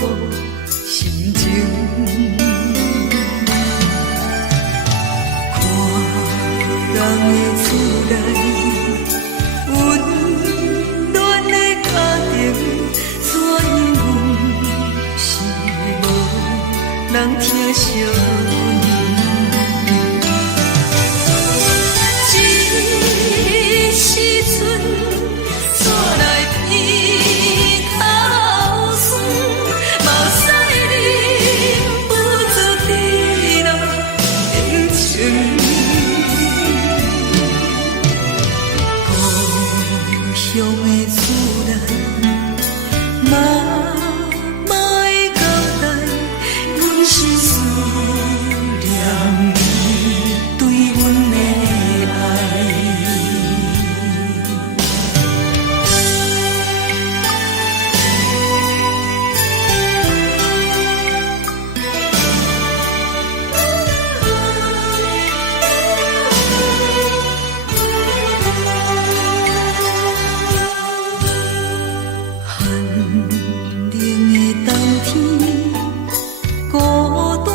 无心情。看人的厝内温暖的家庭，怎因阮是无人疼惜阮？这时阵怎来鼻口酸，嘛使忍不住滴落眼睛。故乡的厝内，妈妈的交代，阮是思念你对阮的爱。寒冷的冬天，孤单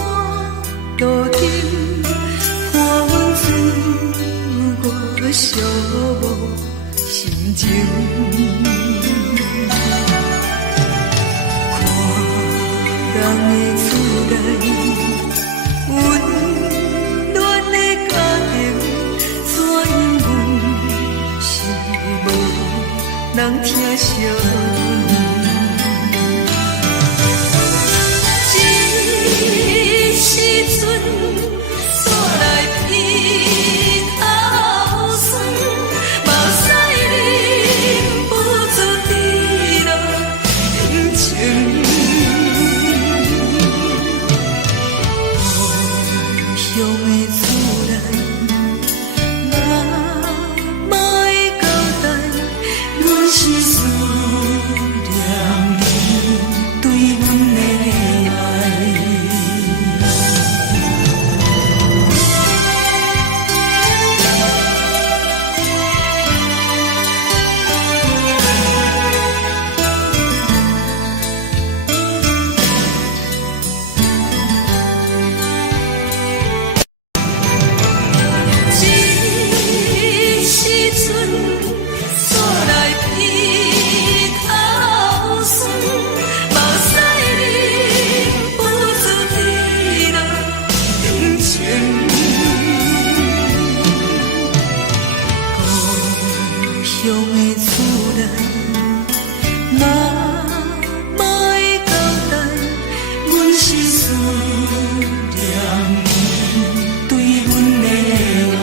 路灯，伴阮自我寂寞心情。看人的厝内温暖的家庭，怎因阮是无人疼惜阮？这时阵怎来鼻口酸，嘛使忍不住滴落眼睛。故乡的厝内，妈妈的交代，阮是思念你对阮的爱。这时阵怎来鼻口酸，嘛使忍不住滴落眼睛。故乡的厝内，妈妈的交代，阮是思念你对阮的爱。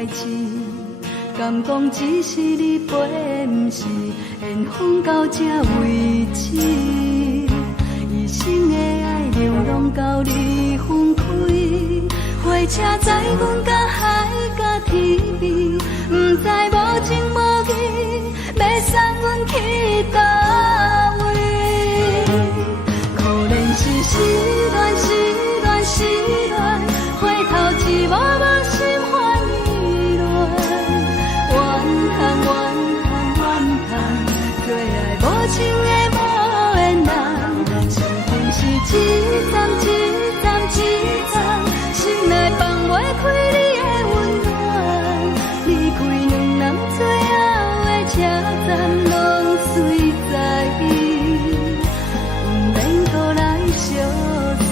代志，敢讲只是你陪，不是缘分到这为止。一生的爱流浪到你分开，火车载阮甲海甲天边，不知无情无义，要送阮去倒位？可怜是失恋，失恋，失恋，回头只无无心烦意乱，怨叹，怨叹，怨叹，最爱无情的无缘人，情分是一站一站一站，心内放袂开你的温暖，离开两人最后的车站，拢随在伊，不免搁来相送。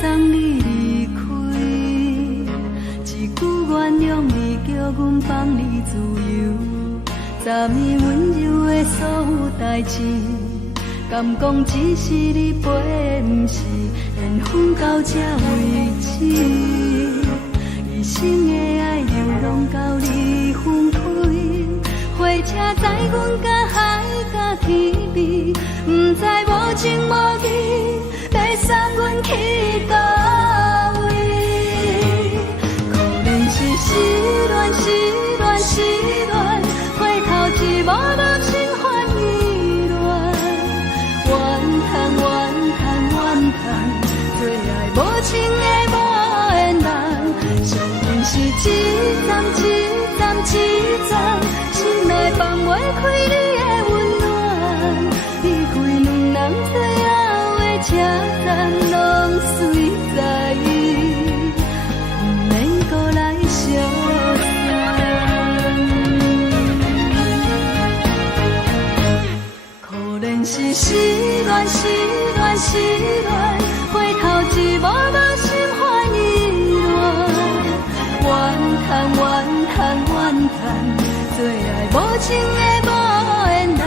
送你离开，一句原谅你，叫阮放你自由。昨暝温柔的所有代志，敢讲只是你陪，不是缘分到这为止。一生的爱流浪到你分开，火车载阮甲海甲天边，不知无情无义，要送阮去倒位？可怜是失恋，失恋，失恋，回头只无无心烦意乱，怨叹，怨叹，怨叹，最爱无情的无缘人，相分是一站一站一站，心内放袂开你的温暖，离开两人最后的车站，拢随在伊，不免搁来相送。可怜是失恋，失恋，失恋，回头只无无心烦意乱，怨叹，怨叹，怨叹，最爱无情的无缘人，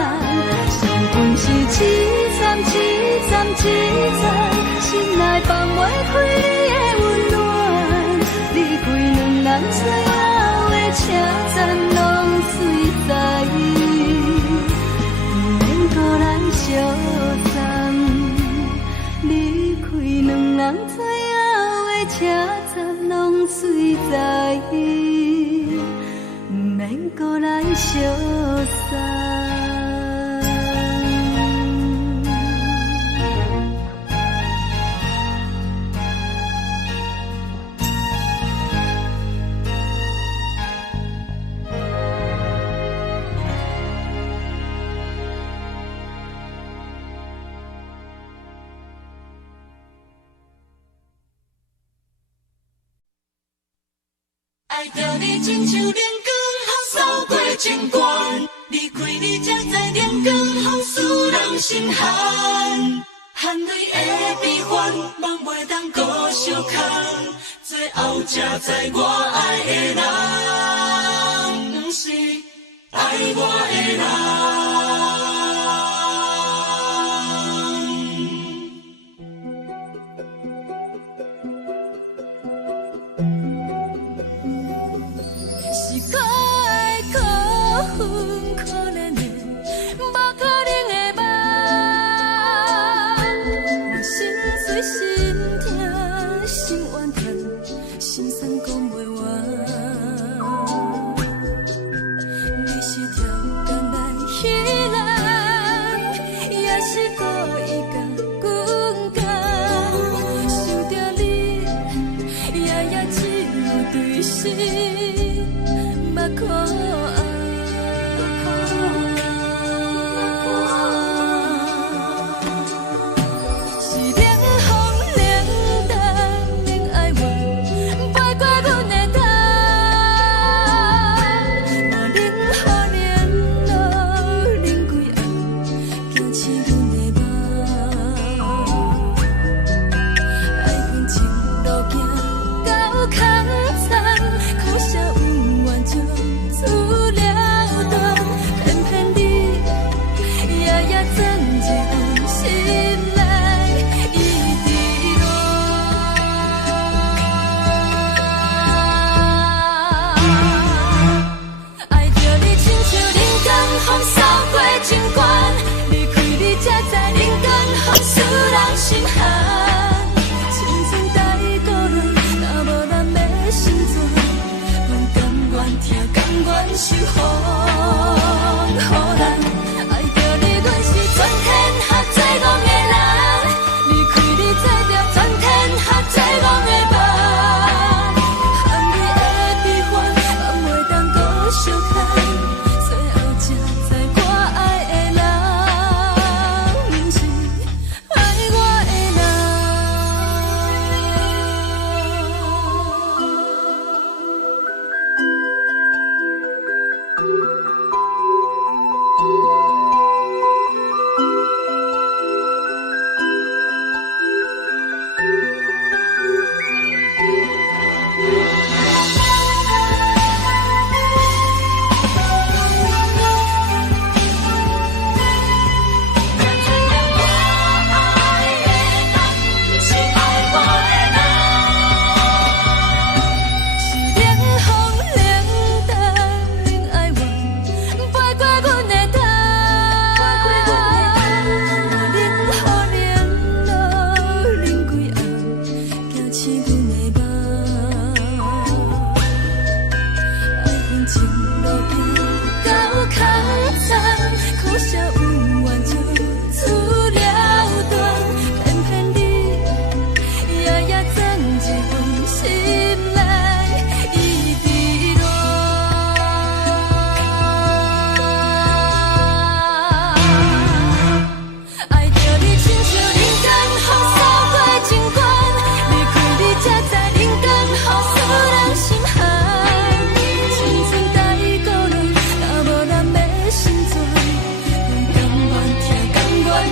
相分是一站一站一站，心内放袂开你的温暖，离开两人最后的车站，拢随在伊，不免搁来相送。离开两人最后的车站，拢随在伊，不免搁来相送。爱着你亲像阳光，扫过情关，离开你才知阳光风使人心寒。含泪的悲欢，望袂当搁相牵，最后才知我爱的人，不是爱我的人。你是条干来彼来。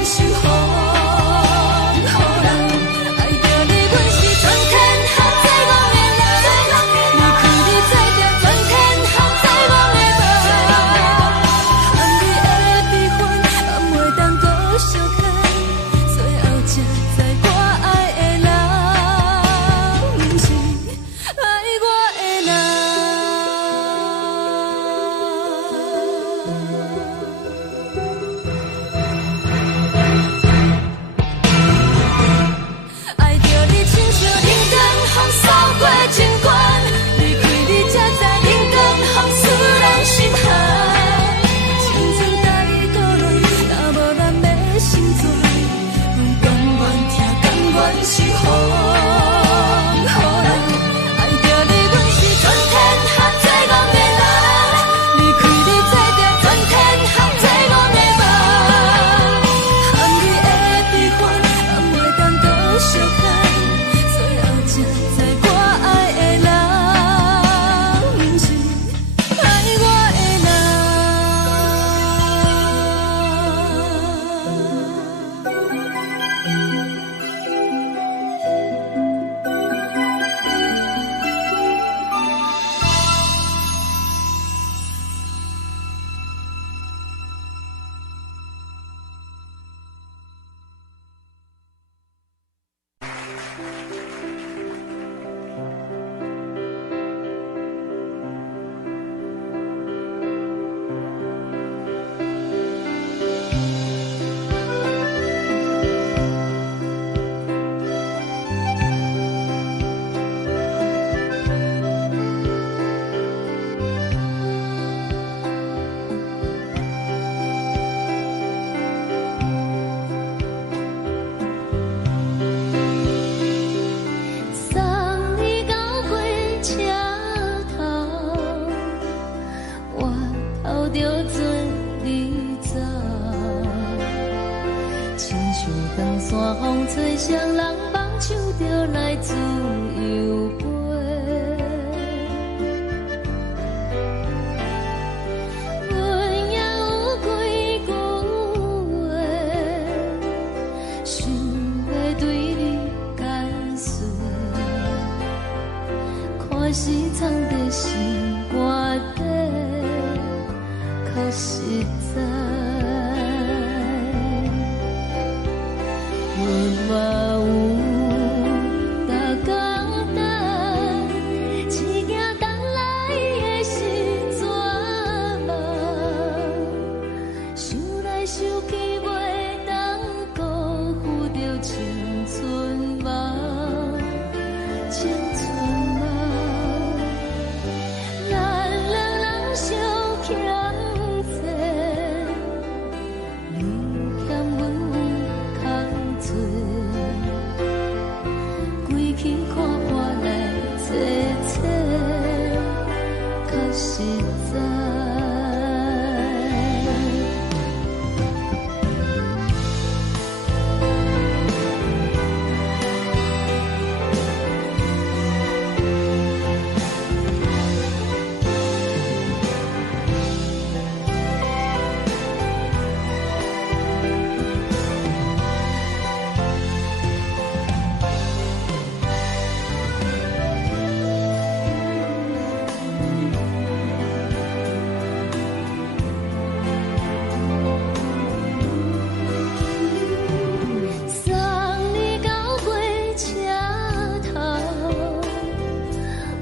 守护。予人爱着你，阮是全天下最戆的人。离开你才着全天下最戆的梦。含泪的悲欢，也袂当搁相牵。最后才知我爱的人，不是爱我的人。爱着你，亲像冷光风扫过情关，离开你才知冷光风使人心寒。青春带倒来，若无咱要心酸，阮甘愿听，甘愿守护。爱着你，阮是全天下最戆的人。离开你才着全天下最戆的梦。含泪的悲欢，也袂当搁相牵。最后才知我爱的人，不是爱我的送你到火车头，我头着准你走，亲像长山风吹双人放手着来自由飞。阮也有几句话，想要对你解释。看是藏在心肝底，较实在。阮嘛有大简单，一件等来的是怎梦？想来想去，袂当辜负着青春梦，青春梦。咱两人相欠债，你欠阮有空做，归去看破来坐坐，较实在。送你到火车头，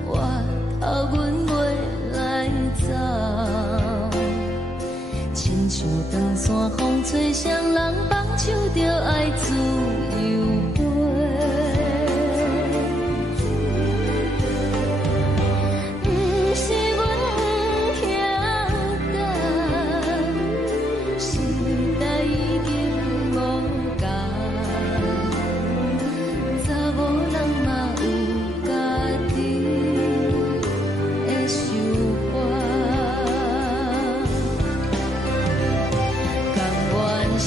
我头阮袂来走，亲像长山风吹双人放手着爱自由飞。不是阮不晓得，时代已经无共，查某人嘛有家己的想法，甘愿是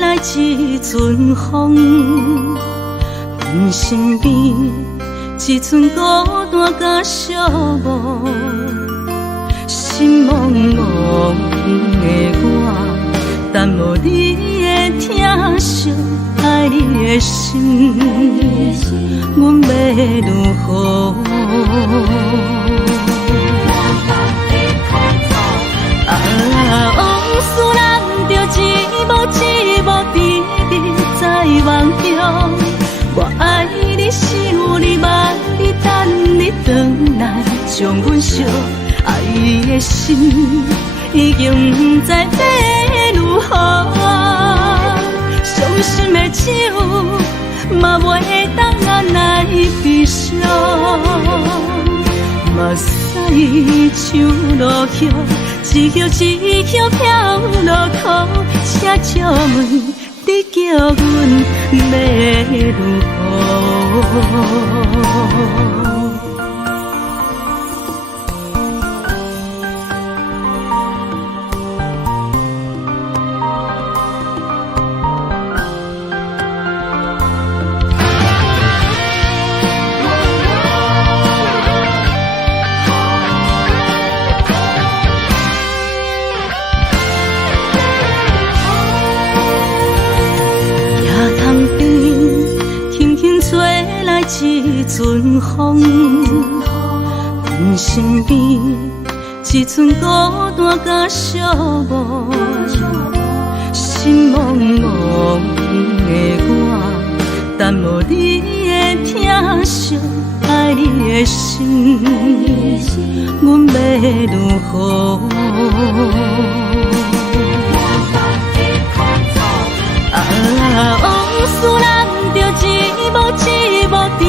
来一阵风，阮身边一寸孤单甲寂寞，心茫茫的我，等无你的疼惜，爱你的心，阮要如何？往事人着一幕一幕甜蜜在梦中。我爱你，想你，望你，等你回来，将阮惜爱的心已经不知要如何。伤心的手嘛袂当按来悲伤。目屎像落叶，一叶一叶飘落雨，请借问你叫阮要如何？一阵风，阮身边一寸孤单甲寂寞，心茫茫的我，等无你的疼惜，爱你的心，阮要如何？往事人着一幕一幕甜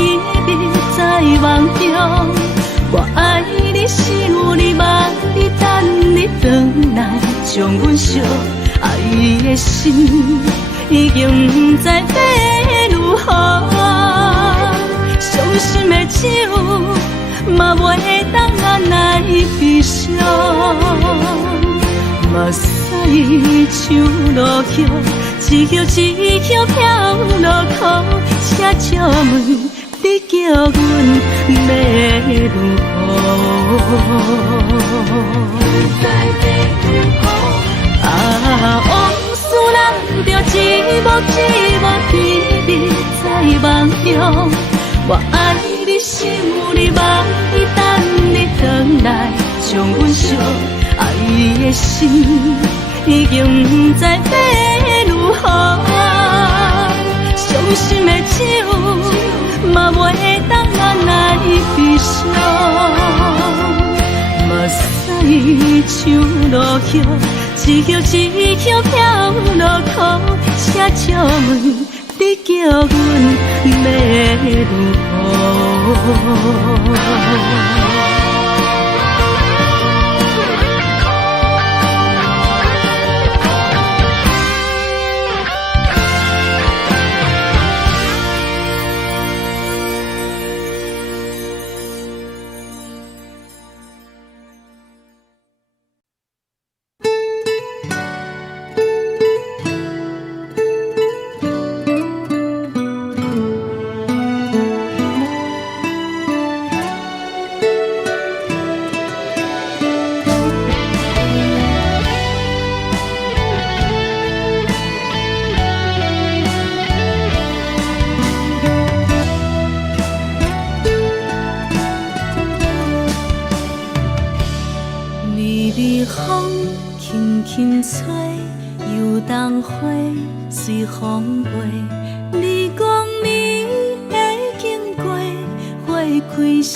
蜜在梦中。我爱你，想你，望你，等你回来，将阮惜爱的心已经不知要如何。伤心的手嘛袂当按来悲伤。目屎像落叶，一叶一叶飘落雨，请借问你叫阮要如何？往事人着一幕一幕甜蜜在梦中。我爱你，想你，望你，等你回来，将阮惜爱的心已经不知要如何。伤心的手嘛袂当按来悲伤。目屎像落叶，一叶一叶飘落雨，请借问你叫阮要如何？随风飞，你讲你会经过，花开时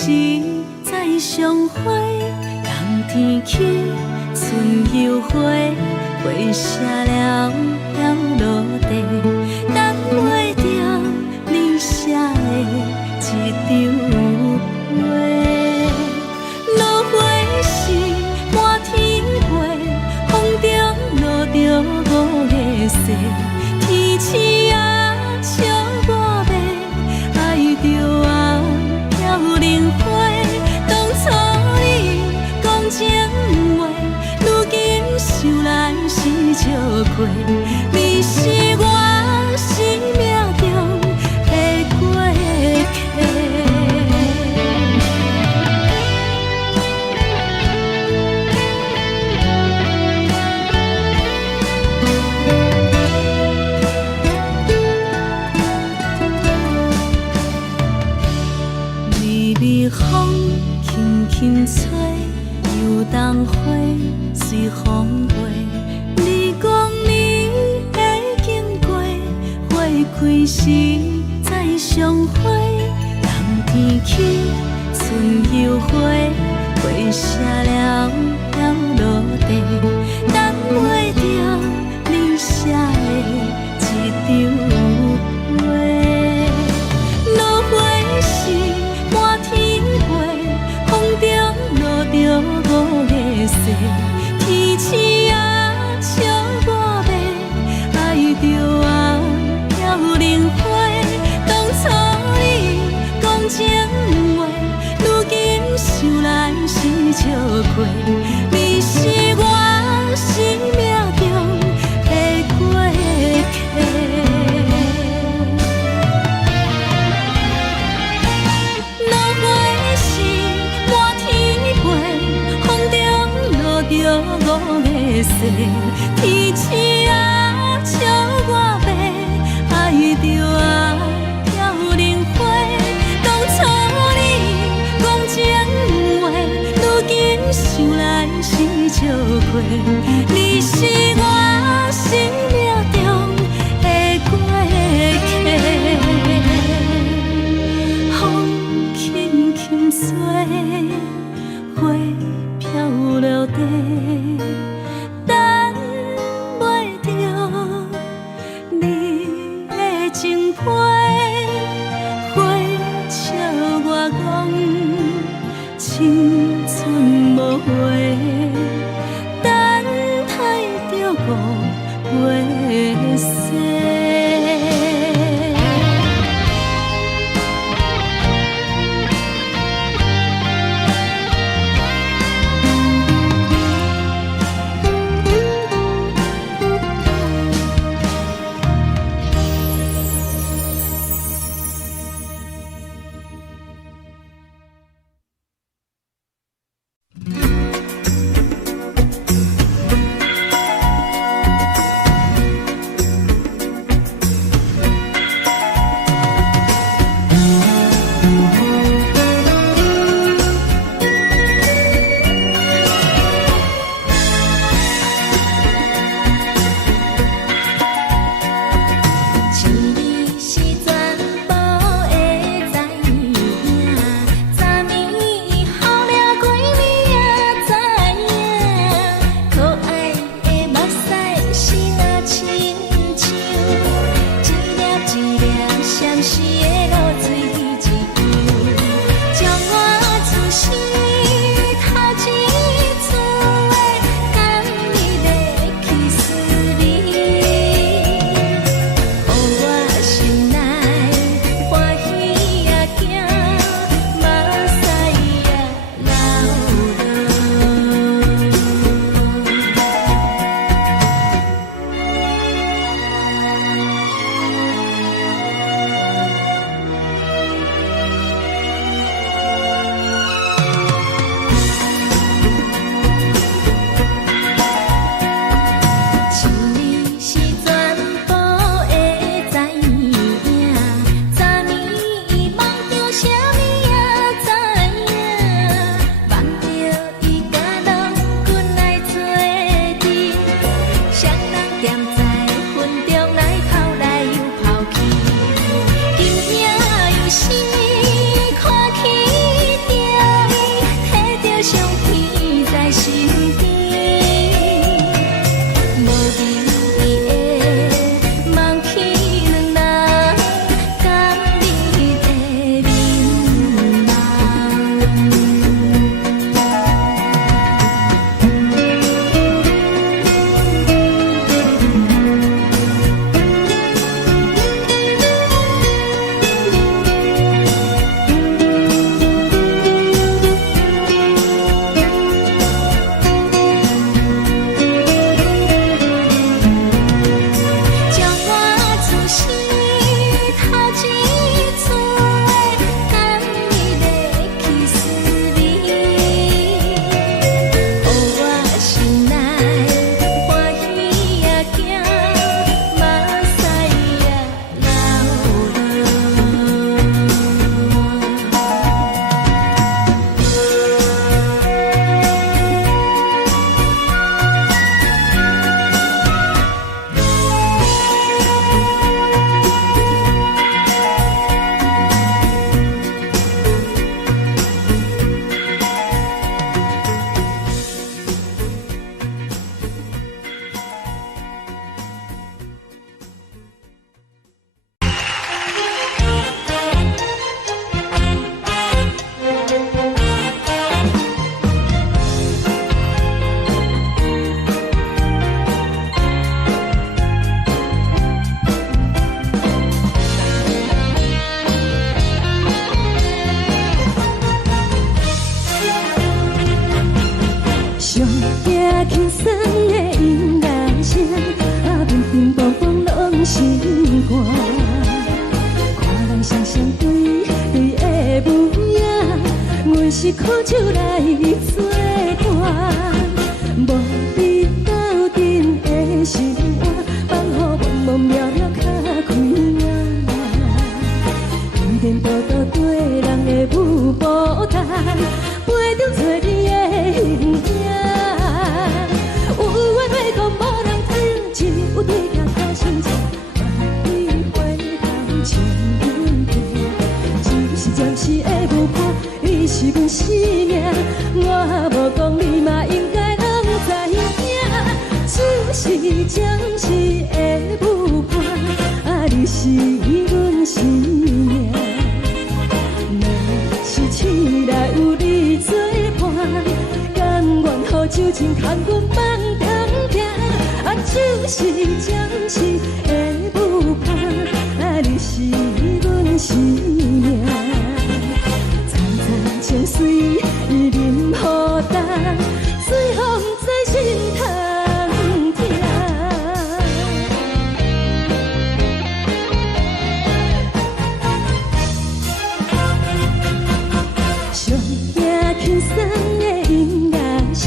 再相会。冬天起，春又回，花谢了飘落地，等袂着你写的一张画。落花时满天飞，风中落着五个色。天星啊，笑我袂爱着啊，飘零花。当初你讲情话，如今想来是笑过，你是。开时再相会，冬天起春又花，花谢了了落地，等袂着你写的一张画。落花时满天飞，风中落着五个色，天星啊笑我迷，爱着啊飘零花。当初你讲情话，如今想来是笑亏，你是我生命中的过客。落花时满天飞，风中落着五个色，天星啊笑我迷，爱着啊飘零花。当初你讲情话，如今想来是笑亏，你是我生命中的过客。风轻轻吹，花飘落地，等袂着你的情批。花笑我讲青春无悔，等待着五月雪。寒。看人双双对对的模样，阮是苦酒来作伴。无你斗阵的生活，放予茫茫渺渺较开眼。颠颠倒倒对人的舞步弹，陪着做你的形影。有话要讲无人听，只有对镜头心切，万里回头像阮家。一时暂时的舞伴，你是阮生命，我无讲你嘛应该拢知影。就是暂时的舞伴，你是阮生命。若是醒来有你作伴，甘愿予酒精牵阮放长行。就是暂时的舞伴，你是阮生命。层层情水任何担，随风在心头。轻松的音乐声，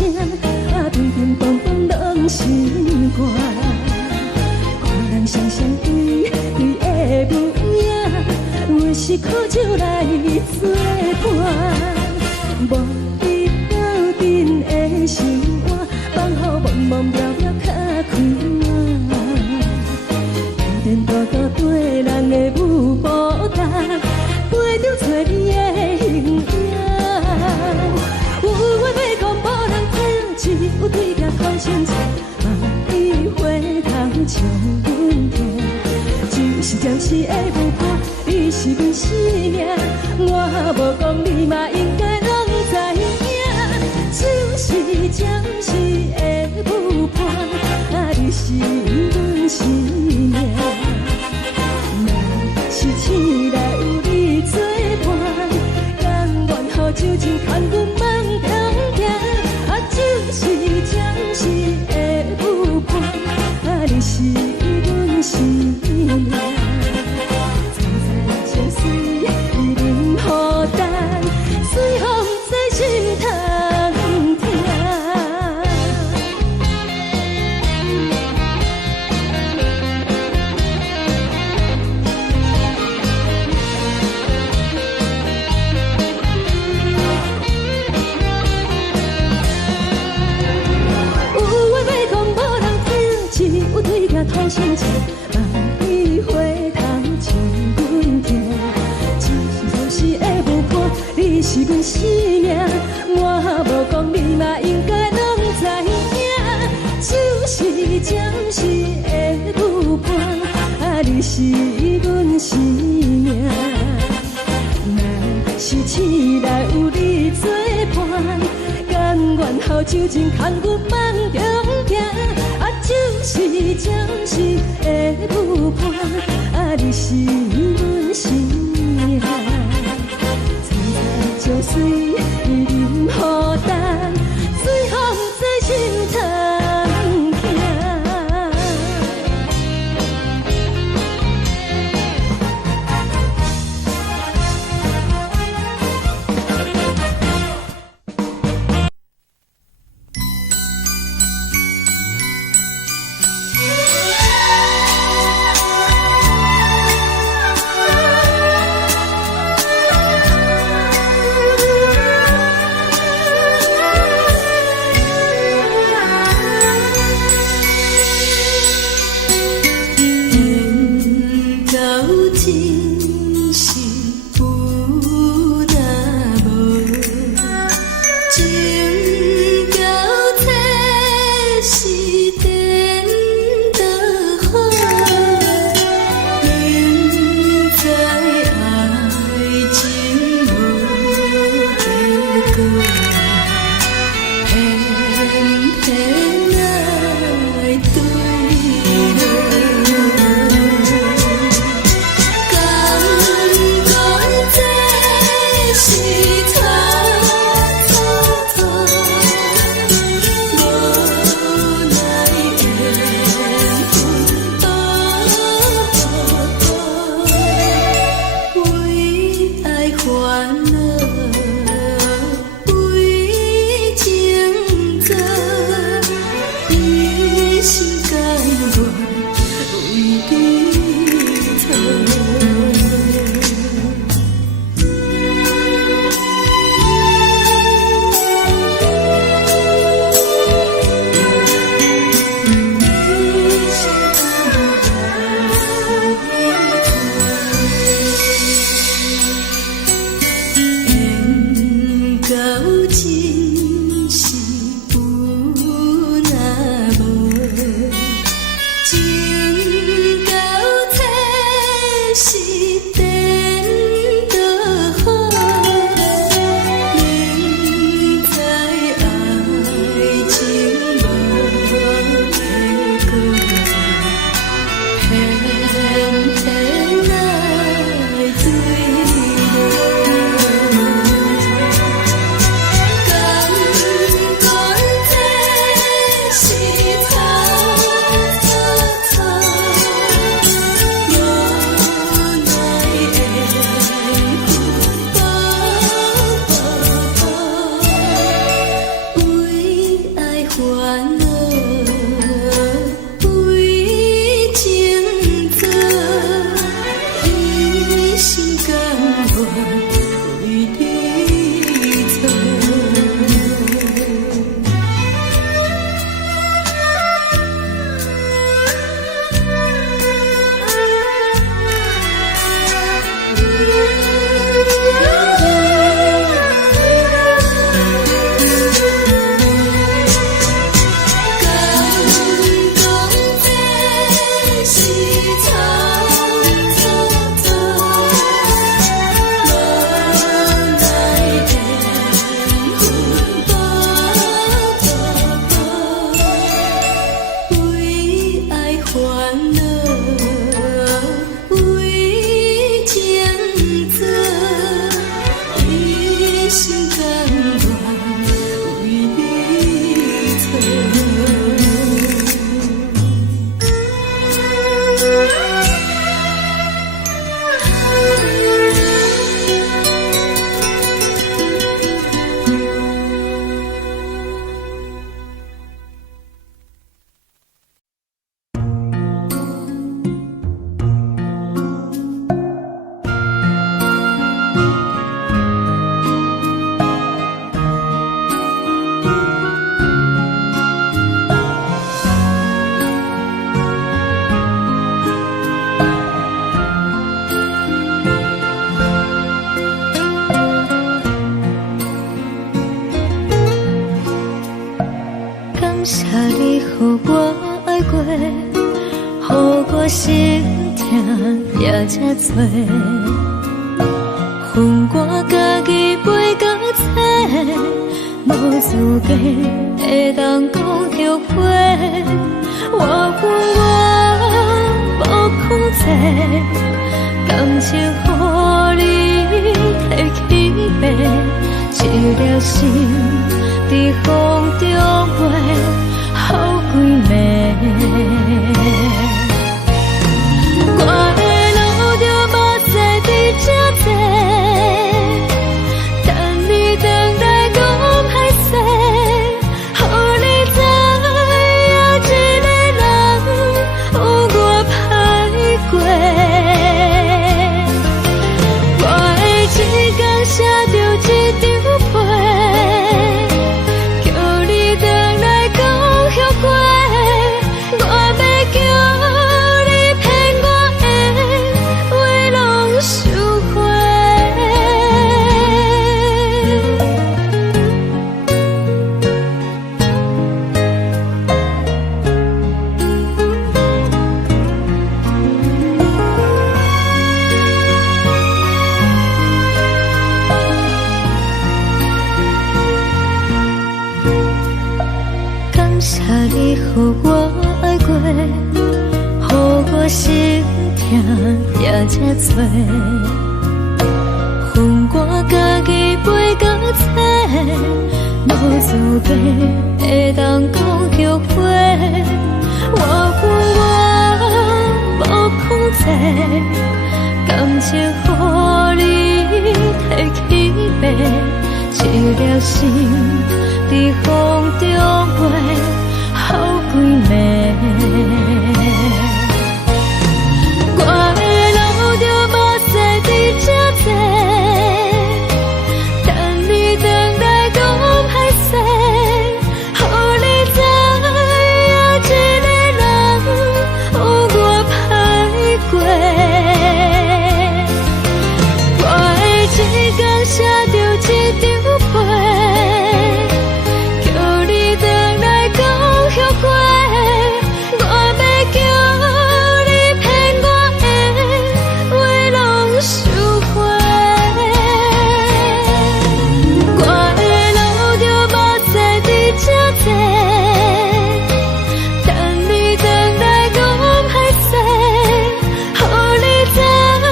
乒乒乓乓拢心肝。看人双双对对的模样，阮是苦酒来作伴。无你斗阵的生活，放予茫茫渺渺较开眼。颠颠倒倒对人的舞步弹，陪着做你的形影。有话要讲无人听，只有对镜头心切，万里回头像阮家。就是暂时的舞伴，你是阮生命，我无讲你嘛应该拢知影。就是暂时的舞伴，你是阮生命。若是醒来有你作伴，甘愿予酒精牵阮放长行。就是暂时的舞伴，你是阮生命。层层情水任何担，随风在心头听。头心切，万里回头像阮家。就是暂时的舞伴，你是阮生命，我无讲你嘛应该拢知影。就是暂时的舞伴，你是阮生命。若是醒来有你作伴，甘愿予酒精牵阮放长行。就是暂时的舞伴，你是阮生命。层层情水任何担，随风在心头听。也这多，恨我家己袂到切，无资格会当讲后悔。我无控制，感情予你提起白，一粒心在风中飞，好几暝。我的路就无西伫这多，等你等待讲歹势，予你知影一个人有我歹过。我的一天写着一张被，叫你等来讲后悔。我要叫你骗我的话拢收回。感谢你予我爱过，予我心痛也这多，恨我家己袂到切，无资格会当讲后悔。我无控制，感情予你提起白，一粒心在风中飞，好几暝。我的路就无西伫这多，等你等来讲歹势，予你知影一个人有我歹过。我的一天写着一张被，叫你等来讲后悔。我要叫你骗我的话拢收回。我的路就无西伫这多，等你等来讲歹势，予你知影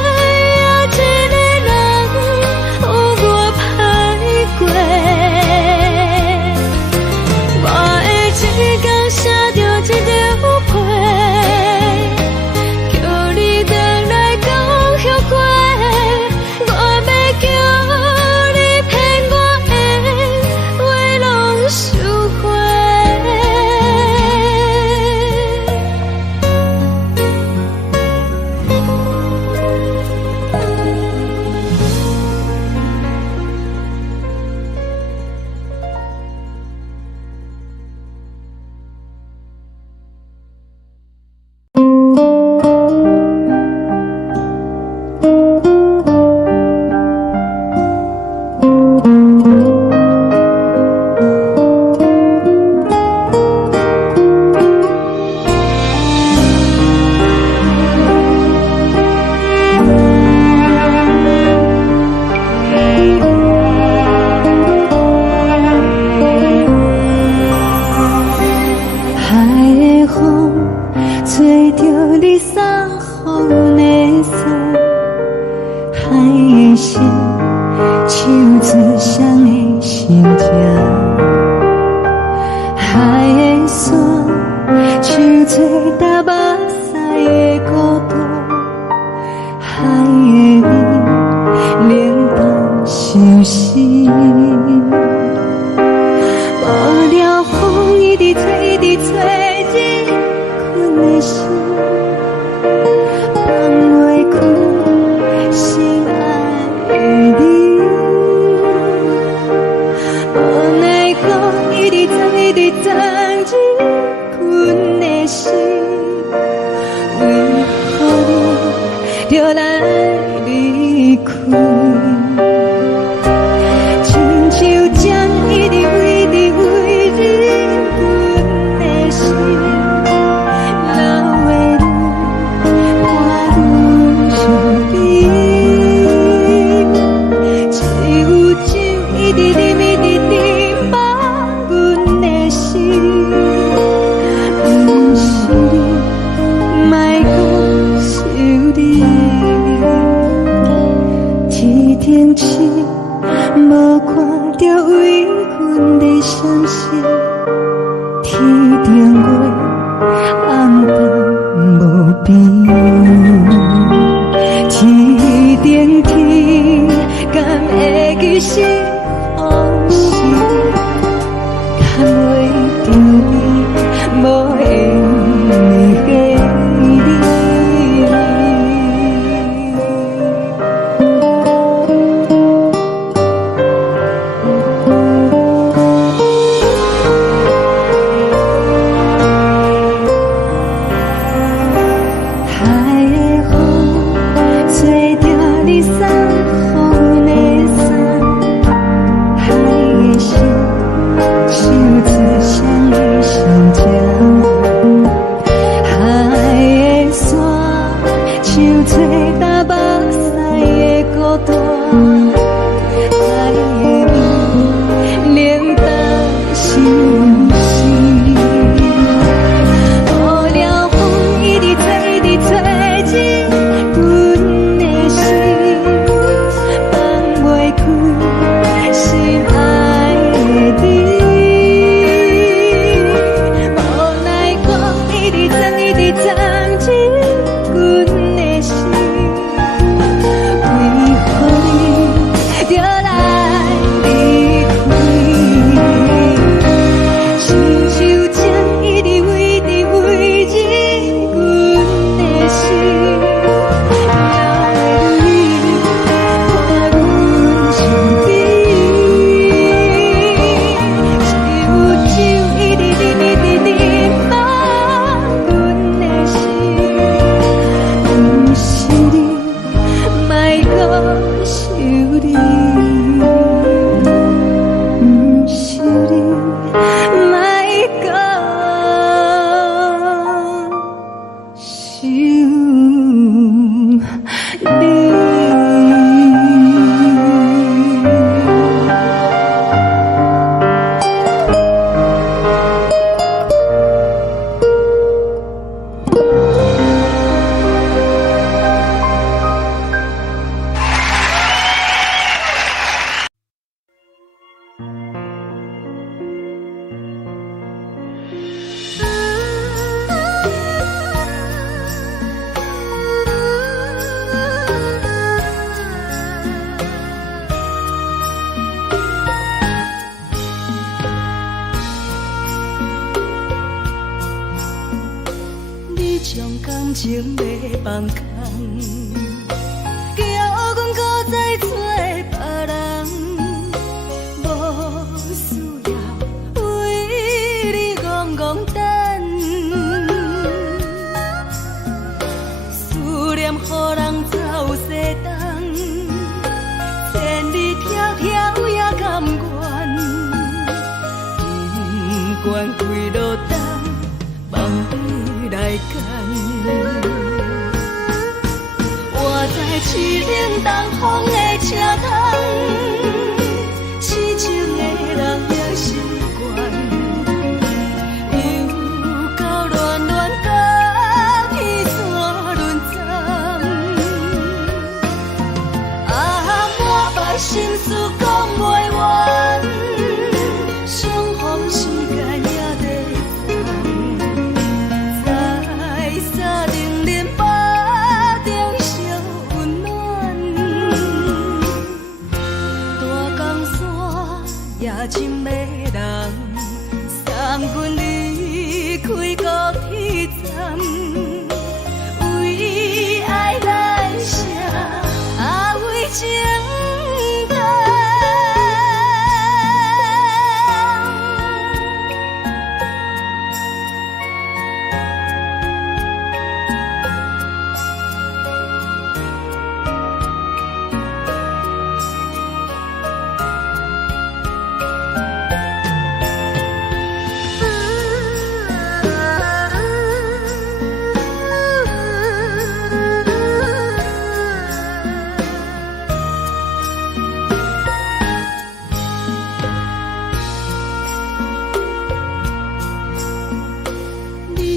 一个人有我歹过。我的一天写着一张被，叫你等来讲后悔。我要叫你骗我的话拢收回。海的风吹着你送予的伞，海的心唱自双的心情，海的山唱做搭目屎的孤独，海的你冷淡伤心。无聊风一直吹，一直吹，日困的心放袂开，心爱的你。无奈何一直等，一直等，日困的心，为何你就来离开？亲像针一直为你为你阮的心，流的泪，汗愈相信天顶月暗淡无边，天顶天敢会记是往事，看袂着你，无缘的你。将感情要放空，叫阮搁再找别人，无需要为你戆戆等，思念予人走西东，千里迢迢也甘愿，不管几落冬，梦里来干。活在凄冷东风的车窗，痴情的人也习惯，又到恋恋甲天山沦陷。满腹心事讲袂完，相逢时间也在烦。在沙冷冷巴中烧温暖，大江山夜深的人，送阮离开高铁站，为爱来写为情长。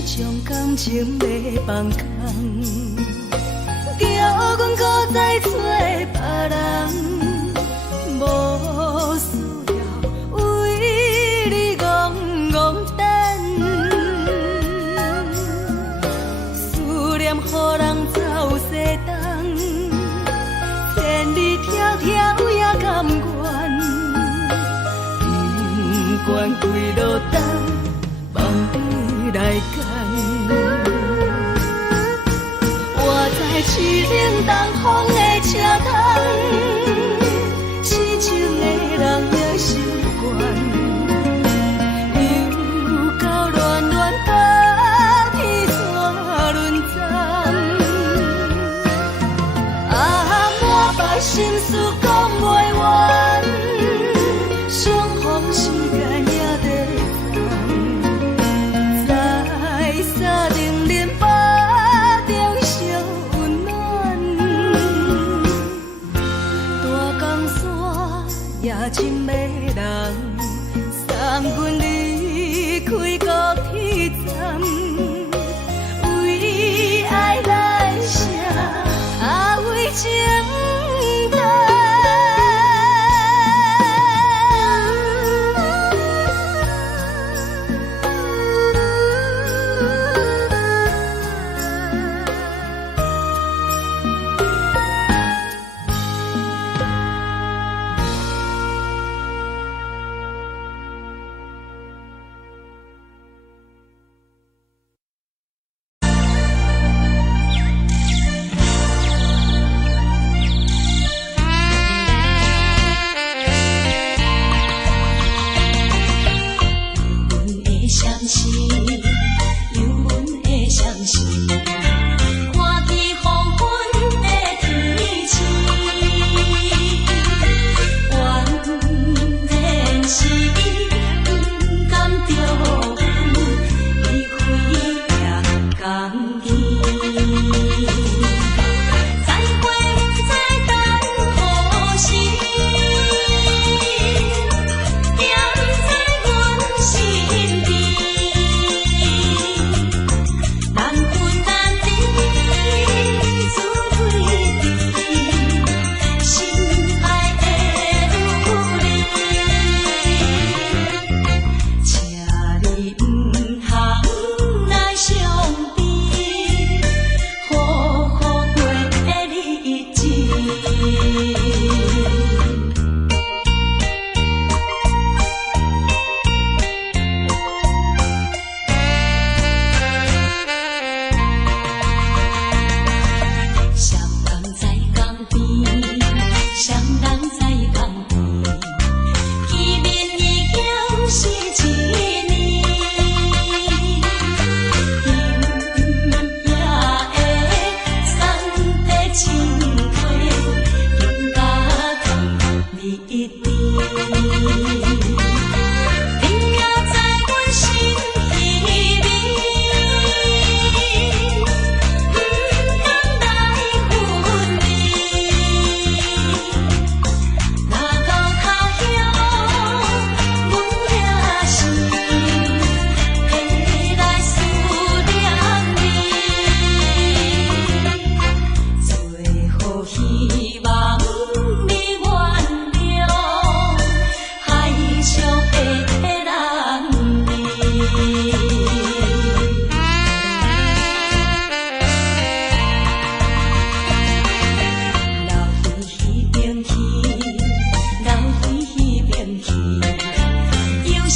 将感情要放空，叫阮搁再找别人，无需要为你开落等，望你来牵。我在市冷东风的车头，痴情的人也习惯，又到乱乱把天线轮转。啊，满腹心事讲袂完，相逢时间也在等，在沙冷冷巴中烧温暖。大江山也真迷人，送阮离开高铁站，为爱来写，啊为情等。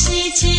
心情。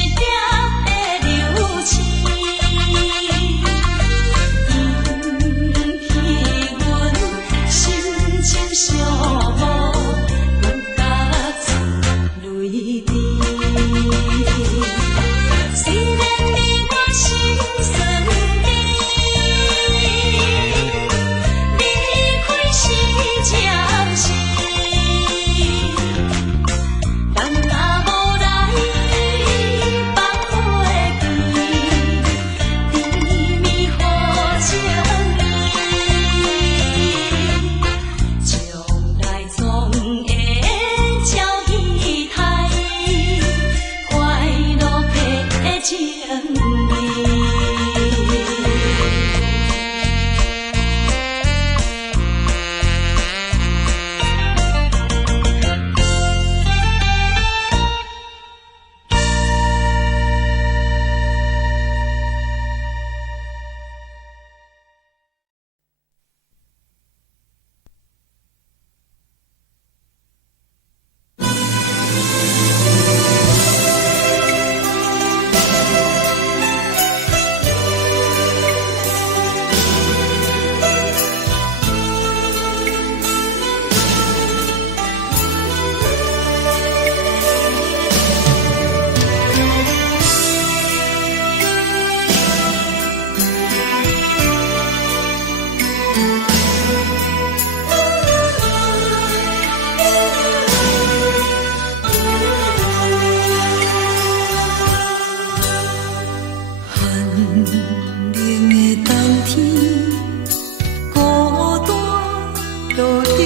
顶，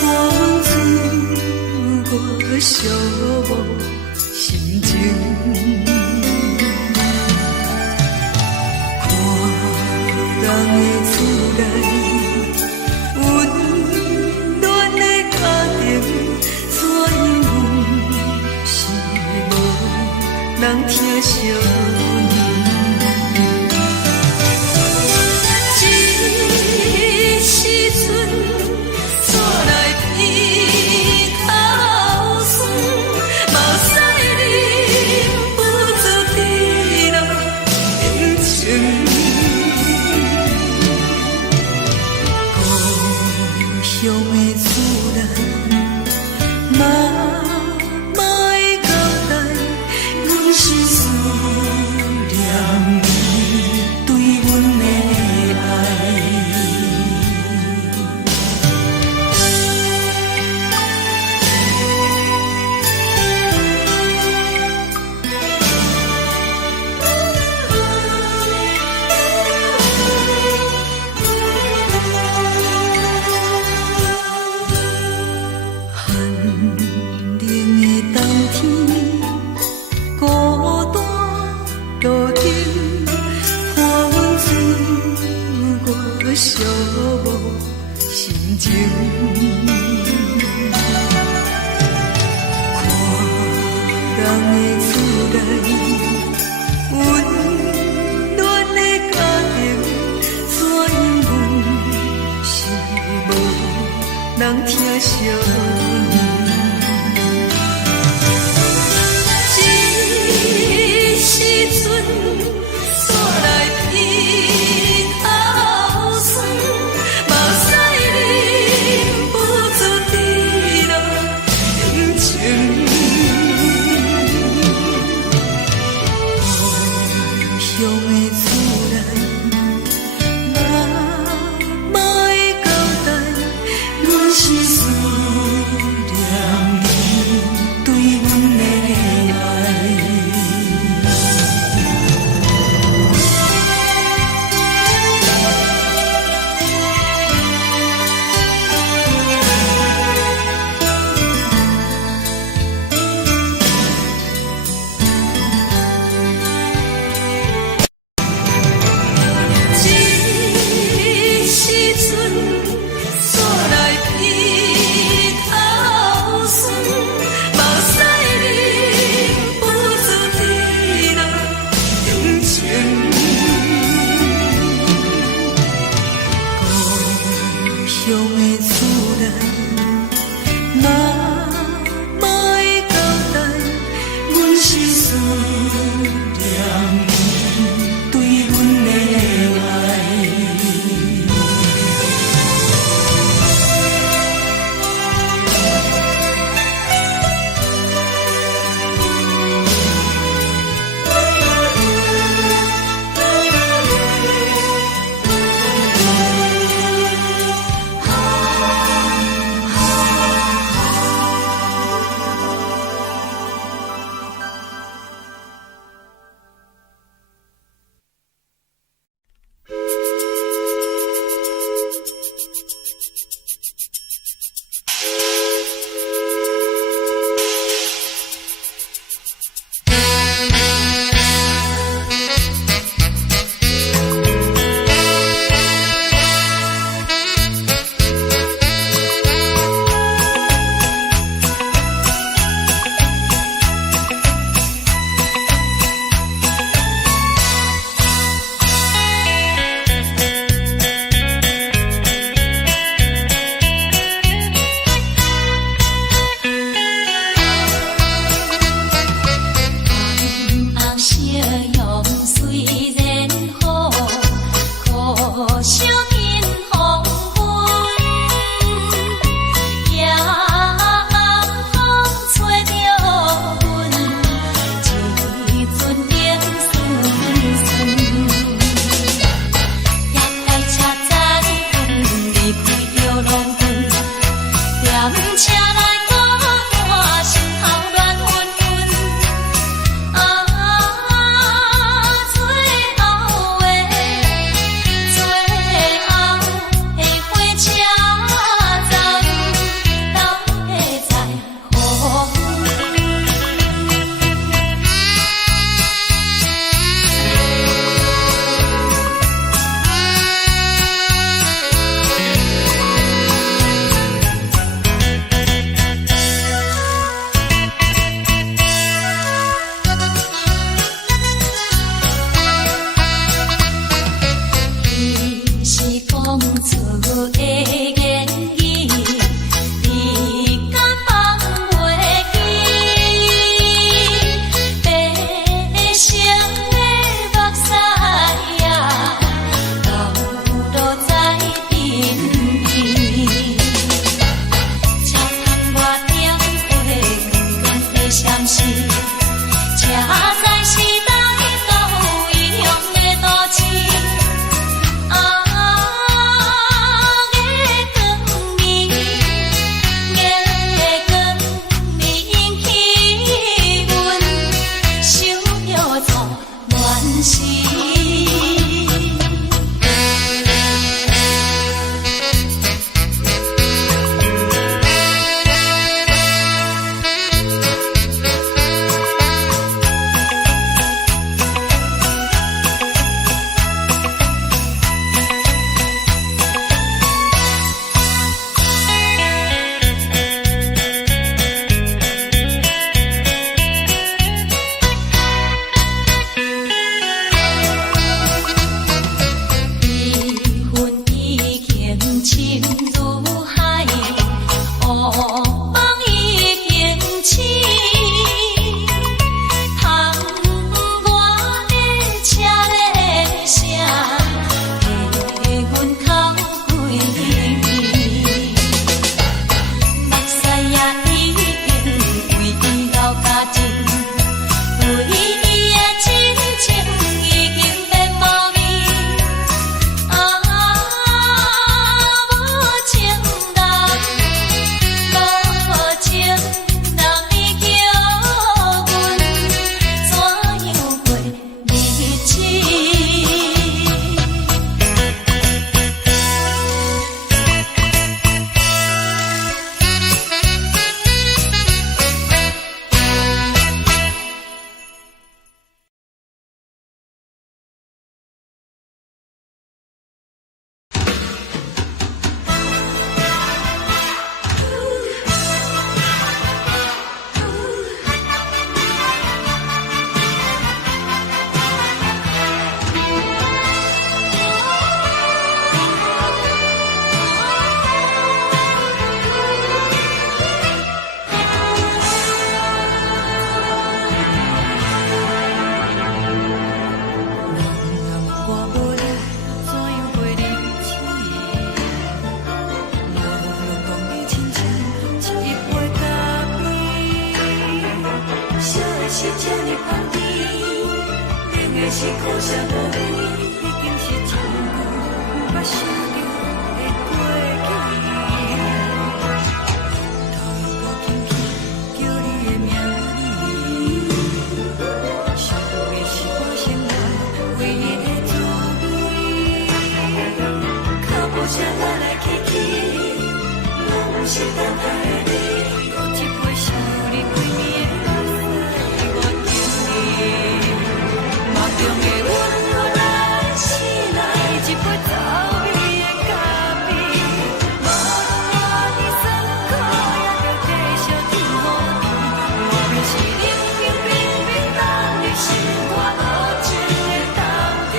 花风吹我寂寞心情。看人的厝内温暖的家庭，怎因阮是无人疼惜？寂寞心情，看人的厝内温暖的家庭，怎因阮是无人疼惜？一时阵煞来鼻头酸，目屎忍不住滴落眼睛。故乡的厝内，妈妈的交代，阮是思念你对阮的爱。这呢香甜，冷的是苦涩无味，已经是一句不捌想着的过去。头又搁轻轻叫你的名字，想的是我心内唯一的滋味。脚步声来来去去，拢不是等待的你，搁一杯想你几暝的目屎，我敬你。梦中的阮我来醒来，一杯走味的咖啡，无论我的酸苦，也着继续甜予你。我就是冷冰冰冰冻的心肝，无情的冬天，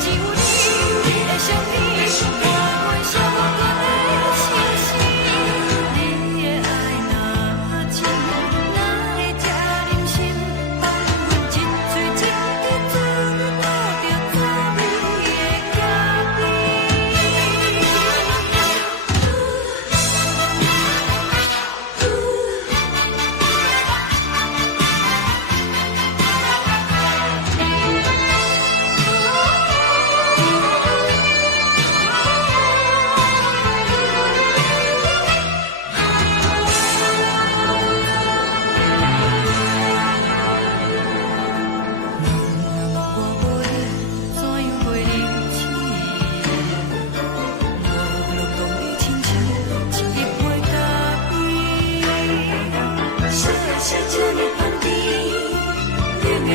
只有你的相片，我阮小我阮的心事。你的爱若真，哪会这忍心放阮一嘴一滴滋味，吐着滋味的咖啡。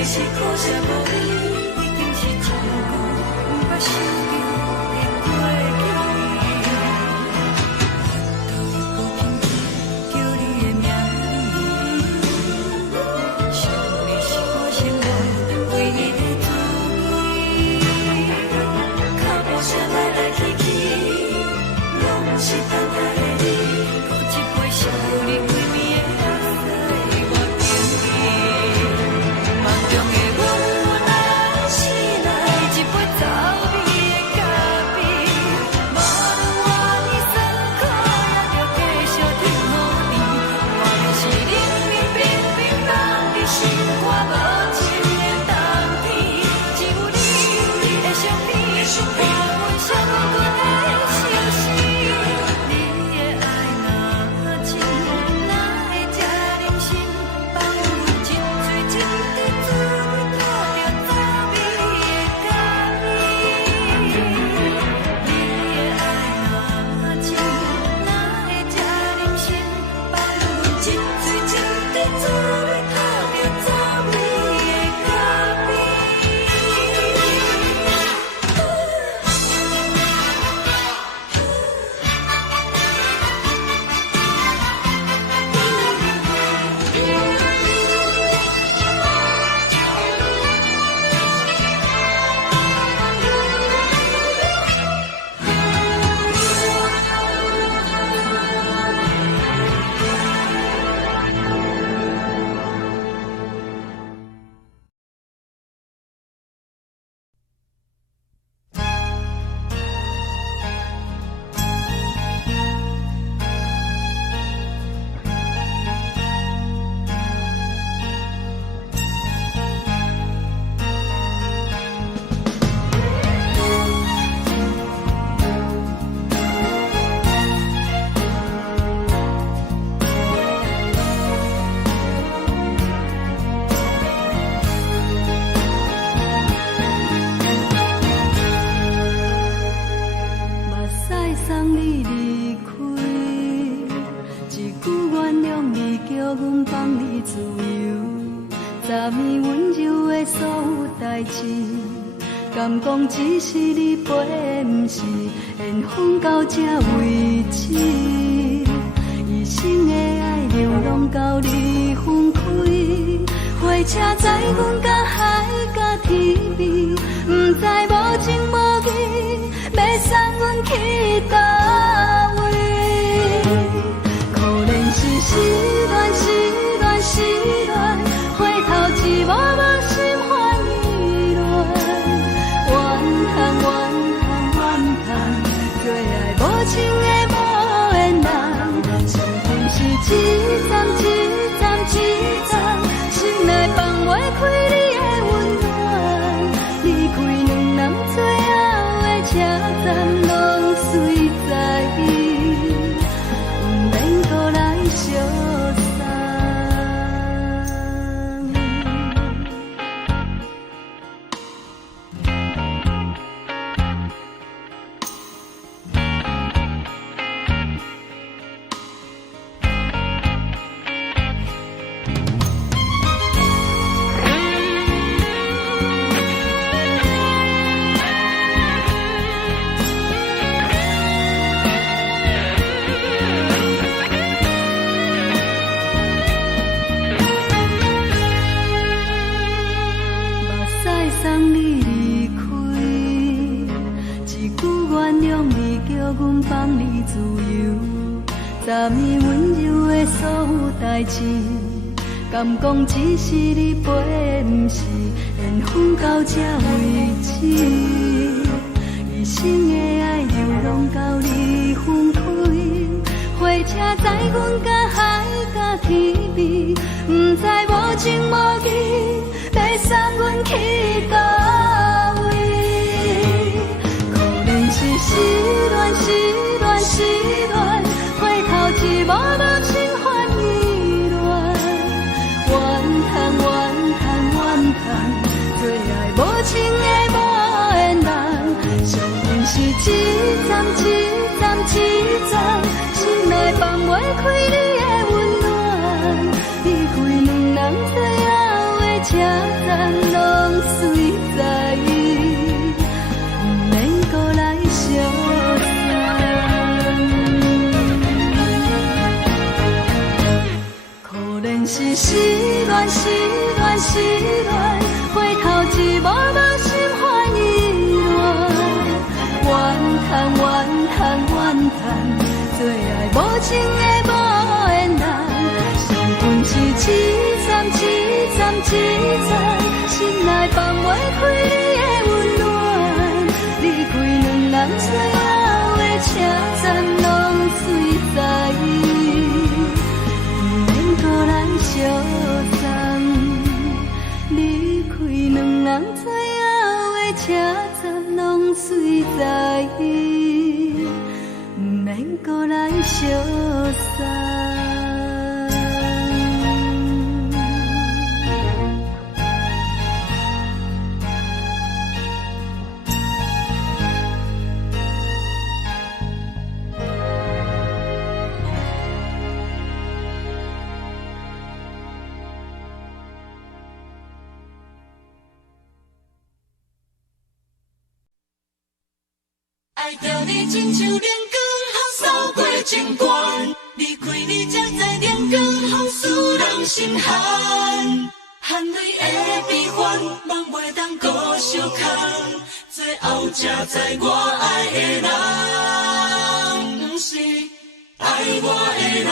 是苦涩无味，已经是一句不捌想着的过去。头又搁轻轻叫你的名字，想的是我心内唯一的滋味。脚步声来来去去，拢不是等待的你，搁一杯想你几暝的目屎，我敬你。梦中的阮我来醒来，一杯走味的咖啡，无论我的酸苦，也着继续甜予你。我就是冷冰冰冰冻的心肝，无情的冬天，只有你的相片，我阮小我阮的心事。你的爱若真，哪会这忍心放阮一嘴一滴滋味，吐着滋味的咖啡。你的爱若真，哪会这忍心放阮一嘴一滴滋味，吐着滋味的咖啡。目屎送你离开，一句原谅你，叫阮放你自由。昨暝温柔的所有代志，敢讲只是你陪，不是缘分到这为止。一生的爱流浪到你分开，火车载阮甲海甲天边，不知无情无义，要送阮去倒位？可怜是失恋，失恋，失恋，回头一幕幕心烦意乱，怨叹，怨叹，怨叹，最爱无情的无缘人，生命是一站一站一站，心内放袂昨暝温柔的所有代志，敢讲只是你陪，不是缘分到这为止。一生的爱流浪到你分开，火车载阮甲海甲天边，不知无情无义，要送阮去倒位？可能是失恋，失恋，失恋，回头一幕幕心烦意乱，怨叹，怨叹，怨叹，最爱无情的无缘人，伤痕是一站一站一站，心内放袂开你的温暖，离开两人最后的车站，拢随在意，不免搁来相送。可能是失恋，失恋，失恋，回头一幕幕心烦意乱，怨叹，怨叹，怨叹，最爱无情的无缘人，伤痕是一站一站一站，心内放袂开你的温暖，离开两人最后的车站，拢随在意，不免搁来相送。离开两人最后的车站，拢随在意，不免搁来相送。爱着你亲像阳光扫过情关，离开你才知阳光风使人心寒。含泪的悲欢，望袂当搁相牵，最后才知我爱的人，不是爱我的人。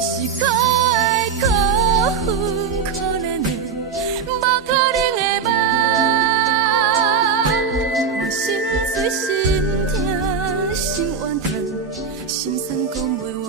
是可爱可恨可怜的，无可能的梦。我心碎心痛心怨叹，心酸讲袂完。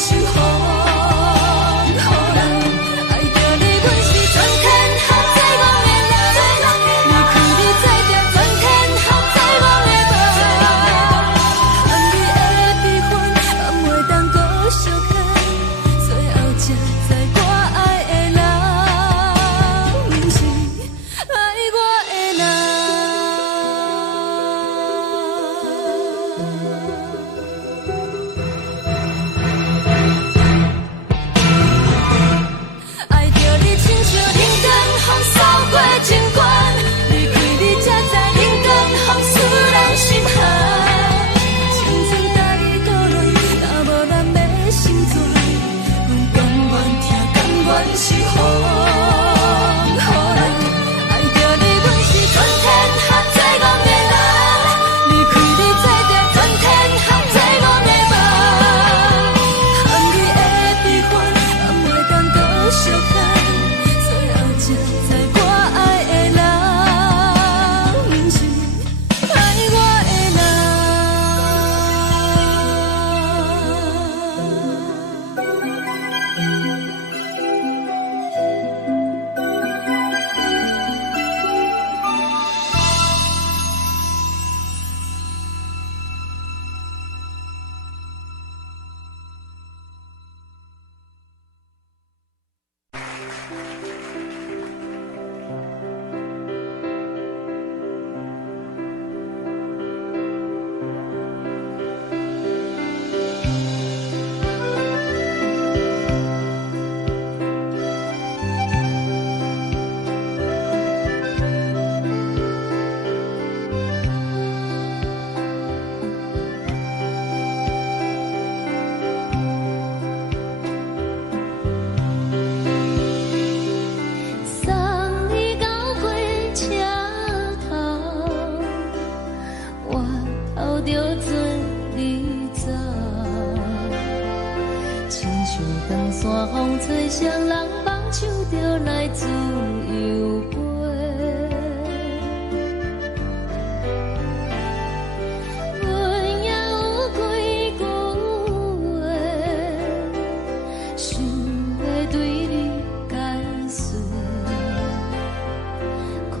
守护。予爱着你，阮是全天下最戆的人。离开你才着全天下最戆的梦。含你的悲欢，敢袂当搁相牵？最后才知我爱的人，毋是爱我的人。爱着你，亲像冷光风扫过情关，离开你才知冷光风使人心寒。青春带倒落，若无咱的心酸，阮甘愿听，甘愿守护。爱着你，阮是全天下最戆的人。离开你才知全天下最戆的梦。含你的悲欢，敢袂当搁相牵？最后才知我爱的人，毋是爱我的送你到火车头，我头着做你走，亲像长山风吹双人放手着来自由飞。阮也有几句话，想要对你解释，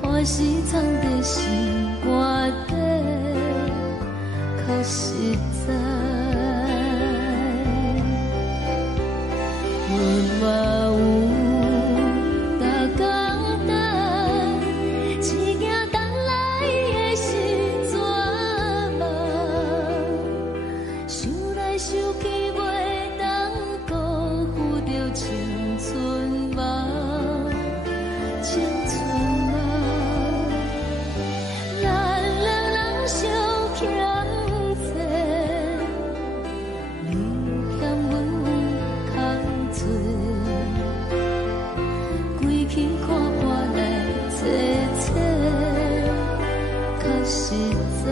看是藏在心肝底，较实在。阮嘛有大简单，一件等来的是怎梦？想来想去袂当辜负着青春梦，青春梦。咱两人相欠债，你欠阮有空做，归去看破来切切，较实在。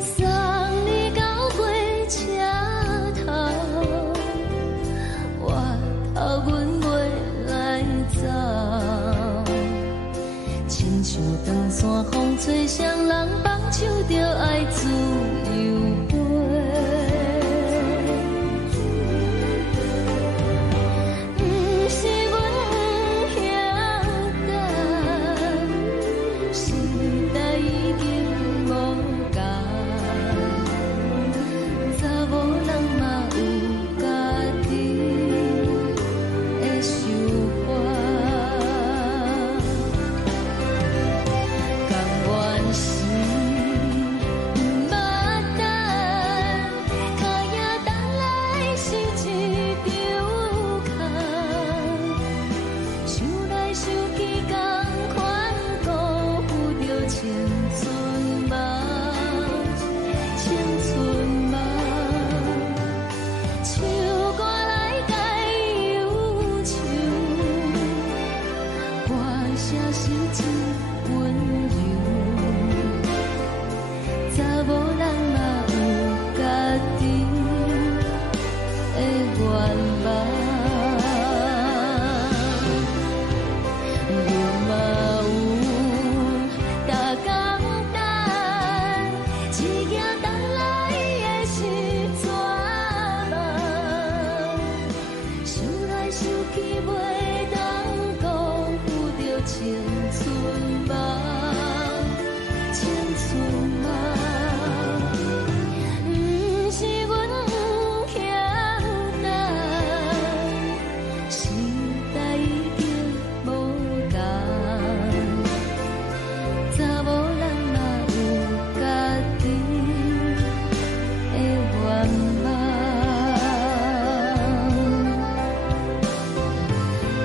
送你到火车头，我头阮袂来走，亲像长山风吹双人放手着爱自由飞。毋是阮不晓得，时代已经无共，查某人嘛有家己的想法，甘愿是是真温柔，查某人嘛有家己的愿望，你嘛有大工等，一件等来的是怎么？想来想去袂当辜负着青春梦，青春梦。不是阮有欠待，时代已经无同，查某人嘛有家己的愿望。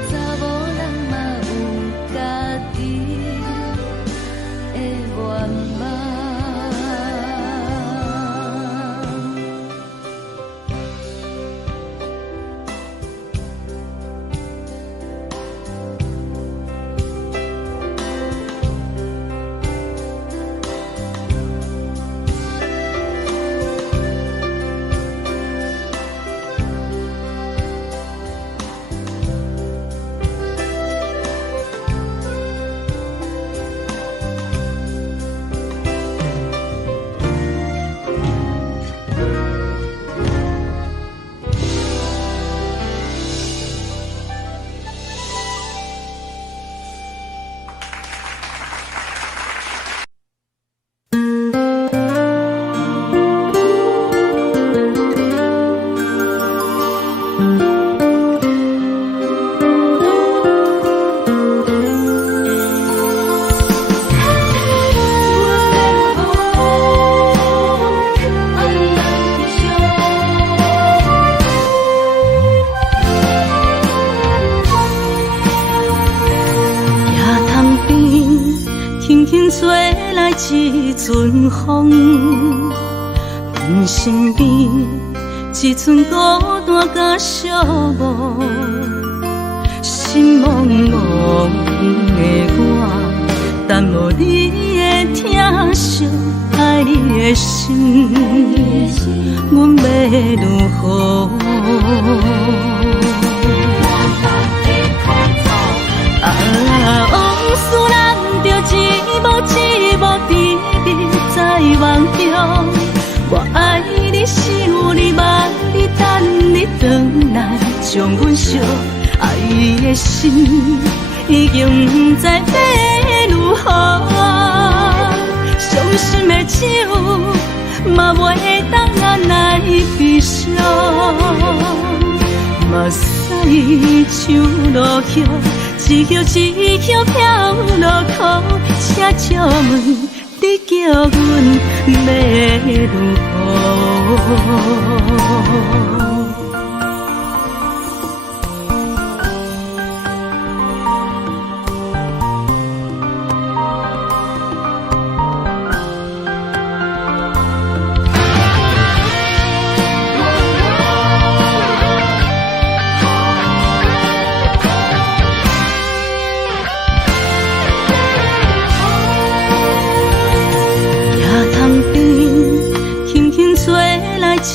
查某人嘛有家己的愿望。吹来一阵风，阮身边一寸孤单甲寂寞，心茫茫的我，等无你的疼惜，爱你的心，阮要如何？往事难着一幕甜蜜在梦中，我爱你想你望你等你回来，将阮惜爱的心已经不知要如何，伤心的手嘛袂当按来悲伤，目屎像落雨，一曲一曲飘落雨，请借问你叫阮要如何？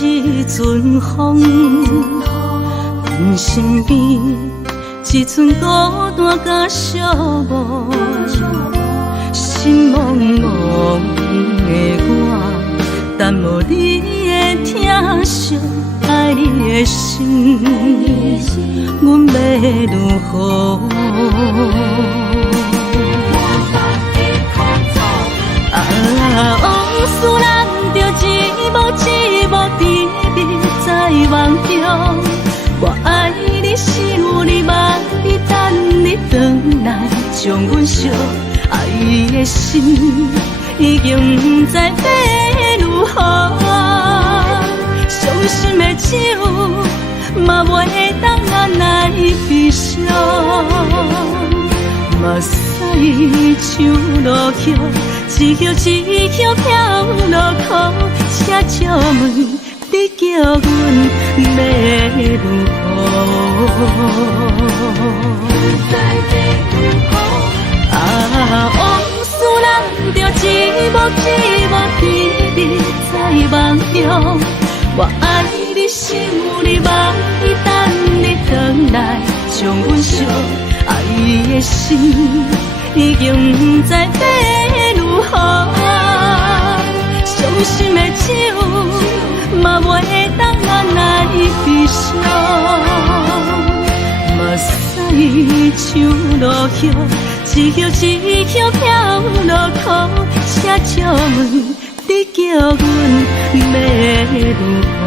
一阵风，阮身边一寸孤单甲寂寞，心茫茫的我，等无你的疼惜，爱你的心，阮要如何？往事难着一幕甜蜜在梦中，我爱你想你望你等你回来，将阮惜爱的心已经不知要如何，伤心的手嘛袂当按来悲伤，目屎像落雨，一曲一曲飘落雨，请借问你叫阮要如何？寂寞天边在梦中，我爱你想你梦你等你回来，将阮惜爱你的心已经不知要如何，伤心的酒嘛袂当拿来悲伤，目屎像落雨，一曲一曲飘落雨，请借问你叫阮要如何？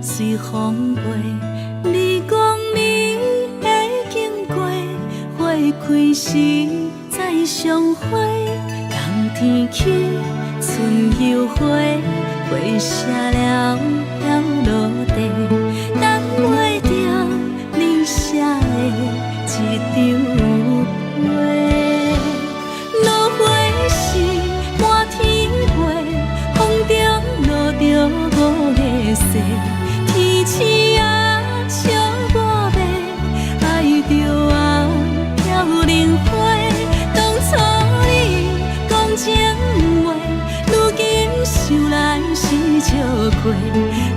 随风飞，你讲你会经过，花开时再相会。冬天起，春又花，花谢了飘落地，等袂着你写的一张画。落花时满天飞，风中落着五个色。天星啊，笑我迷，爱着啊飘零花。当初你讲情话，如今想来是笑过。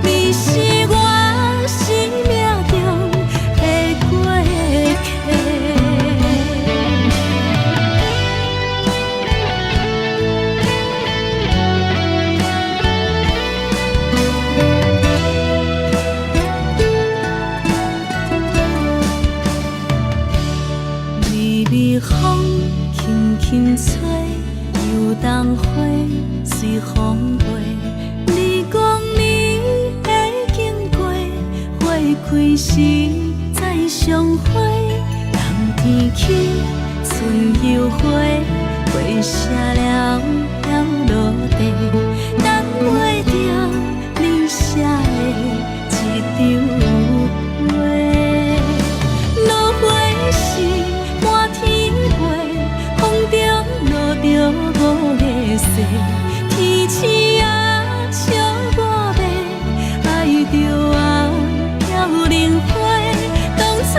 你是我生命中的过客。风轻轻吹，又当花随风飞。你讲你会经过，花开时再相会。冬天起，春又花，花谢了飘落地，等袂着你写的一张画。落花时满天飞，风中落着五个色。天星啊，笑我迷，爱着啊飘零花。当初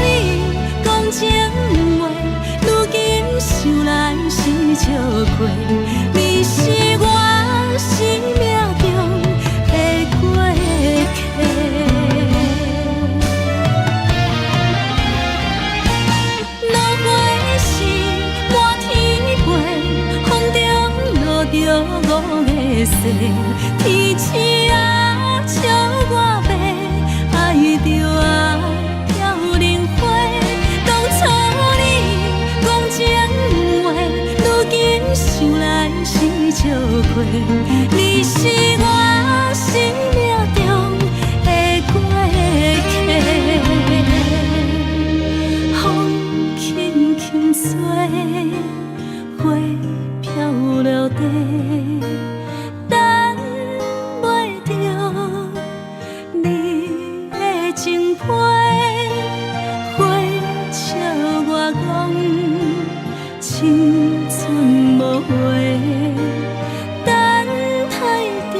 你讲情话，如今想来是笑过。你是我生命中的过客。落花时满天飞，风中落着五个色。天星啊，笑我迷，爱着啊飘零花。当初你讲情话，如今想来是笑过。你是我生命中的过客。风轻轻吹，花飘落地，等袂着你的情批。花笑我讲青春无话，等待着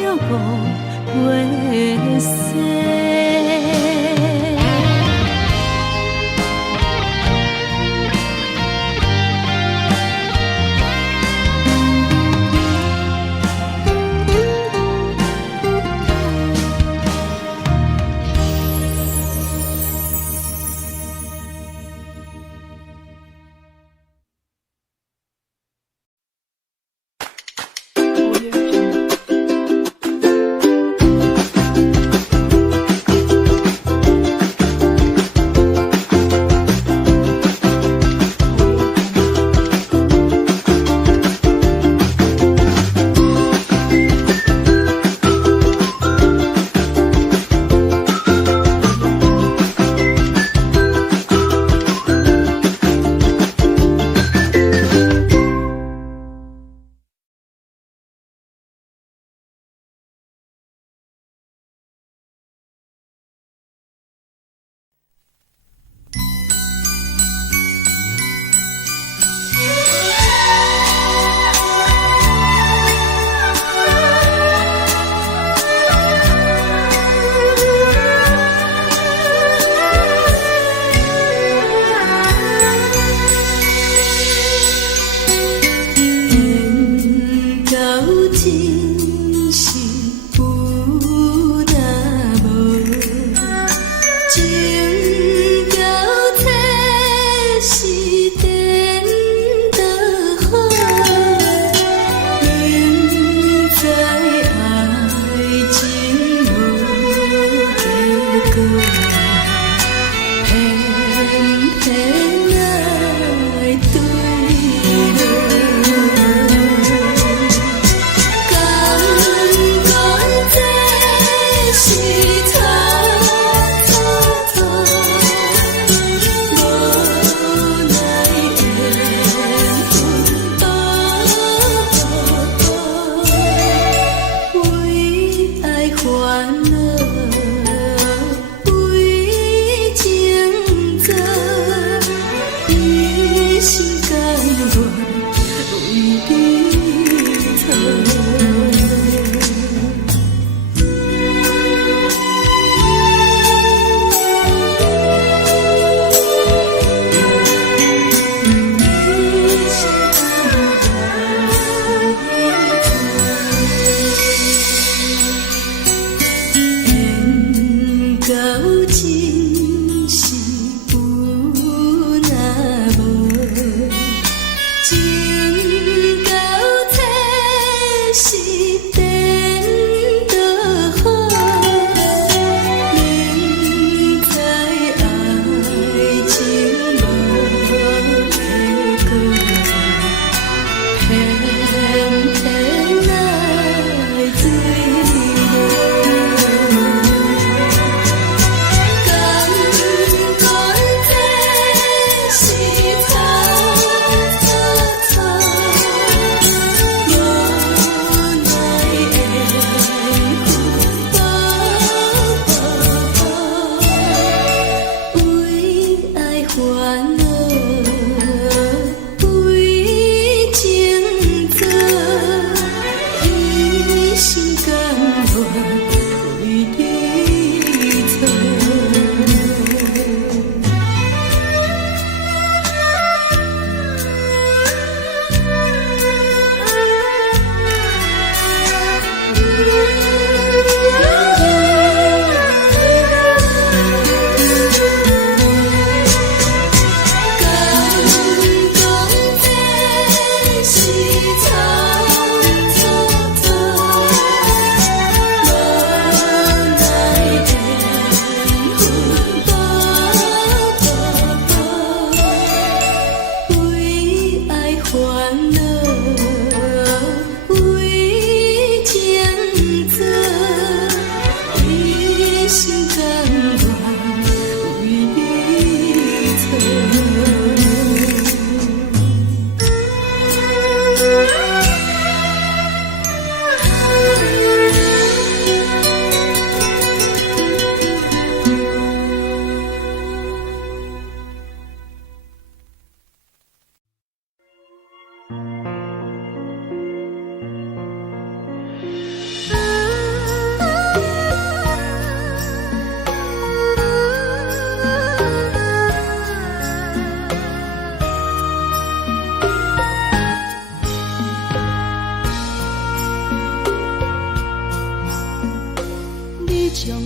烦恼为情做，一心甘愿为你错。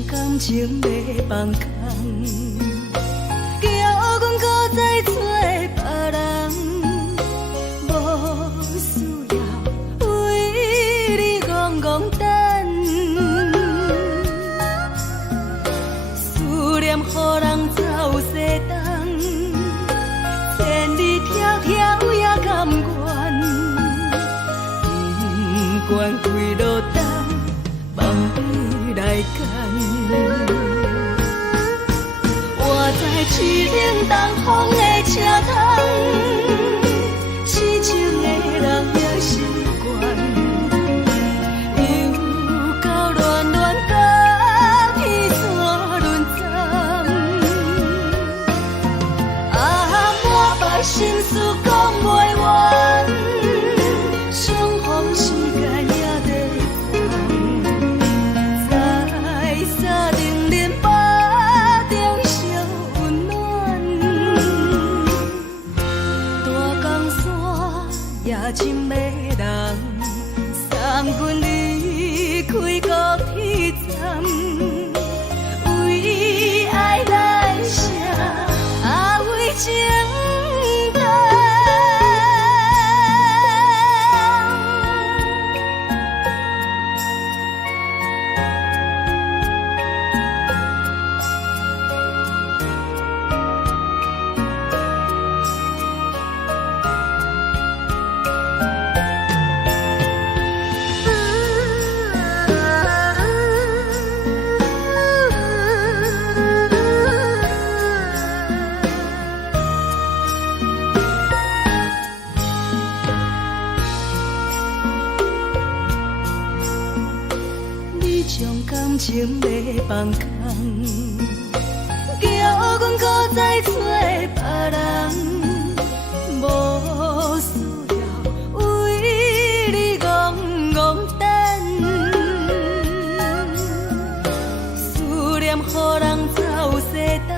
感情要放空，叫阮搁再找别人，无需要为你戆戆等，思念予人走西东，千里迢迢也甘愿，不管几落冬，望你来干。我在去冷东风的车窗，痴情的人也习惯，又到乱乱甲彼山论斩。啊，满腹心事讲袂完，相逢时间也在等，在沙定林巴中烧温暖。将感情要放空，叫阮搁再找别人，无需要为你戆戆等，思念予人走西东，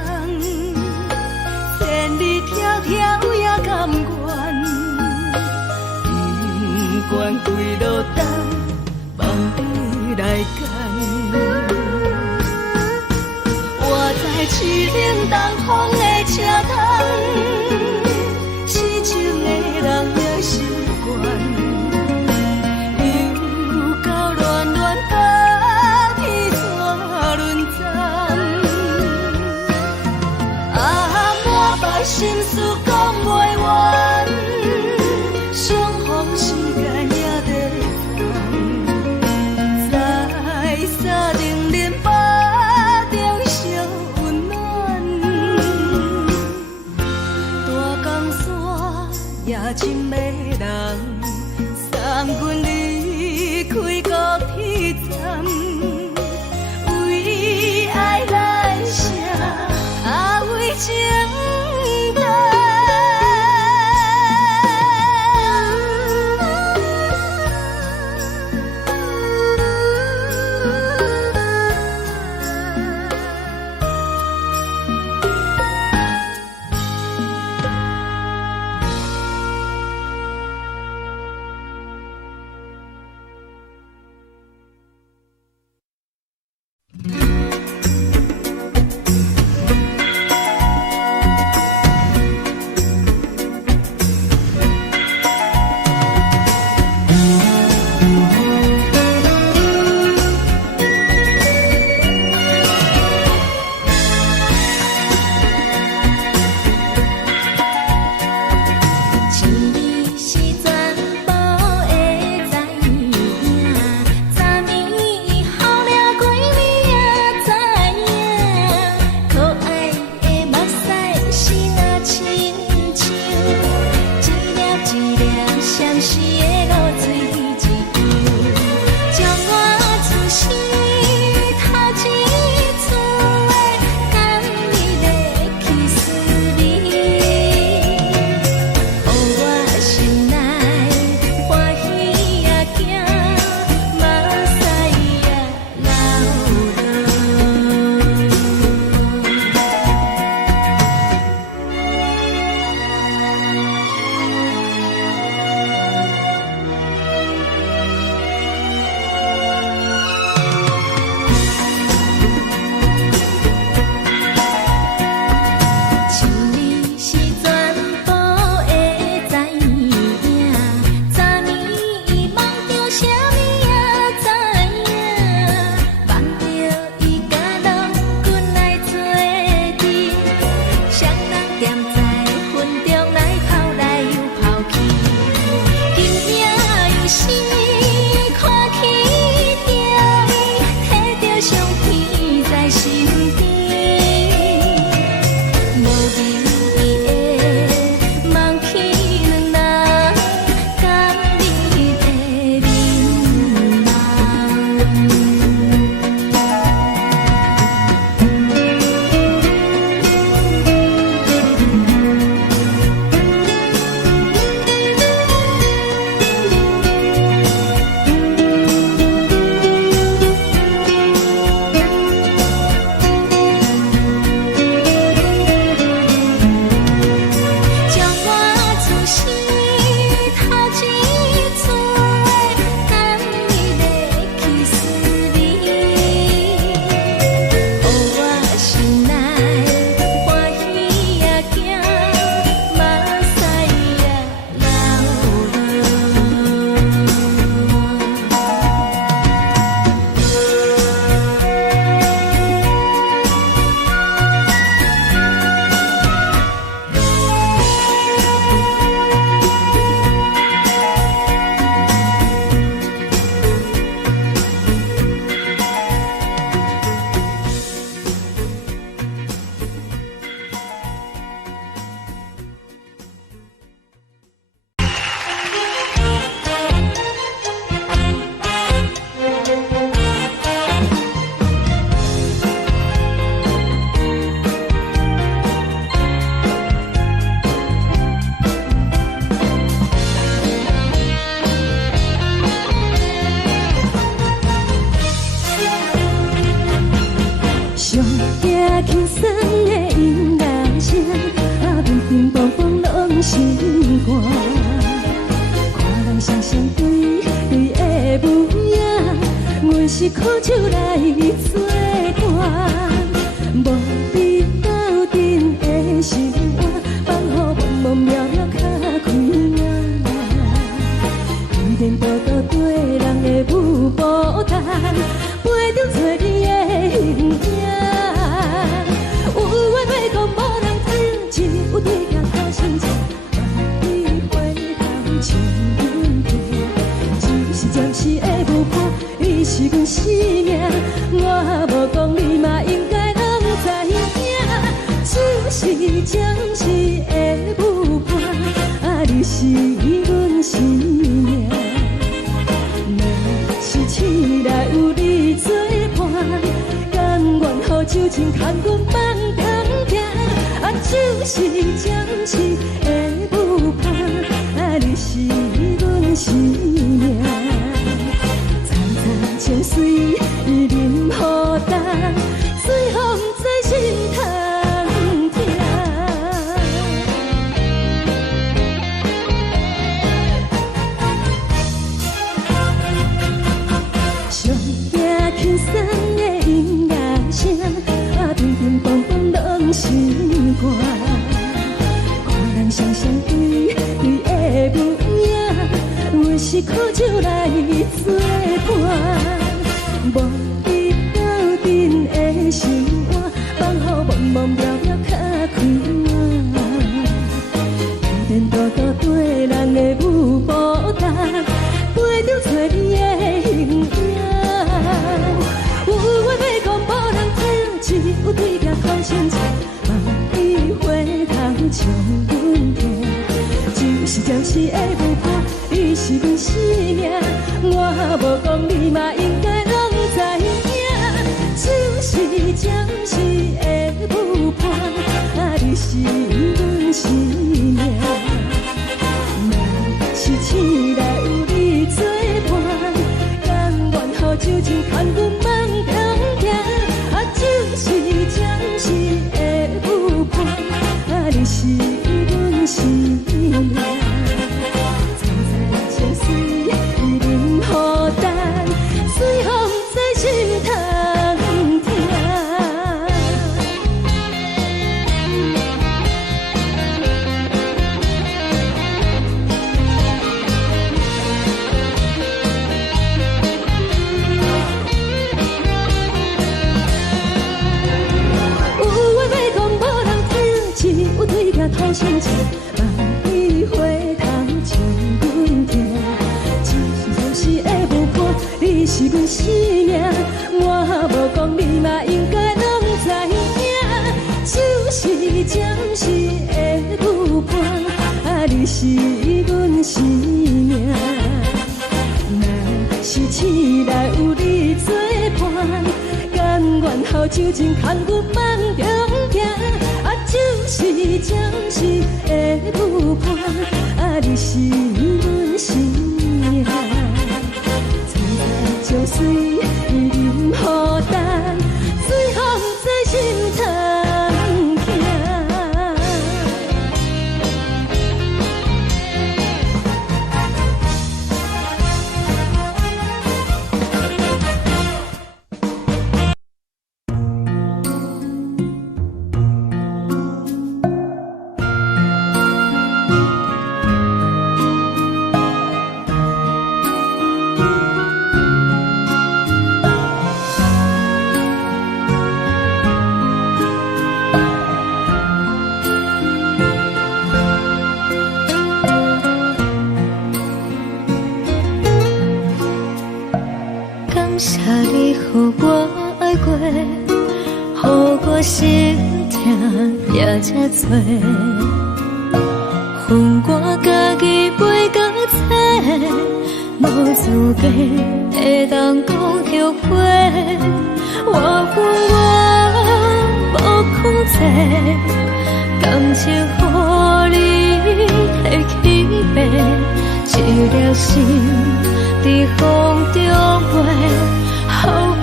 千里迢迢也甘愿，不管几落冬，望你来干。我在凄冷东风的车头，痴情的人也习惯，又到乱乱把天怎轮转？啊，满腹心事讲袂完，相逢时间也在等，在沙冷冷巴中烧温暖，大江山也真迷人，送阮离开高铁站，为爱来生，啊为情等。上惊轻松的音乐声，乒乒乓乓拢心肝。看人双双对对的舞影，阮是苦酒来作伴。无你斗阵的心肝，放予茫茫渺渺较开眼。一颠倒倒对人的舞步弹，陪着做你的形影。有话要讲无人听，只有对镜头先唱，万里回头唱阮听。只是暂时的舞伴，你是阮生命，我无讲你嘛应该拢知影。就是暂时的舞伴，你是阮生命。若是醒来有你作伴，甘愿予酒精牵阮放长行。就是暂时的舞伴，你是阮生命。层层情水任何等，随风在心头。轻松的音乐声，乒乒乓乓拢心肝。看人双双对对的舞影，阮是苦酒来作伴。无你斗阵的心肝，放予茫茫渺渺较开眼。一颠倒倒对人的舞步弹，陪着做你的形影。有话要讲无人听，只有对镜头先唱，万里回头唱阮听。就是暂时的舞伴，你是阮生命，我无讲你嘛应该拢知影。就是暂时的舞伴，你是阮生命。若是醒来有你作伴，甘愿予酒精牵阮放长行。就是暂时的舞伴，你是阮生命。层层情水任何等，随风在心头听。对镜头先唱，万里回头唱阮听。就是暂时的舞伴，你是阮生命，我无讲你嘛应该拢知影。就是暂时的舞伴，你是阮生命。若是醒来有你作伴，甘愿予酒精牵阮放长行。就是暂时的舞伴，你是阮生命。层层情水任何等，随风在心头行。感谢你予我爱过，予我心痛也这多，恨我家己袂到切，无资格会当讲后悔。我恨我无控制，感情予你提起白，一颗心在风中飞，好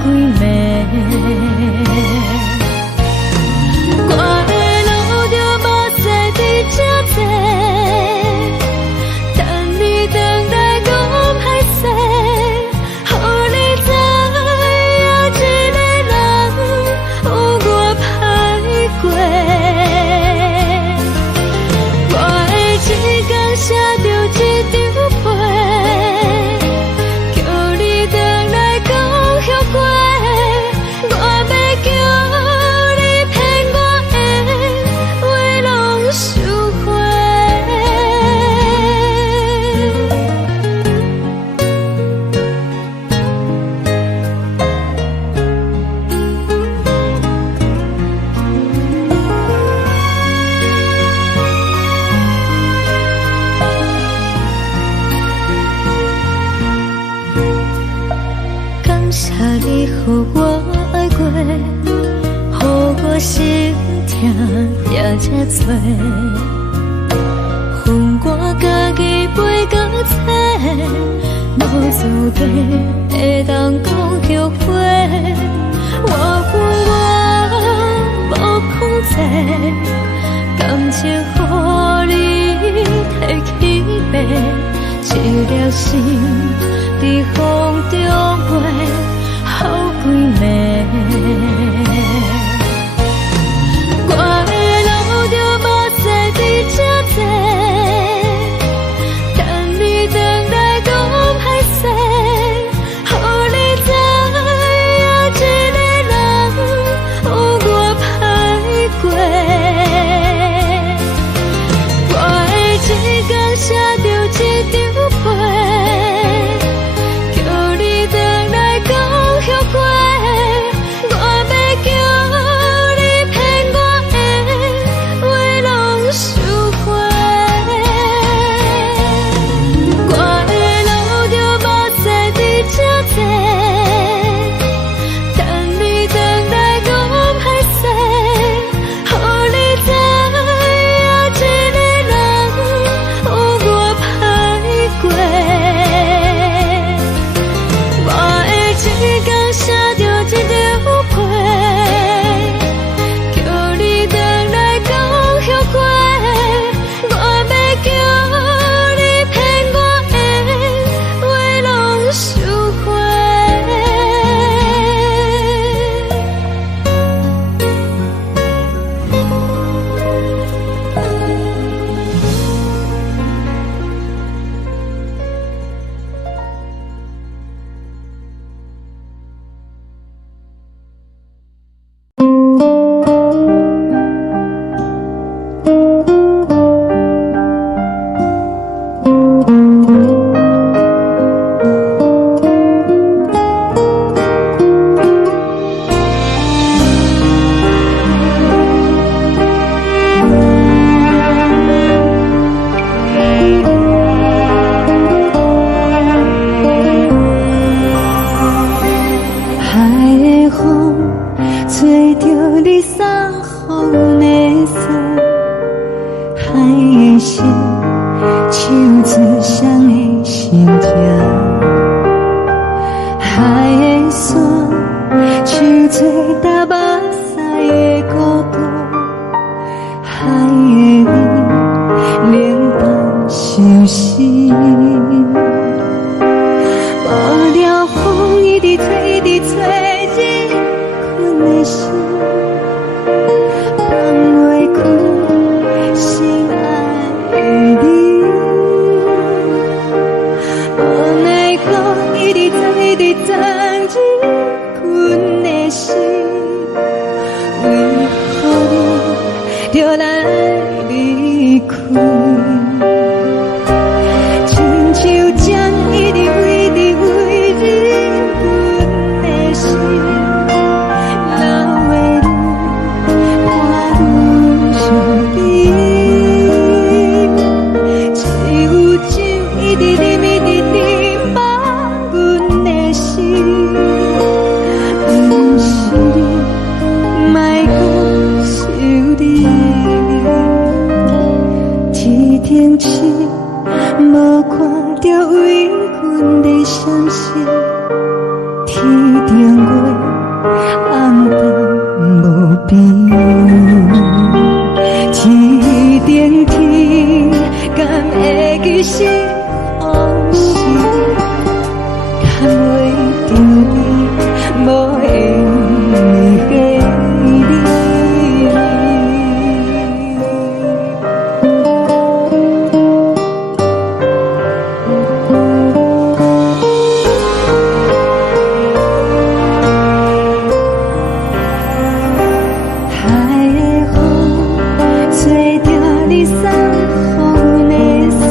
几暝。过，予我心痛才这多。恨我家己袂够切，无资格会当讲后悔。我恨我无控制，感情予你摕去卖，一粒心伫风中飞，好几暝。我的路就无再比这多，等你回来讲歹势，予你知影一个人有我歹过。我的一天写着一张被，叫你回来讲后悔。我要叫你骗我的话拢收回。我的路就无再比这多，等你回来讲歹势，予你知影一个人有我歹过。我的一天写着一张被，叫你回来讲后悔。我要叫你骗我的话拢收回。海的风吹着你送风的伞，海的心手指双的心痛，海的山手吹打目屎的孤独，海的你冷淡伤心。无聊风一直吹，一直吹，日困的心，放袂开心爱的你。无奈何一直等，一直等，日困的心，为何你就来离开？亲像针一直为你为你阮的心，流的泪看愈伤悲，只有酒一直啉一直啉饱阮的心，不是你，莫讲想你。天顶星无看到为阮的伤心，天顶月暗淡无边，天顶天敢会记是往事，敢会着你无缘的你。海的风吹着你送风的伞，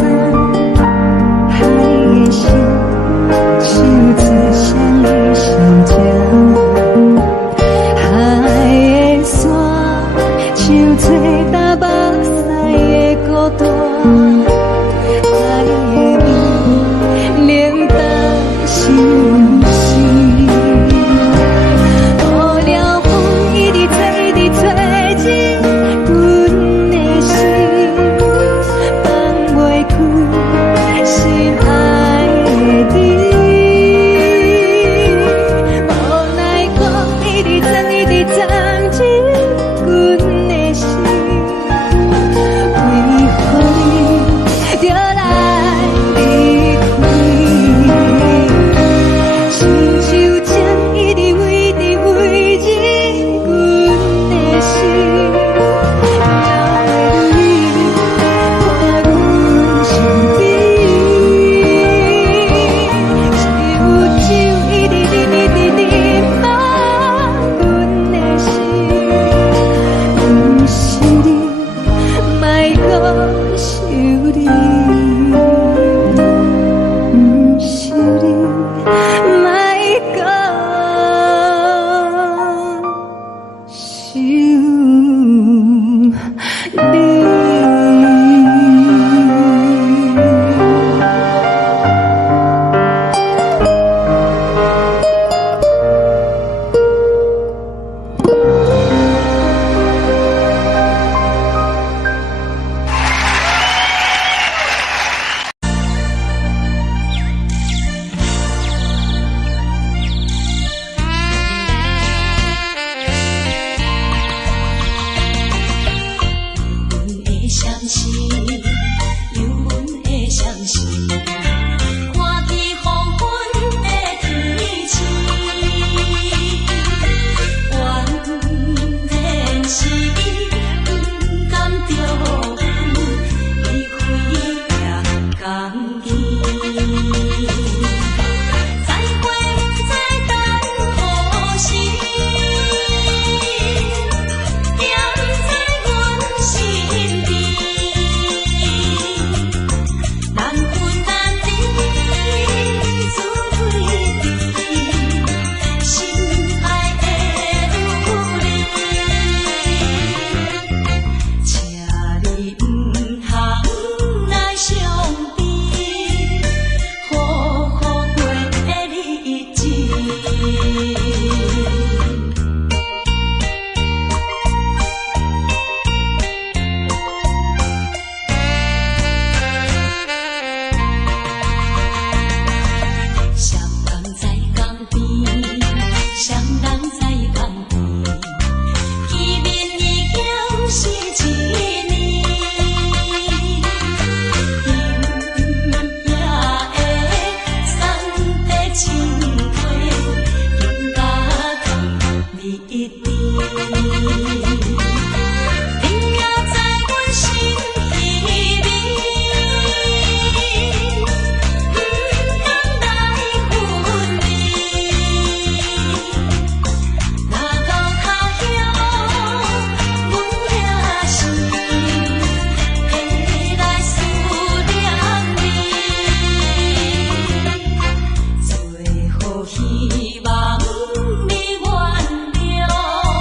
希望你原谅。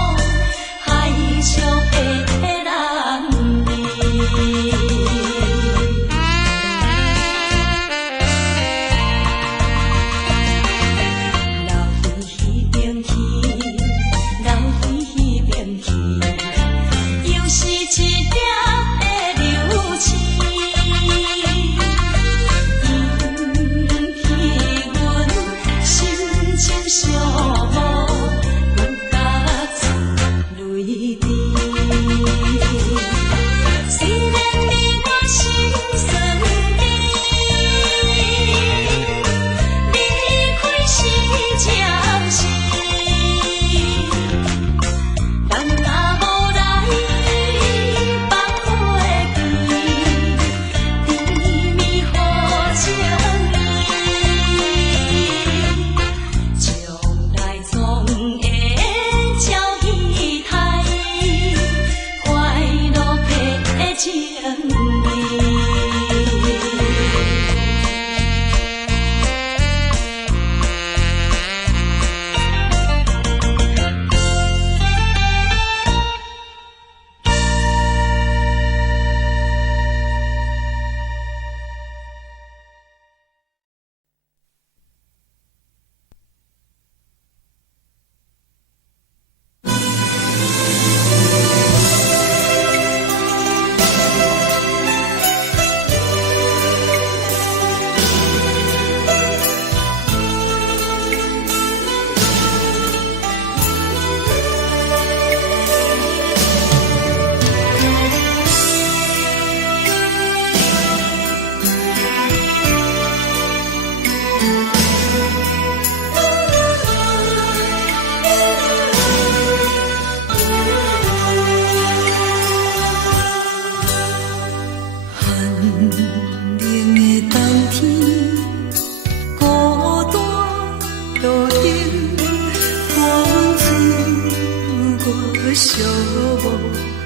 寂寞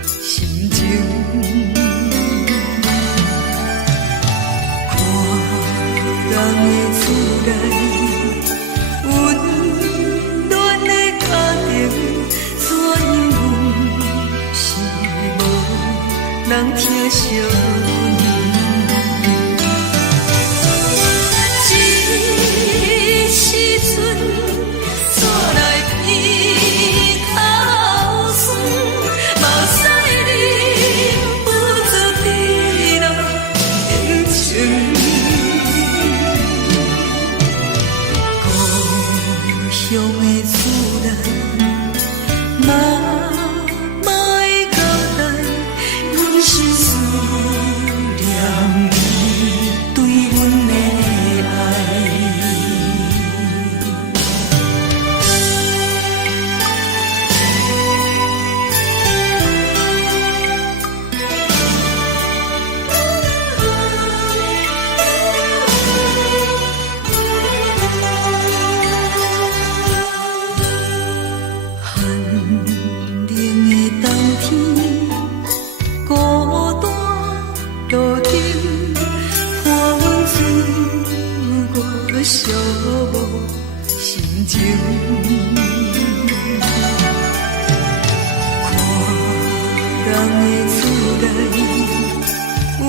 心情。看人的厝内温暖的家庭，怎样是无人疼惜。寂寞心情，看人的厝内温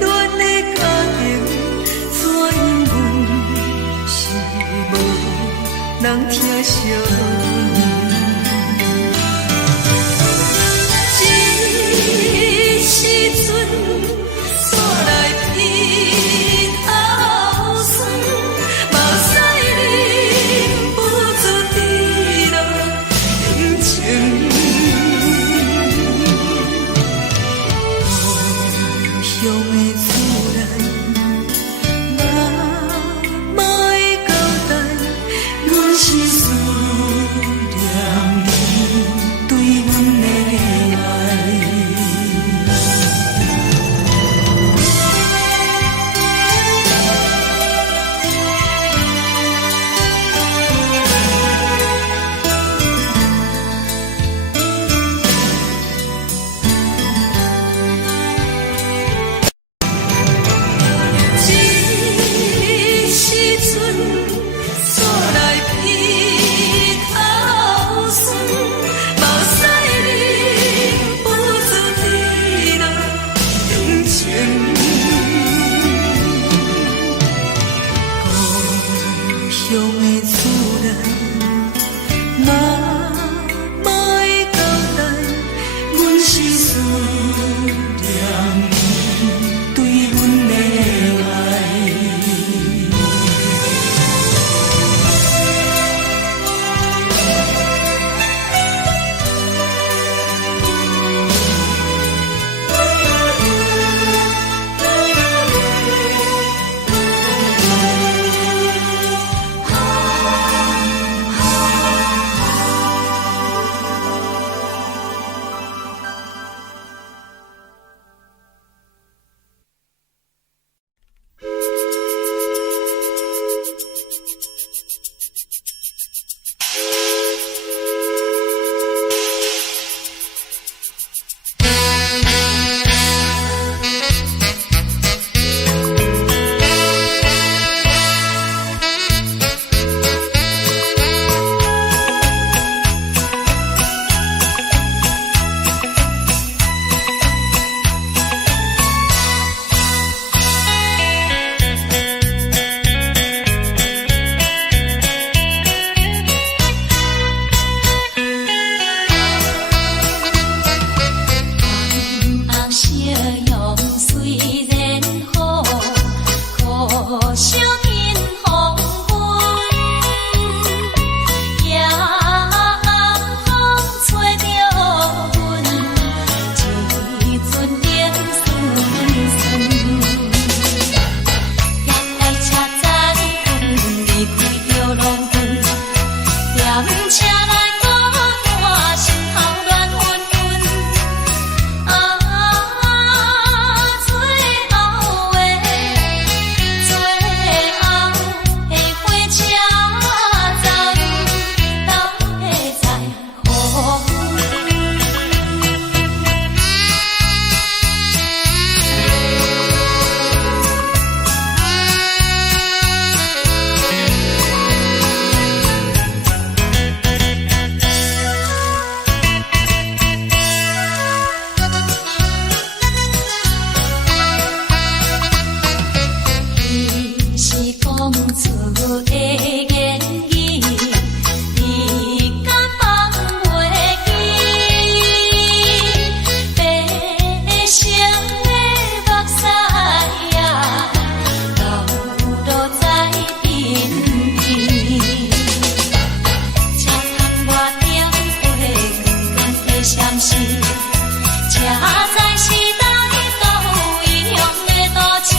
暖的家庭，怎样是无人疼惜。这时阵煞来鼻头酸，目屎忍不住滴落眼睛。故乡的厝内，妈妈的交代，阮是思关心，车载时代都有异乡的都市。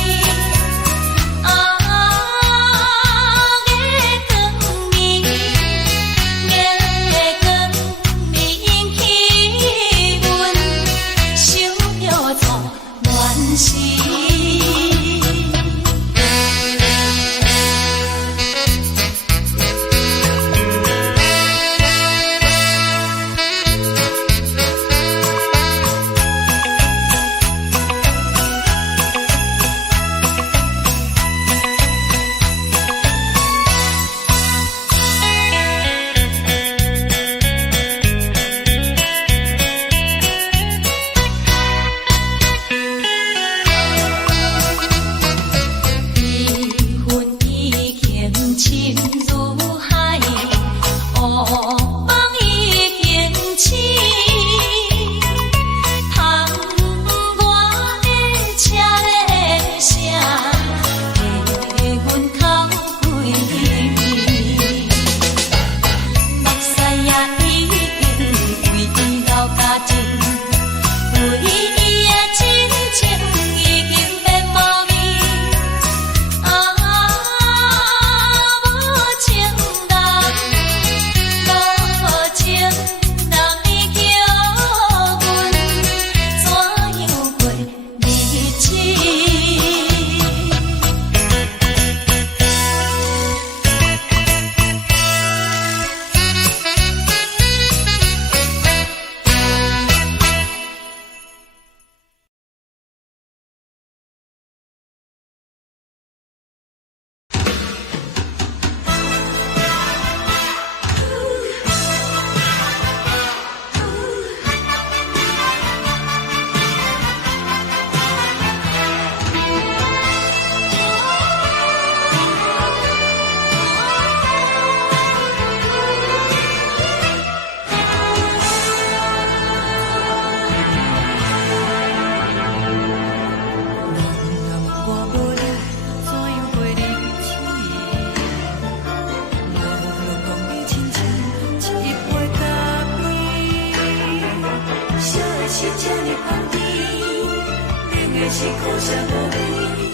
是苦涩无味，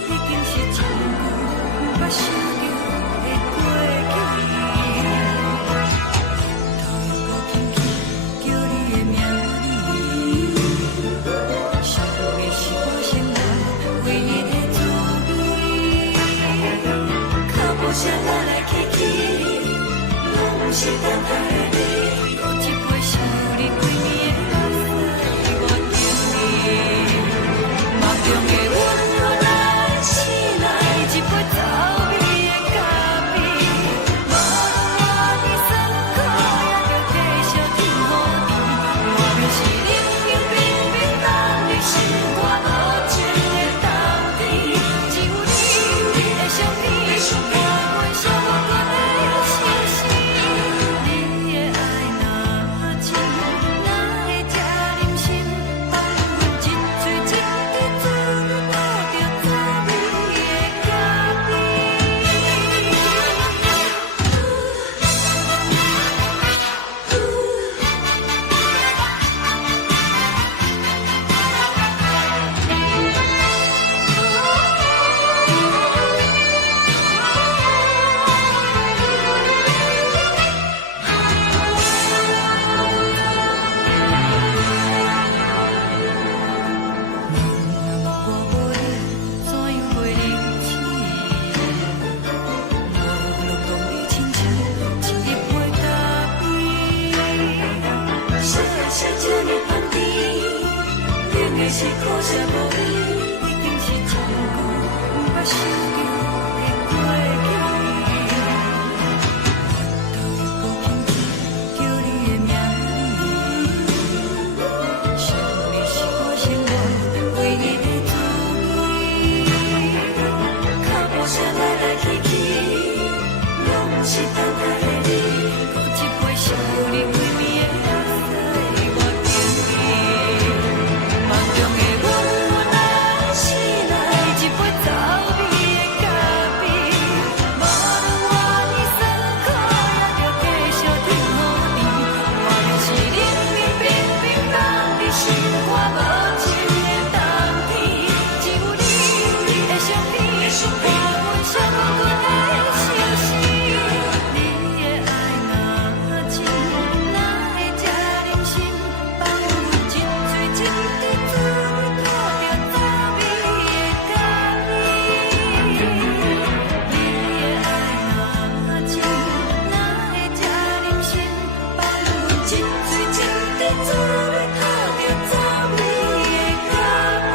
已经是一句不想叫的过去。头又轻轻叫你的名字，想的是我心内唯一的滋味。脚步声来来去去，拢是等待你。有一杯想你几年的水，我等你。梦中的温柔来醒来，一杯走味的咖啡，无论我的酸苦，也着继续甜乎甜。我便是冷冷冰冰等你心肝无情的冬天，只有你的相片，我阮寂寞的心事。你的爱若真，哪会这忍心放阮一嘴一滴水，落着滋味的咖啡。我无你，怎样袂离弃？无路讲你亲像一杯咖啡，小的小这呢香甜，冷的是苦涩无味，已经是一句不捌想着的过去。头又轻轻叫你的名字，想你是我生活唯一的滋味。脚步声来来去去，拢是等待你。有一杯想你几暝的水，我等你。梦中的温柔来醒来，一杯走味的自然要靠着走你的脚边。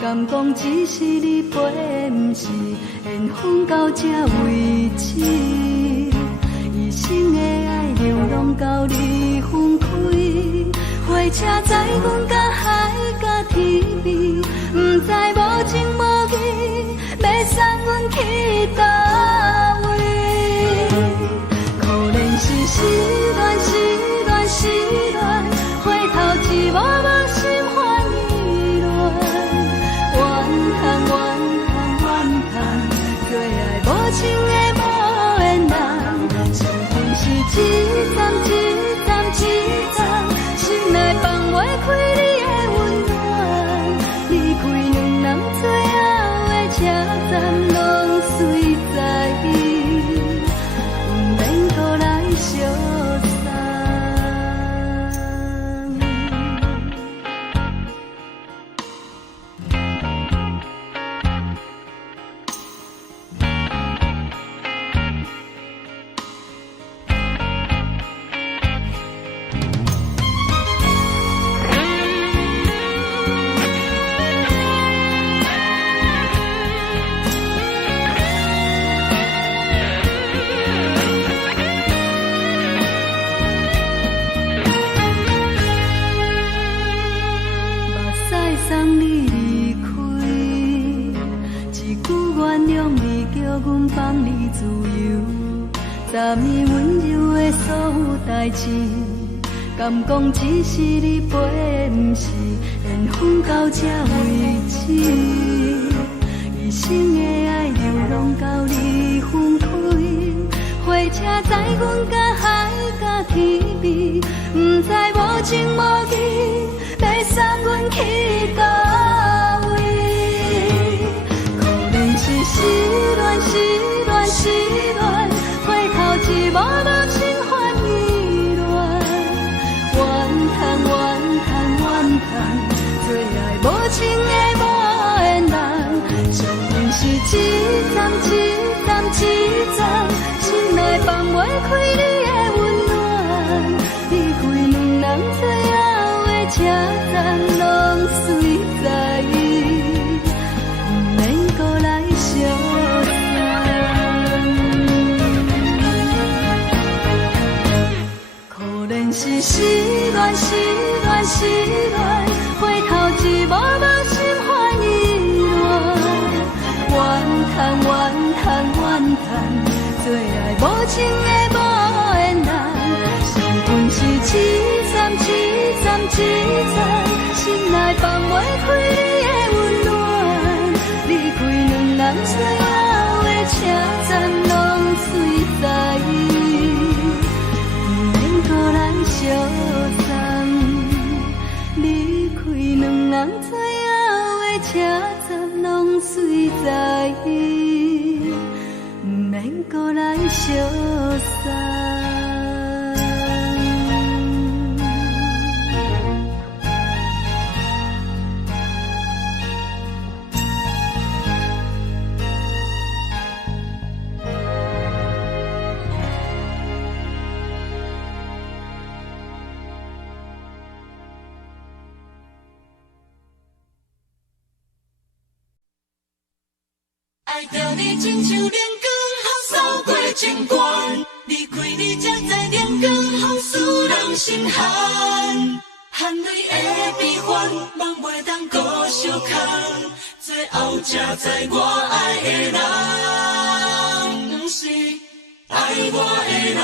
敢讲只是你陪，不是缘分到这为止。一生的爱流浪到你分开，火车载阮甲海甲天边，不知无情无义，要送阮去倒位？可能是失恋，失恋，失恋，回头一幕幕心烦意乱。怨叹，最爱无情的无缘人，相分是一站一站一站，心内放袂开你的温暖。离开两人最后的车站，拢随在伊，不免搁来相送。昨暝温柔的所有代志，敢讲只是你陪，不是缘分到这为止。一生的爱流浪到你分开，火车载阮甲海甲天边，不知无情无义，要送阮去倒位？可能是失恋，失恋，失恋。回头一幕幕心烦意乱，怨叹，最爱无情的无缘人，相逢是一站一站一站，心内放袂开你的温暖。离开两人最后的车站，拢随在伊，不免搁来相送。是失恋，失恋，失恋，回头一幕幕心烦意乱。怨叹，最爱无情的无缘人，相分是一站一站一站，心内放袂开你的温暖。离开两人最后的车站，拢随在伊。相送，离开两人最后的车站，拢随在伊，不免搁来相送。爱着你亲像阳光风扫过情关，离开你才知阳光风使人心寒。含泪的悲欢，望袂当搁相牵，最后才知我爱的人，不是爱我的人。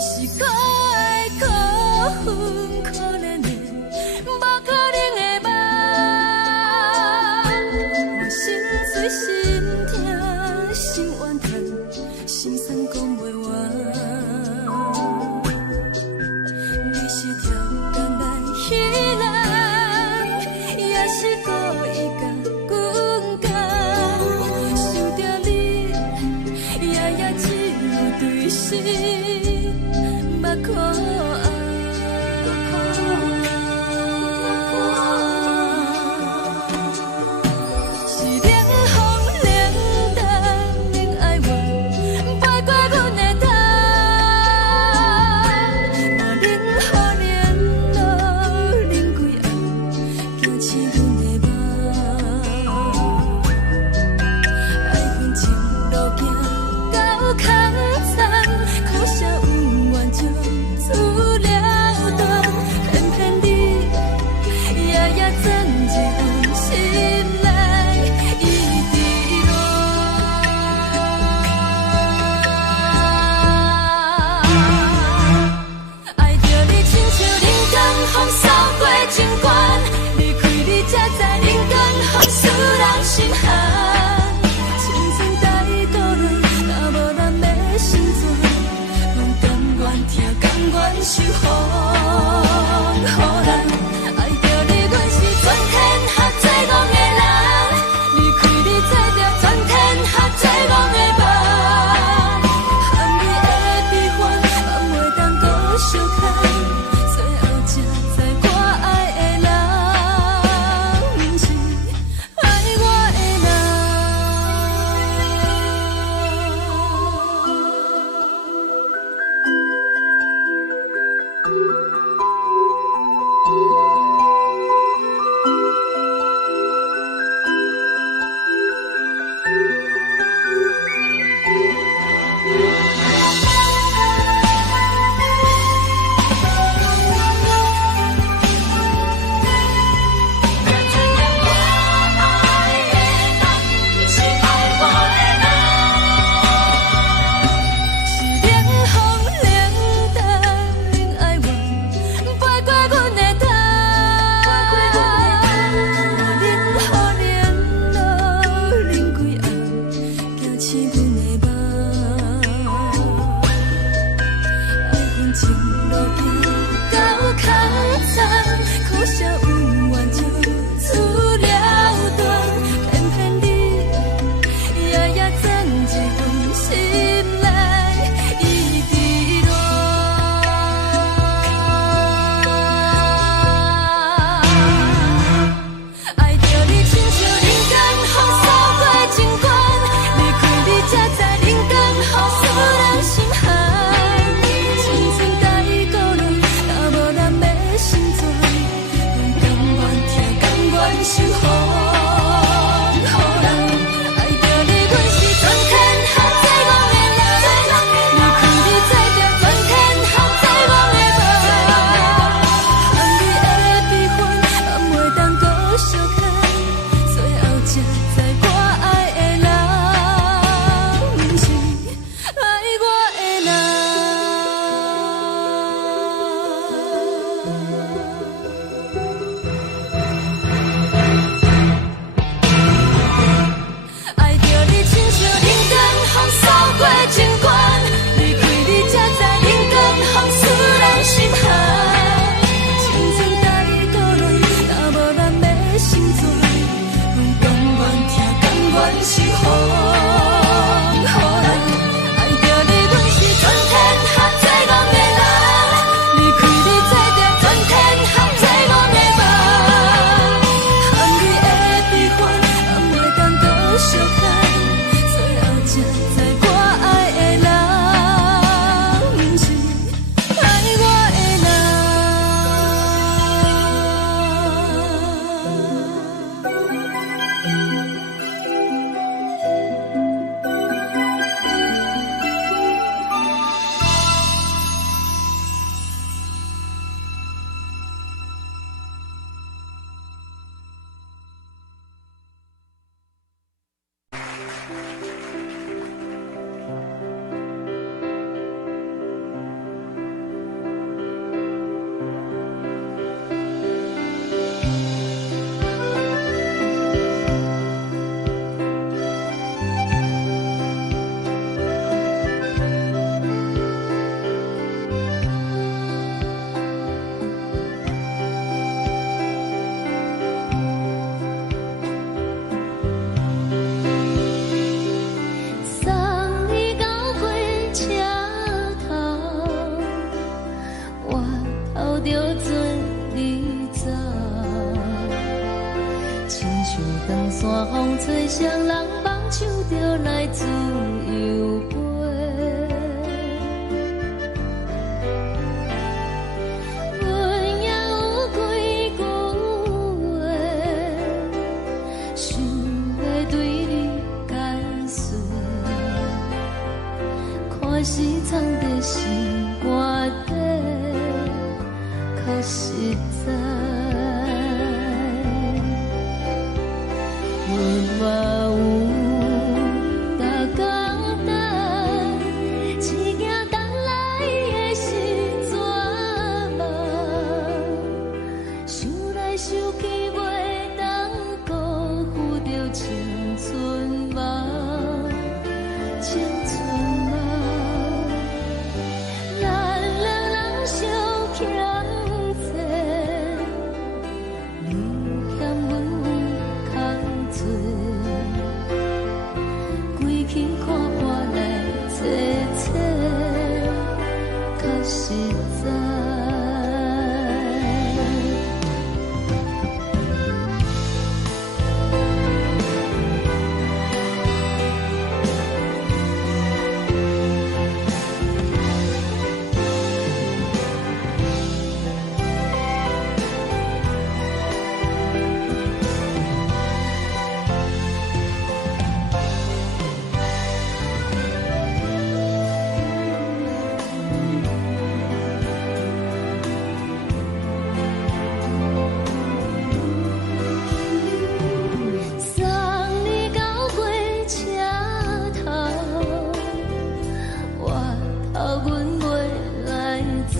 是可爱可恨可怜的，无可能的梦。我心碎心痛心怨叹，心酸讲袂完。你是跳工来彼人，也是故意甲阮讲，想着你，夜夜只有对视。目眶红，是冷风冷淡冷爱我，飞过阮的头，嘛冷雨冷落冷几暗，惊醒阮的梦。爱恨情路行到空残，可惜有缘就出了断，偏偏你夜夜钻入阮心内，一直乱。爱着你亲像冷光风扫过情关，离开你才知冷光风使人心寒。青春带过来，若无咱要心酸。甘愿受风雨人，爱着你，阮是全天下最戆的人。离开你，才着全天下最戆的梦。含泪的悲欢，望袂当搁相牵，最后才知我爱的人，不是爱我的亲像长山风吹双人放手就来自由飞。阮也有几句话，想要对你解释，看是藏在心肝底，较实在。阮嘛有逐工等，只惊等来的是绝望，想来想去袂当辜负着青春梦，青春梦。咱两人相欠债，你欠阮有空做，归去看破来切切，较实在。送你到火车头，我头阮袂来走，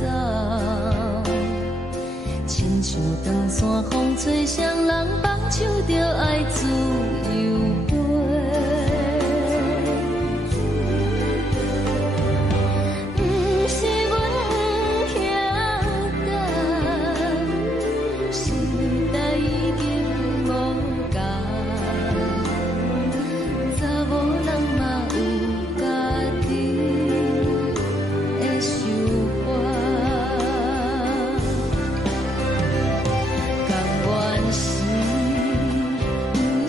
亲像长山风吹双人放手就爱自由飞。不是阮不晓得，时代已经无共，查某人嘛有家己的想法，甘愿是毋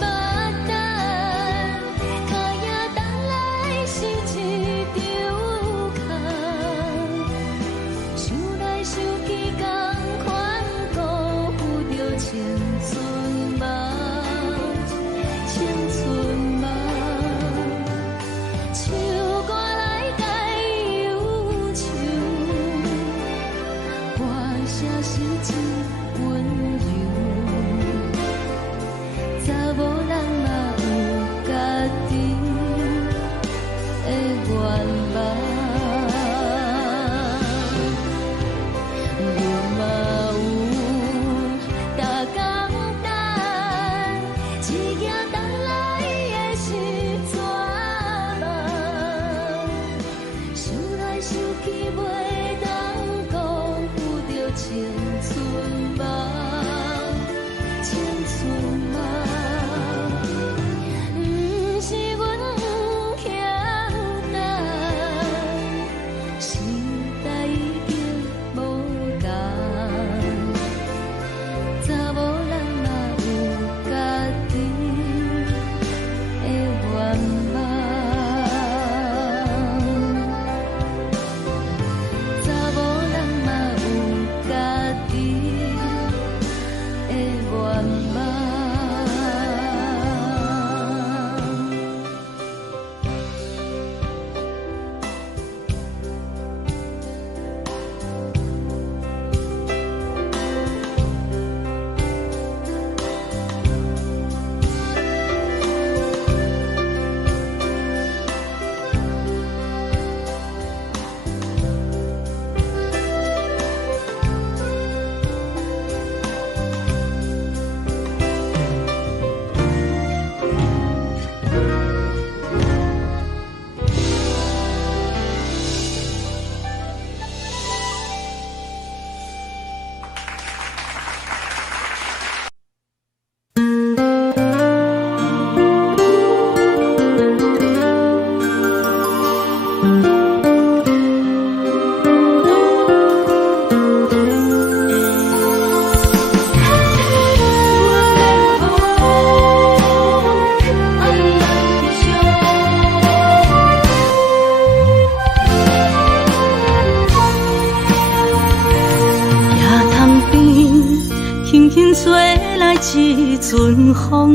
阵风，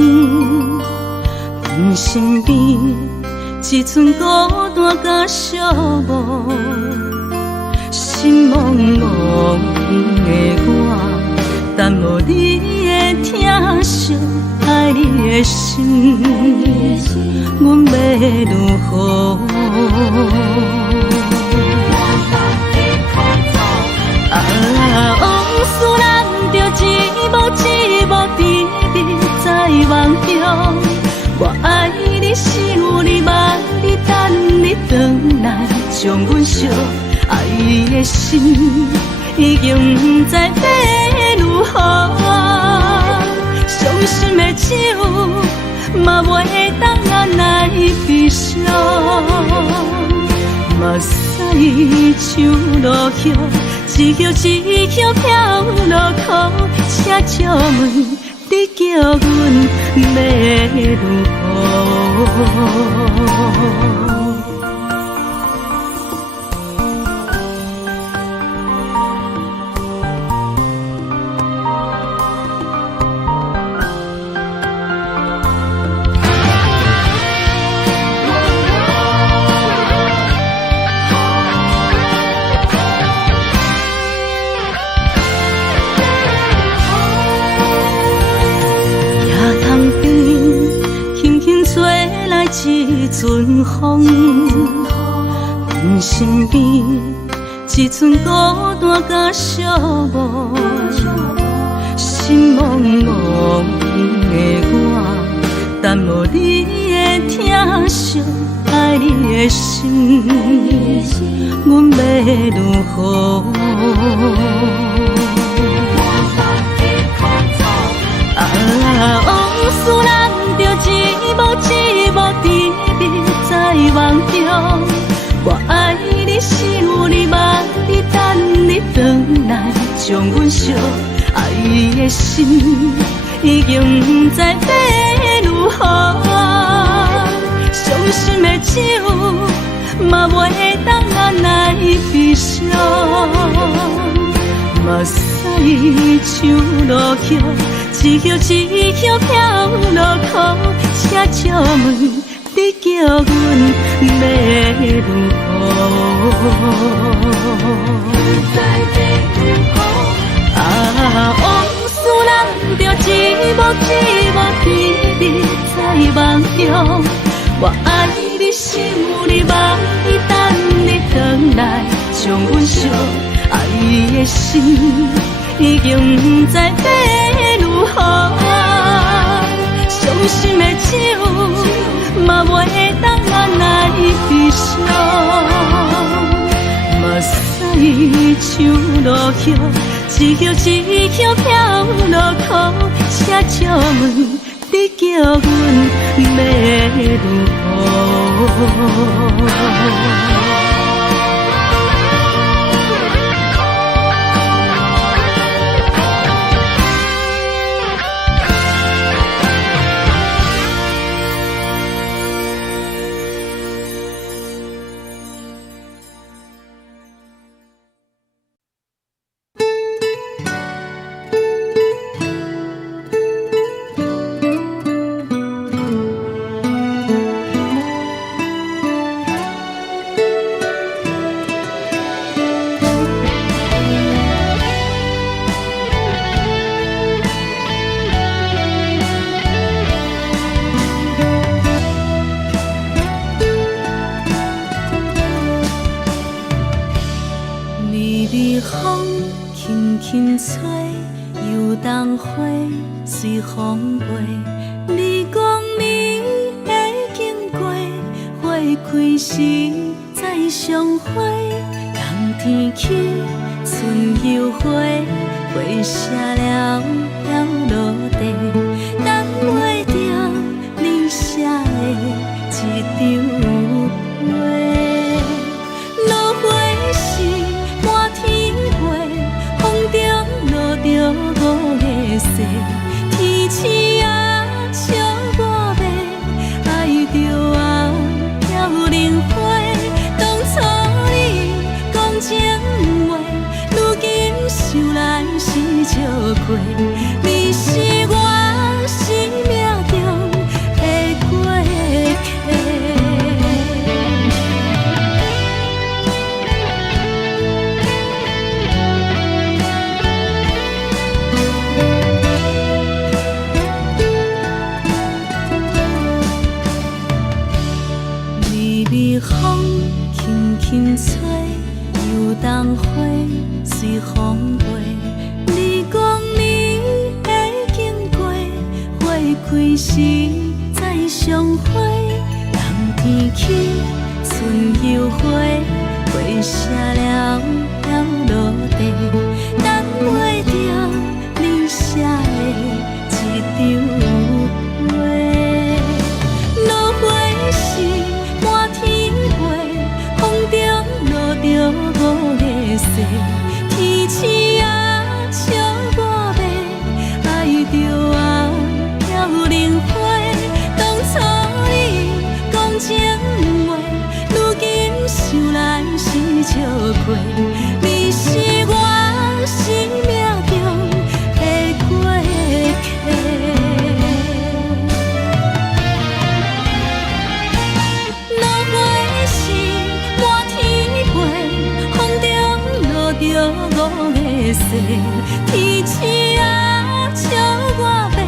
阮身边一寸孤单甲寂寞，心茫茫的我，等无你的疼惜，爱你的心，阮要如何？往事咱着一幕一幕甜蜜在梦中。我爱你，想你，望你，等你回来，将阮惜爱的心已经不知要如何。伤心的手嘛袂当按来悲伤，目屎像落雨。一叶一叶飘落雨，请借问你叫阮要如何？一阵风，阮身边一寸孤单甲寂寞，心茫茫的我，等无你的疼惜，爱你的心，阮要如何？往事咱着一幕一幕甜蜜在梦中。我爱你，想你，望你，等你回来，将阮惜爱的心已经不知要如何。伤心的手嘛袂当按来悲伤，目屎像落雨。一叶一叶飘落雨，请借问你叫阮要如何？往事咱着一幕一幕甜蜜在梦中。我爱你，想你，望你，等你回来，将阮惜爱的心已经不知要如何。伤心的手嘛袂当按来悲伤，目屎像落雨，一叶一叶飘落雨，请借问你叫阮要如何？随风飞，你讲你会经过，花开时再相会。冬天起，春又花，花谢了飘落地，等袂着你写的一张画。落花是满天花，风中落着五个色。天星啊，笑我袂爱着啊，飘零花。当初你讲情话，如今想来是笑过。你是我开时再相会，人天起春又花，花谢了飘落地，等袂着你写的一张话。落花时满天飞，风中落着五个星，天星啊笑我迷，爱着啊飘零花。当初你讲情话，如今想来是笑过。你是我生命中的过客。落花时满天飞，风中落着五个星，天星啊笑我迷，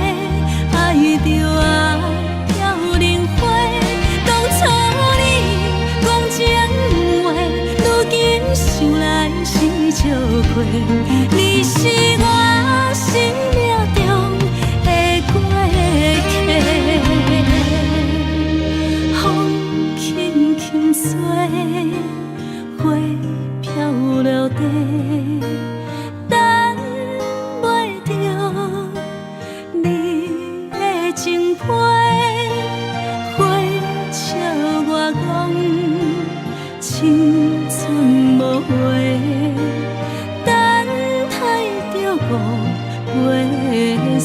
爱着啊飘零花。当初你讲情话，如今想来是笑过。你是我生命中的过客。风轻轻吹，花飘落地，等袂着你的情批。花笑我讲青春无话，等待着五月雪。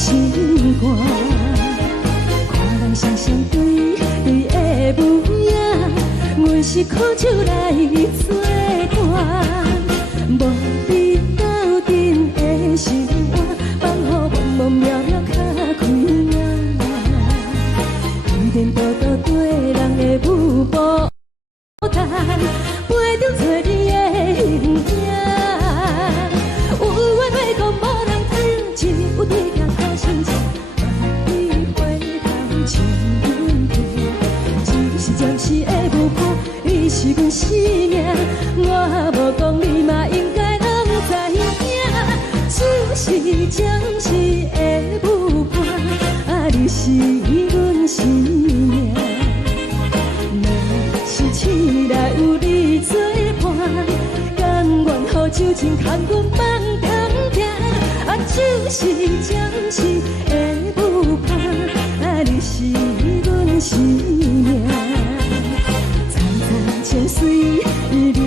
心肝。看人双双对对的模样，阮是苦酒来作伴。无你斗阵的生活，放予茫茫渺渺较开眼。颠颠倒倒对人的舞步弹，陪着做你的形影。有话要讲无人听，有对镜讨心情，你回头将阮听。一时暂时的舞伴，你是阮生命。我无讲你嘛应该拢知影，就是暂时的舞伴，你是阮生命。若是醒来有你作伴，甘愿予酒精牵阮梦中行，就是暂时的舞伴，你是阮生命。层层泉水任雨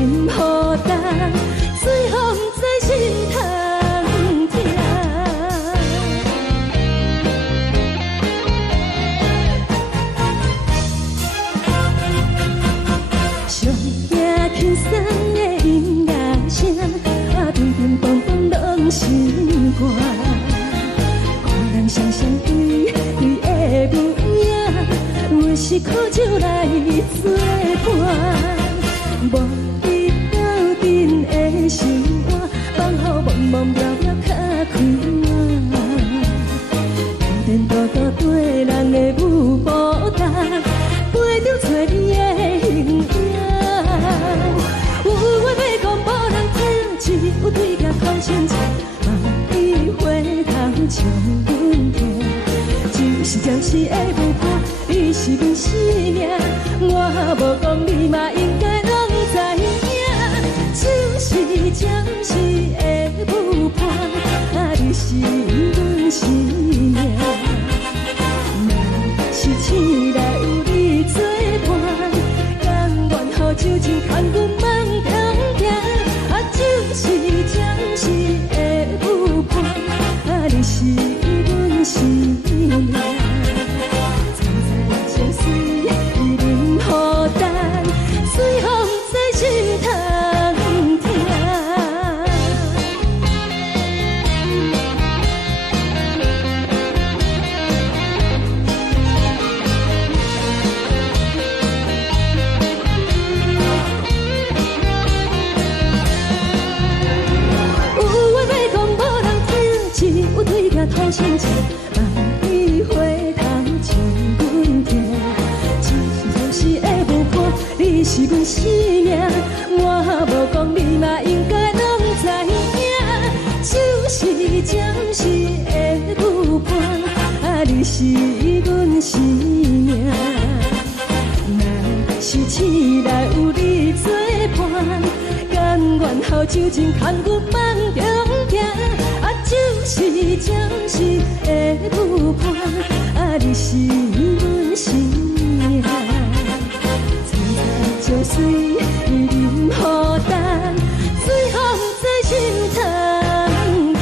淡，水风在心头疼。上惊轻松的音乐声，乒乒乓乓拢心肝。看人双双对对的模样，阮是苦酒来作伴。无你斗阵的生活，放予茫茫渺渺较开眼。颠颠倒倒对人的舞步弹，陪着做你的形影。有话要讲无人听，只有对镜讨心情，你回头将阮听。就是暂时的舞伴，你是阮生命。我无讲你嘛应该拢知影，就是暂时的舞伴，你是阮生命。若是醒来有你作伴，甘愿予酒精牵阮梦中行，就是暂时的舞伴，你是阮生命。层层泉水任雨淡，水风在心头疼。有话要讲无人听，只有对镜讨心情，你回头将阮听。就是暂时的舞伴，你是阮生命。我无讲你嘛应该拢知影，就是暂时的舞伴，你是阮生命。若是醒来有你作伴，甘愿予酒精牵阮梦中行，就是暂时的舞伴，你是阮生命。层层泉水任雨淡，水风在心头疼。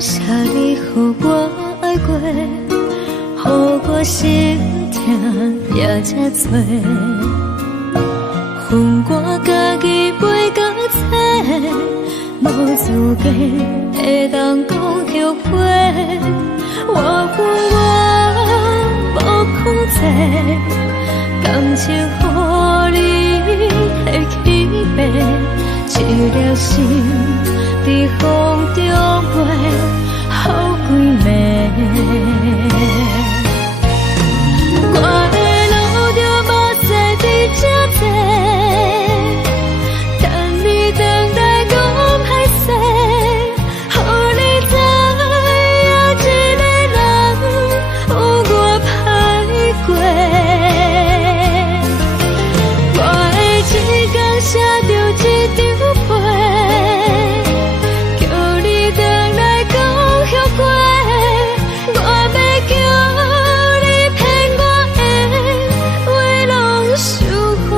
谢你，予我爱过，予我心痛也这多。恨我家己袂到切，无资格会当讲后悔。我恨我无控制，感情予你会起飞，一粒心在风中飞。好几暝，我的路就无细滴这多，等你等待讲歹势，予你知影一个人有我歹过。我的一天写着一张被，叫你等来讲。我要叫你骗我的话拢收回。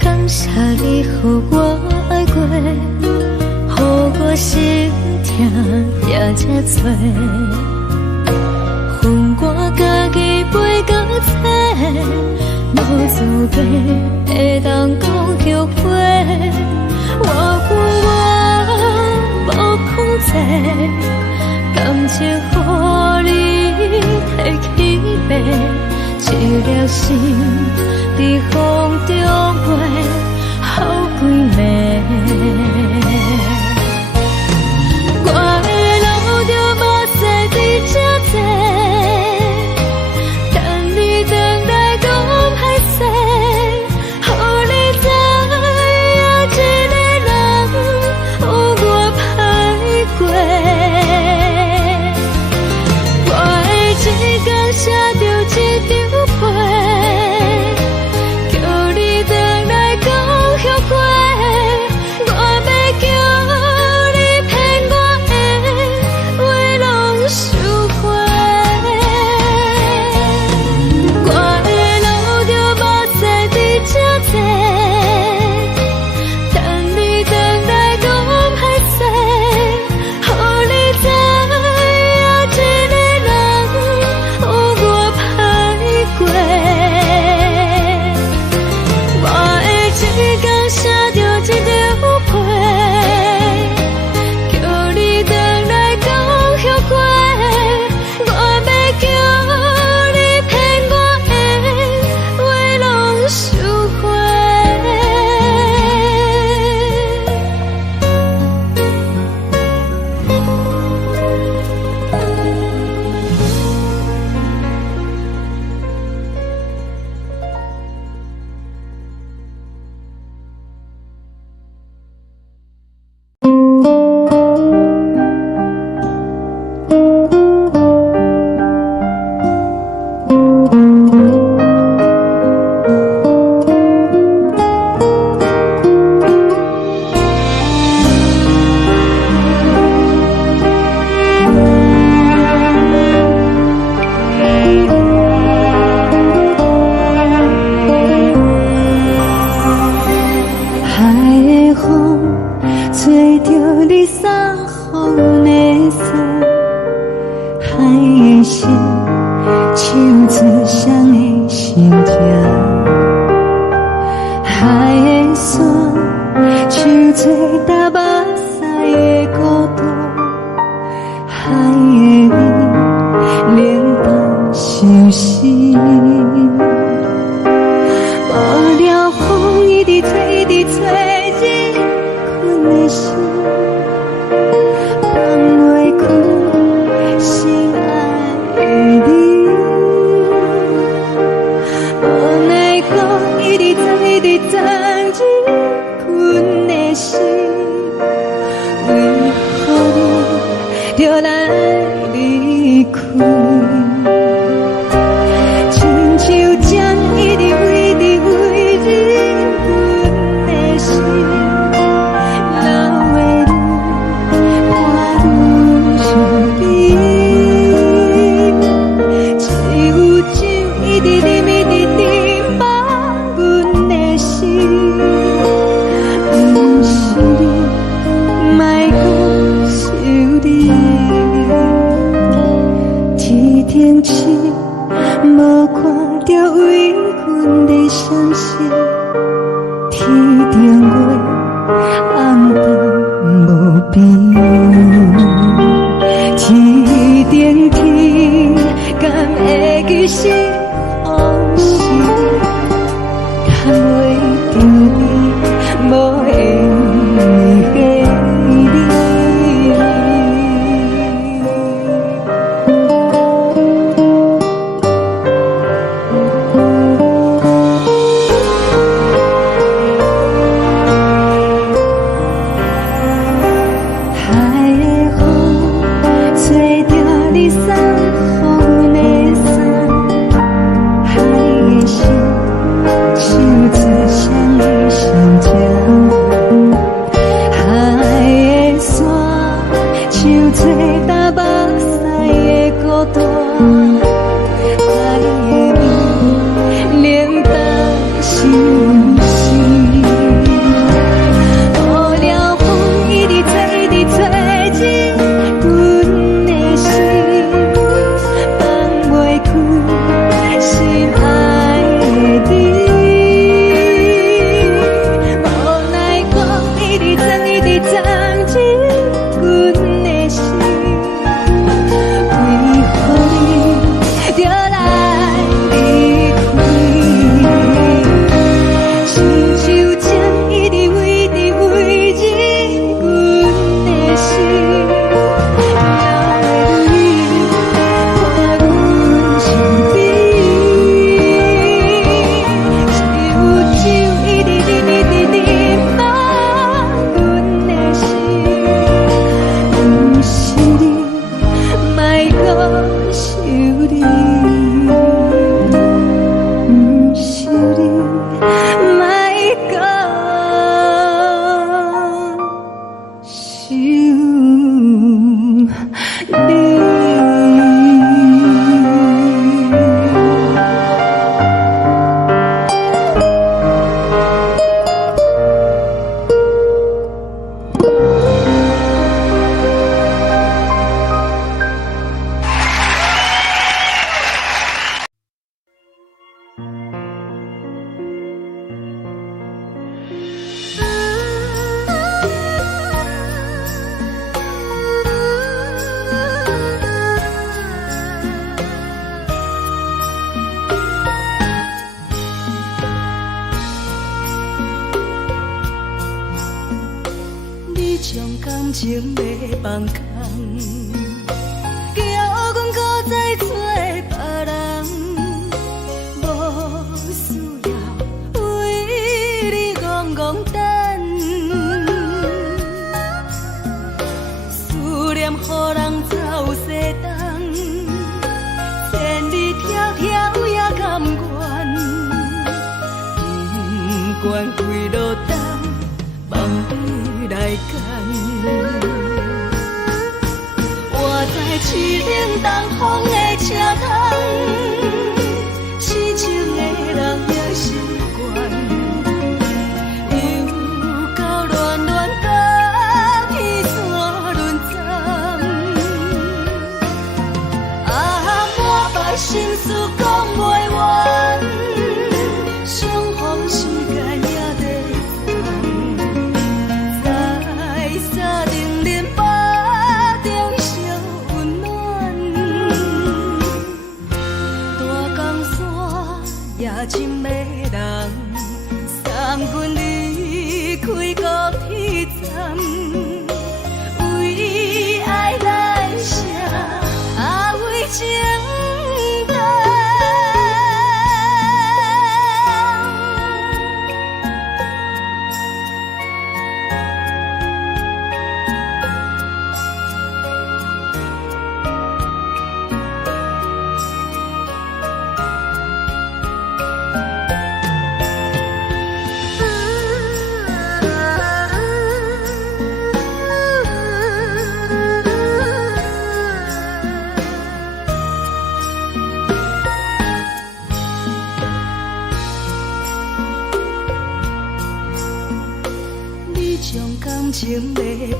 感谢你，予我爱过，予我心痛也这多。恨我家己袂到切，无资格会当讲后悔。我恨我无控制，感情予你摕起飞，一粒心在风中飞。好几暝，我的路就无细滴这多，等你等来讲歹势，予你知影一个人有我歹过。我的一天写着一张被，叫你等来讲后悔。你送风的伞，海的心，手指双的心情，海的山，手做搭目屎的孤单，海的味，冷淡伤心。无聊风一直吹，一直吹，日困的心，放袂开心爱的你。无奈我一直等，一直等，日困的心，为何你就来离开？亲像针一直为日困的心，流的泪看愈伤悲。只有酒一直啉，一直啉饱阮的心，不是你，莫搁想你。天顶星，无看到为阮的伤心。天顶月，暗淡无边。天顶天，敢会记是往事？看袂着你，无缘的你。情要放空，叫阮搁再做别人，无需要为你戆戆等。思念予人走西东，千里迢迢也甘愿，不管几路东，梦里来赶。我在市顶东风的车窗，痴情的人也心倦，又到乱乱甲彼山。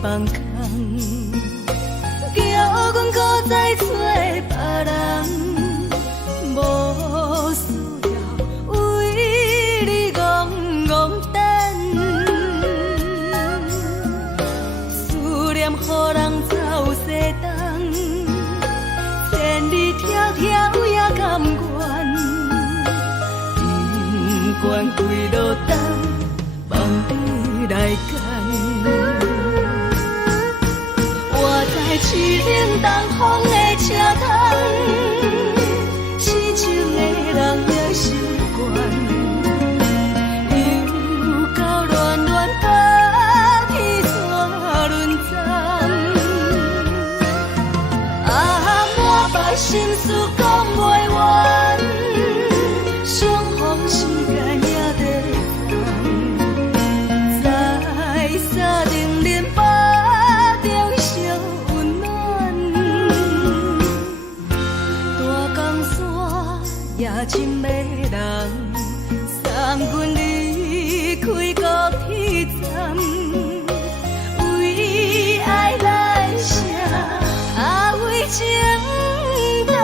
放空，叫阮搁再找别人，无需要为你戆戆等，思念予人走西东，千里迢迢也甘愿，不管几落冬，望你来牵。我在痴冷东风的车窗，痴情的人也习惯，又到乱乱把天线轮转。啊，满腹心事讲袂完，相逢时间也在放，在沙定连巴中烧温暖，大江山也真迷人，送阮离开高铁站，为爱来声，啊为情重。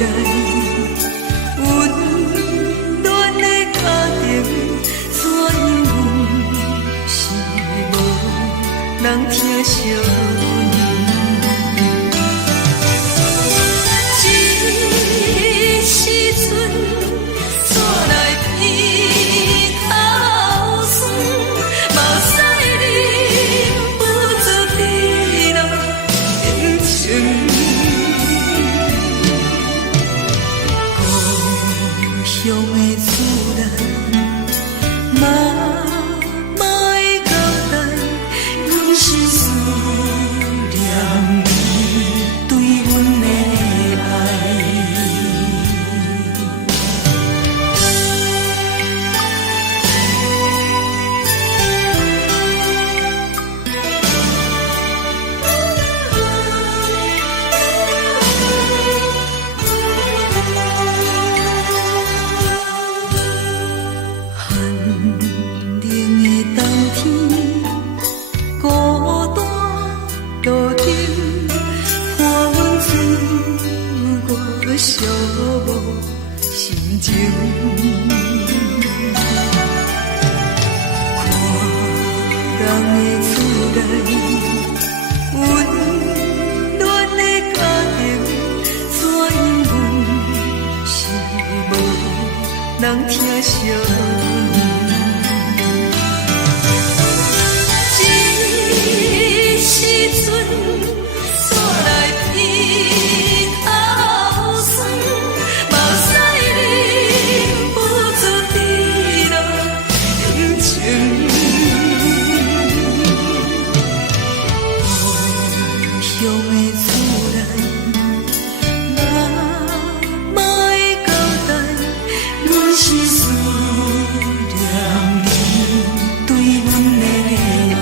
来，温暖的家庭，怎样是无人疼惜？这时阵怎来鼻口酸？目屎忍不住滴落眼睛。故乡的厝内，妈的交代，阮是思念你对阮的爱。寂寞心情，看人的厝内，温暖的家庭，怎样是无人疼惜？这时阵怎来鼻口酸？目屎忍不住滴落眼睛。故乡的厝内，妈的交代，阮是思念你对阮的爱。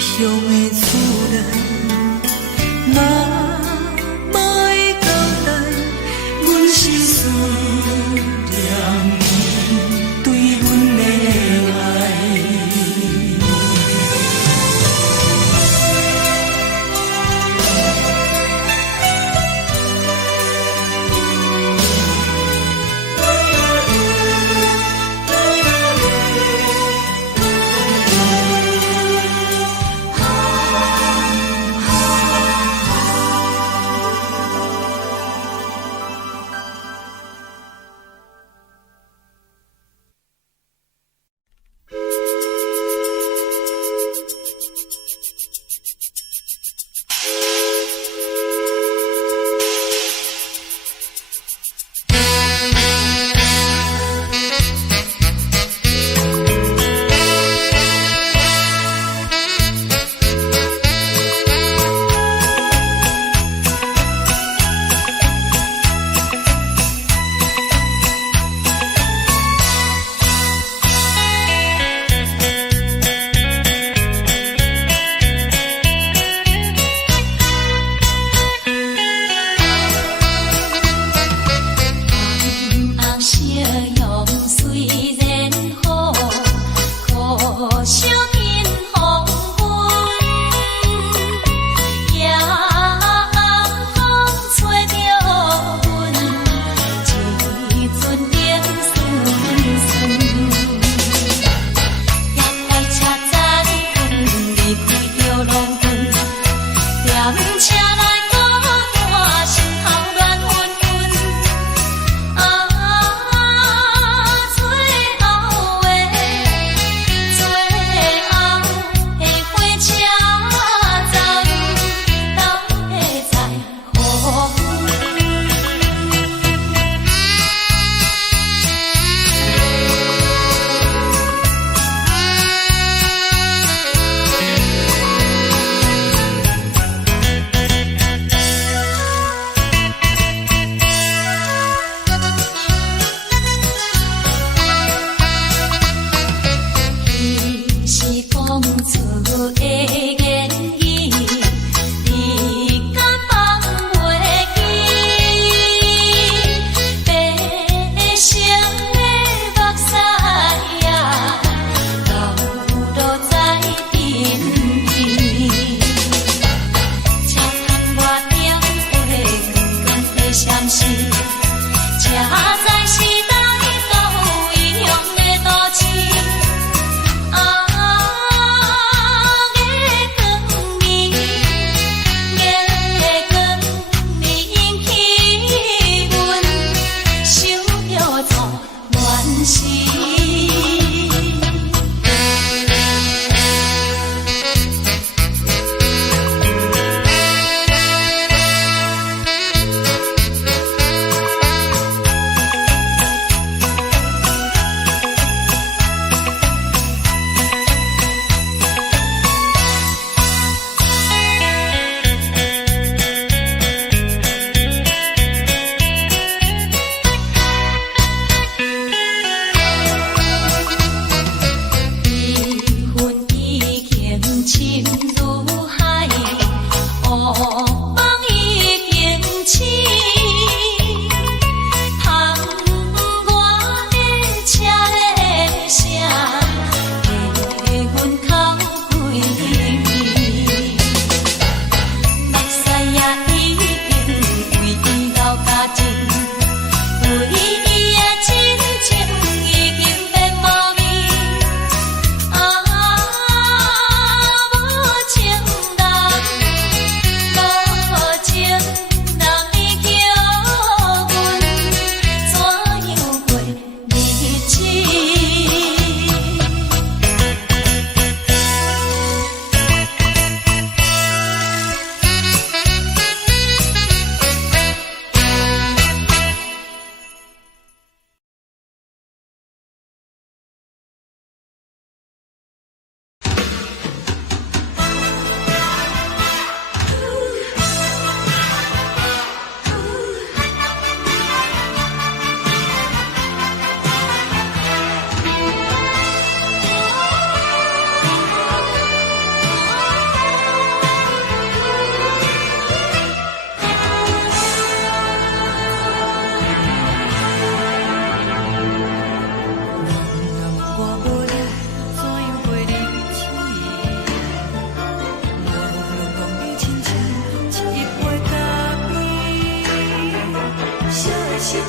乡的厝内，妈的交代，阮是思念你对阮的爱。啊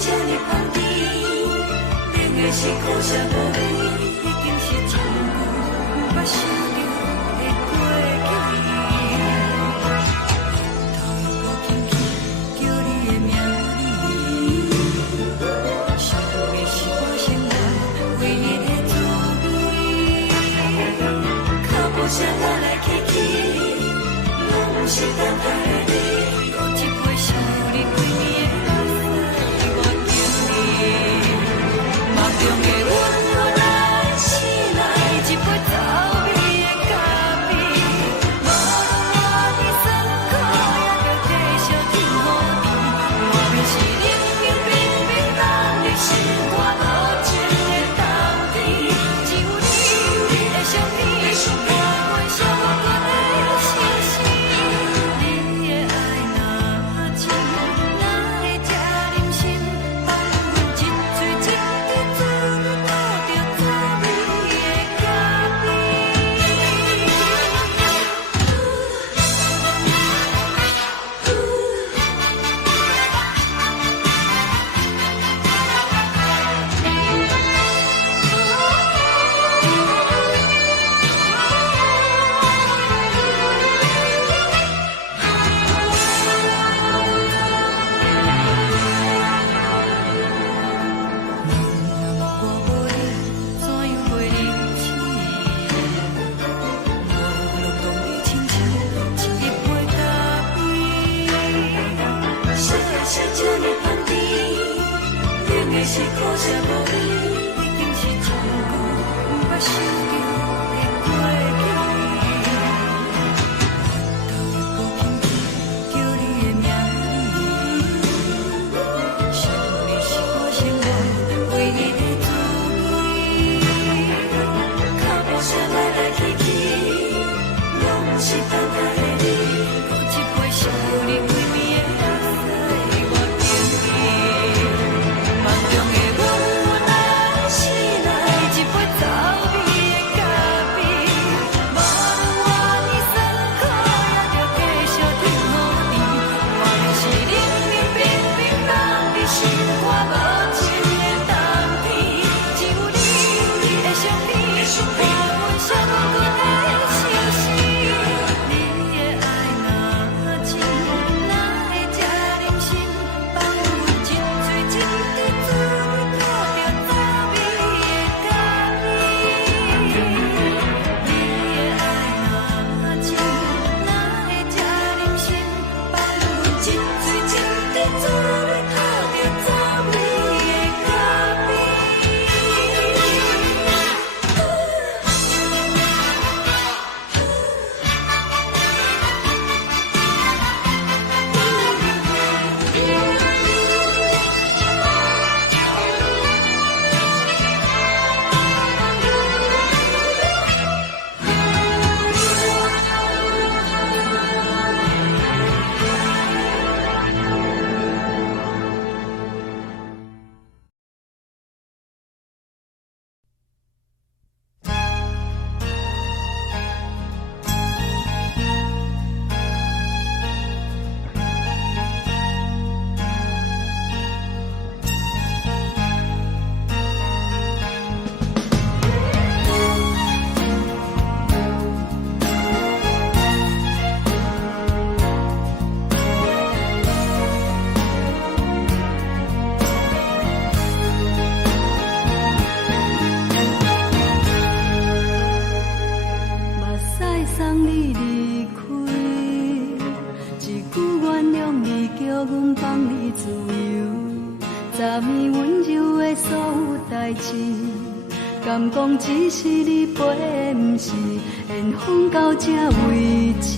这呢香甜，冷的是苦涩无味，已经是真久捌想着的过去。头又无轻轻叫你的名字，想的是我心内唯一的滋味。脚步声来来去去，拢是等待的你，喝一杯想你几年的目屎，我敬你。梦中的阮我来醒来，一杯走味的咖啡，无论我的酸苦，也着继续甜予你。外面是冷冷冰冰冷的心肝无情的冬天，只有你的相片，我阮寂寞的心事。你的爱若真，哪会这忍心放阮一嘴一滴珠，倒着滋味的咖是苦涩无味，已经是真久捌想着的过去。头又无轻轻叫你的名字，想的是我心内唯一的滋味。脚步声来来去去，拢是等待的你，喝一杯想你几暝的目屎，我敬你。梦中的阮我来醒来，一杯走味的咖啡，无论我的酸苦，也着继续甜予你。外面是冷冷冰冰冷的心肝无情的冬天，只有你的相片，我阮寂寞的心事。你的爱若真，哪会这忍心放阮一嘴一滴珠，倒着滋味的咖啡。你的爱若真，哪会这忍心放阮一嘴一滴珠，倒着滋味的咖啡。目屎送你离开，一句原谅你，叫阮放你自由。昨暝温柔的所有代志，敢讲只是你陪，不是缘分到这为止。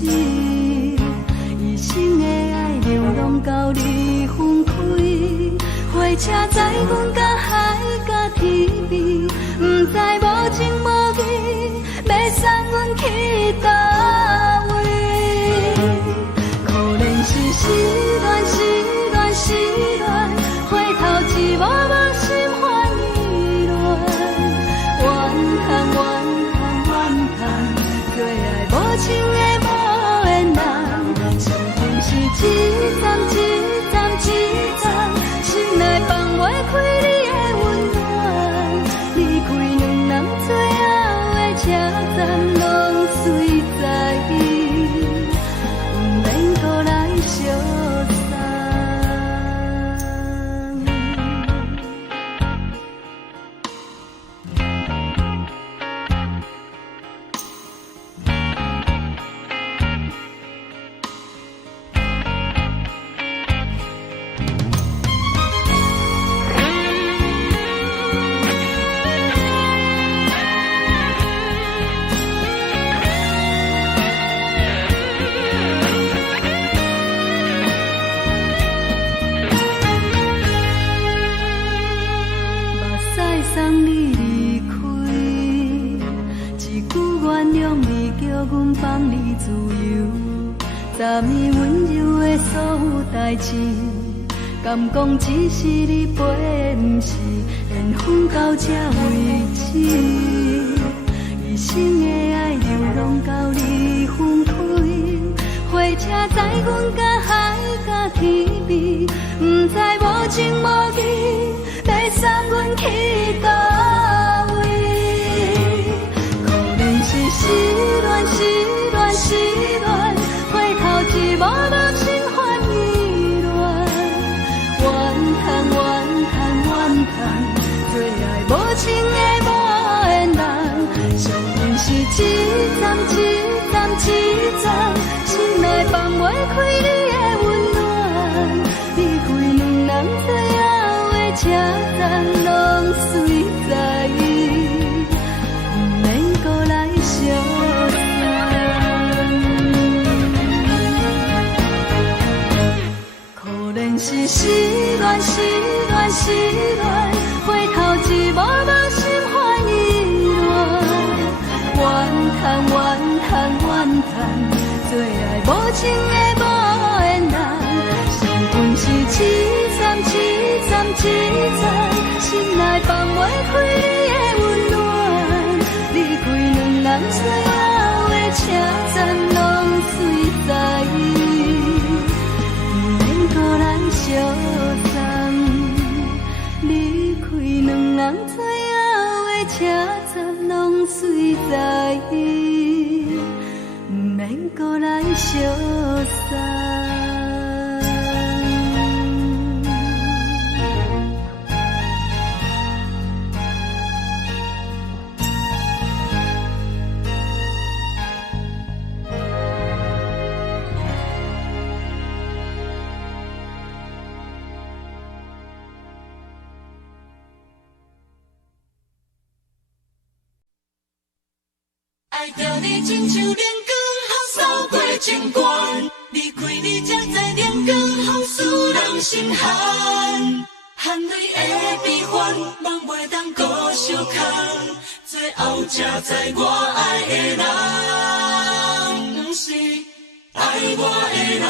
一生的爱流浪到你分开，火车载阮到海角天边，不知无情无义，要送阮去倒位？可能是失恋，失恋，失恋，回头一幕幕心烦意乱，怨叹，怨叹，怨叹，对爱无情的无缘人，伤痕是一站一站一站，心内放。拢随在意，不免搁来相送。送你离开，一句原谅你，叫阮放你自由。昨暝温柔的所有代志，敢讲只是你陪，不是缘分到这为止。一生的爱流浪到你分开，火车载阮甲海甲天边，不知无情无义。要送阮去倒位？可能是失恋，失恋，失恋，回头一幕幕心烦意乱，怨叹，怨叹，怨叹，最爱无情的无缘人，上恨是一站一站一站，心内放袂开你的温暖，离开两人最后的车站拢随在意，不免搁来相送。可能是失恋，失恋，失恋，回头一幕幕心烦意乱，怨叹，怨叹，怨叹，最爱无情的无缘人，上恨是一站一站一站，心内放袂开你的温暖，离开两人最后的车站拢随在意，不免搁来相送。离开两人最后的车站拢随在意，不免搁来相送。爱着你亲像阳光风扫过情关，离开你才知阳光风使人心寒。含泪的悲欢，望袂当搁相牵，最后才知我爱的人，不是爱我的人。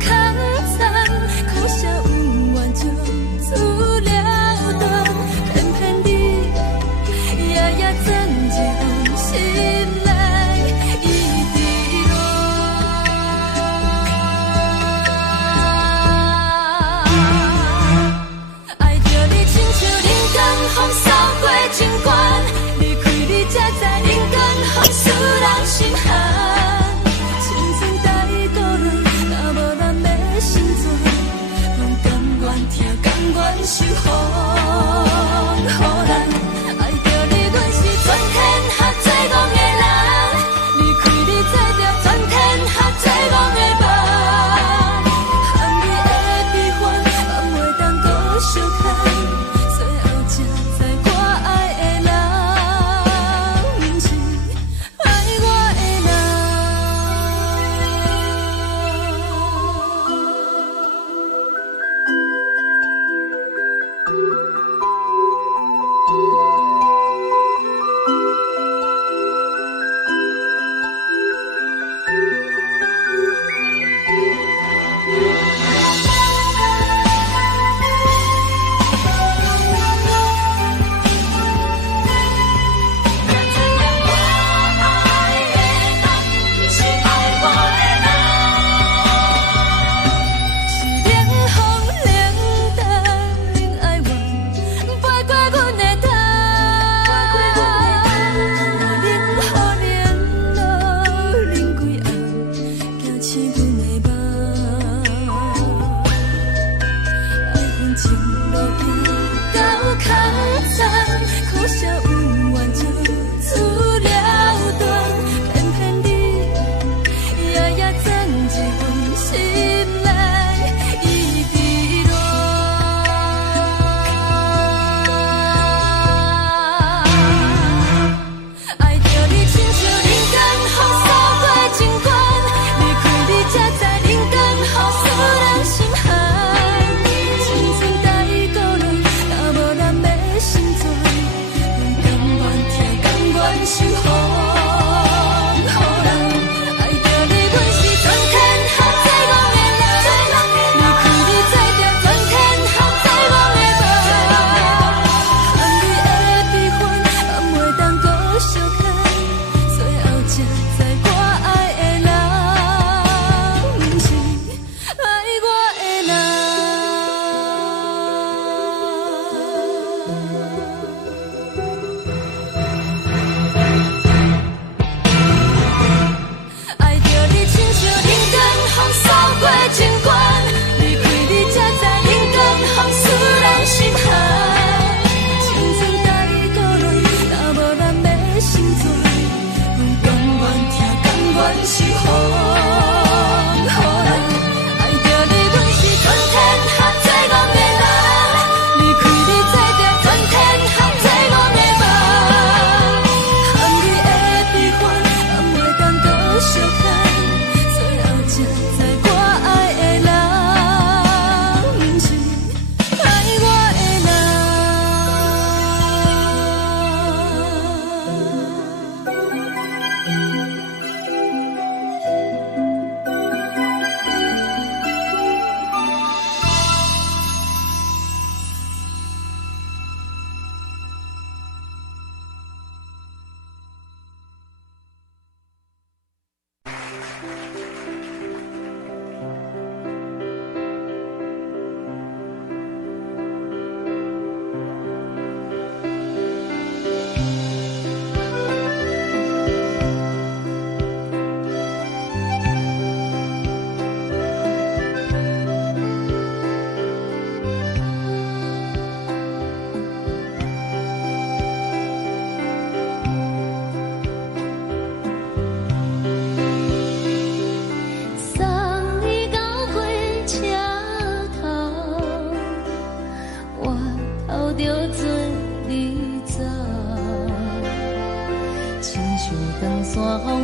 空山苦涩有缘就守护，予人爱着你，阮是全天下最戆的人。离开你这条全天下最戆的梦，含你的悲欢，嘛袂当搁相牵。最后才知我爱的人，不是爱我的人。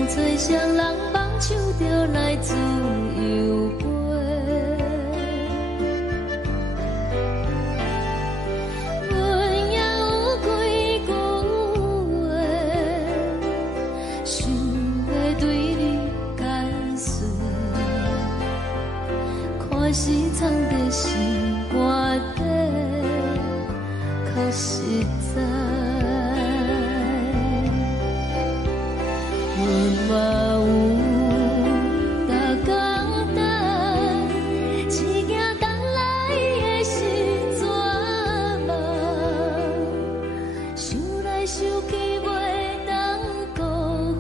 吹双人放手就来自由飞，阮也有几句话，想要对你解说，可是藏在心肝底，较实在。 嘛有大简单，一件等来的是绝望，想来想去袂当辜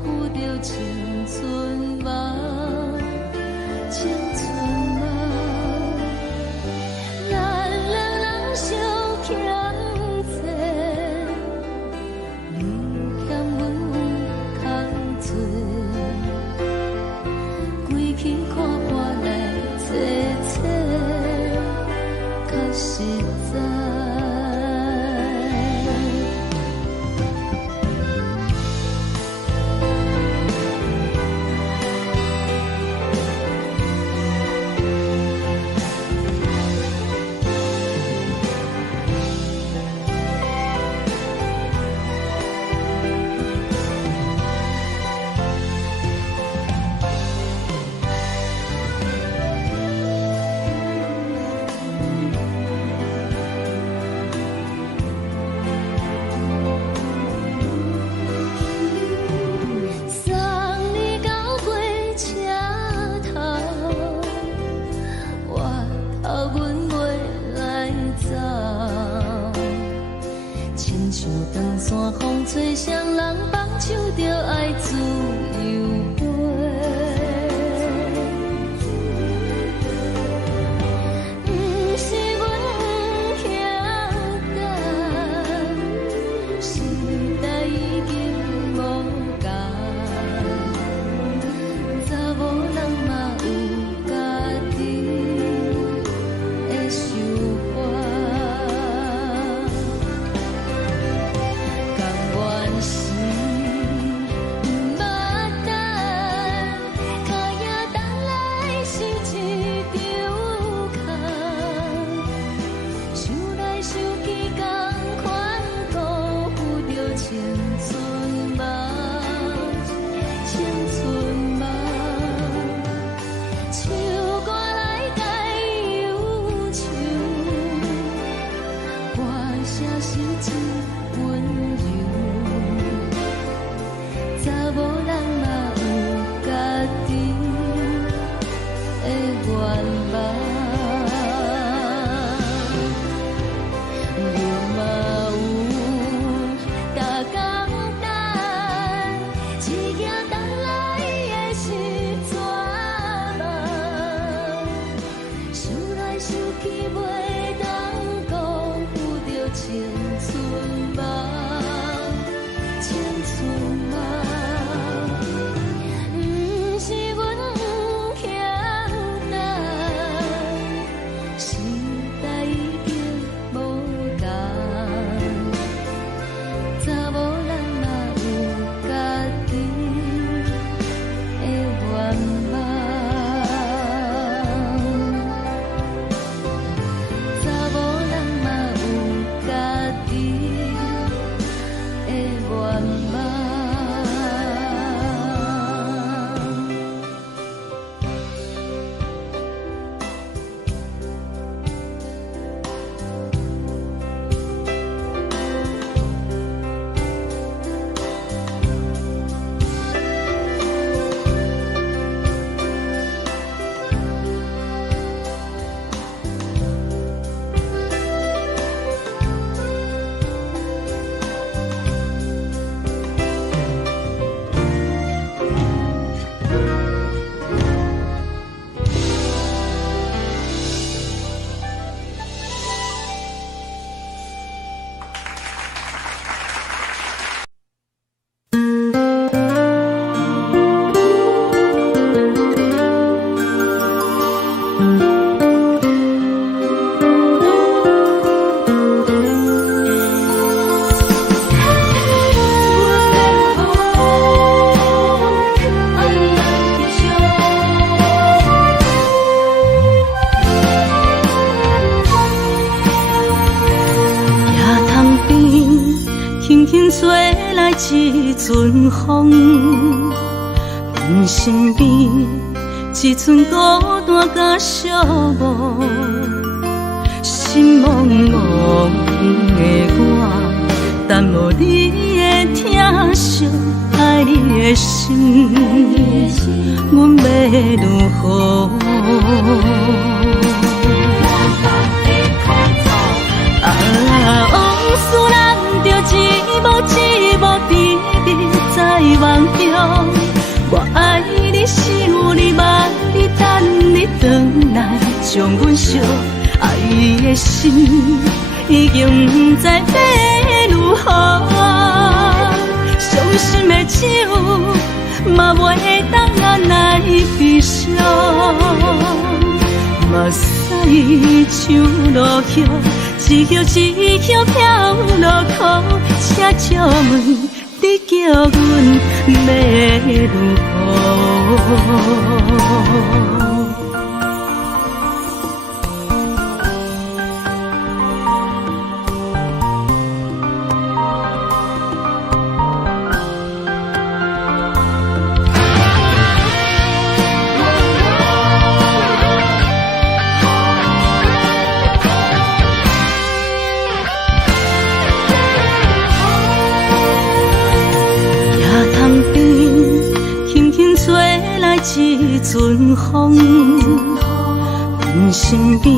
负着青春梦，青春梦，咱两人相。较实在。吹双人放手着爱自由飞，不是阮不晓得，时代已经无同，查某人嘛有家己的想法。一阵风，阮身边一寸孤单甲寂寞，心茫茫的我，等无你的疼惜，爱你的心，阮要如何？往事人着一幕秘密在梦中。我爱你，想你，望你，等你回来，将阮惜爱的心已经不知要如何。伤心的手嘛袂当按来悲伤，目屎像落叶，一叶一叶飘落雨，请借问你叫阮要如何？一阵风，阮身边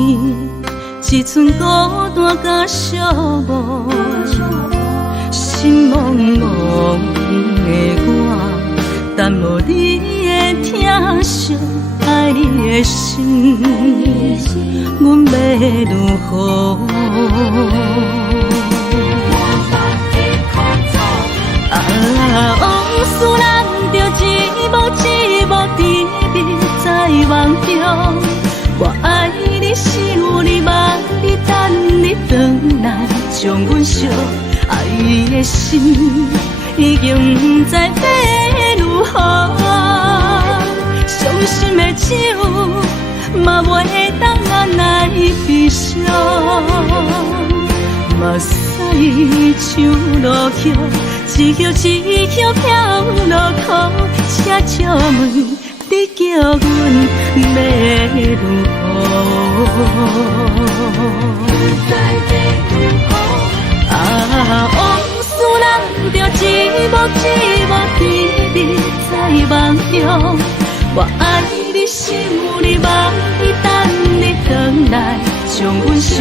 一阵孤单甲寂寞，心茫茫的我，等无你的疼惜，爱你的心，阮要如何？往事人着一幕一幕甜蜜在梦中，我爱你是有你望你等你回来，将阮惜爱的心已经不知要如何，伤心的酒嘛袂当按来悲伤，目屎像落叶。一叶一叶飘落雨，请借问你叫阮要如何？往事人着一幕一幕甜蜜在梦中，我爱你是有你望你等你回来，将阮惜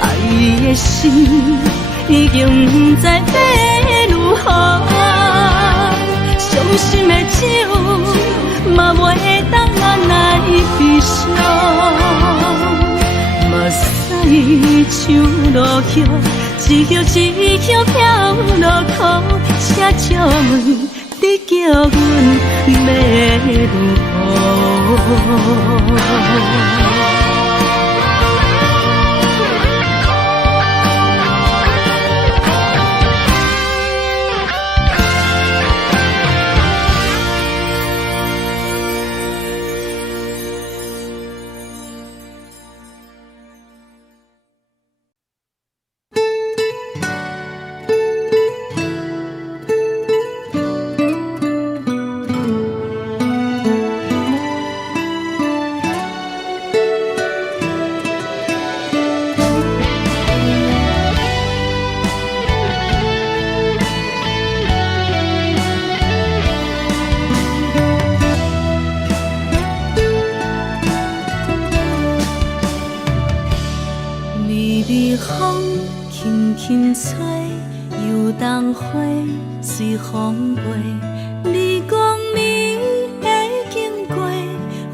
爱的心已经不知要如何，伤心的酒嘛袂当按来悲伤，目屎像落叶，一叶一叶飘落雨，请借问你叫阮要如何？随风飞，你讲你会经过，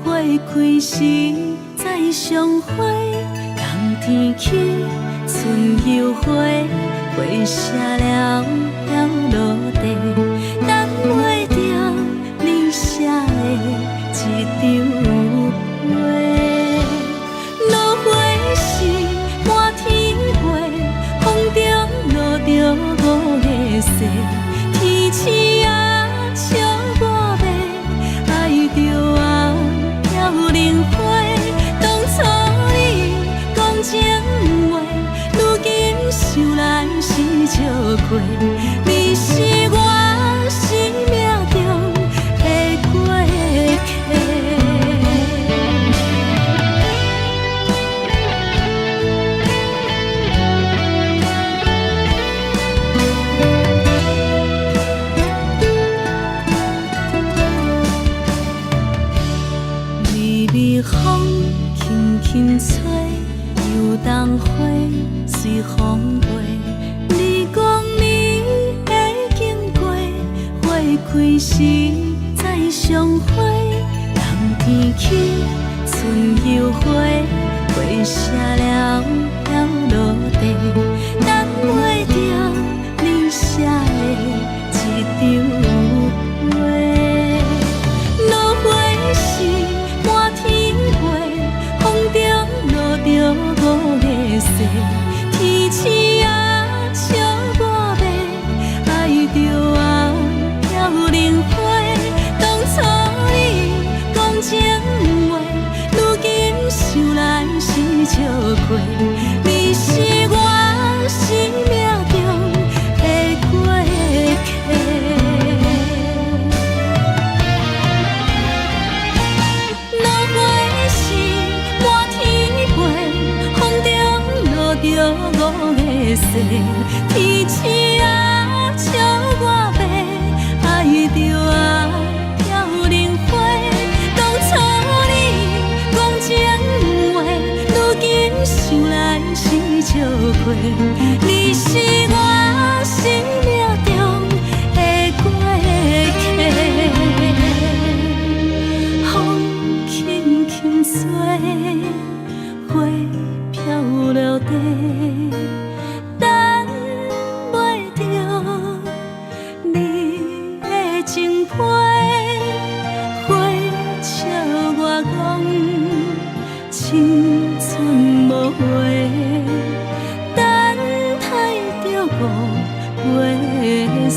花开时再相会。冬天起，春又回，花谢了要落地，等袂着你写的一张画。落花时满天飞，风中落着五个色。天星啊，笑我袂爱着啊，飘零花。当初你讲情话，如今想来是笑过。你是我生命中的过客。风轻轻吹，游动花随风飞。你讲你会经过，花开时再相会。冬天起，春又回，花谢了要落地，等袂着你写的一张画。落花时满天飞，风中落着五个世，天星啊笑我白，爱着啊飘零花。当初你讲情话，如今想来是笑亏。你是我生命中的过客，风轻轻吹。花飘落地，等袂着你的情批。花笑我讲青春无悔，等待着五月雪。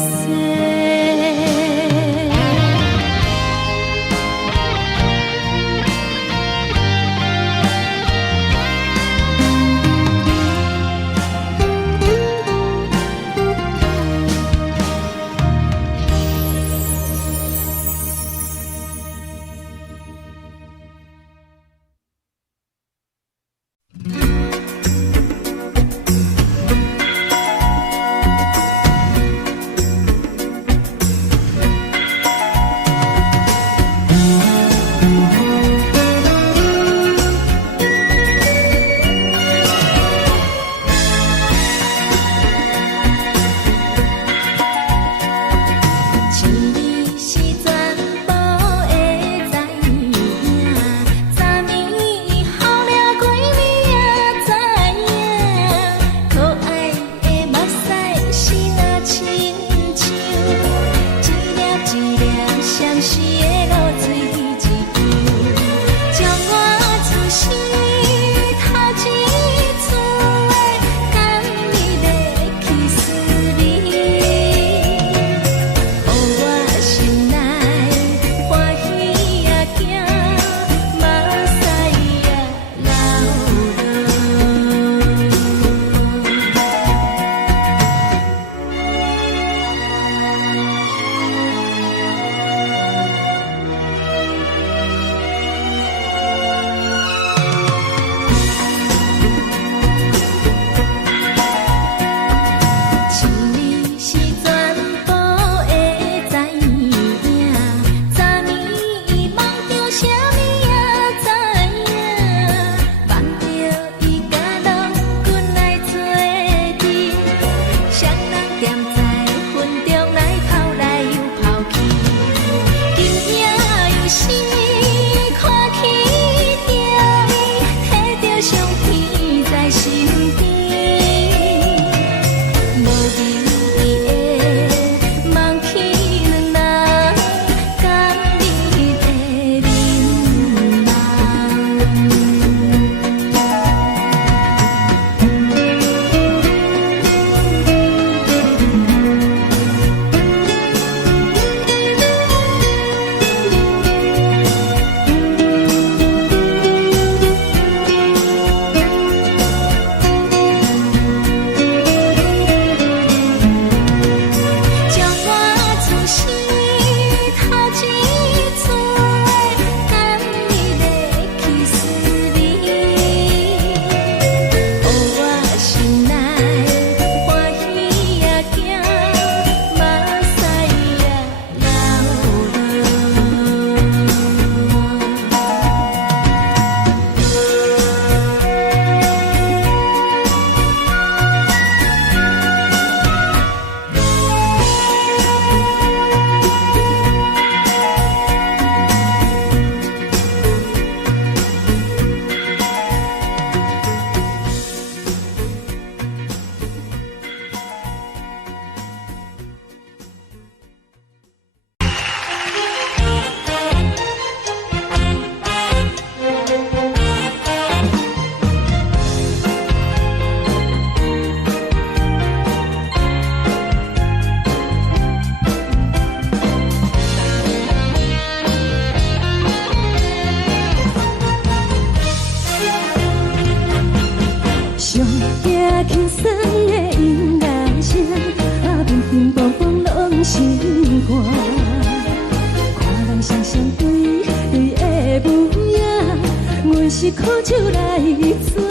是苦酒来作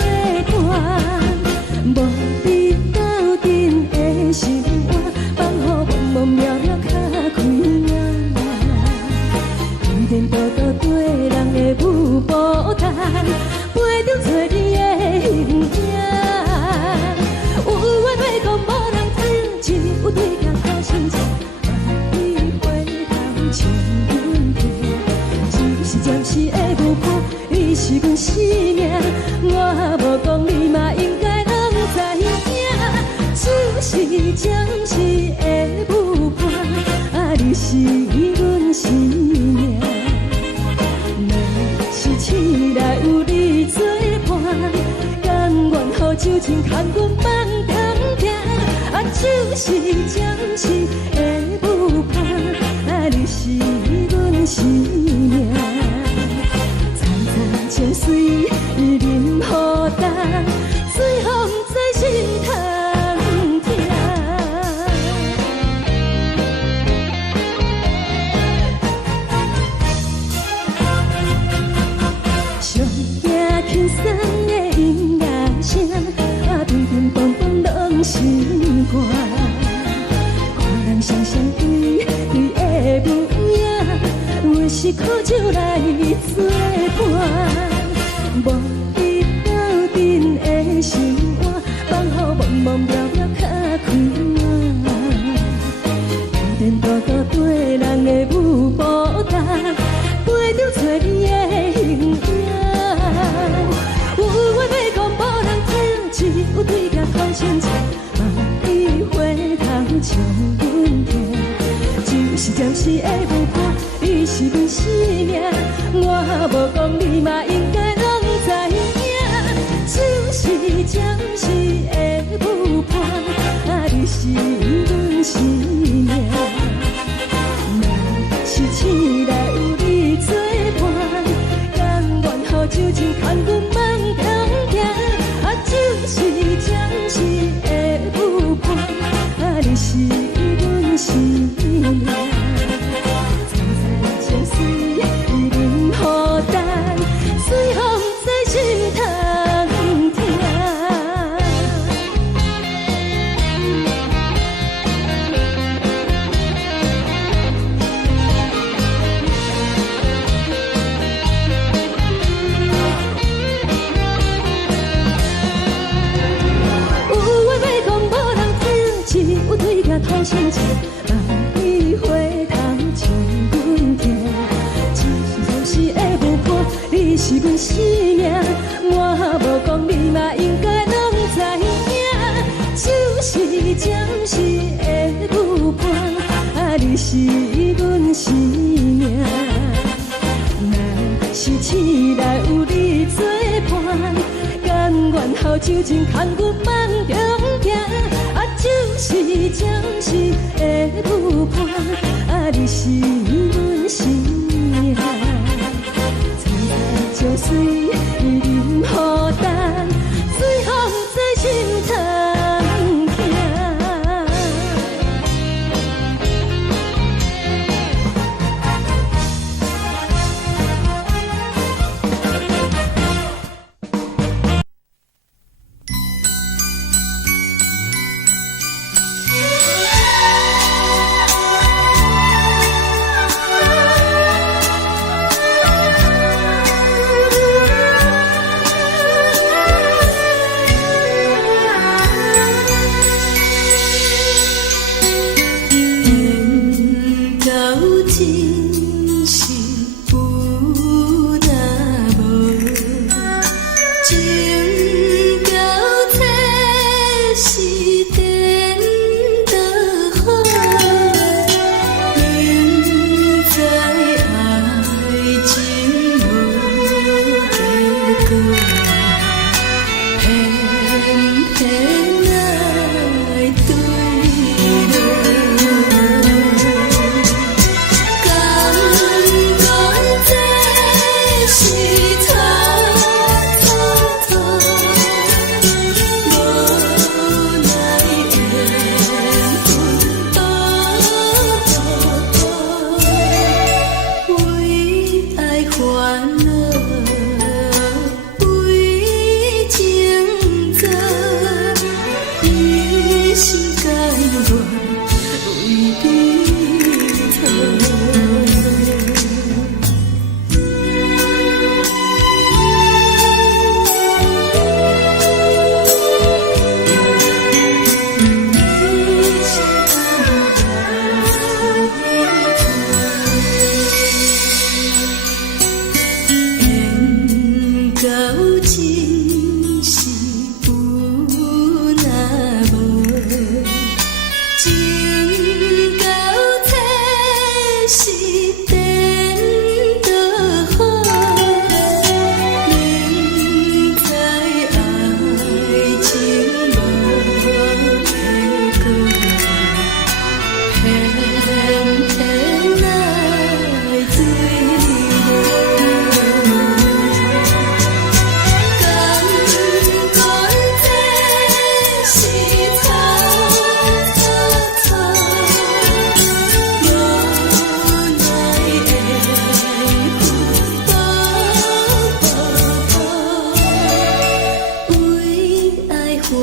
伴，无情牵阮梦中行，啊，就是暂时的舞伴，啊，你是阮生命。惨惨情水任何担，水风在心通听。上惊轻松的音乐声，啊，乒乒乓乓拢心肝。看人双双对对的模样，我是苦酒来作伴。无你斗阵的生活，放乎茫茫渺渺较快活。颠颠倒倒对人的舞步担，陪着找你的形影。有话要讲无人听，只有对镜头前坐，梦里回头将阮听。就是暂时的舞伴，你是阮生命。我无讲你嘛应该拢知影，就是暂时的舞伴，啊，你是阮生命。若是醒来有你作伴，甘愿予酒精牵阮梦中行，啊，就是暂时的舞伴，啊，你是阮生命。惨惨情水任何担，水风在心通听。有话要讲无人听，只有对镜头前坐，梦里回头将阮听。就是暂时的舞伴，你是阮生命。我无讲你嘛应该拢知影，就是暂时的舞伴，啊，你是阮生命。若是醒来有你作伴，甘愿予酒精牵阮梦中行，啊，就是暂时的舞伴，啊，你是阮生命。惨惨情水任何担，水风在心通听。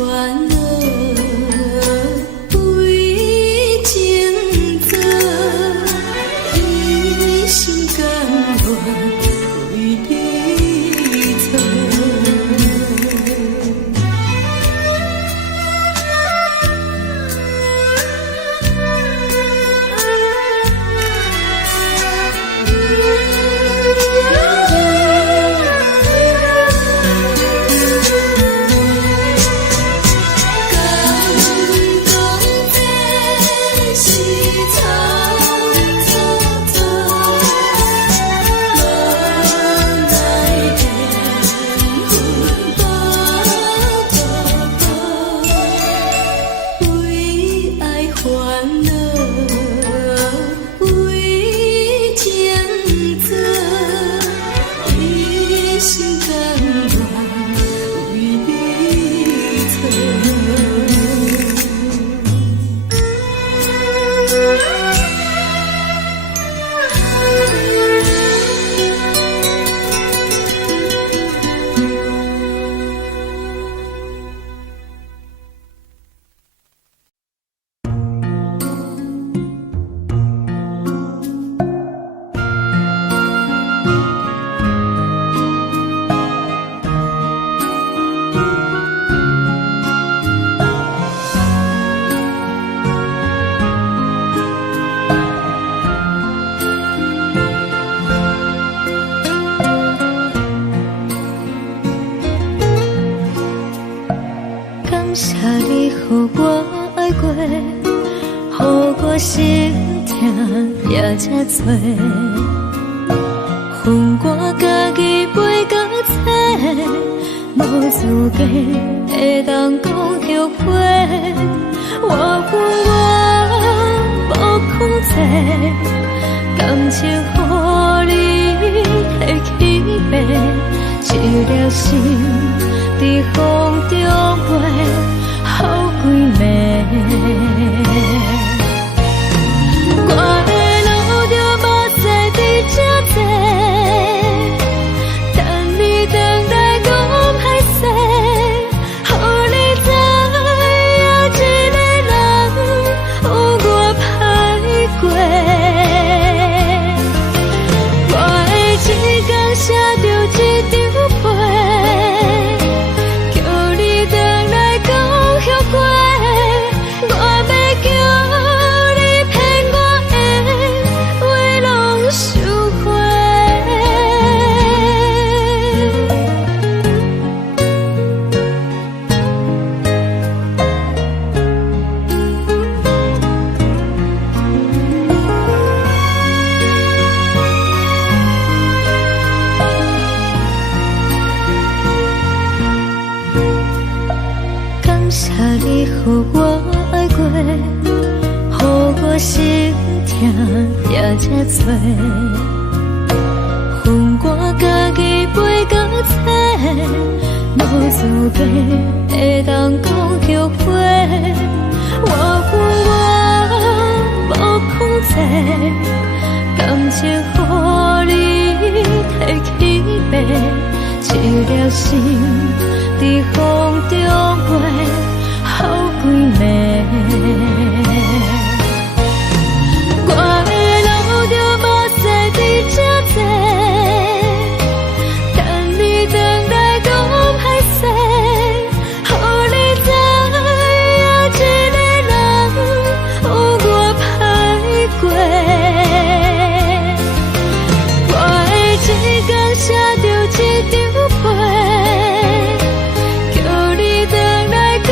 烦恼为情做，一心甘愿为你做。感谢你，予我爱过，予我心痛也这多。恨我家己袂到切，无资格会当讲后悔。我无控制，感情予你提起飞，一粒心在风中飞，好几暝。我的路着目屎在这多，等你回来讲歹势，予你知影一个人有我歹过。我的一天写着一张被，叫你回来讲后悔。我要叫你骗我的话拢收回。感谢你，予我爱过，予我心痛也这多。恨我家己袂到切，无资格会当讲后悔。我无控制，感情予你提起飞，一粒心在风中飞，好几暝。我的路着目屎在这多，等你回来讲歹势，予你知影一个人有我歹过。我的一天写着一张被，叫你回来讲。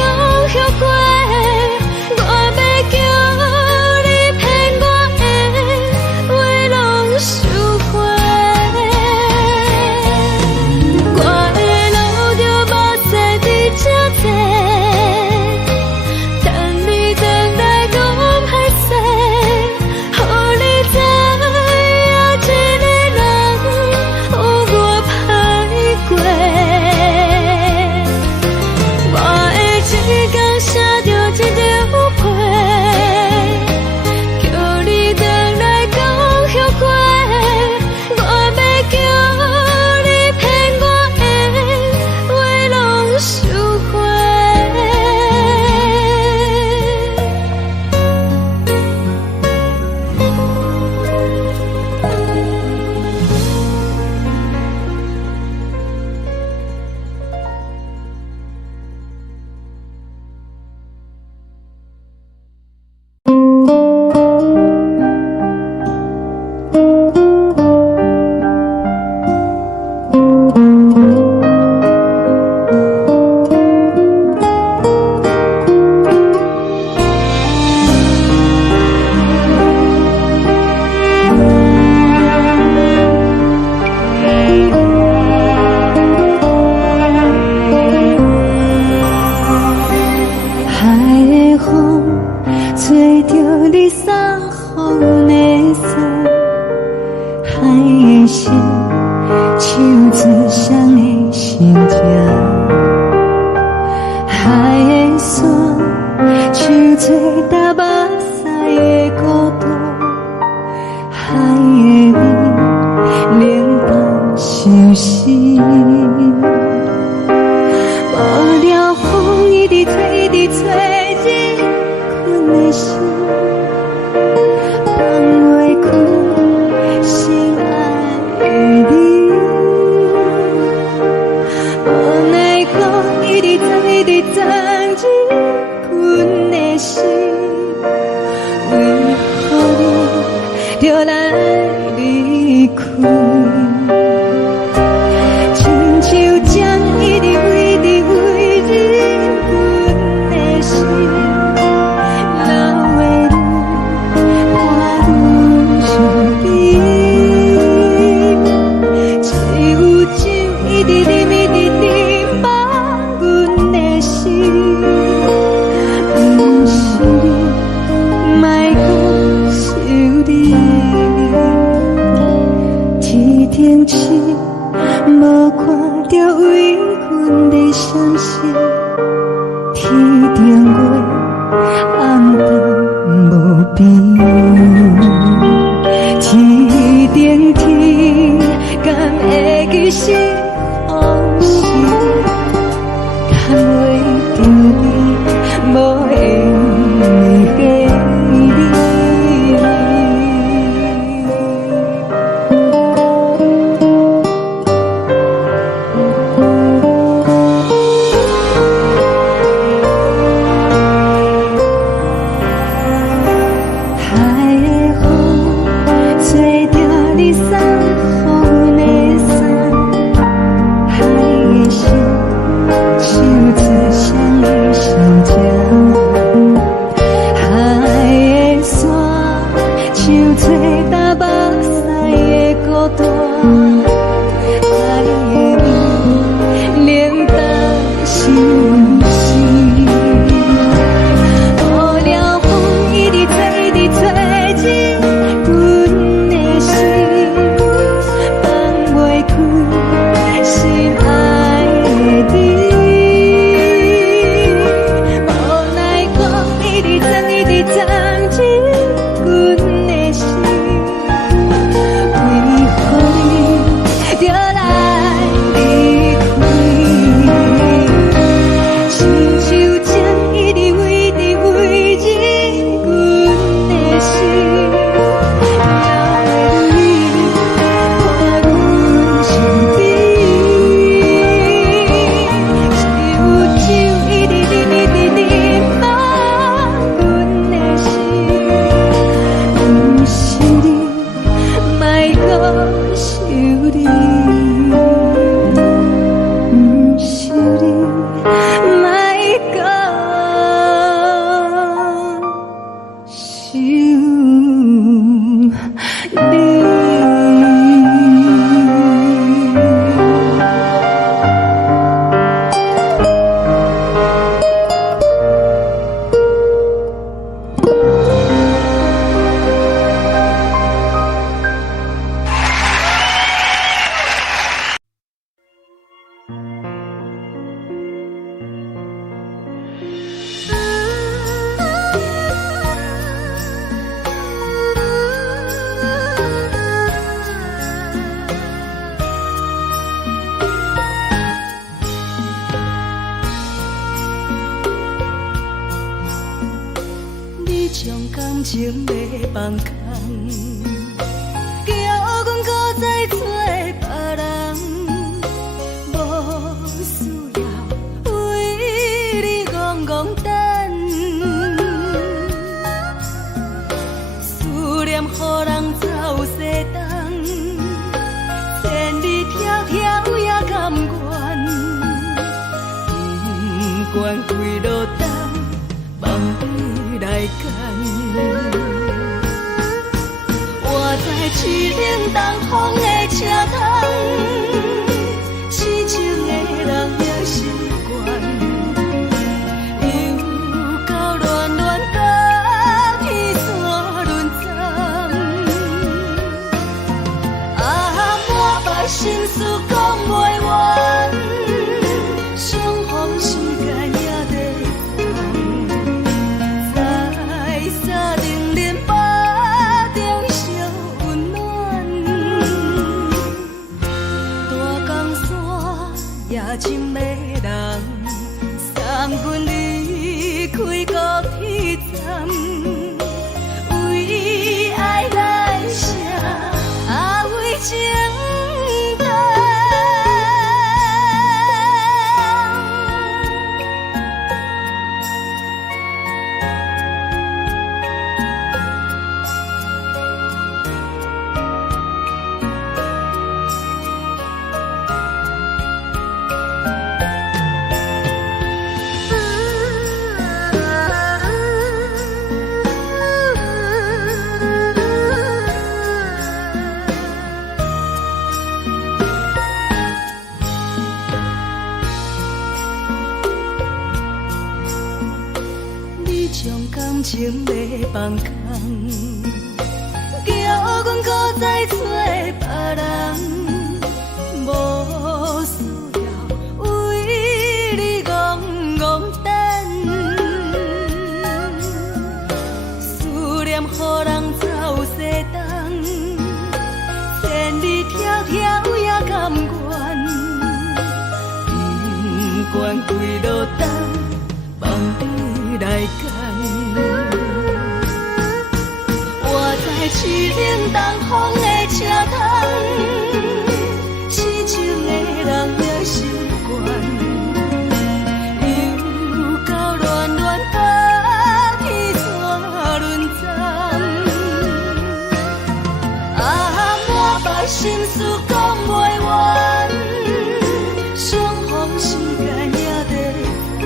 山，树吹搭目屎的孤单，海的你冷淡伤心。无聊风一直吹，一直吹，日困的心，放袂开心爱的你。无奈讲一直藏，一直藏，日困的心，为何你就来离开？亲像将一直为日困的心，流的泪看愈伤悲。只有酒一直啉，一直啉，放阮的心。不是你，莫讲想你。天顶星，无看到为阮的伤心。天顶月，暗淡无边。天顶天，敢会记是往事？牵袂着你，无缘给你。海的风吹着你送予阮的伞，海的心手指相依相牵，海的山像吹搭目屎的孤单，海的你冷淡伤心。无聊风一直吹，一直吹，日困的心，放袂开心爱的你。无奈讲一直藏，一直藏，日困的心，为何你就来离开？亲像将一直为日困的心，流的泪看阮伤悲。只有酒一直啉，一直啉，放阮的心。不是你，莫讲想你。不是你，莫讲想你。你将感情要放空，叫阮搁再找别人，无需要为你戆戆等。思念予人走西东，千里迢迢也甘愿，不管几路灯，梦里来干。我在市顶东风的车窗，痴情的人也习惯，又到乱乱甲天山轮站。啊，满腹心事讲袂完，相逢时间也在。你将感情要放空，叫阮搁再找别人。无需要为你戆戆等，思念予人走西东，千里迢迢也甘愿，不管几落冬，望你来讲。我在痴冷东风的车窗。痴情的人了心愿，又到恋恋把天怎轮转？满腹心事讲袂完，双方时间也在等，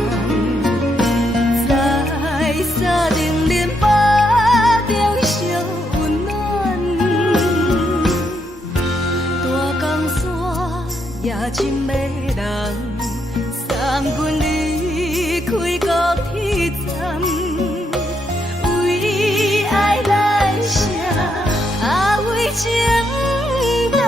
在沙定林巴中相温暖。大江山夜深的人，送阮离开高铁站，为爱来声，为情等。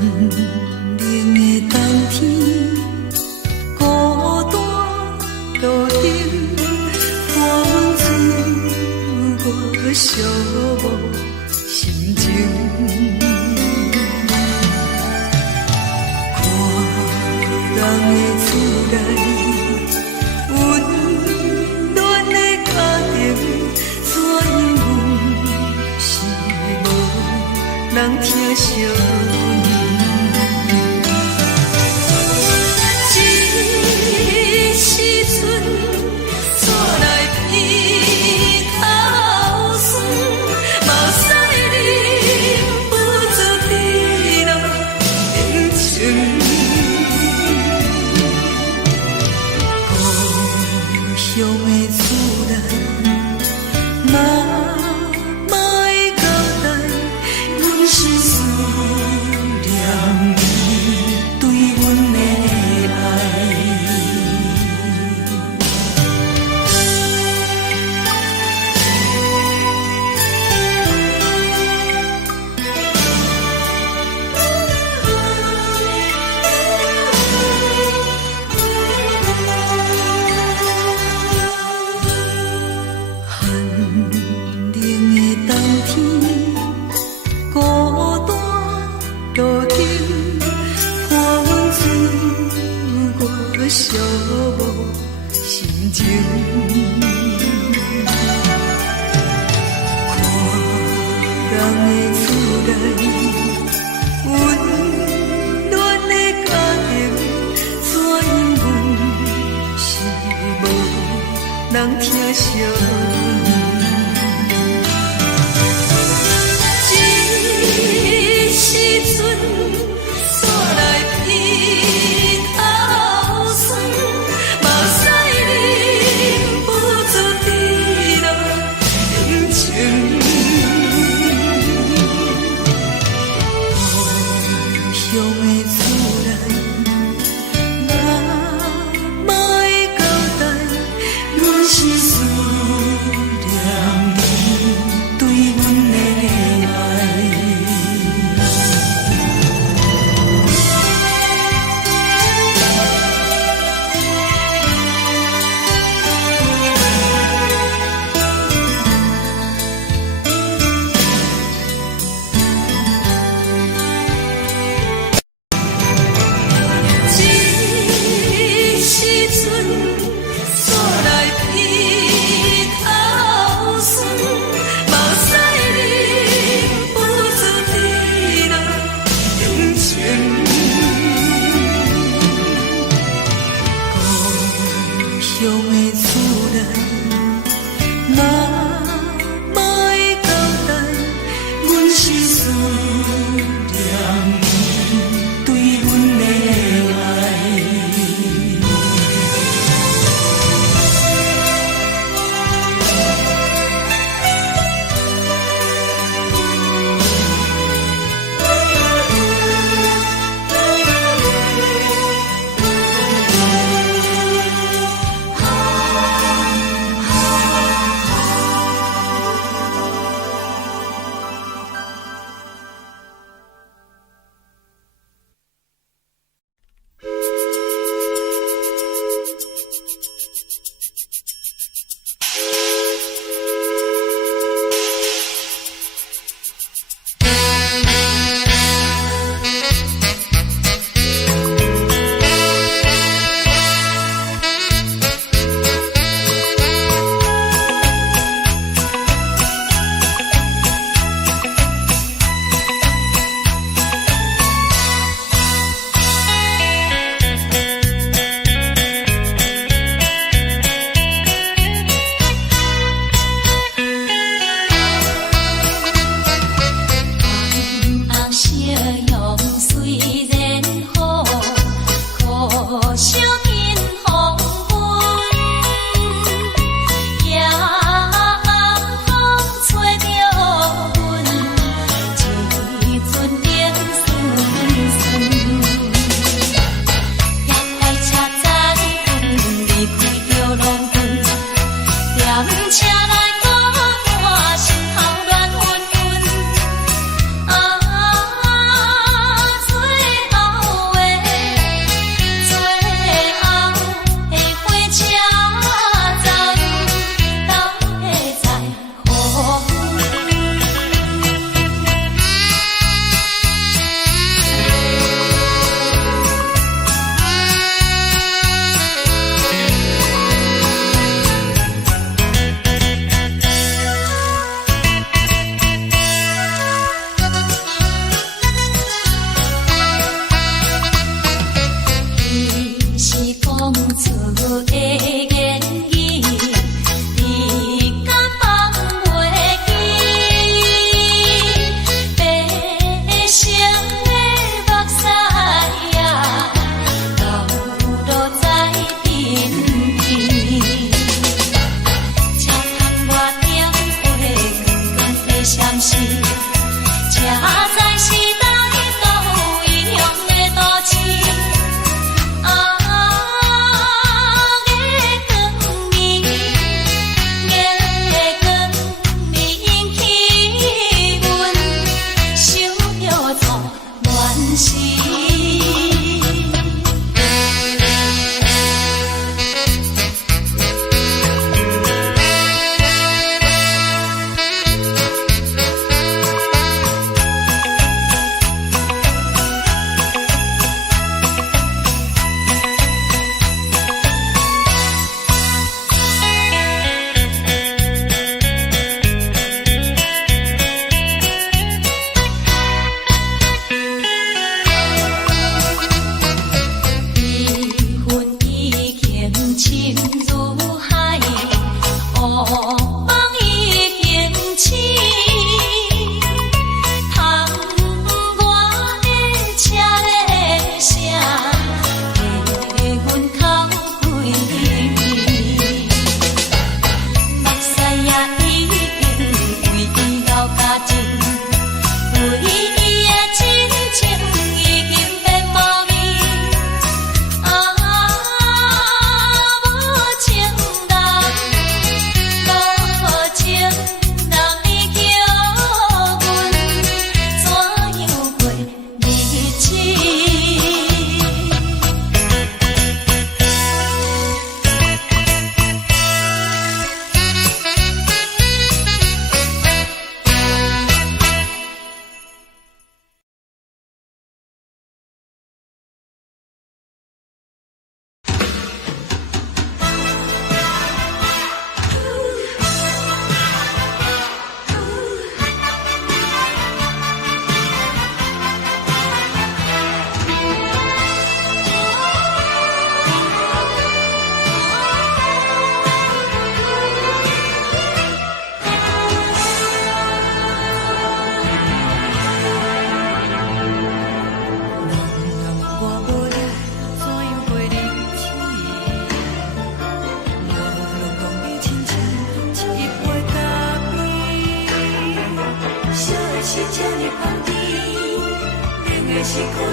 冷的冬天，孤单路顶，破风吹我寂寞心情。看人的厝内，温暖的家庭，怎因阮是无人疼惜？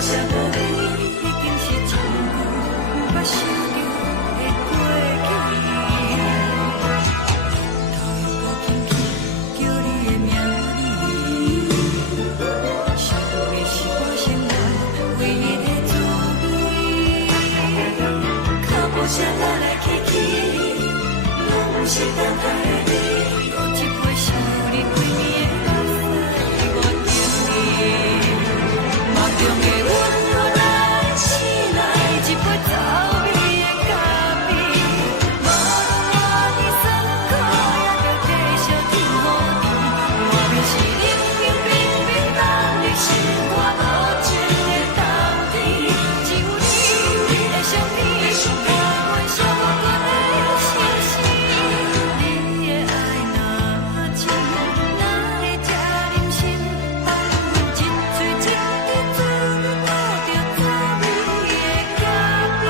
剩无你，已经是一句不捌想着的过去。头又无轻轻叫你的名字，想的是我生来唯一的滋味。脚步声来来去去，拢不是等待的你。有一杯想你几年的目屎，我敬你。梦中的阮落来醒来，一杯走味的咖啡。无论我的酸苦，也着继续甜乎甜。外面是冷冰冰冰冷的心，我无情的冬天。只有你的相片，把阮寂寞过的心事。你的爱若真，哪会这忍心？放阮一嘴一滴水，泡着滋味的咖啡。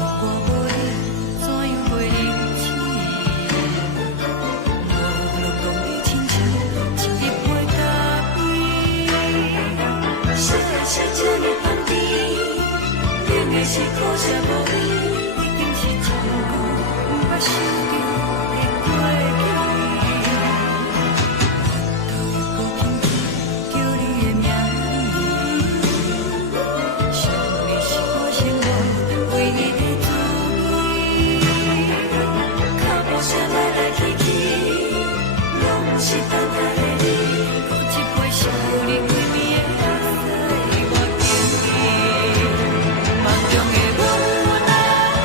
我无你，怎样袂忍起？无论讲你亲像一杯咖啡，小的是这呢放甜，冷的是苦涩无味，已经是一句不捌想着的过去。头又无轻轻叫你的名字，想的是我生来唯一的滋味。脚步声来来去去，拢不是等待的你。有一杯想你几暝的目屎，我敬你。梦中的阮来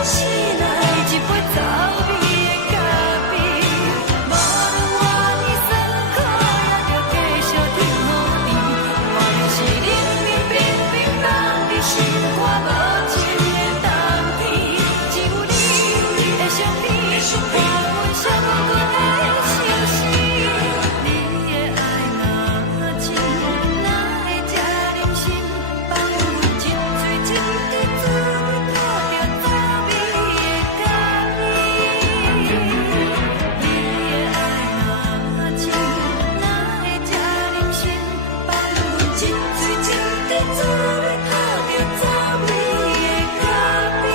醒来，一杯走味的咖啡。无论我的酸苦，也着继续甜乎甜。外面是冷冰冰冰冷的心，我无情的冬天。只有你的相片，把阮寂寞过的心事。你的爱若真，哪会这忍心？放阮一嘴一滴水，泡着滋味的咖啡。你的爱若真，哪会这忍心？放阮一嘴一滴水，泡着滋味的咖啡。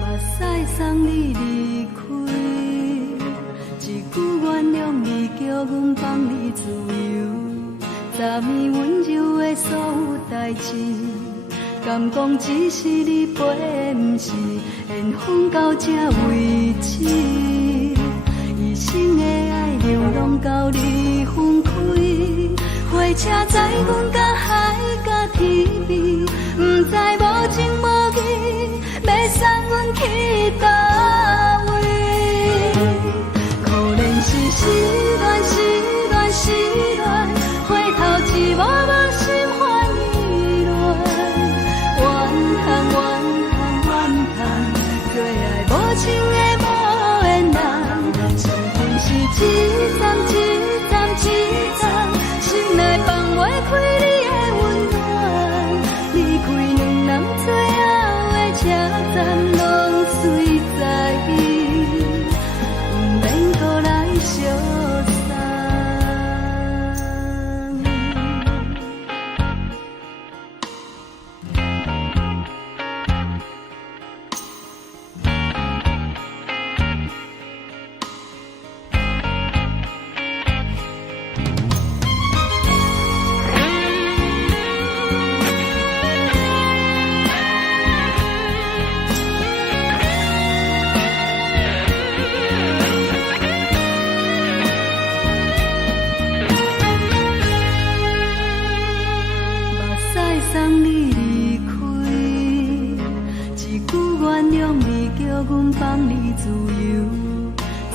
目屎送你离开，一句原谅你，叫阮放你自由。昨暝温柔的所有代志，敢讲只是你陪，不是缘分到这为止。一生的爱流浪到你分开，火车载阮甲海甲天边，不知无情无义，要送阮去倒位？可能是失恋，失恋，失恋，回头一幕幕心烦意乱，怨叹，怨叹，怨叹，最爱无情的无缘人，情份是一站一站一站，心内放袂开你的温暖，离开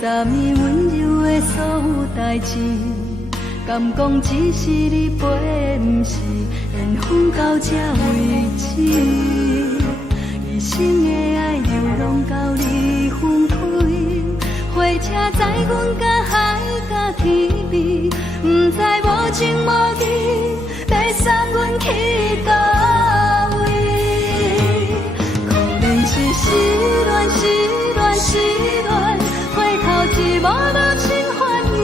昨暝温柔的所有代志，敢讲只是你陪，不是缘分到这为止。一生的爱流浪到你分开，火车载阮甲海甲天边，不知无情无义，要送阮去倒位？可能是失恋，失恋，失恋，回头一幕幕心烦意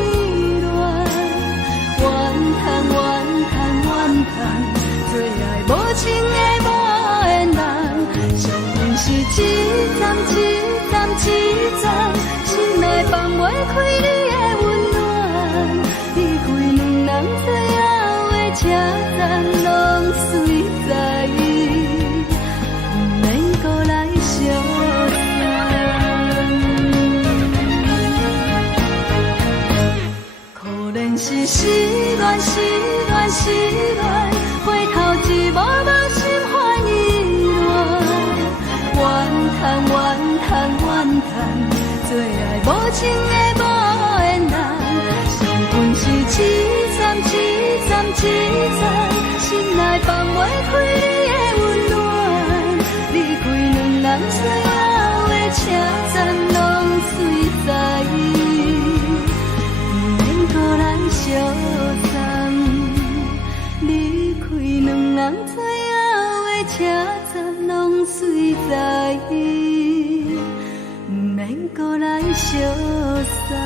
乱，怨叹，怨叹，怨叹，最爱无情的无缘人，上阮是一站一站一站，心内放袂开你的温暖，离开两人最后的车站，拢随在意，不免搁来相可能是失恋，失恋，失恋，回头一幕幕心烦意乱，怨叹，怨叹，怨叹，最爱无情的无缘人，上阮是一站一站一站，心内放袂开你的温暖，离开两人最后的车站，拢随在意，不免搁来相送。离开两人最后的车站，拢随在意，不免搁来相送。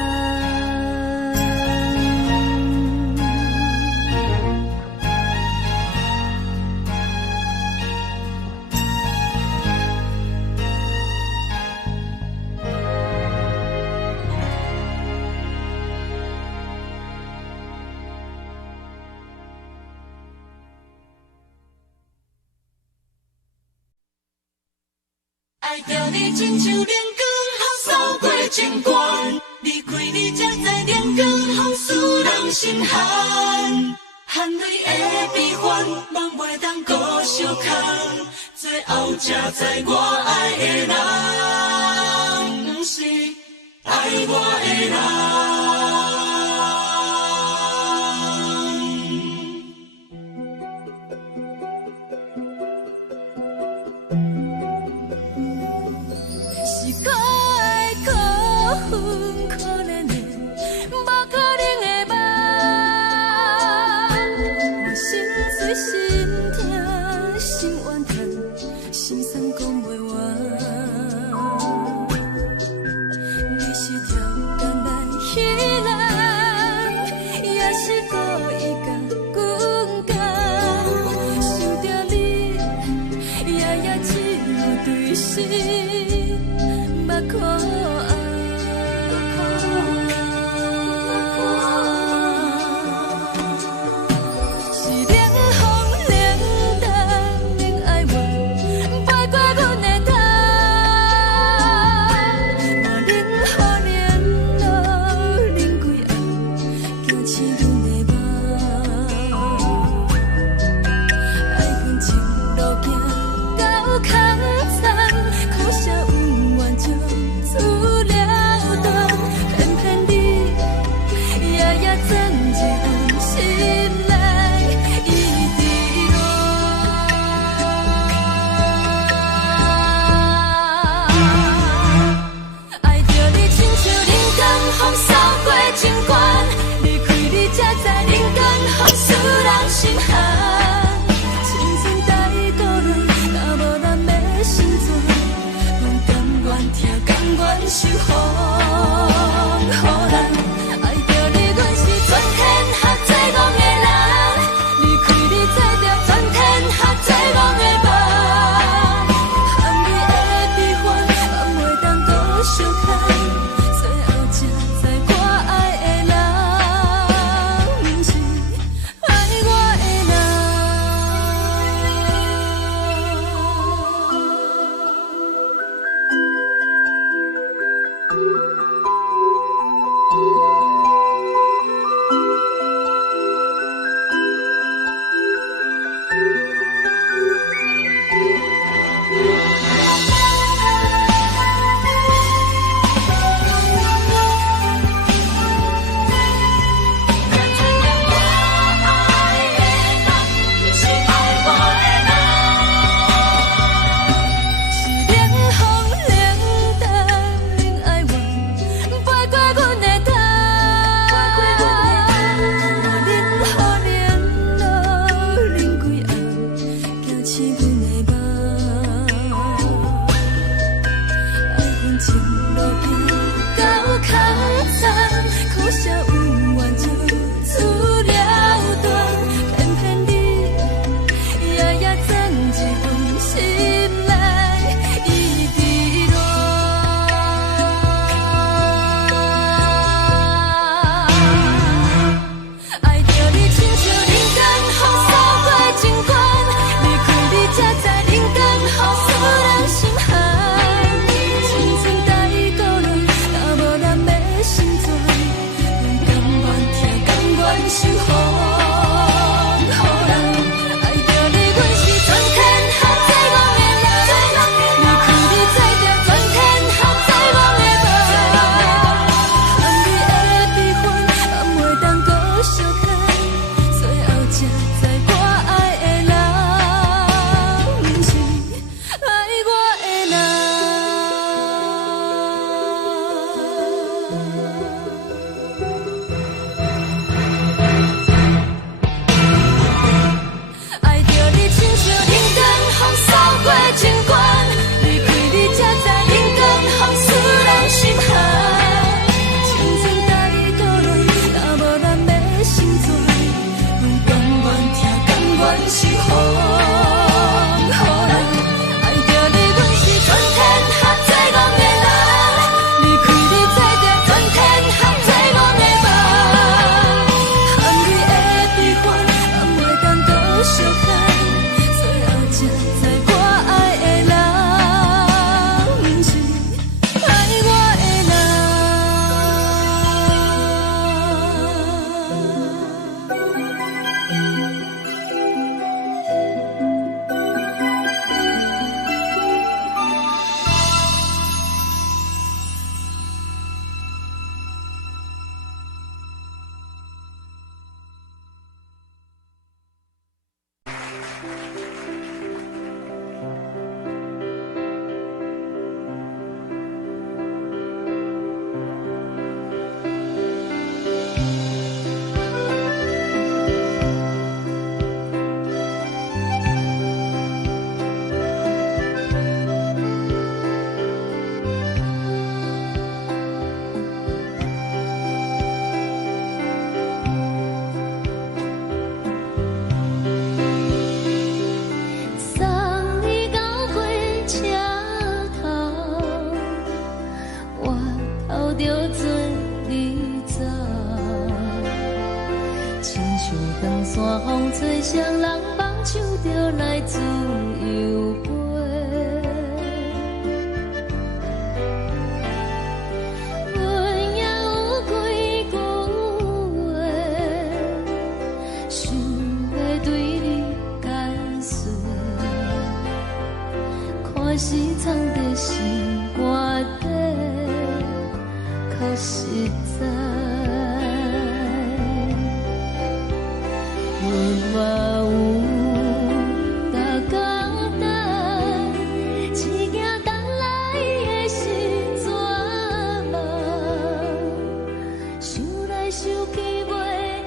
爱着你亲像阳光扫过情关，离开你才知阳光风使人心寒。含泪的悲欢，望袂当搁相牵，最后才知我爱的人，不是爱我的人。是可爱可恨可怜的，无可能的梦。我心碎心痛心怨叹，心酸讲袂完。你是挑工来戏人，也是故意甲阮讲，想着你夜夜只有对视。目眶是冷风冷淡冷爱我，飞过阮的头，嘛冷雨冷落冷几暗，惊醒阮的梦。爱恨情路行到空残，苦涩有怨就出了断，偏偏你夜夜钻入阮心内，一直乱。爱着你亲像冷光风扫过情关，离开你才知冷光风使人心寒。青春待过了，若无咱要心酸。甘愿受风雨人，爱着你，阮是全天下最戆的人，离开你才着全天下最戆的梦。含泪的悲欢，望袂当搁相牵，最后才知我爱的人，不是爱我的人。双人放手就来自由飞。阮也有几句话，想要对你解释，可是藏在心肝底，较实在。阮嘛有逐工等，只惊等来的时阵嘛，想来想去袂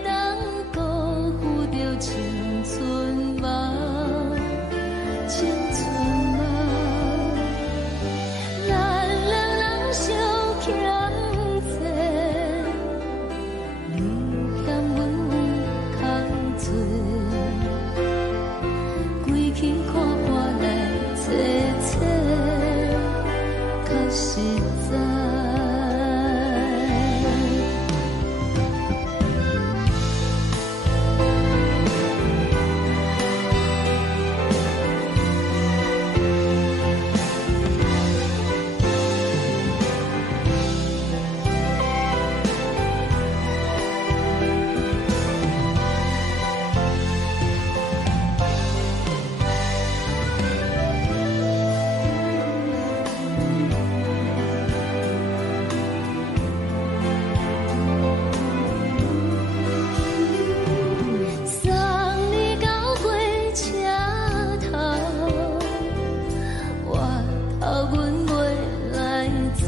当辜负着青春嘛，青春嘛，咱两人相欠债，你欠阮空做，归去看破来切切，较实在。送你到火车头，我头阮袂来走，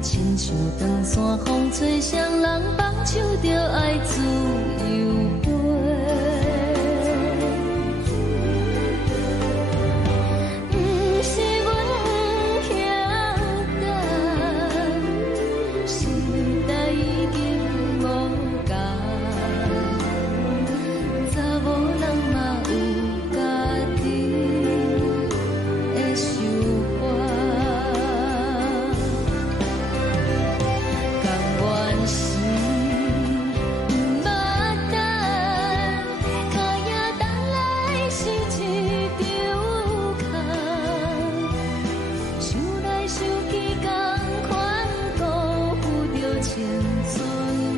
亲像长线风吹，双人放手就爱自由飞。不是阮不晓等，时代已经无共，查某人嘛有家己的想法，甘愿是不捌等，脚也等来是一场空，想来想去同款辜负着青春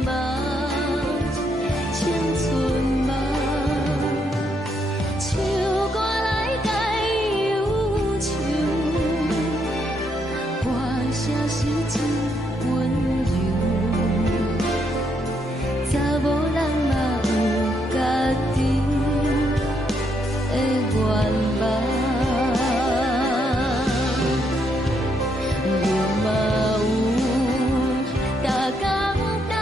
嘛，青春嘛，唱歌来解忧愁，歌声是真温柔，查某人嘛有家己的愿望。阮嘛有逐工等，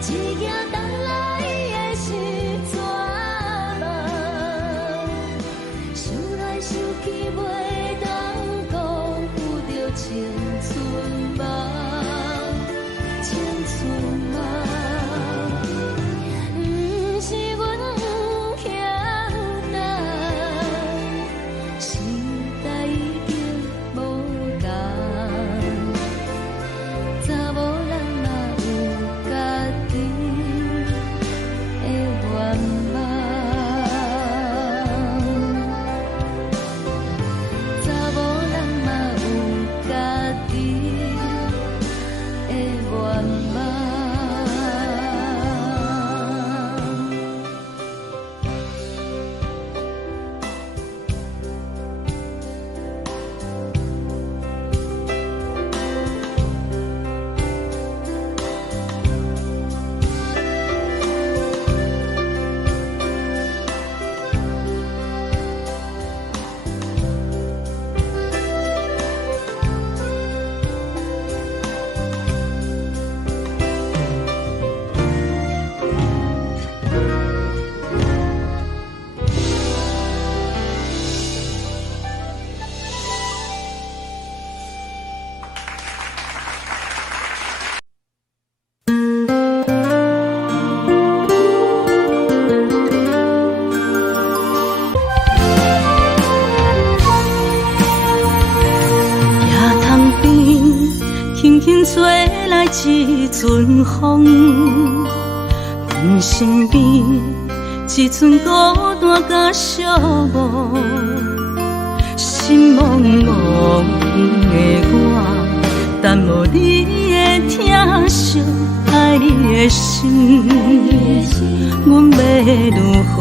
只惊等来的时阵嘛，想来想去袂当辜负着青春嘛，青春嘛，不是阮不晓等，时代已经无共，查某人嘛有家己的愿望，查某人嘛有家己的愿望。轻轻吹来一阵风，阮身边只剩孤单甲寂寞，心茫茫的我，等无你的疼惜，爱你的心，阮要如何？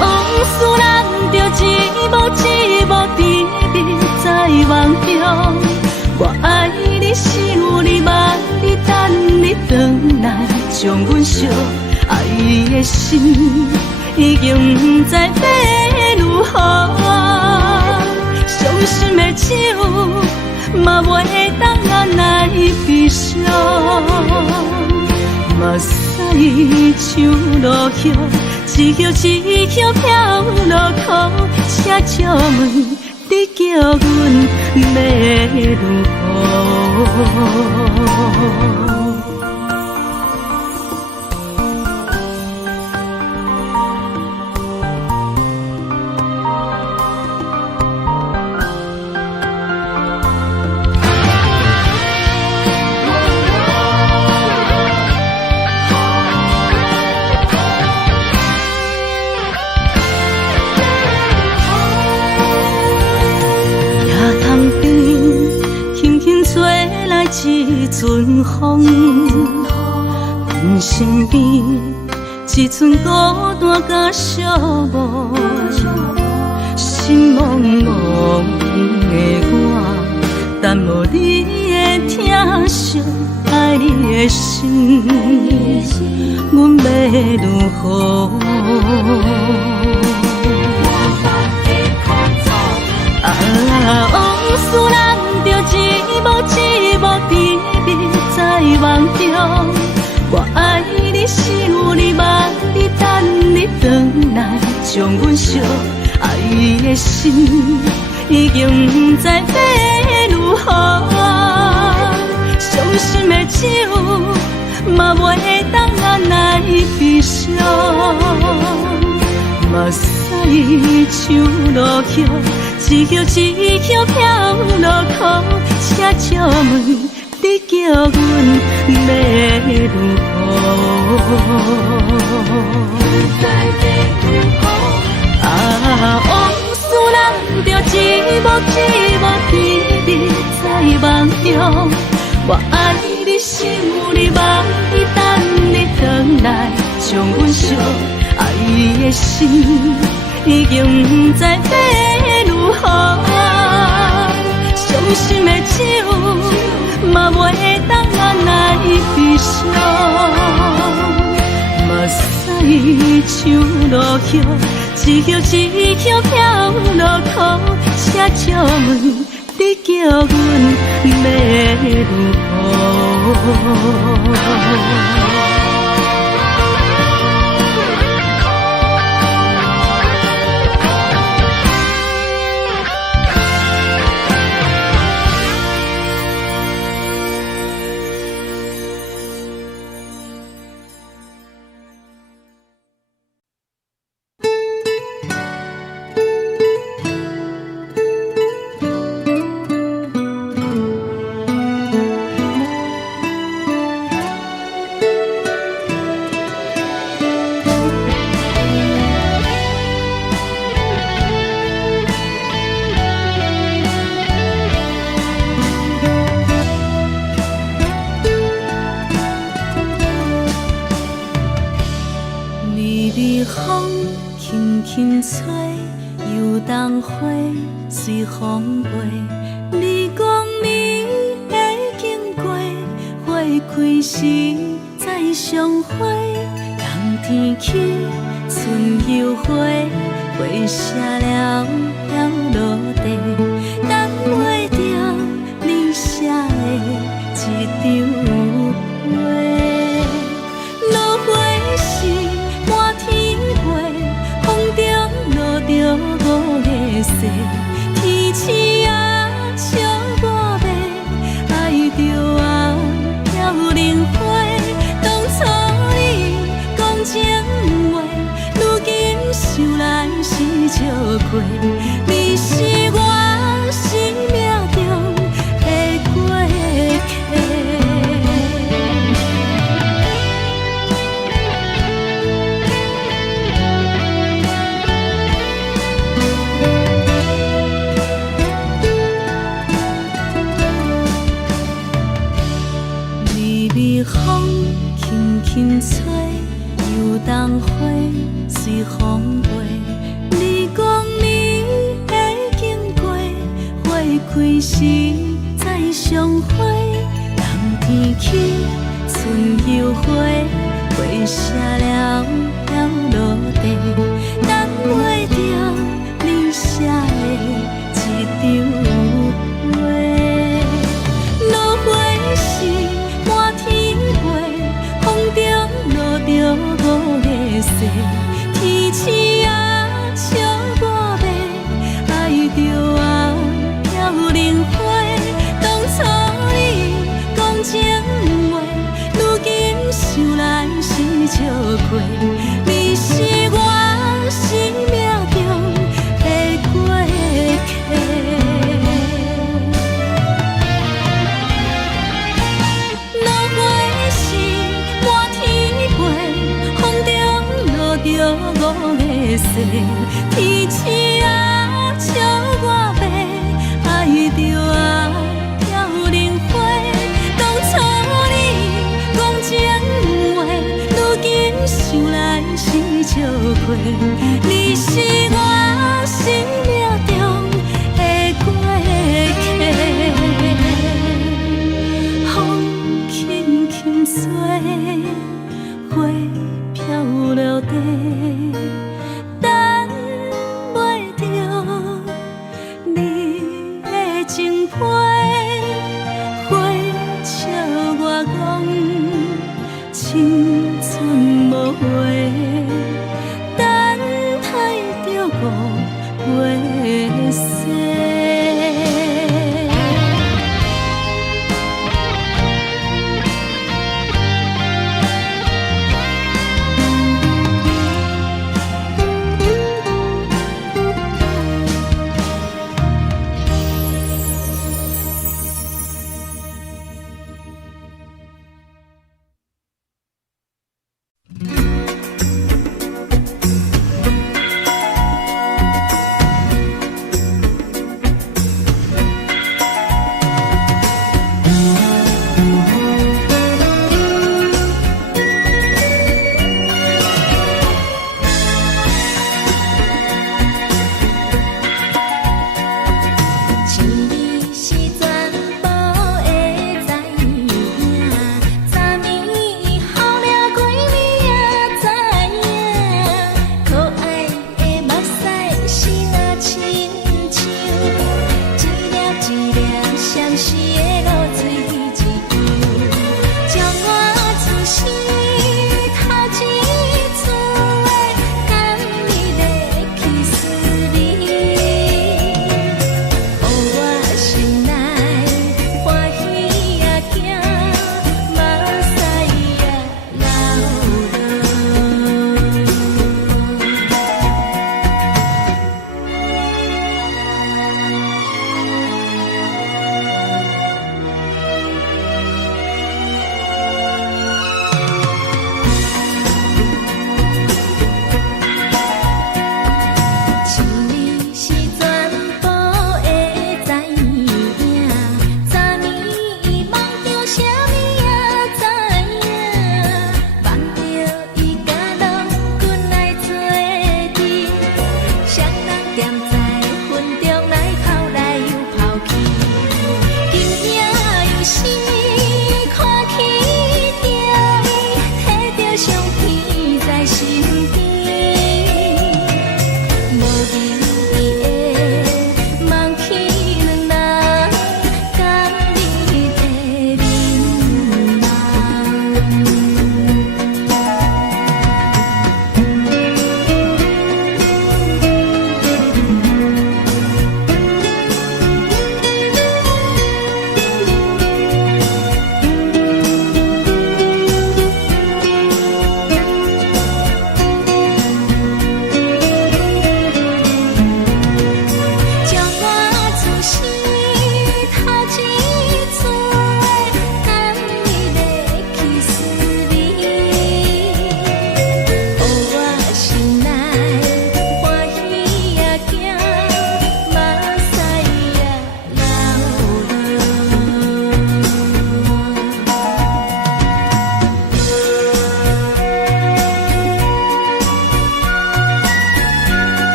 往事咱着一幕一幕甜蜜在梦中。我爱你，想你，望你，等你回来，将阮惜爱的心已经不知要如何。伤心的手嘛袂当按来悲伤，目屎像落雨，一曲一曲飘落雨，请借问你叫阮要如何？一阵风，阮身边只剩孤单甲寂寞，心茫茫的我，等无你的疼惜，爱你的心，阮要如何？往事咱着一幕一幕甜蜜在梦中。我爱你，想你，望你，等你回来，将阮惜爱的心已经不知要如何。伤心的手嘛袂当按来悲伤，目屎像落雨，一曲一曲飘落雨，请借问你叫阮要如何？往事咱着一幕一幕甜蜜在梦中。我爱你，想你，望你，等你回来，将阮惜爱的心已经不知要如何。伤心的手嘛袂当按来悲伤，目屎像落雨，一曲一曲飘落雨，请借问你叫阮要如何？随风飞，你讲你会经过，花开时再相会。冬天起，春又花，花谢了要落地，等袂着你写的一张画。落花时满天飞，风中落着五个色。天星啊，笑我白，爱着啊，飘零花。当初你讲情话，如今想来是笑亏。你是我生命中的过。轻吹，游东花随风飞。你讲你会经过，花开时再相会。人天起，春又花，花谢了飘落地，等袂着你写的一张画。落花时满天飞，风中落着五个色，天星啊笑我迷，爱着啊飘零花。当初你讲情话，如今想来是笑亏。你是我生命中的过客。落花时满天飞，风中落着五个色，天星啊笑我迷，爱着啊飘零花。当初你讲情话，如今想来是笑亏。你是我生命中的过客，风轻轻吹，花飘落地，等袂着你的情批。花笑我讲青春无话，等待着五月雪。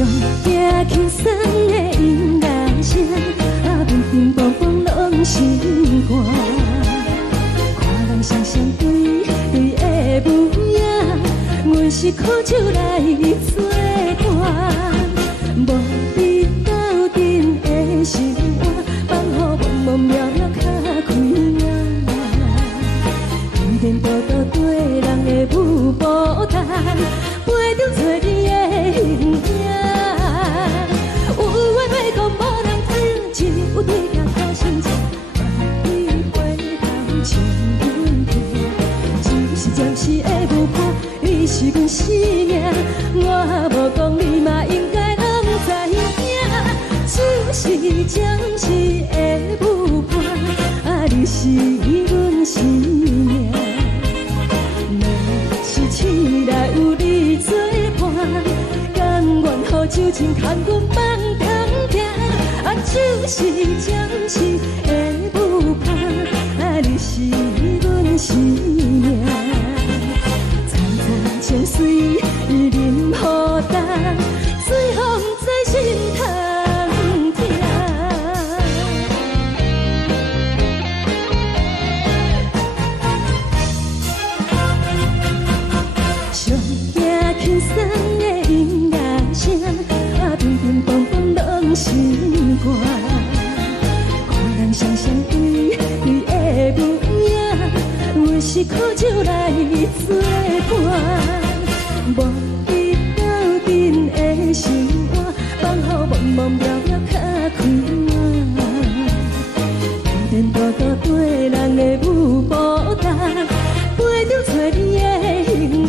上惊轻松的音乐声，乒乒乓乓拢心肝。看人双双对对的舞影，阮是苦酒来作伴。无伫斗阵的心肝，放予茫茫渺渺较开眼。颠颠倒倒对人的舞步弹，陪着找你的形影。有话要讲无人听，有对镜头先唱，你回头唱阮听。就是暂时的舞伴，你是阮生命，我无讲你嘛应该拢知影。就是暂时的舞伴，你是阮生命。若是醒来有你作伴，甘愿予酒精牵阮放长行。就是暂时的舞伴，你是阮生命。层层泉水伊任何担，水风在心头。轻松的音乐声，乒乒乓乓拢心肝。看人双双对对的舞影，阮是苦酒来作伴。无伫斗阵的心肝，放予茫茫渺渺较开眼。颠颠倒倒对人的舞步弹，陪着找你的形影。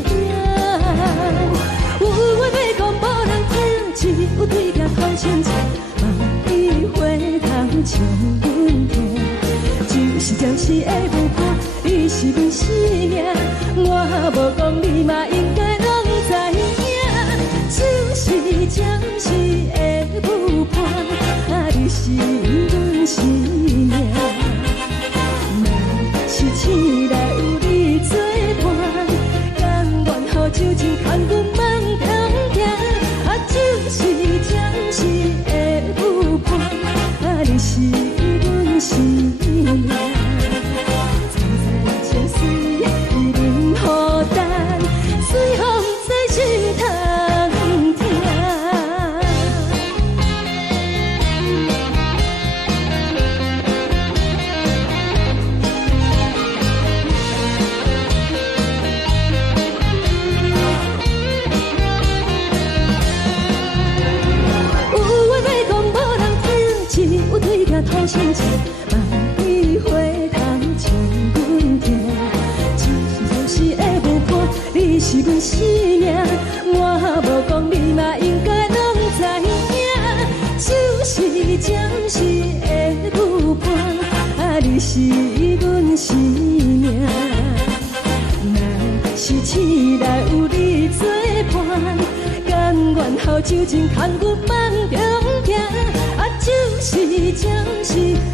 有话要讲无人听，只有对镜头先唱，望你回头唱阮听。就是暂时的舞伴，你是阮生命，我无讲你嘛应该拢知影。就是暂时的舞伴，你是阮生命。若是醒来有你作伴，甘愿予酒精牵阮放长行。就是暂时的舞伴，你是阮生命。层层泉水伊任何担，水风在心头听。有对镜头先唱，望你回头唱阮听。就是暂时的舞伴，你是阮生命，我无讲你嘛应该拢知影。就是暂时的舞伴，你是阮生命。若是醒来有你作伴，甘愿予酒精牵阮放长行。就是暂时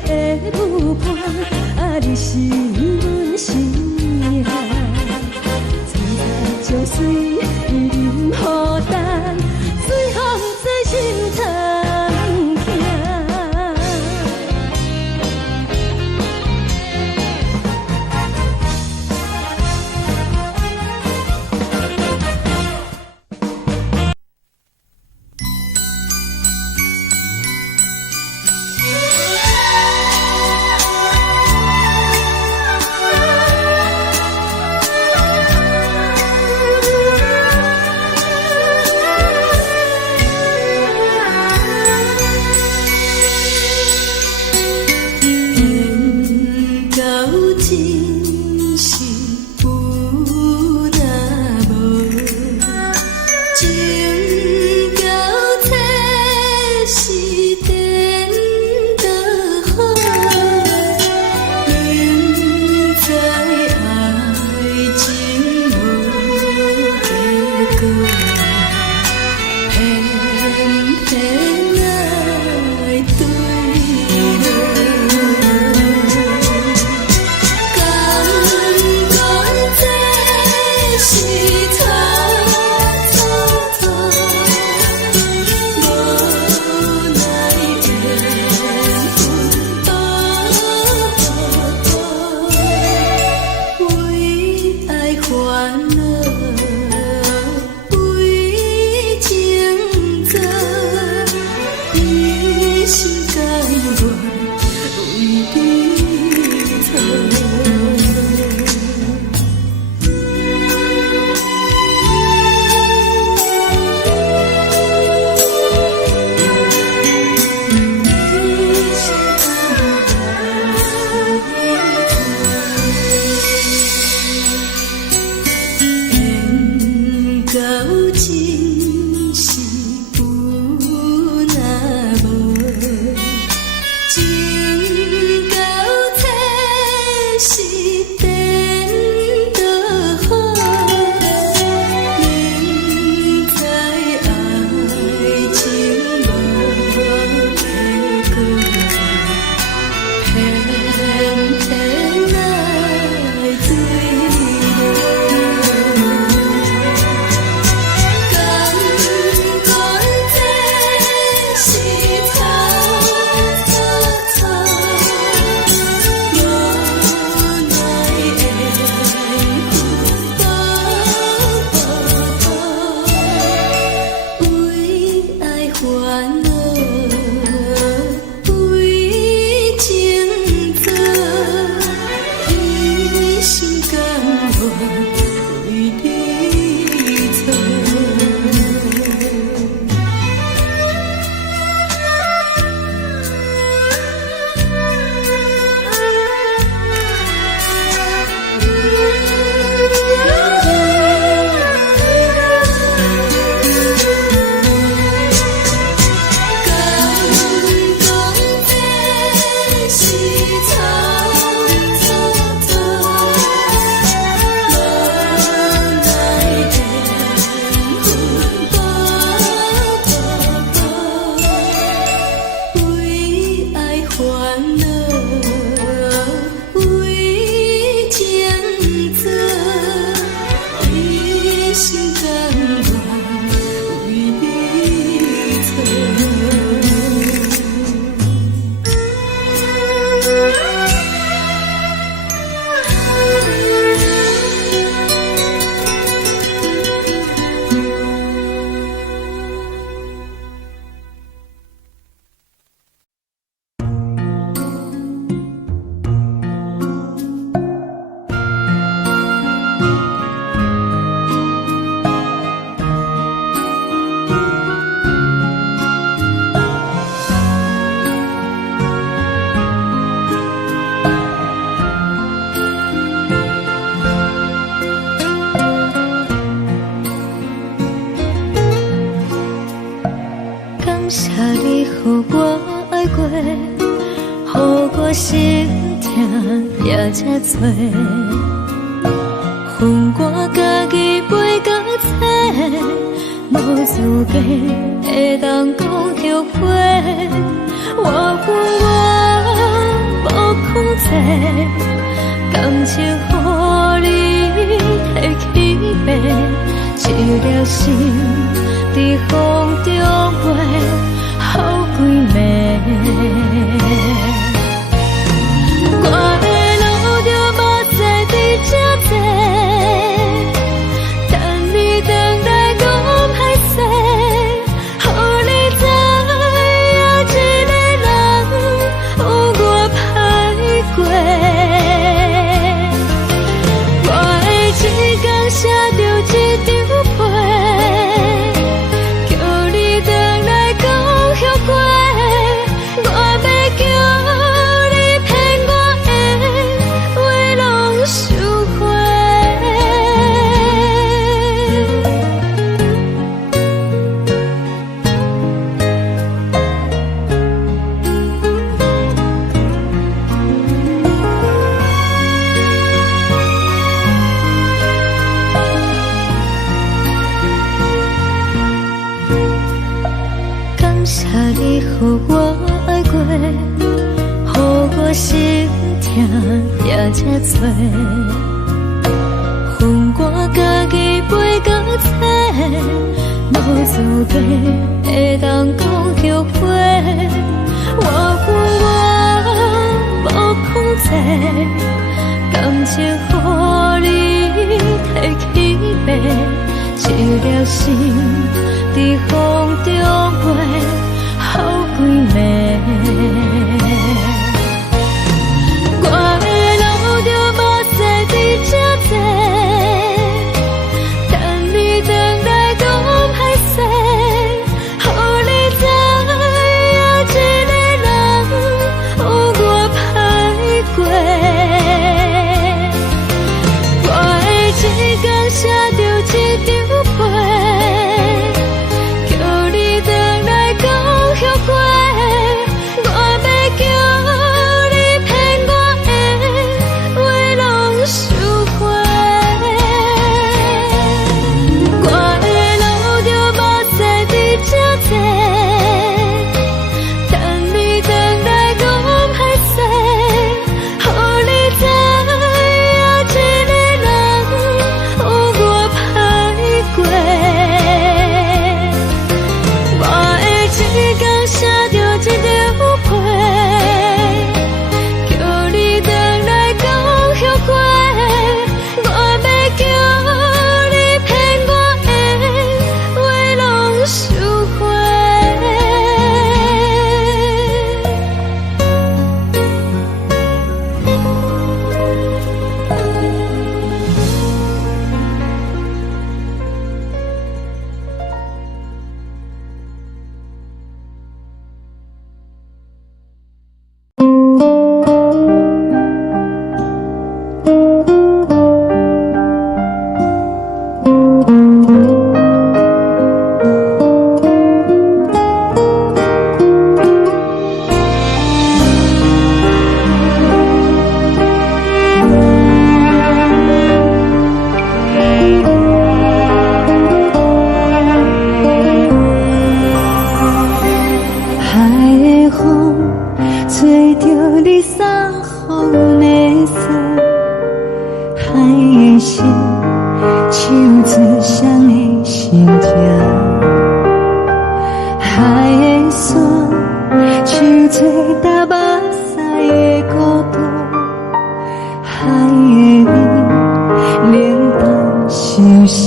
的舞伴，你是阮生命。层层泉水伊任何担，水风在心头听。谢你予我爱过，予我心痛也这多。恨我家己袂到切，无资格会当讲后悔。我恨我无控制，感情予你提起白，一条心在风中飞，好几暝。我的路就无再伫这坐，等你等待讲歹势，予你知影一个人有我歹过。我的一天写着一张被，叫你回来讲后悔。我要叫你骗我的话拢收回。感谢你予我爱过，予我心痛也这多。恨我家己袂到切，无资格会当讲后悔。我恨我无控制，感情予你提起白，一条心在风中飞，好几暝。我的路就无再伫这坐，等你等待讲歹势，予你知影一个人有我歹过。我的一天写着一张被，叫你回来讲后悔。我要叫你骗我的话拢收回。我的路就无再伫这坐，等你等待讲歹势，予你知影一个人有我歹过。我的一天写着一张被，叫你回来讲后悔。我要叫你骗我的话拢收回。海的风吹着你送予的伞，海的心手指双的心情，海的山手吹打目屎的孤独，海的你冷淡伤心。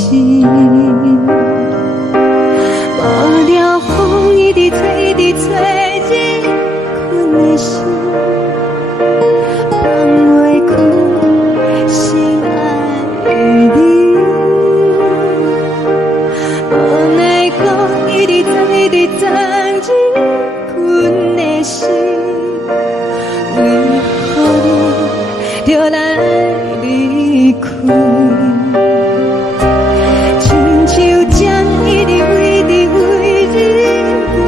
无聊风一直吹，一直吹，日困的心放袂开，心爱的你。无奈我一直等，一直等，日困的心，为何你就来离开？亲像针一直为日困。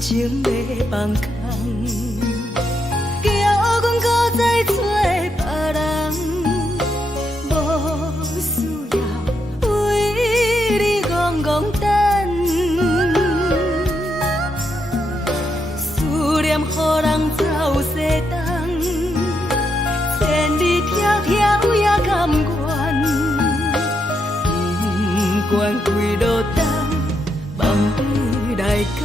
情要放空，叫阮搁再找别人，无需要为你戆戆等，思念予人走西东，千里迢迢也甘愿，不管几路灯，望你来赶。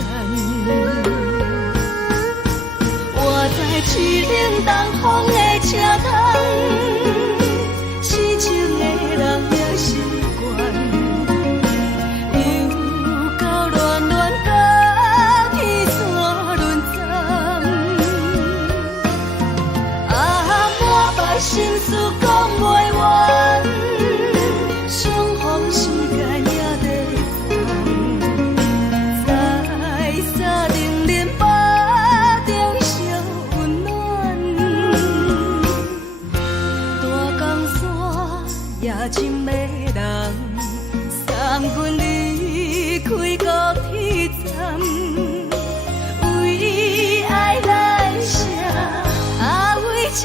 我在七零东风的车窗，痴情的人也习惯，又到乱乱甲天山轮站。啊，满腹心事讲袂完，相逢时间也在等，在沙定林巴中相温暖。大江山也深的人，送阮离开高铁站，为爱来写，啊为情。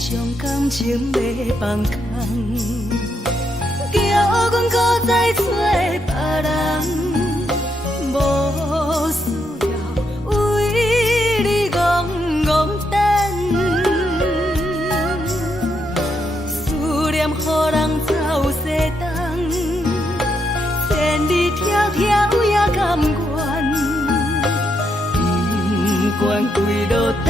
将感情要放空，叫阮搁再找别人，无需要为你戆戆等，思念予人走西东，千里迢迢也甘愿，不管几路灯。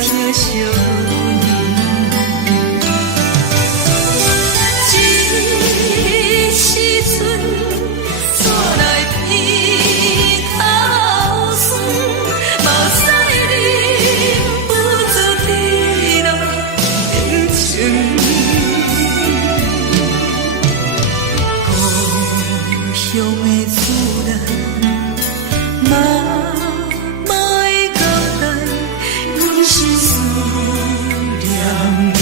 疼惜你。这时阵怎来鼻头酸？嘛知你不注定了恩情。故乡的厝内，嘛嘛会交代，阮是思念你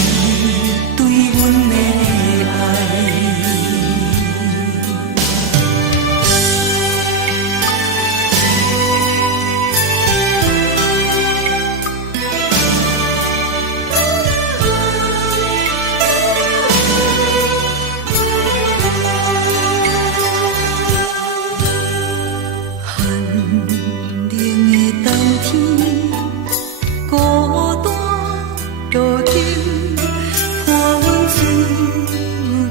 对阮的爱。寒冷的冬天，孤单路程，看阮自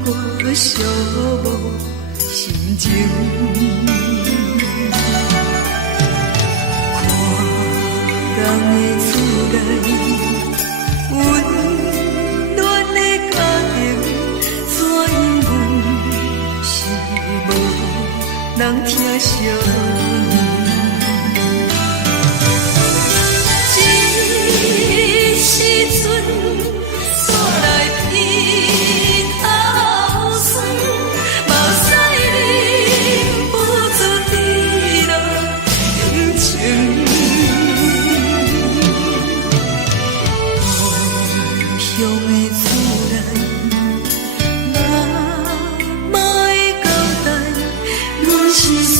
我寂寞心情。看人的厝内，温暖的家庭，怎因阮是无人疼惜你？这时阵怎来鼻头酸？嘛知你不注定了恩情。故乡的厝内，嘛嘛会交代，阮是思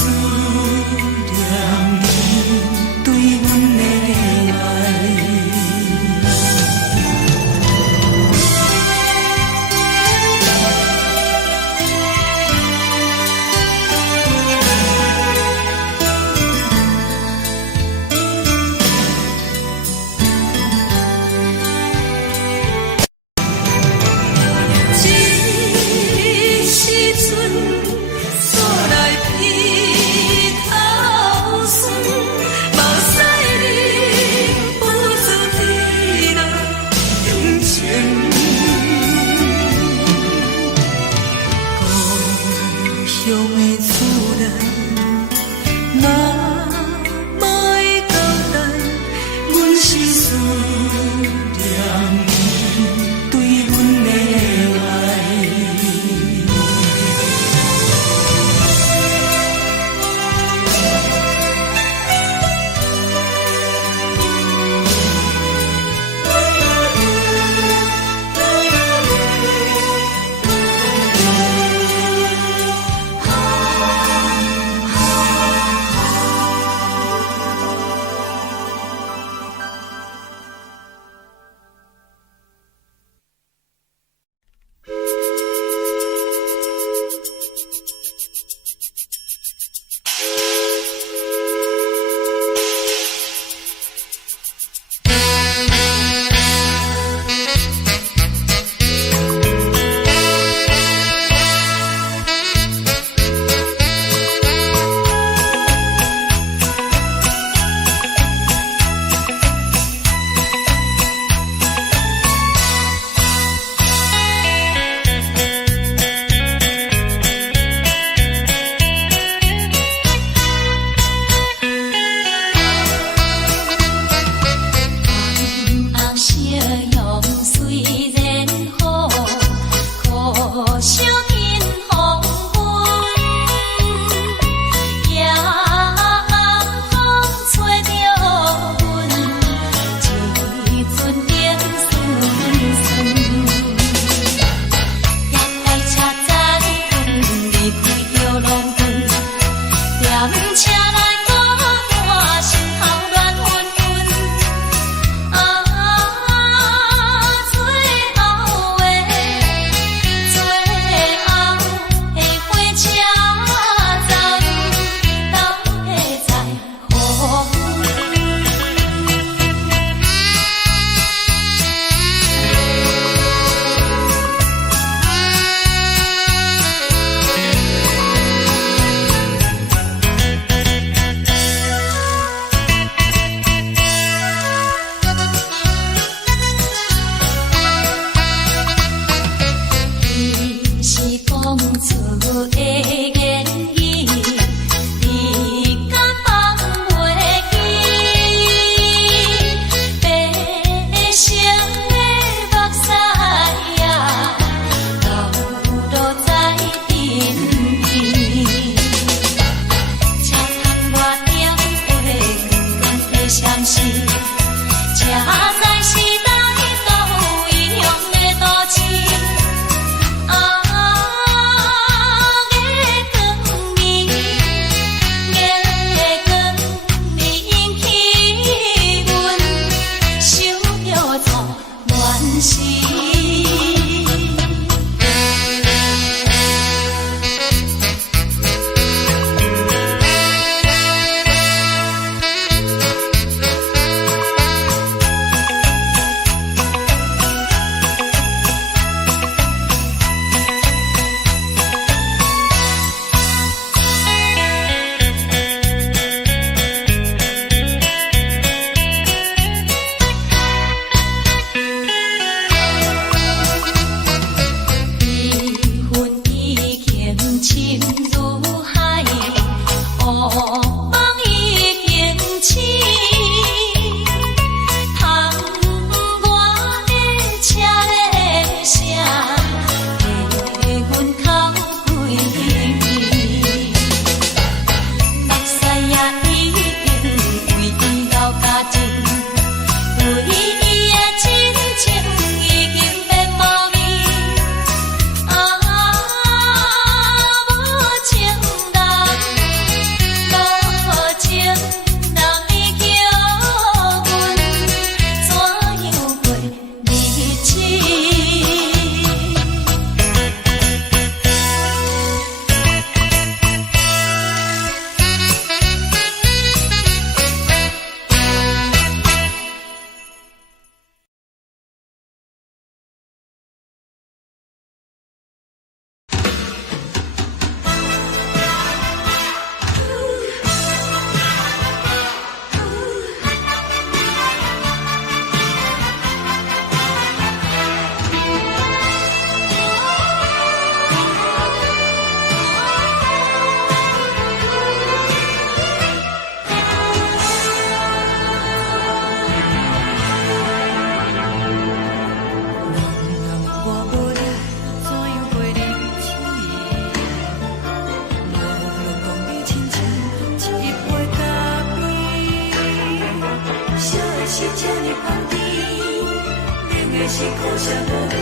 是苦涩无味，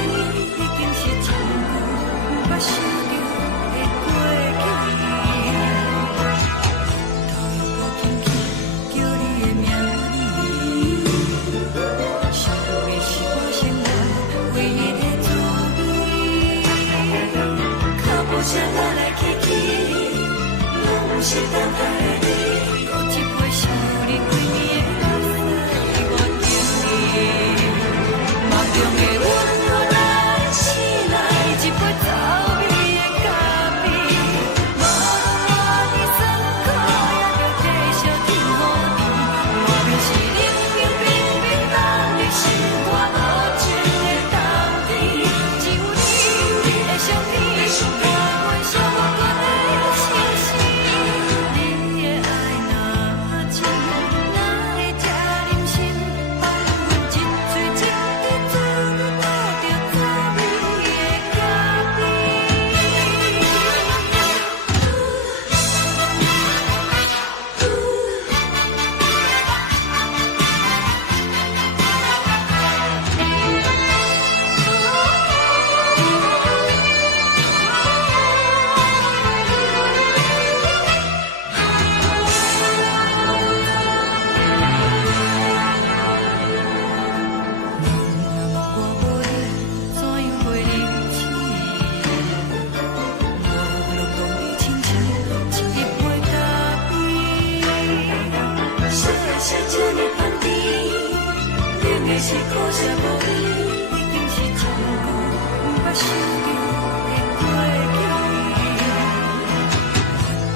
已经是一句不捌想到的过去。头又无轻轻叫你的名字，想的是我生来唯一的滋味。脚步声来来去去，拢是等待的你，喝一杯想你几年的目屎，我敬你。梦中的阮我来醒来，一杯走味的咖啡，无论我的酸苦，也着继续甜予你。我就是冷冷冰冰放你心肝无情的冬天，只有你的相片，我阮寂寞过的心事。你的爱若真，哪会这忍心放阮一嘴一滴水，倒着滋味的咖是苦涩无味，已经是一句不捌想到的过去。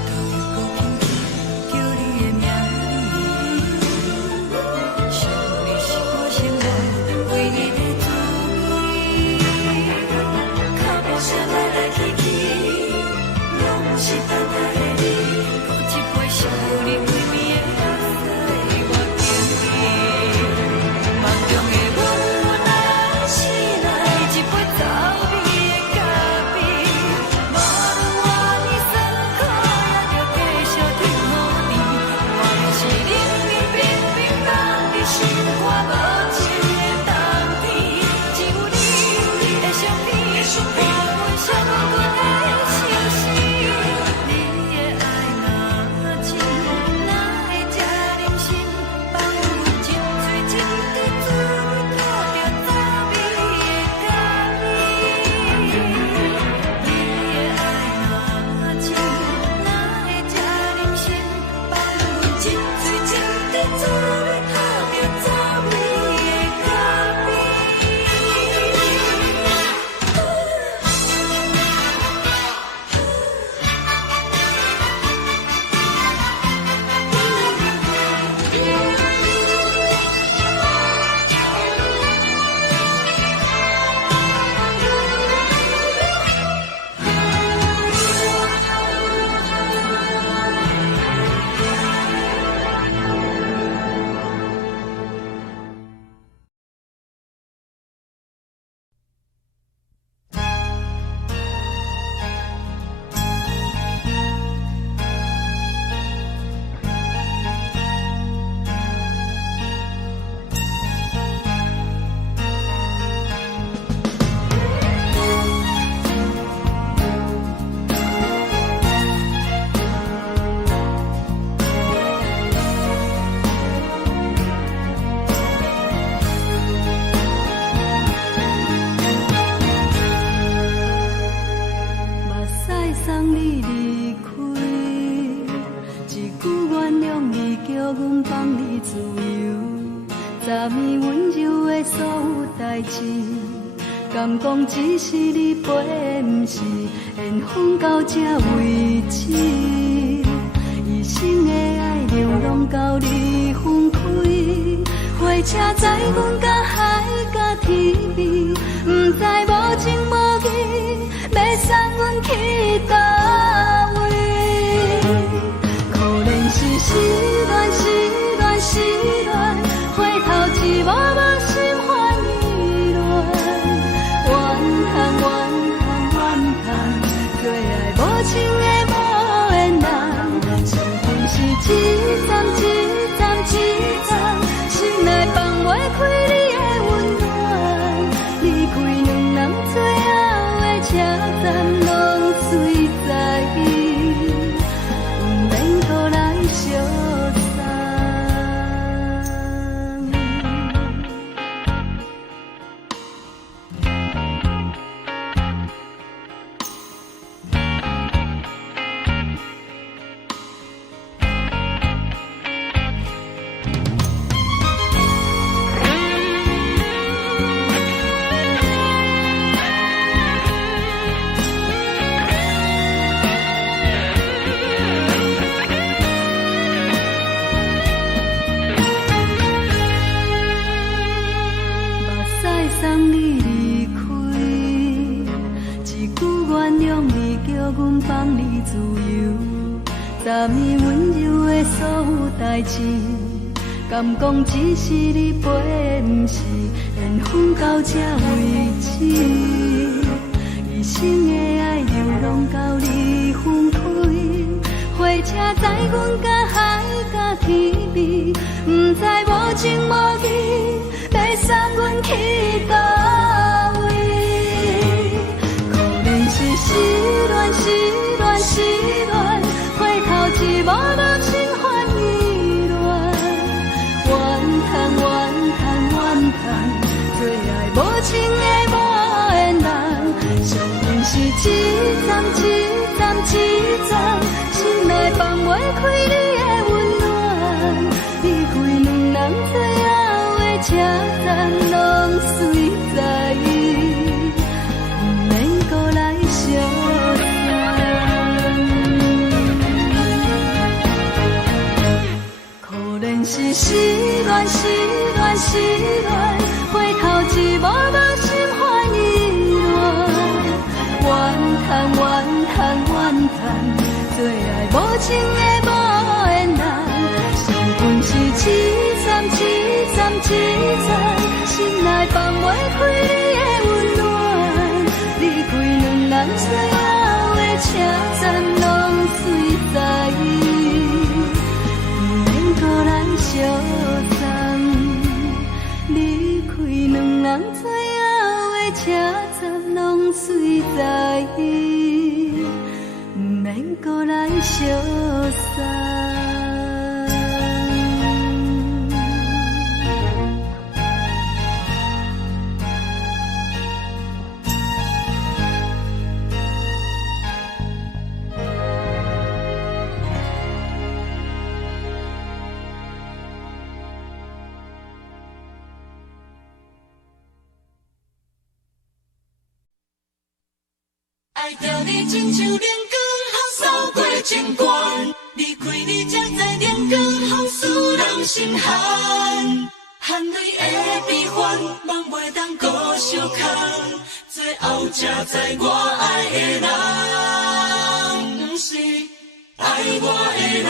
头又无轻轻叫你的名字，想你是我生来唯一的滋味。脚步声来来去去，拢是等待的你，喝一杯想你几暝的目屎，我敬你。梦中的阮我来醒来，一杯走味的咖啡，无论我的酸苦，也着继续甜予你。我就是冷冷冰冰放你心肝无情的冬天，只有你的相片，我阮寂寞过的心事。你的爱若真，哪会这忍心放阮一嘴一滴水，倒着滋味的咖啡。你的爱若真，哪会这忍心放阮一嘴一滴水，倒着滋味的咖啡。目屎送你离开，一句原谅你，叫阮放你自由。昨暝温柔的所有代志，敢讲只是你陪，不是缘分到这为止。一生的爱流浪到你分开，火车载阮甲海甲天边，不知无情无义，要送阮去倒位？可能是失恋，失恋，失恋，回头一幕幕心烦意乱，怨叹，怨叹，怨叹，最爱无情的无缘人，情分是一站一站一站，心内放袂开你的温送你离开，一句原谅你，叫阮放你自由。昨暝温柔的所有代志，敢讲只是你陪，不是缘分到这为止。一生的爱流浪到你分开，火车载阮甲海甲天边，不知无情无义，要送阮去倒位？可怜是失恋，失恋，失恋，回头一幕幕心烦意乱，怨叹，怨叹，怨叹，最爱无情的无缘人，上恨是一站一站一站，心内放袂开你的温暖，离开两人最后的车站，拢随在意，不免搁来相送。可怜是失恋，失恋，失恋，回头一幕幕心烦意乱，怨叹，怨叹，怨叹，最爱无情的无缘人，伤痕是一站一站一站，心内放袂开你的温暖，离开两人最后的车站，拢随在意，不免搁来相送。离开两人最后的车站，拢随在意，不免搁来相送。爱着你亲像连光风扫过情关，离开你才知连光风使人心寒。含泪的悲欢，望袂当搁相牵，最后才知我爱的人，不是爱我的人。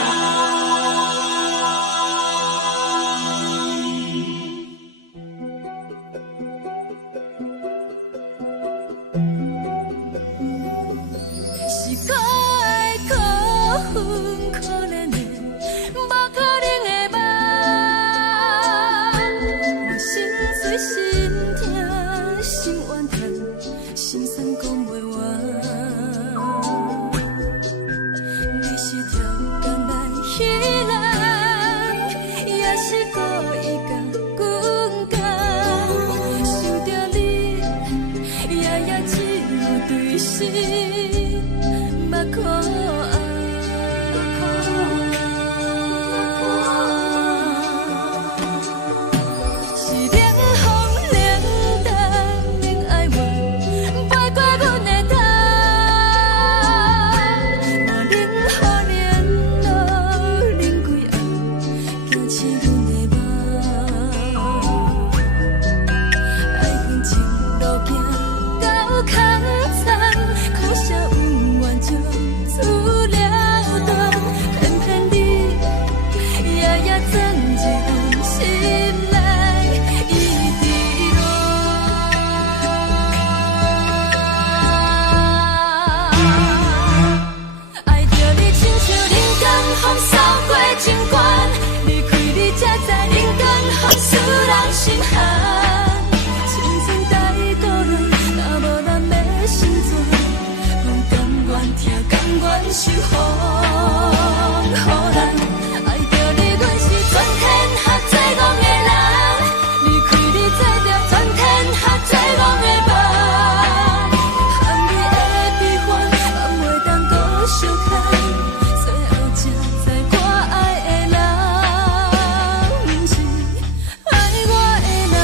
是可爱可恨可怜的，无可能的梦。我心碎心痛心怨叹，心酸讲袂完。你是条工来彼人，也是故意甲阮讲，想着你夜夜只有对视。可爱，是冷风冷淡冷爱我，飞过阮的头，我冷雨连路冷几暗，惊醒阮的梦。爱恨情路行到空残，苦涩有怨就。出了断，偏偏你夜夜藏一份心内一滴落。爱着你亲像冷光风扫过情关，离开你才知冷光风使人心寒。青春在故人，若无咱要心怎？甘愿听，甘愿受予人。爱着你，阮是全天下最戆的人。离开你，才着全天下最戆的梦。含泪的悲欢，望袂当搁相牵，最后才知我爱的人，不是爱我的人。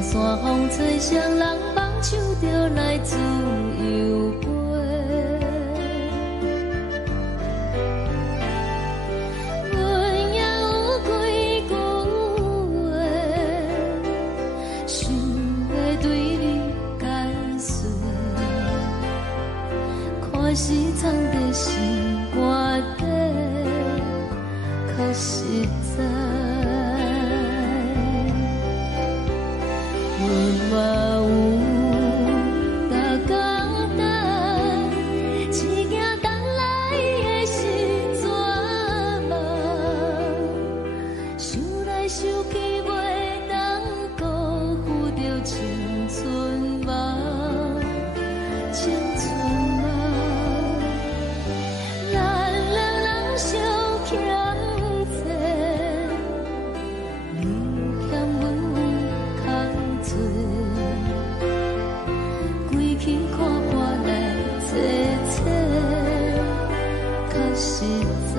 山风吹双人放手着来自由飞。阮也有几句话，想要对你解说，可是藏在心肝底，可实在。 阮嘛有逐工等，只惊等来的是绝望，想来想去袂当辜负着青春梦，青春梦，咱两人相欠债，你欠阮。 归去看看来坐坐，较实在。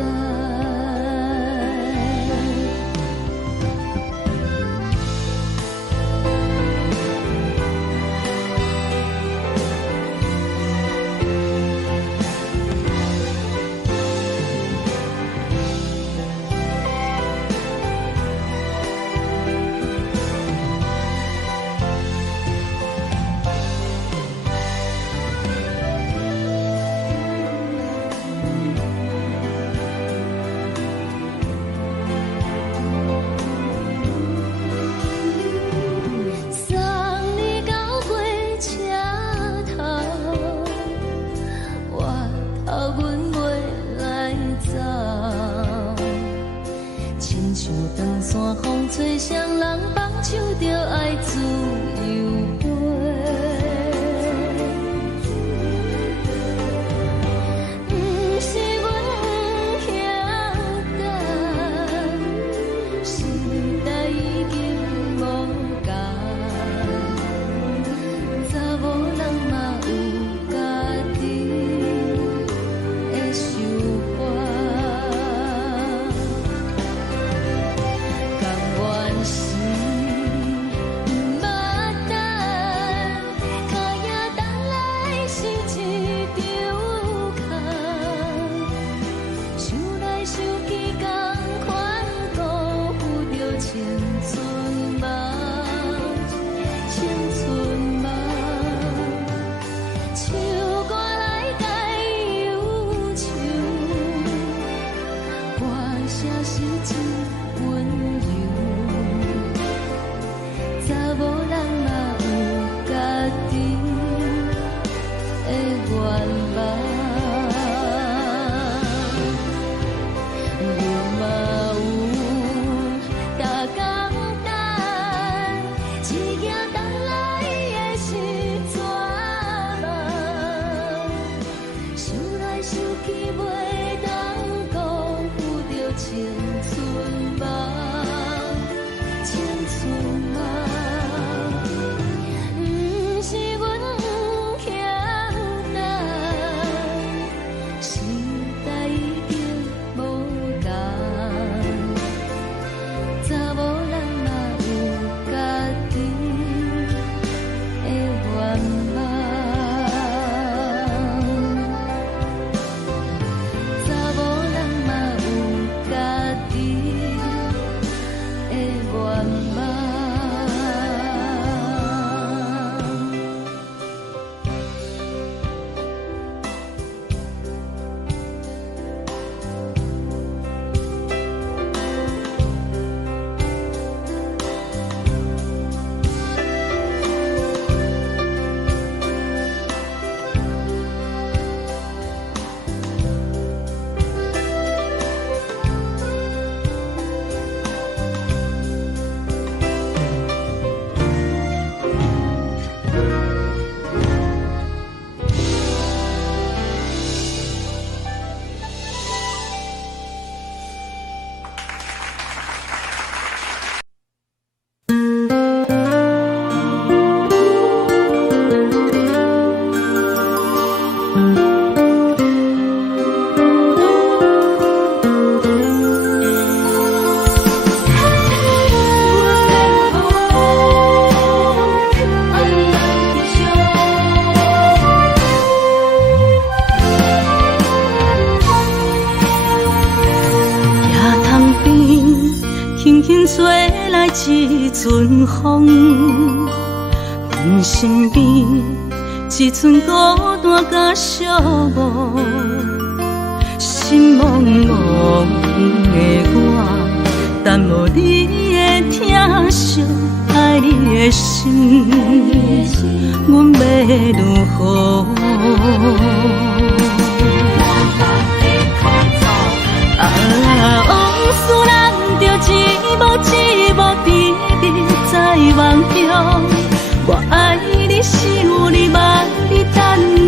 长山风吹双人放手着爱自由飞，不是阮不晓等，时代已经无同，查某人嘛有家己的想法。 青春梦，青春梦，唱歌来解忧愁，歌声是真温柔。查某人嘛有家己的愿望。 只惊等来的是绝望，一阵风，阮身边一寸孤单甲寂寞，心茫茫的我，等无你的疼惜，爱你的心，阮要如何？往事人着一幕一幕甜蜜在梦中。我爱你是有你望你等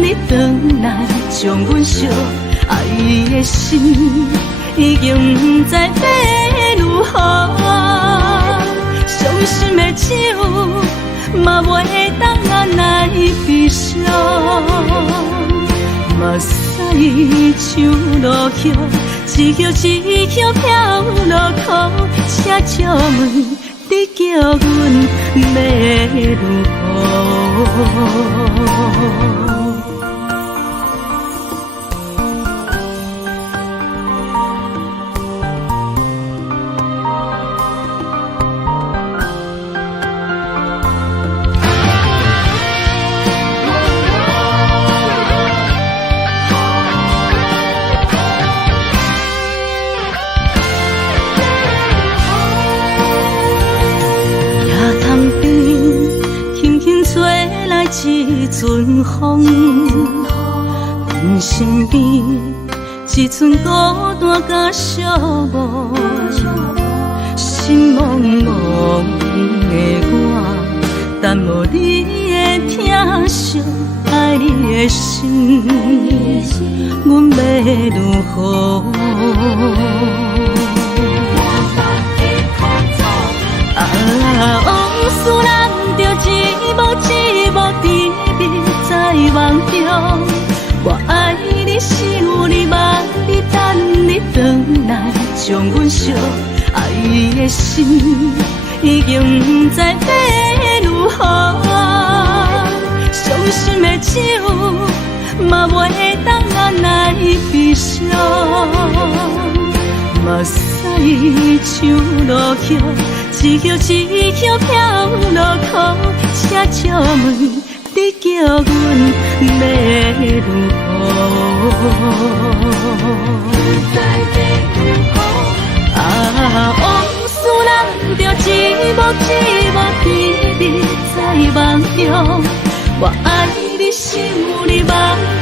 你回来，将阮惜爱的心已经不知要如何。伤心的手嘛袂当按来悲伤。目屎像落叶，一叶一叶飘落雨，请借问你叫阮要如何？一阵风，阮身边一寸孤单甲寂寞，心茫茫的我，等无你的疼惜，爱你的心，阮要如何？往事人着一幕一幕甜蜜在梦中。我爱你是有你望你等你回来，将阮惜爱的心已经不知要如何。伤心的手嘛袂当按来悲伤。目屎像落叶，一叶一叶飘落雨，请借问你叫阮要如何？往事人着一幕一幕甜蜜在梦中。我爱你是有你望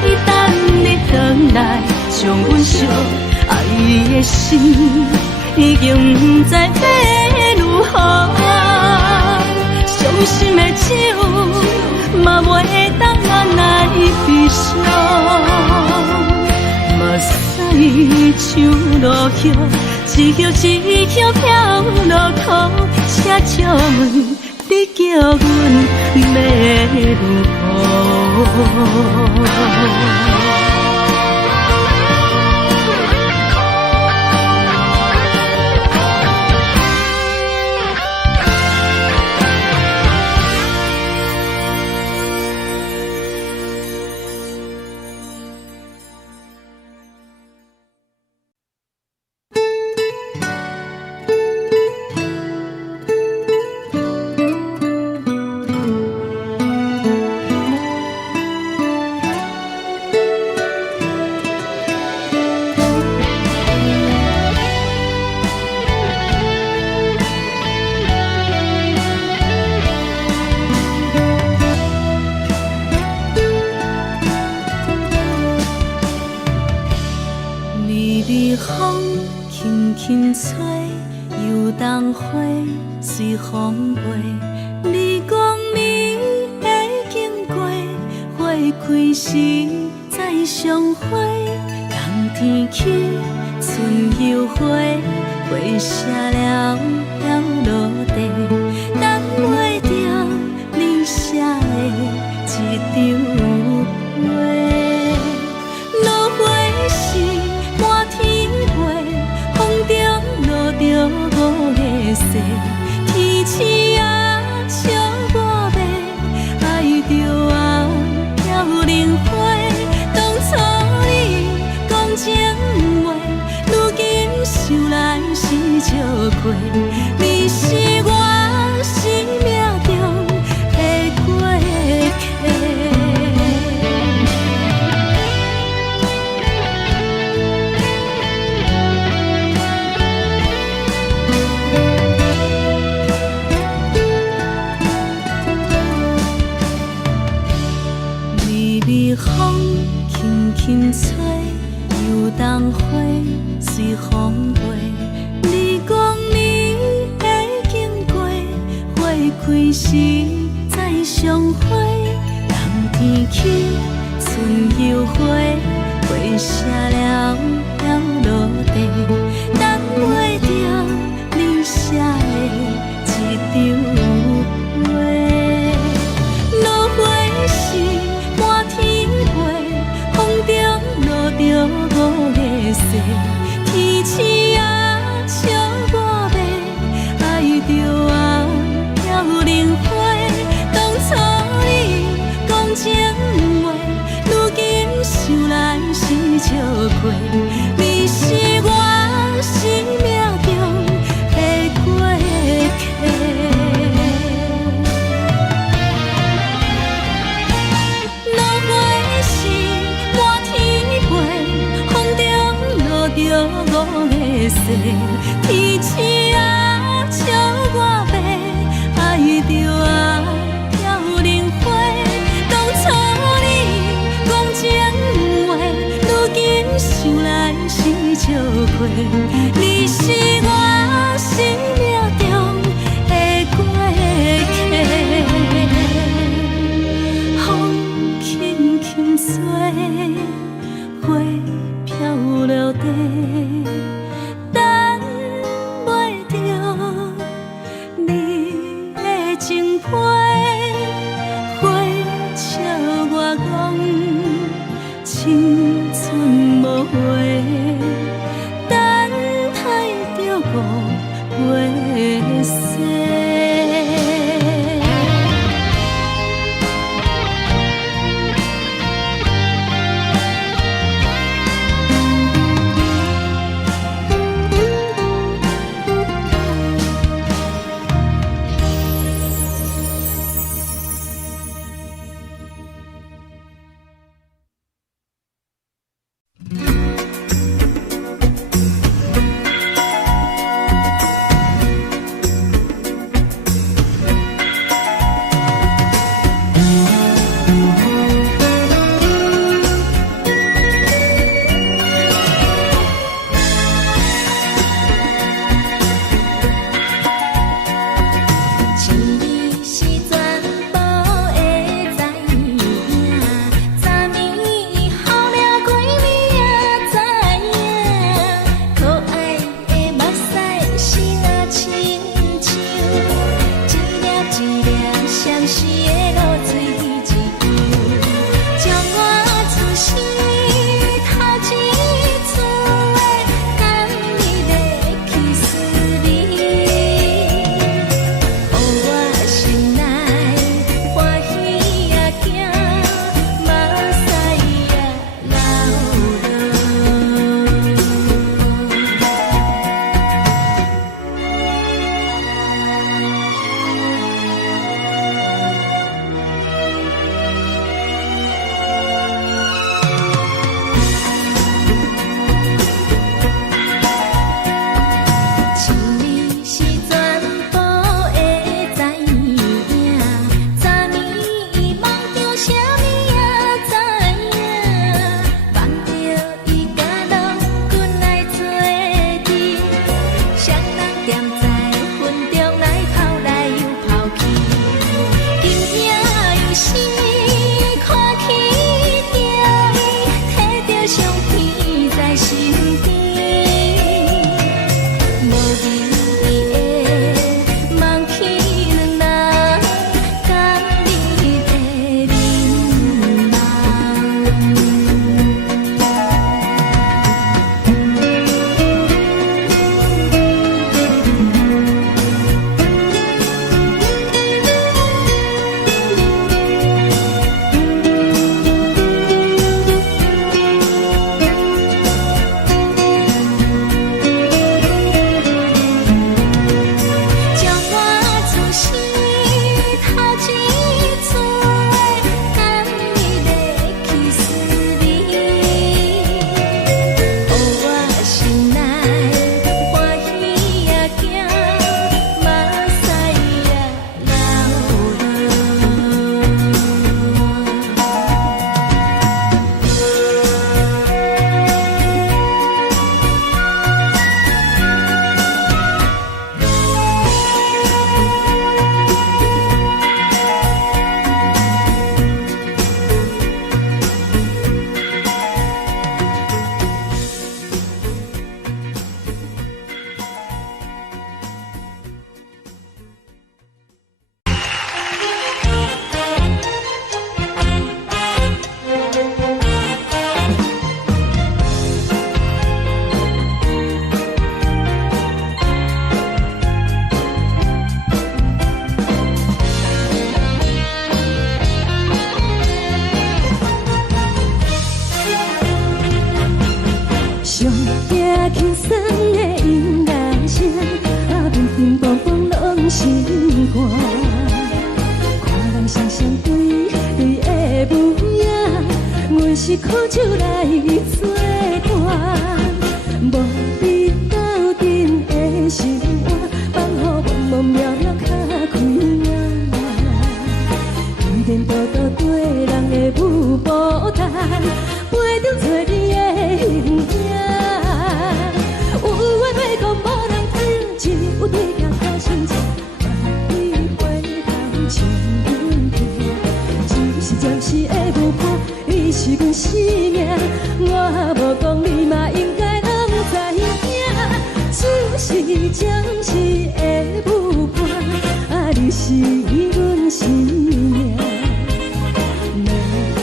你等你回来，将阮惜爱的心已经不知要如何。伤心的手嘛袂当按来悲伤。目屎像落叶，一叶一叶飘落雨，请借问你叫阮要如何？随风飞，你讲你会经过，花开时再相会。冬天起，春又花，花谢了要落地，等袂着你写的一张画。落花时满天飞，风中落着五个色。天星啊，笑我迷，爱着啊，飘零花。当初你讲情话，如今想来是笑过。你是我。微风轻轻吹，游动花随风飞。你讲你会经过，花开时再相会。人天起，春又花，花谢了落地，等袂着你写的一张画。落花时满天飞，风中落着五个色，天星啊笑我迷，爱着啊飘零花。当初你讲情话，如今想来是笑亏。你是我生命中的过客。落花时满天飞，风中落着五个色，天星啊笑我迷，爱着啊飘零花。当初你讲情话，如今想来是笑亏。你是我生命中的过客，风轻轻吹，花飘落地，等袂着你的情批。花笑我讲青春无悔，等待着五月雪。阮是苦酒来作伴，无你斗阵的心肝，放乎茫茫渺渺较开眼。一颠倒倒对人的舞步弹，陪着找你的形影。有话要讲无人听，只有对镜头心情，万里回头唱阮听。就是暂时的舞伴，你是阮生命，我无讲你嘛应该拢知影。就是暂时的舞伴，啊，你是阮生命。若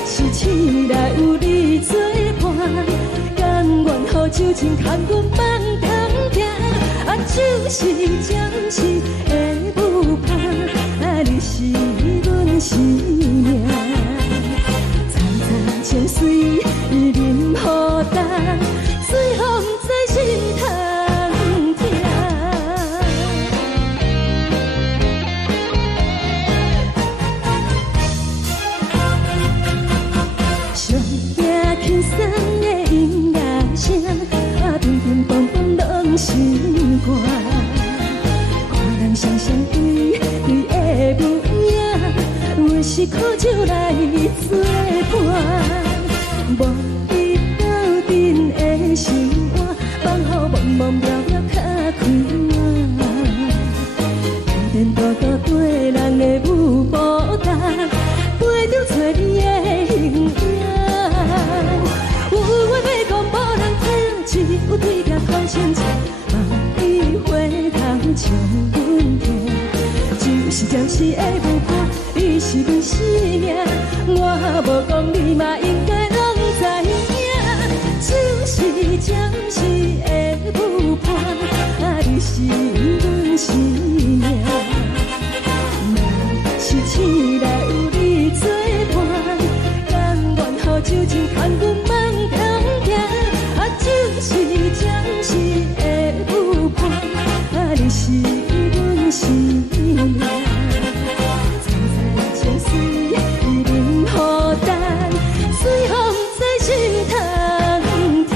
是醒来有你作伴，甘愿予酒精牵阮放通行。啊，就是暂时的舞伴，啊，你是阮生命。层层情水任何担，水风在心通听。上惊轻松的音乐声，啊，乒乒乓乓拢心肝。看人双双对对的舞影，阮是苦酒来作伴。无你斗阵的心肝，放乎茫茫渺渺较开眼。一颠倒倒对人的舞步弹，陪着找你的形影。有话要讲无人听，只有对镜看心情，万里回头唱阮听。就是暂时的舞伴，你是阮生命，我无讲你嘛应该拢知影。就是暂时的舞伴，啊，你是阮生命。若是醒来有你作伴，甘愿予酒精牵阮放通行。啊，就是暂时的舞伴，啊，你是阮生命。层层情水任何担，随风在心通听。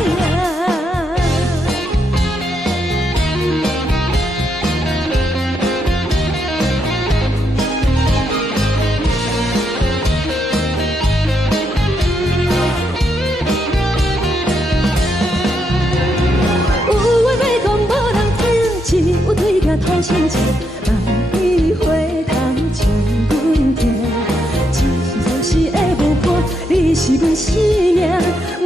有话要讲无人听，只有对镜讨心情，万里回头唱阮听。就是暂时的舞伴，你是阮生命，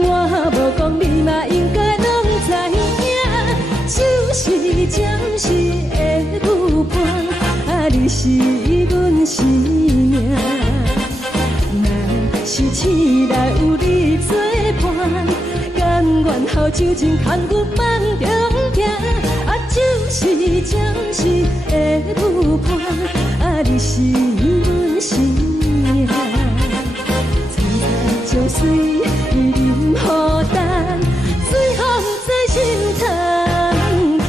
我无讲你嘛应该拢知影。就是暂时的舞伴，啊，你是阮生命。若是醒来有你作伴，甘愿予酒精牵阮放中行。啊，就是暂时的舞伴，啊，你是阮生命。层层情水任何担，随风在心通听。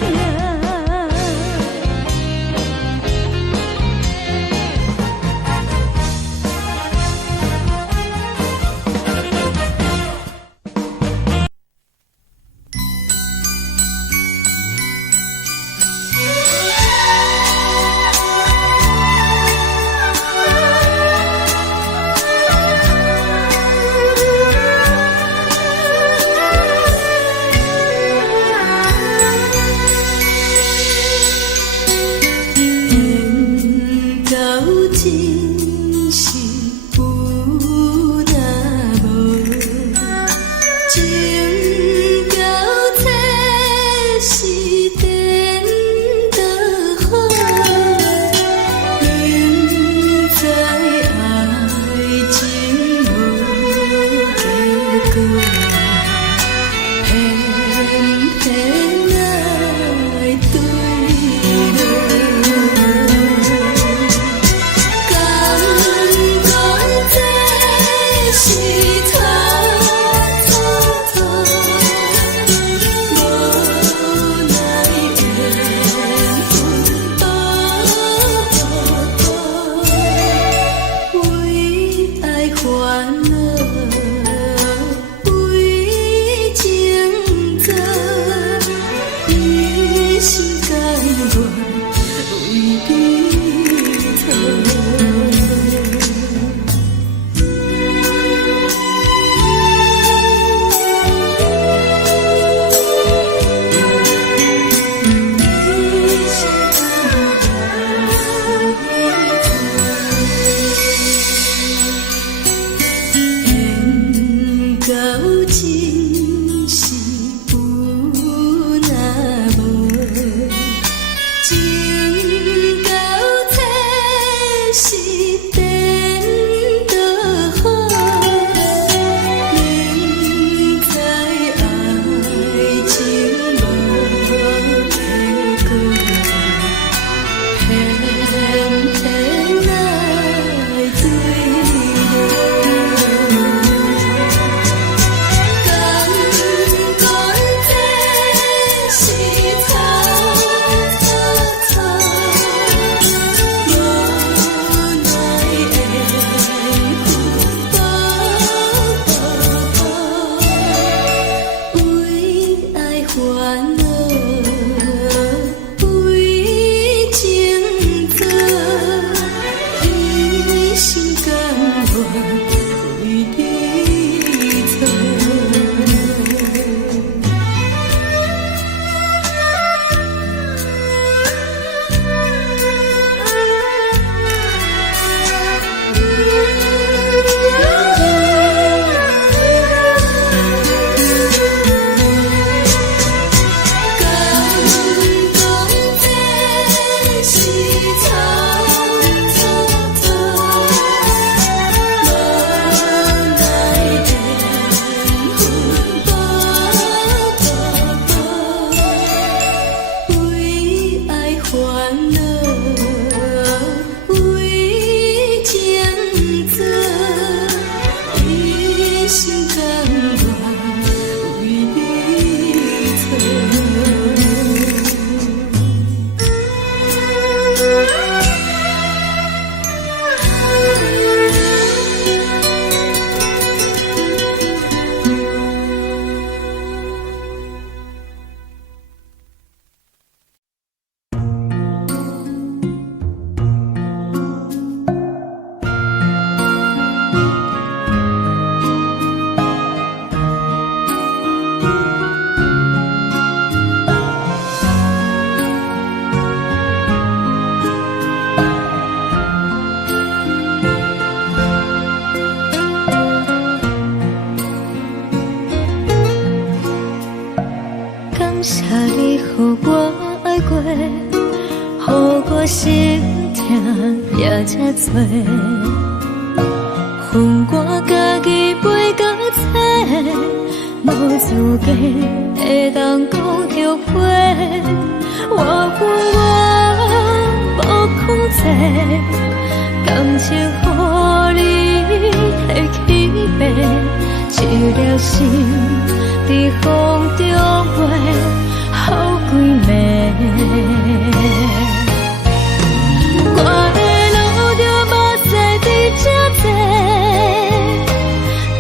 予我心痛也这多。恨我家己袂到切，无资格会当讲后悔。我恨我无控制，感情予你摕去卖，一条心在风中飞，好几暝。我的路就无再伫这坐，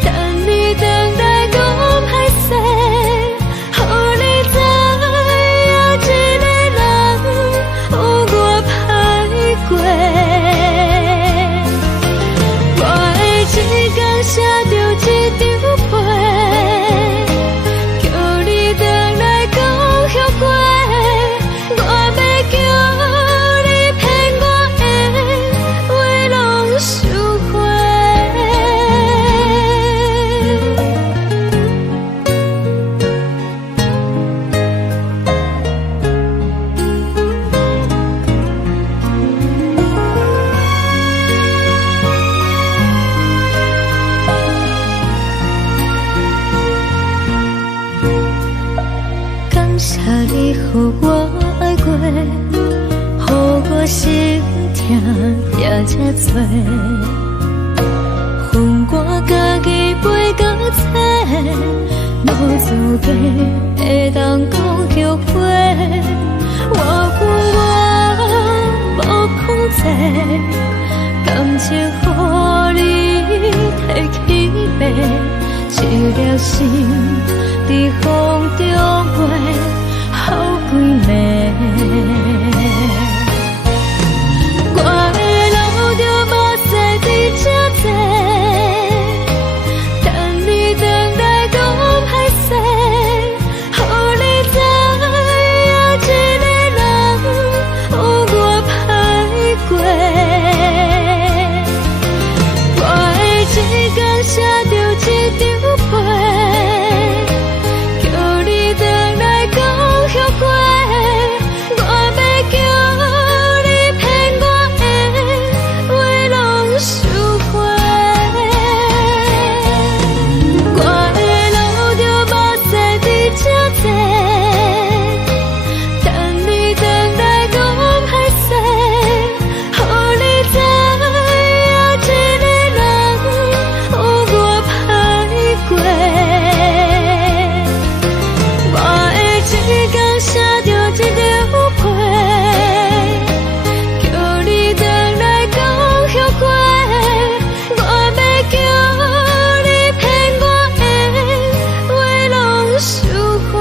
等你等待讲歹势，予你知影一个人有我歹过。我的一天写着一张被，叫你回来讲后悔。我要叫你骗我的话拢收回。感谢你，予我爱过，予我心痛也这多。恨我家己袂到切，无资格会当讲后悔。我恨我无控制，感情予你摕去卖，一条心在风中飞，好几暝。我的路就无再伫这坐，等你等待讲歹势，予你知影一个人有我歹过。我的一天写着一张被，叫你回来讲后悔。我要叫你骗我的话拢收回。我的路就无再伫这坐，等你等待讲歹势，予你知影一个人有我歹过。我的一天写着一张被，叫你回来讲后悔。我要叫你骗我的话拢收回。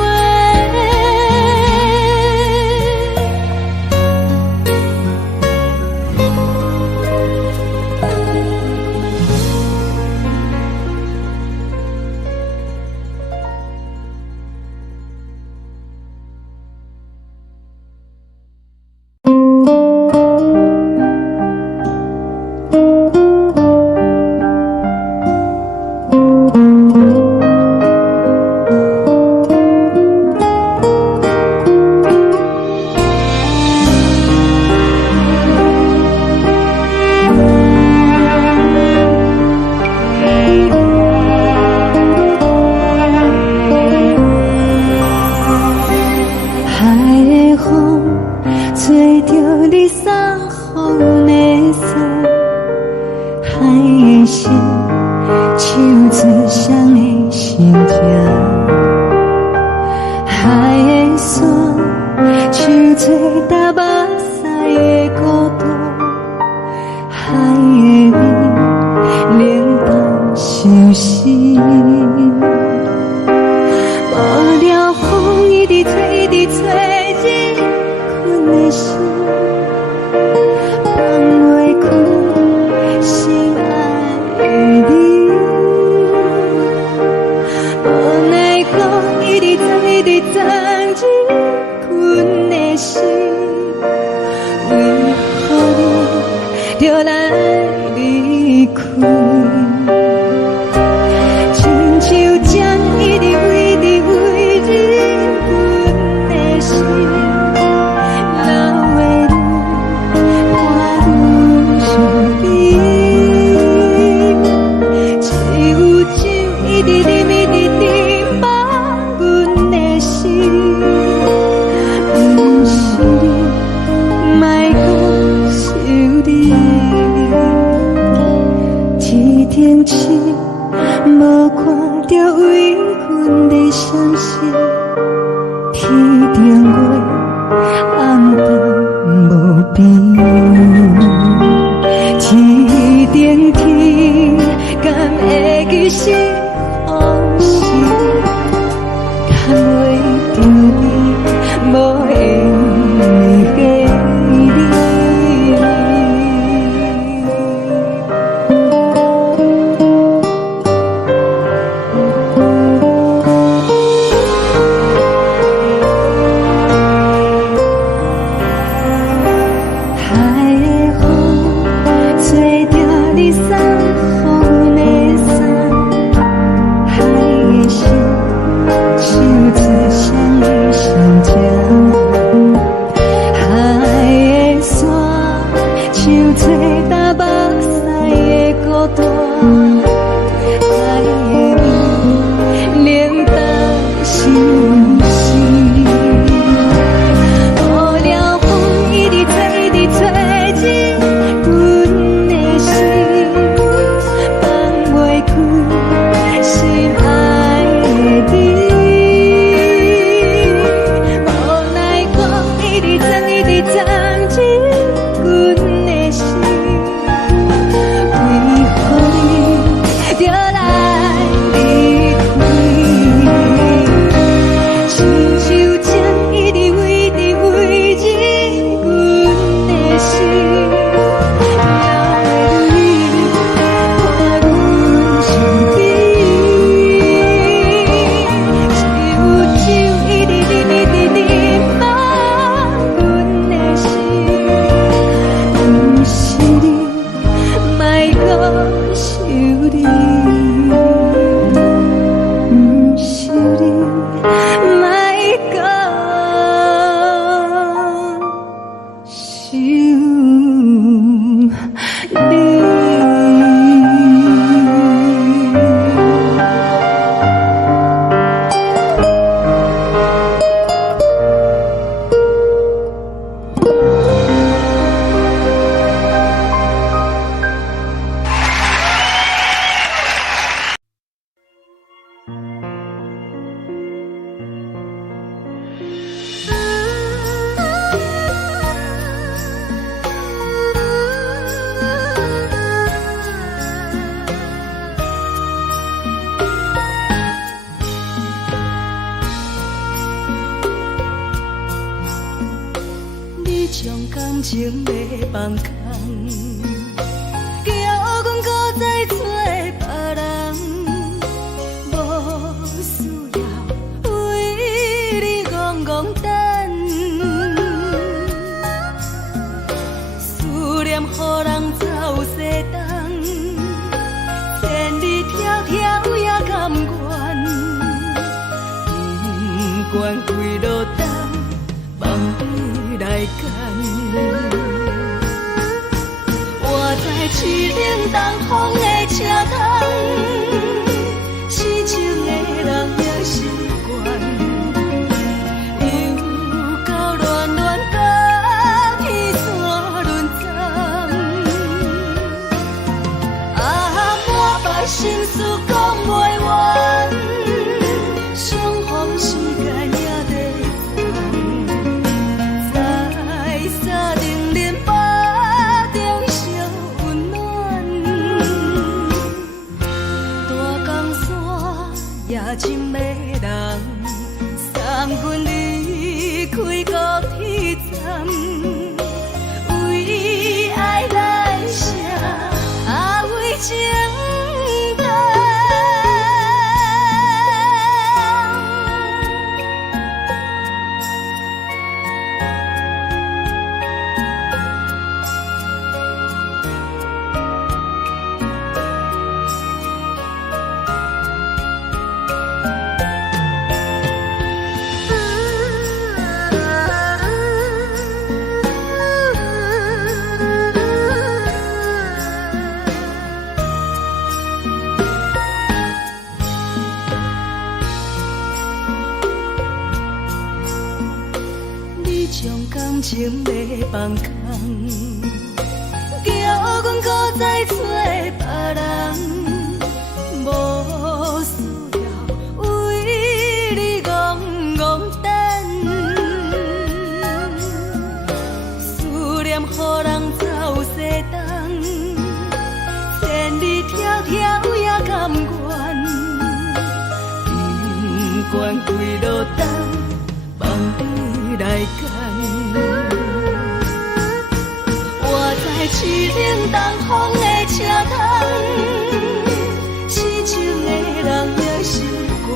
海的风吹着你送风的伞，海的心手指双的心情，海的山手吹打目屎的孤独，海的美冷淡伤心。无聊风一直吹，一直吹，日困的心，放袂开心爱的你。无奈何一直走，一直走，日困的心，为何你就来离开？亲像看到为阮的相思，去定月暗淡无边，天顶天，敢会记是往事，敢袂着你无缘给你。感情要放空，叫阮搁再找别人，无需要为你戆戆等，思念予人走西东，千里迢迢也甘愿，不管几路灯，梦你来干。我在七岭东风的车窗，痴情的人也习惯，又到乱乱甲天山轮站，满腹心事讲袂完，相逢时间也在等，在沙定林巴中相温暖，大江山也真迷人，送阮离开高铁站，为爱来写为情。感情要放空，叫阮搁再找别人，无惯归路等，放你来牵。我在市顶东风的车头，痴情的人也习惯。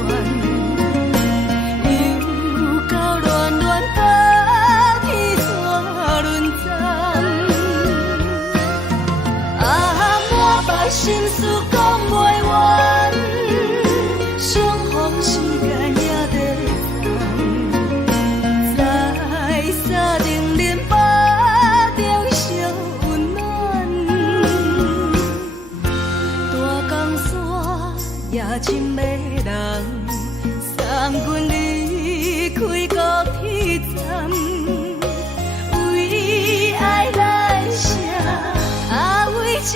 心事讲袂完，相逢时间也在等，在沙丁林巴中相温暖。大江山也深的人，送阮离开高铁站，为爱来写，为情。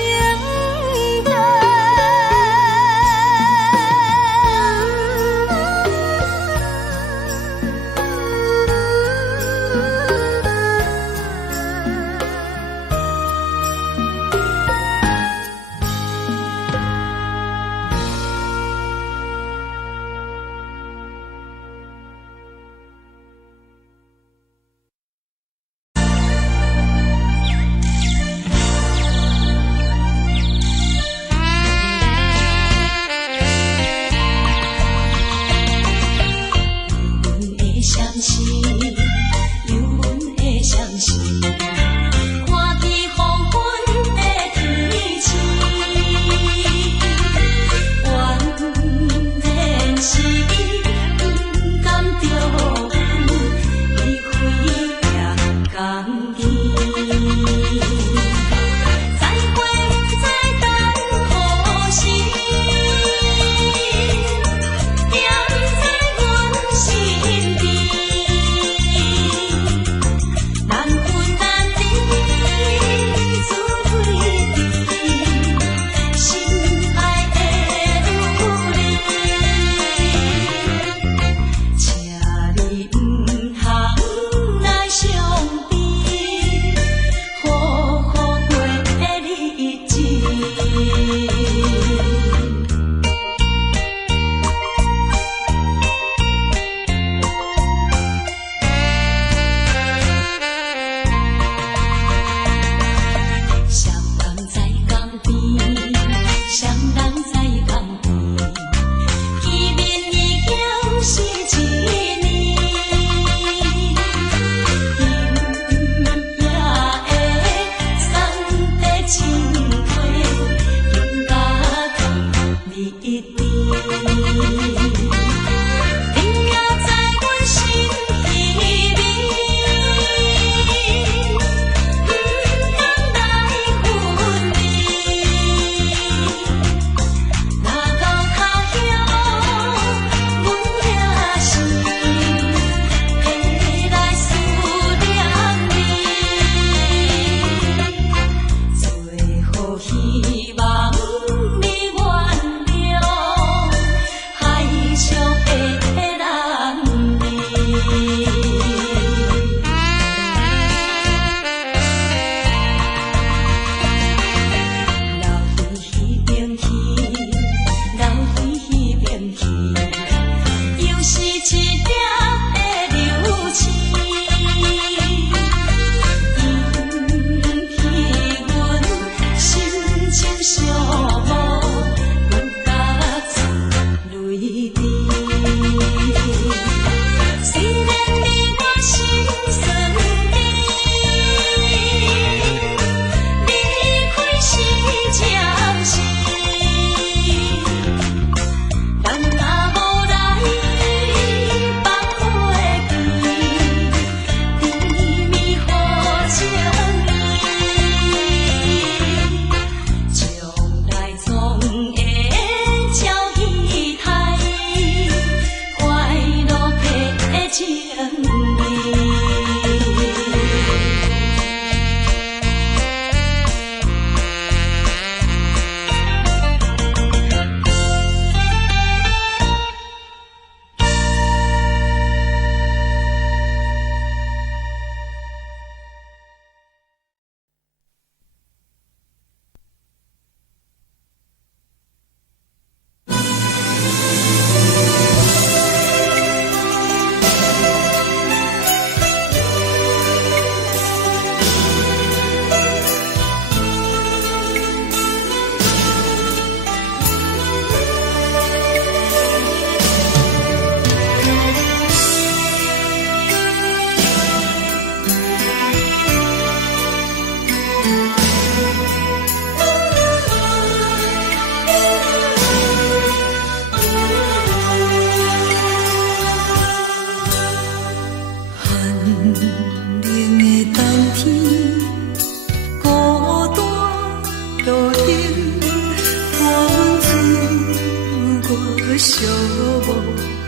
寂寞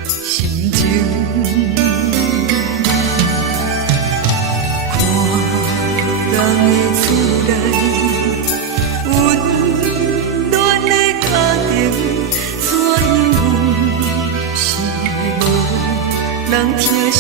心情。看人的厝内温暖的家庭，怎样是无人疼惜。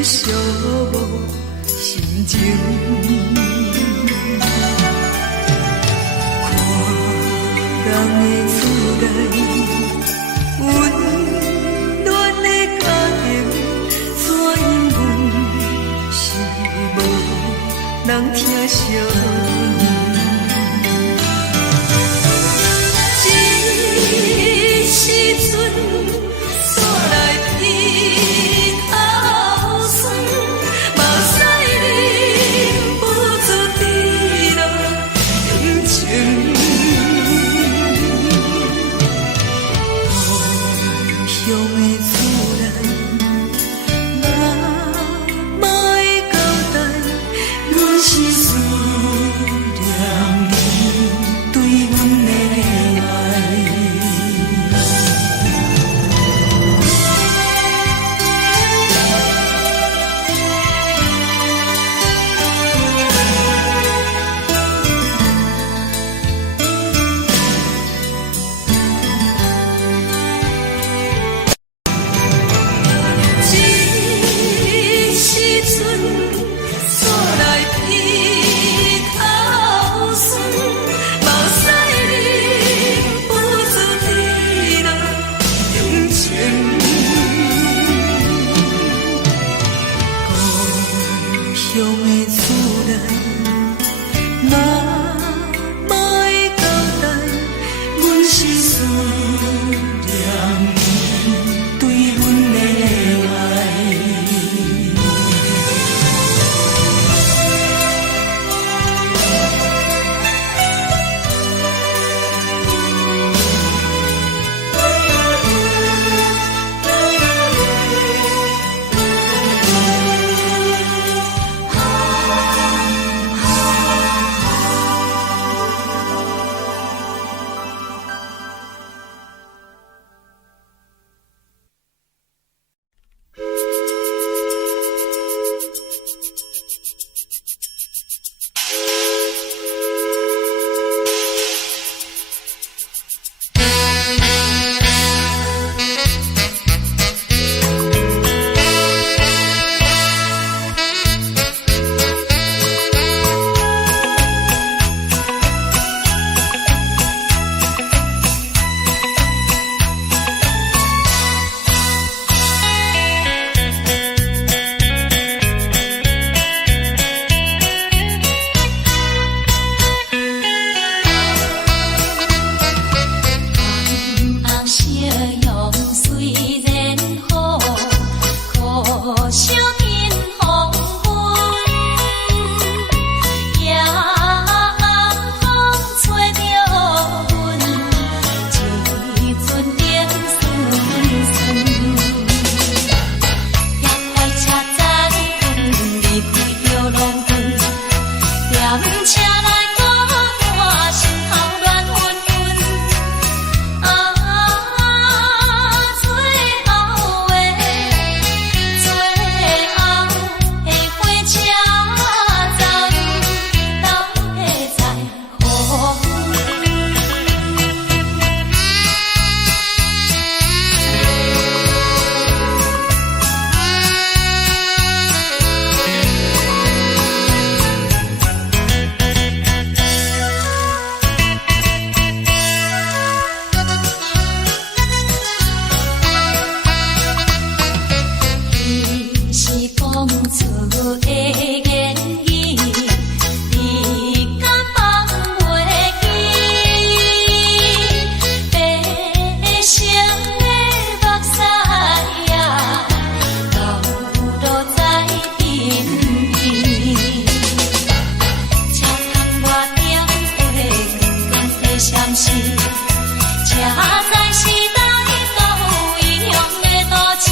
寂寞心情，看人的厝内温暖的家庭，怎样是无人疼惜。是思是，车载时代都异乡的都市。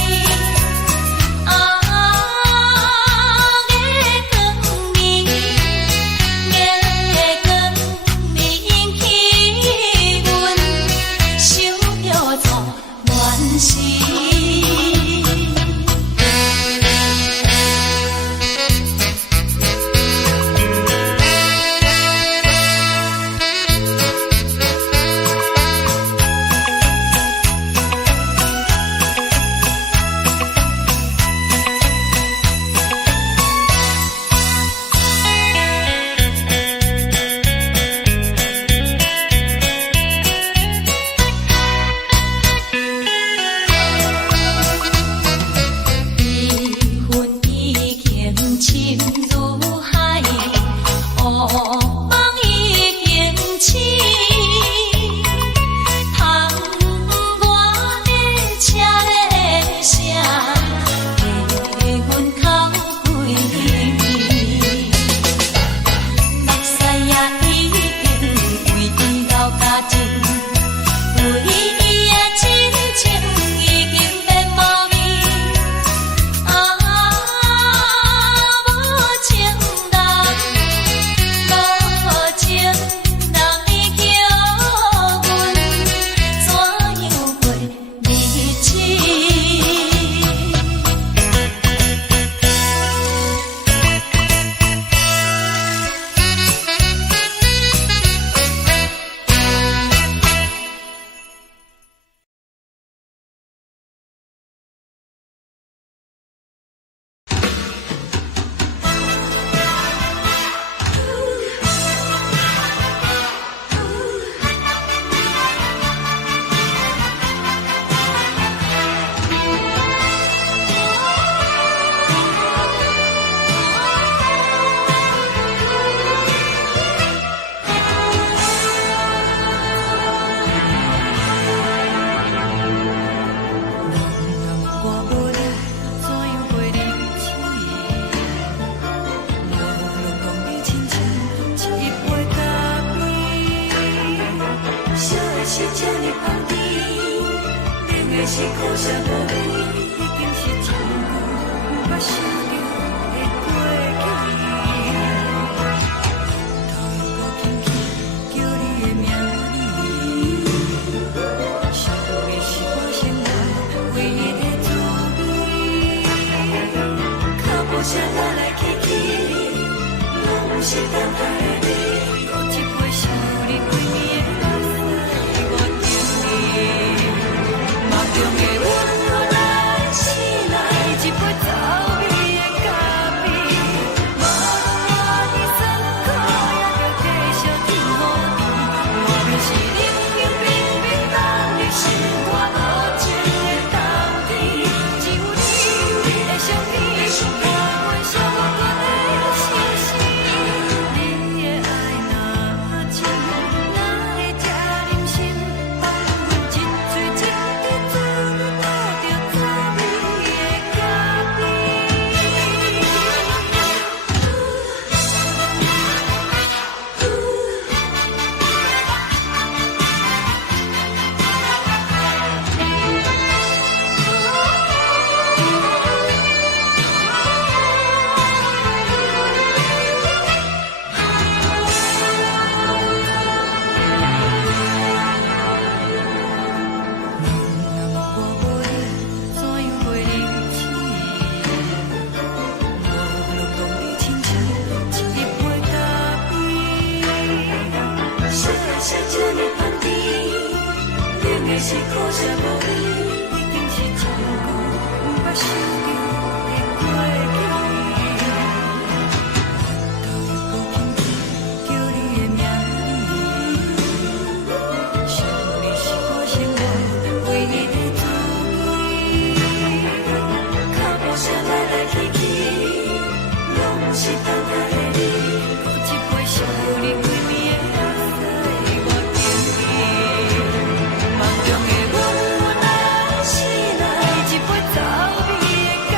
是苦涩无味，已经是一句无法想着的过去。头又轻轻叫你的名字，想的是我心内唯一的滋味。脚步声来来去去，拢是等待的你。喝一杯想你几年的目屎，我等你。梦中的阮，我来醒来，一杯走味的咖啡，无论你酸苦，也着继续甜予甜。我就是冷冷冰冰等你心肝无情的冬天，只有你的相片，我阮相关的心事。你的爱若真，哪会这忍心放阮一嘴一滴水，倒着走味的咖啡。我无你，怎样过日子？无论讲你亲像一杯咖啡，烧的是这呢香甜，冷的是苦涩无味，已经是一句无法想着的过去。头又轻轻叫你的名字，想你是我心内唯一的滋味。脚步声来来去去，拢是等待的你。喝一杯想你几暝的目屎，我等你。梦中的阮，我来醒来，一杯走味的咖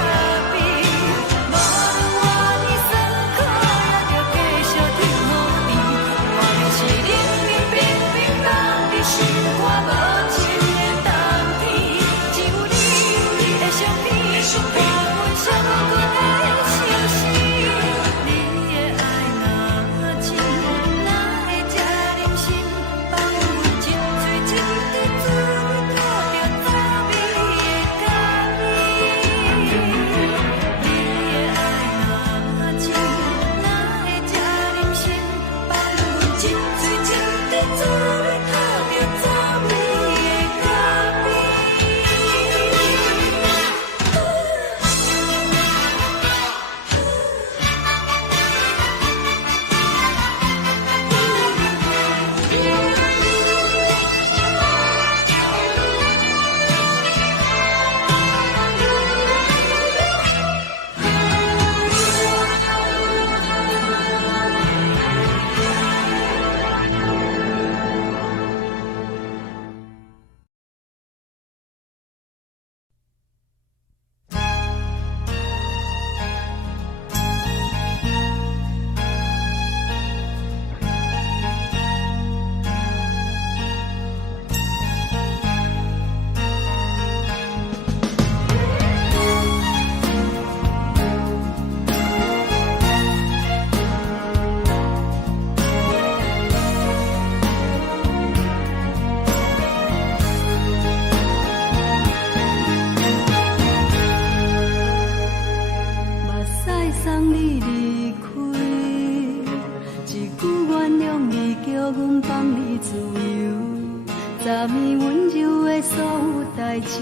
昨暝温柔的所有代志，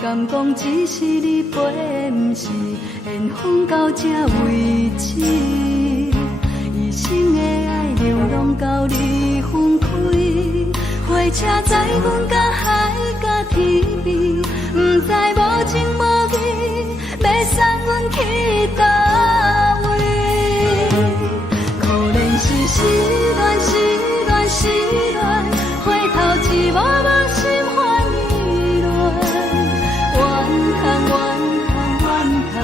敢讲只是你陪，不是缘分到这为止。一生的爱流浪到你分开，火车载阮甲海甲天边，不知无情无义，要送阮去倒位？可怜是失恋，失恋，失恋，回头一幕幕心烦意乱，怨叹，怨叹，怨叹，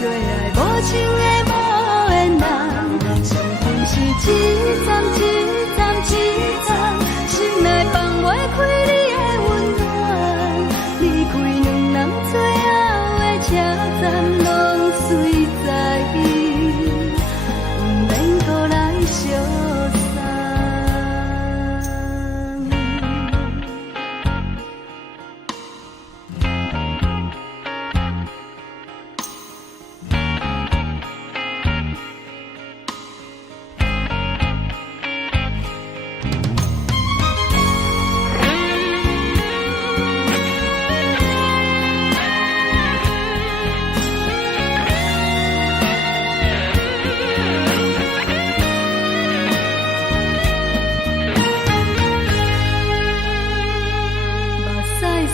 最爱无情的无缘人，伤痕是一站一站一站，心内放袂开你的温暖，离开两人最后的车站，拢随在意，不免搁来相送。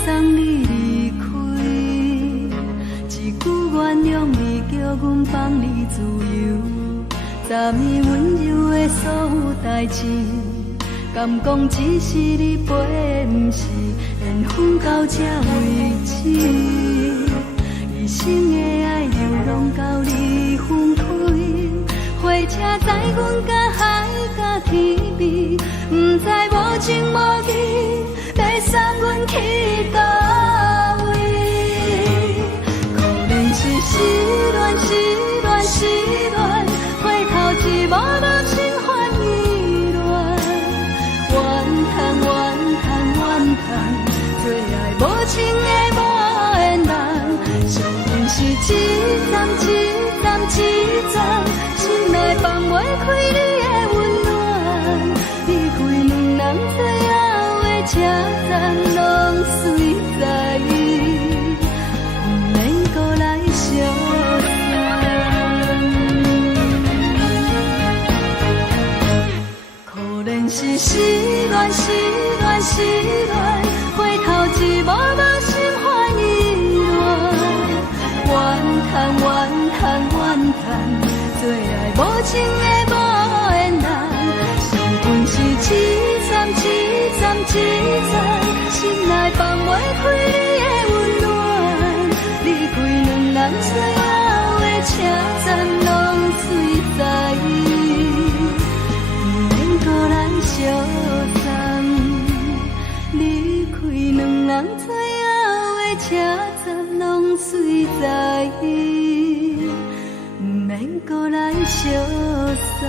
送你离开，一句原谅你，叫阮放你自由。昨暝温柔的所有代志，敢讲只是你陪，不是缘分到这为止。一生的爱流浪到你分开，火车载阮甲海甲天边，不知无情无义，要送阮去倒位？可怜是失恋，失恋，失恋，回头一幕幕心烦意乱，怨叹，怨叹，怨叹，最爱无情的无缘人，伤痕是一站一站一站，心内放袂开你的温暖，离开两人最后的车站，拢随在意，不免搁来相送。可怜是失恋，失恋，失恋，回头一幕幕心烦意乱，怨叹，怨叹，怨叹，最爱无情的无缘人，伤痕是一站一站一站，心内放袂开你的温暖，离开两人最后的车站，拢随在意，不免搁来相送。离开两人最后的车站，拢随在意，不免搁来相送。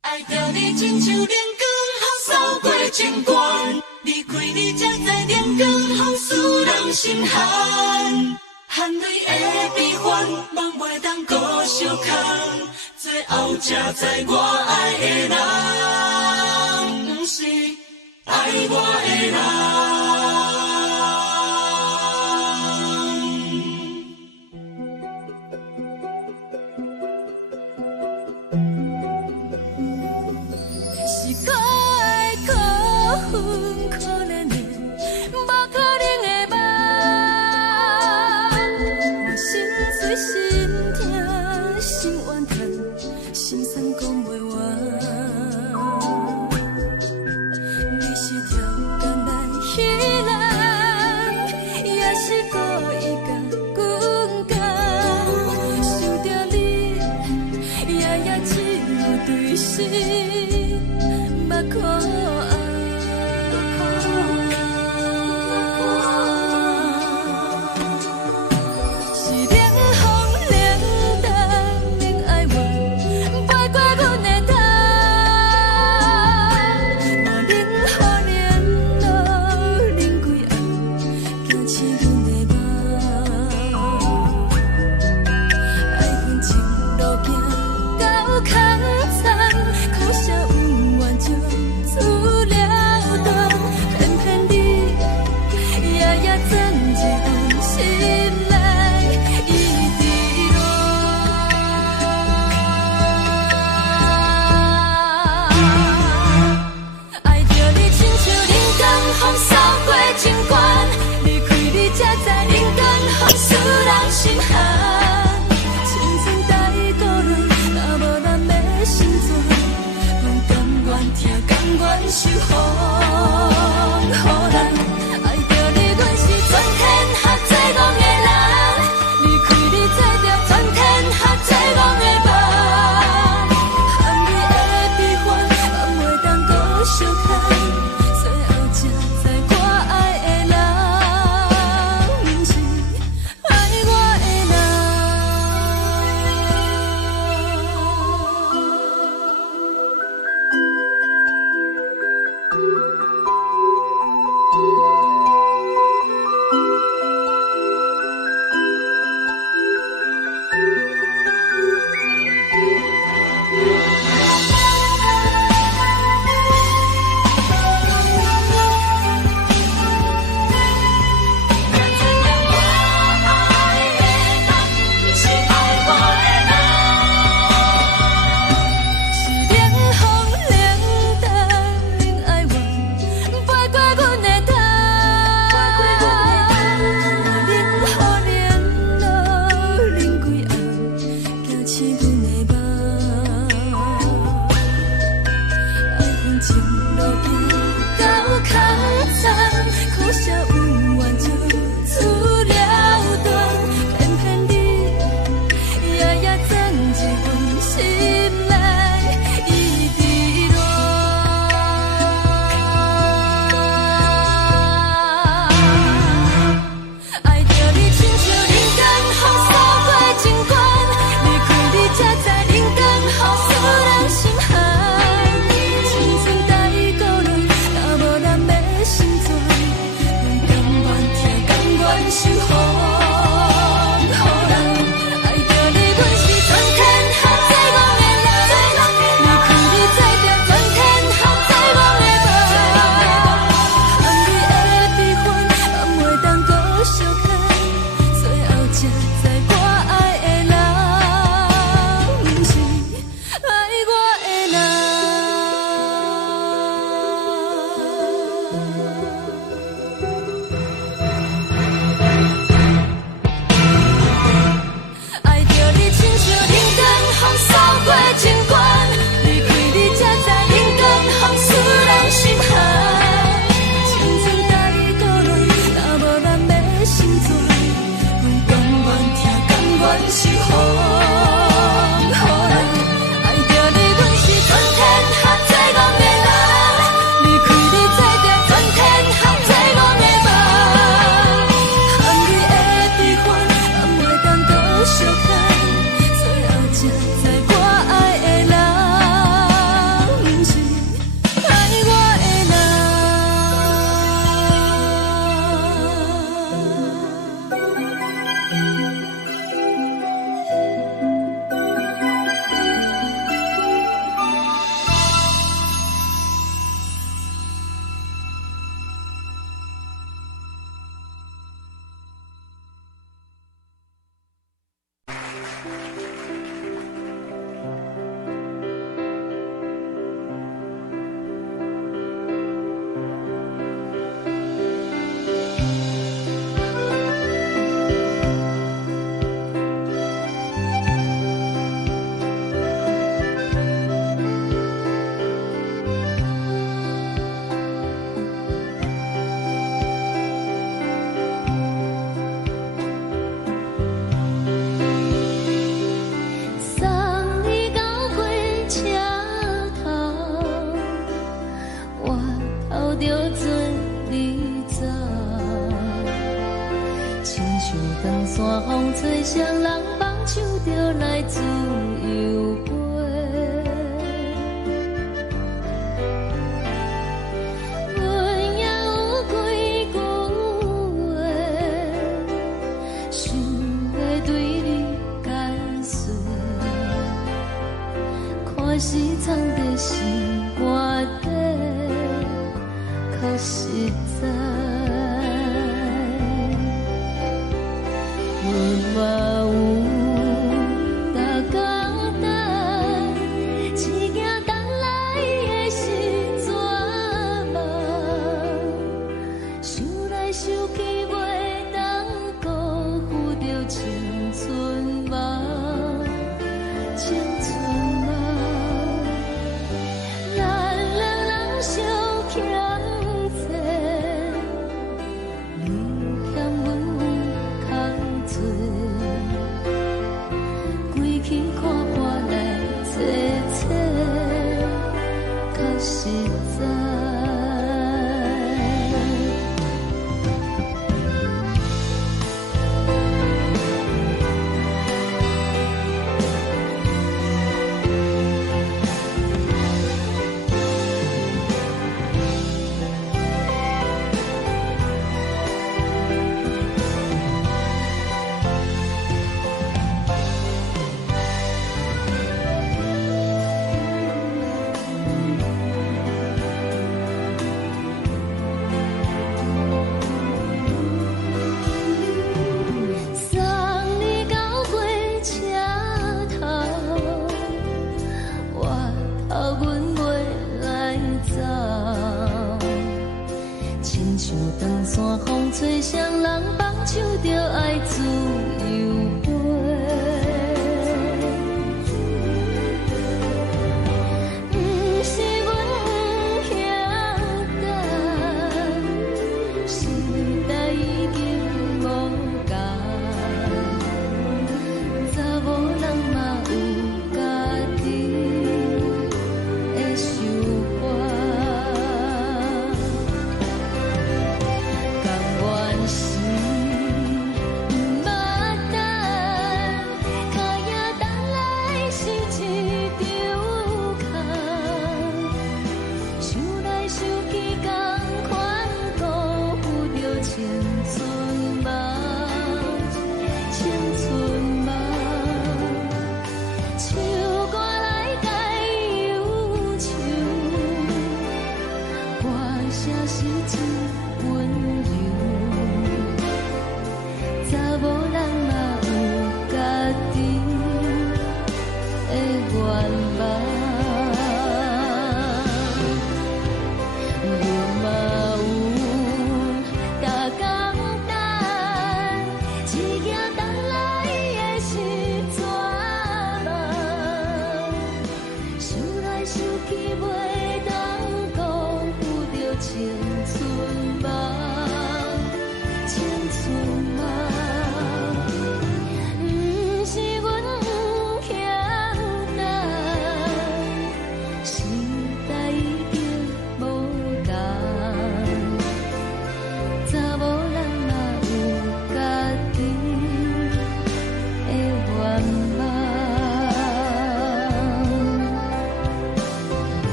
爱着你亲像阳光扫过情关，离开你才知阳光风使人心寒。含泪的悲欢，望袂当搁相牵，最后才知我爱的人，不是爱我的人。可怜的，无可能的梦，我心碎心痛心怨叹，心酸讲袂完。你是条工来彼人，也是故意甲阮讲，想着你，夜夜只有对视，目眶。是风，爱着你，阮是全天下最戆的人，离开你做着全天下最戆的梦，含泪的悲欢，也袂当搁相牵，最后才知我爱的人，不是爱我的人。送你到火车头，我头着准你走，亲像长山风吹双人放手着来自由飞。阮也有几句话，想要对你解释，看是藏在心肝底，较实在。阮嘛有逐工等，一件等来的是绝望，想来想去袂当辜负着青春梦，青春梦，咱两人相欠债，你欠阮空罪，归去看破来坐坐，较实在。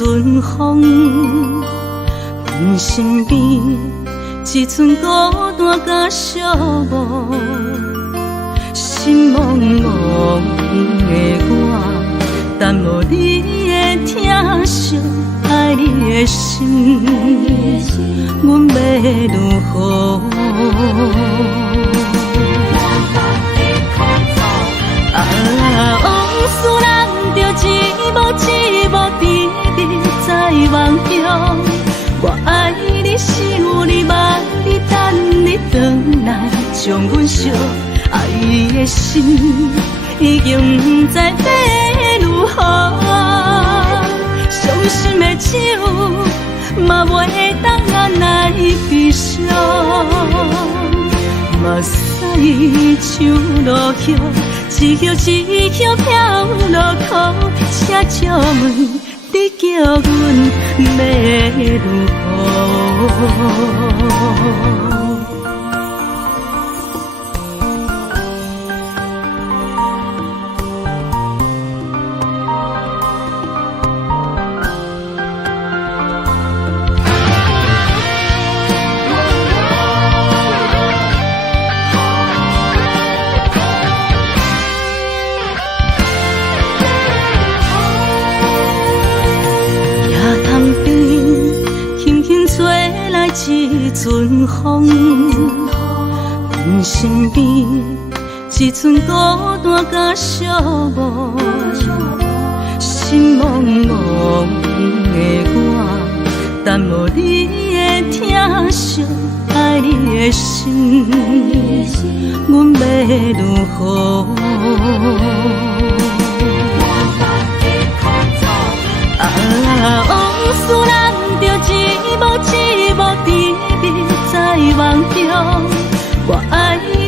阵风，阮身边一寸孤单甲寂寞，心茫茫的我，等无你的疼惜，爱你的心，阮要如何？往事人着一幕一幕甜蜜在梦中。我爱你是有你望你等你回来，将阮惜爱的心已经不知要如何。伤心的手嘛袂当按来悲伤，目屎像落叶。一叶一叶飘落雨，请借问你叫阮要如何？一阵风，阮身边一寸孤单甲寂寞，心茫茫的我，等无你的疼惜，爱你的心，阮要如何？往事人着一幕一幕甜蜜在梦中。我爱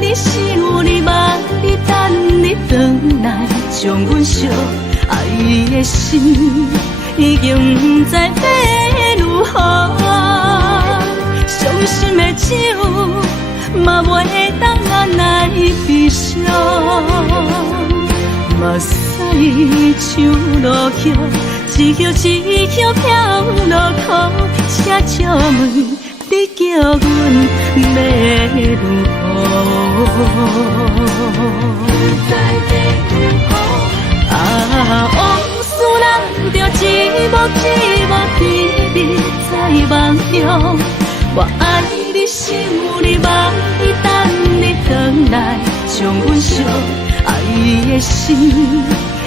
你是有你望你等你回来，将阮惜爱的心已经不知要如何。伤心的手嘛袂当按来悲伤，目屎像落叶。一叶一叶飘落雨，请借问你叫阮要如何？往事人着一幕一幕甜蜜在梦中。我爱你是有你望你等你回来，将阮惜爱的心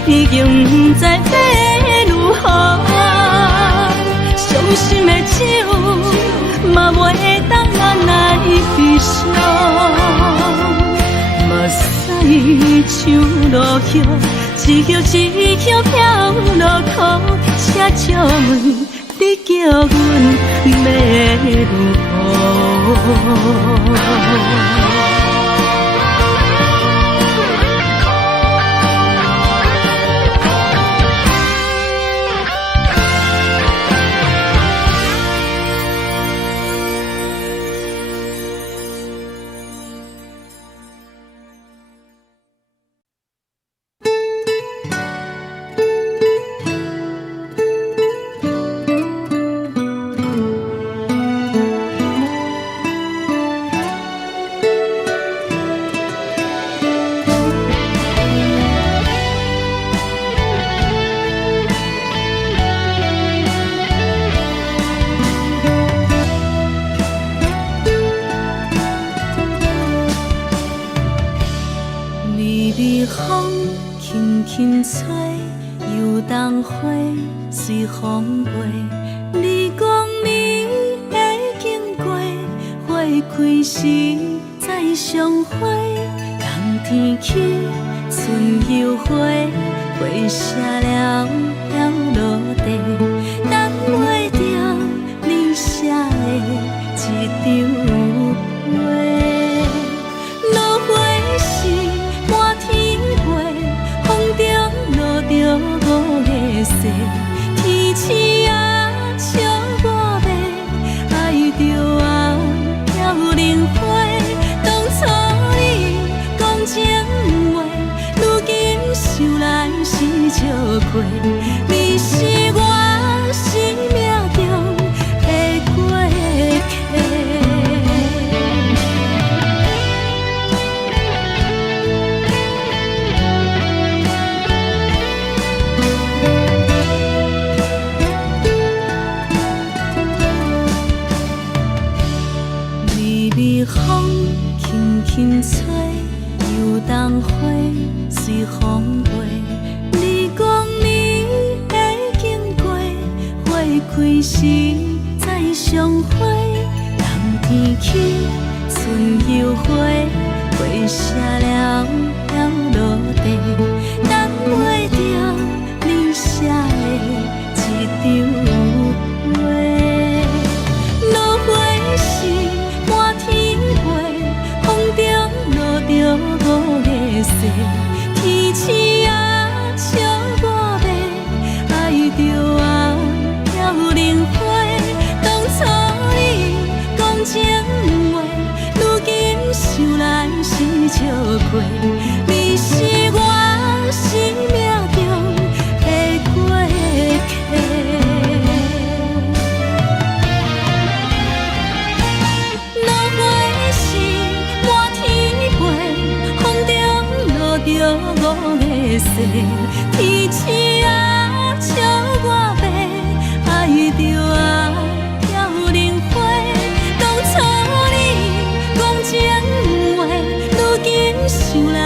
已经不知要如何。伤心的手嘛袂当按来悲伤，目屎像落叶，一叶一叶飘落雨，请借问你叫阮要如何？随风飞，你讲你会经过，花开时再相会。冬天起，春又花，花谢了要落地，等袂着你写的一张画。落花是满天花，风中落着五个色。天星啊，笑我迷，爱着啊，飘零花。当初你讲情话，如今想来是笑亏。你是我心相会，人天起，春又花，花谢了落地，等袂着你写的一张画。落花是满天飞，风中落着五个色，天星啊笑我迷，爱着啊飘零花。当初你讲情话，如今想来是笑亏。你是我生命中的过客。落花是满天飞，风中落着五个色，天星啊笑我迷，爱着啊飘零花。当初你讲情话，如今想来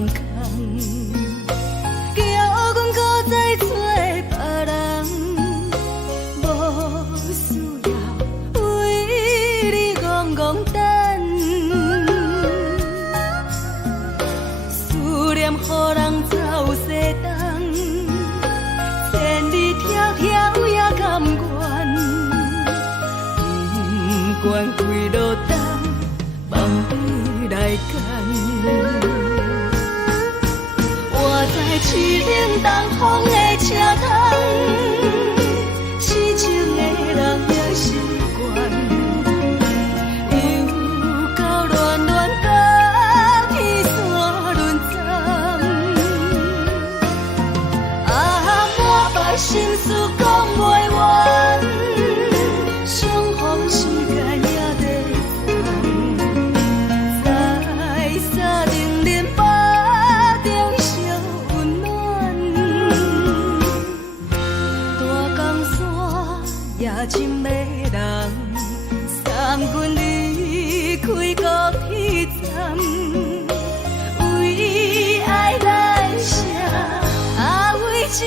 放空，叫阮搁再找别人，无需要为你戆戆等。思念予人走西东，千里迢迢也甘愿，不管几路灯，梦你来牵。我在市顶东风的车窗，痴情的人也习惯，又到乱乱甲天山轮站。满腹心事讲袂完，相逢时间也在等，在沙定林巴中相温暖。大江山也真迷人，送阮离开高铁站，为爱来写为情。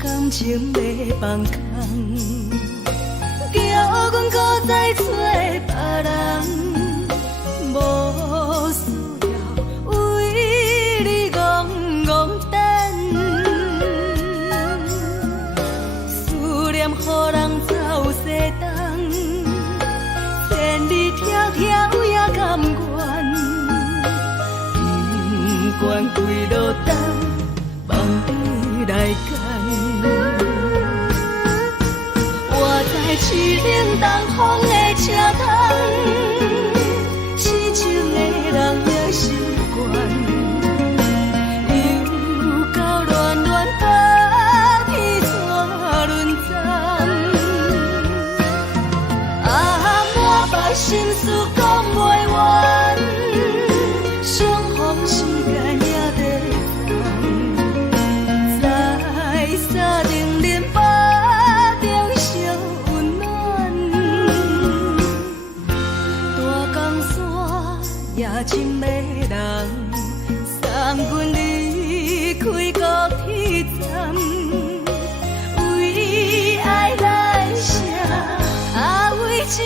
感情要放空，叫阮搁再找别人，无需要为你戆戆等。思念予人走西东，千里迢迢也甘愿，不管几路灯，梦你来牵。我在市顶东风的车窗，痴情的人也习惯，又到乱乱甲天山轮站。满腹心事讲袂完，相逢时间也在等，在沙定林巴中相温暖。大江山也真迷人，送阮离开高铁站，为爱来写为情。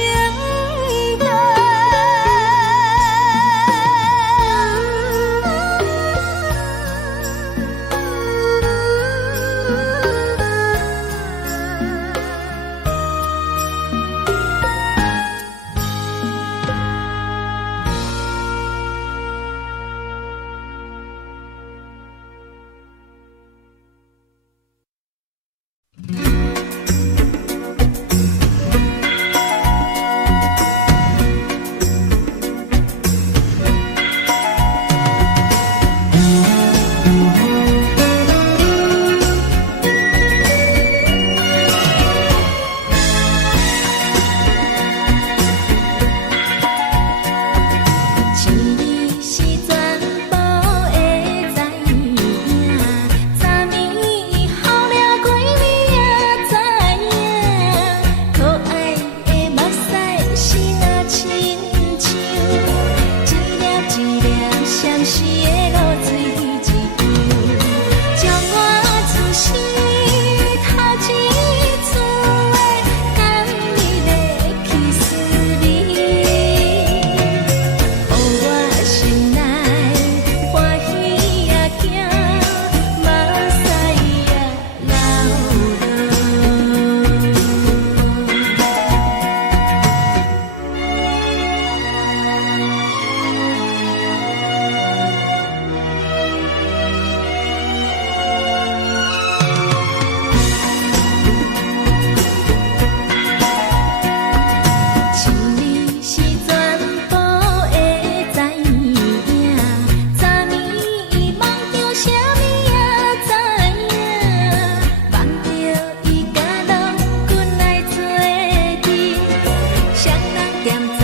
踮在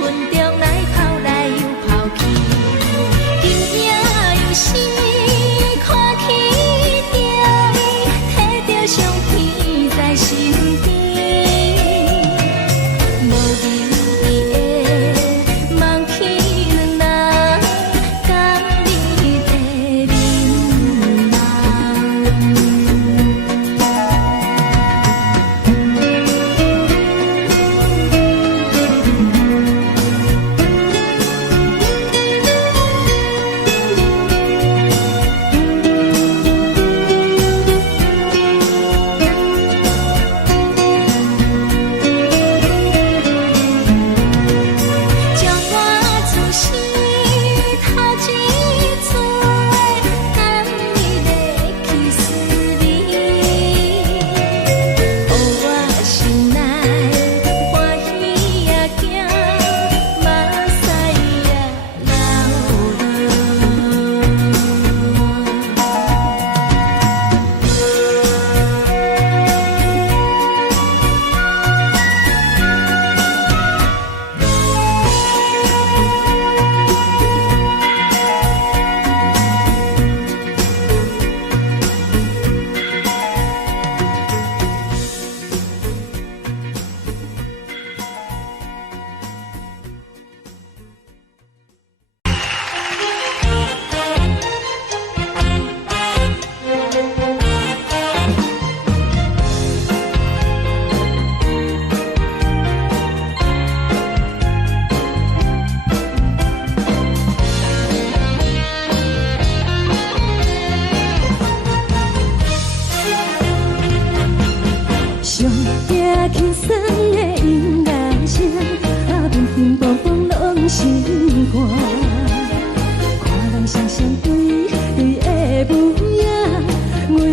云中来跑来又跑去，今夜又是看起着伊，摕着相片在身边。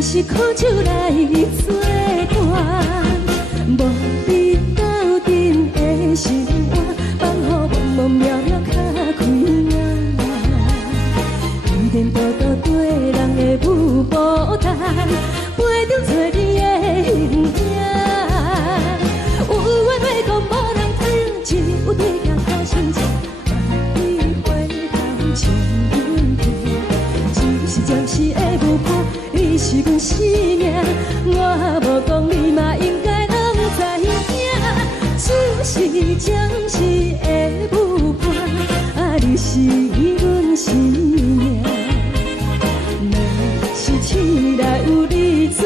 是苦酒来作伴，无你斗阵的生活，放予茫茫渺渺较快活。一点多多对人的舞步弹，陪着做你的形影。有话要讲无人听，只有对镜头心情，万里回头唱阮听，只是暂时的舞伴。你是阮生命，我无讲你嘛应该拢知影。只是暂时的舞伴，啊，你是阮生命。若是醒来有你作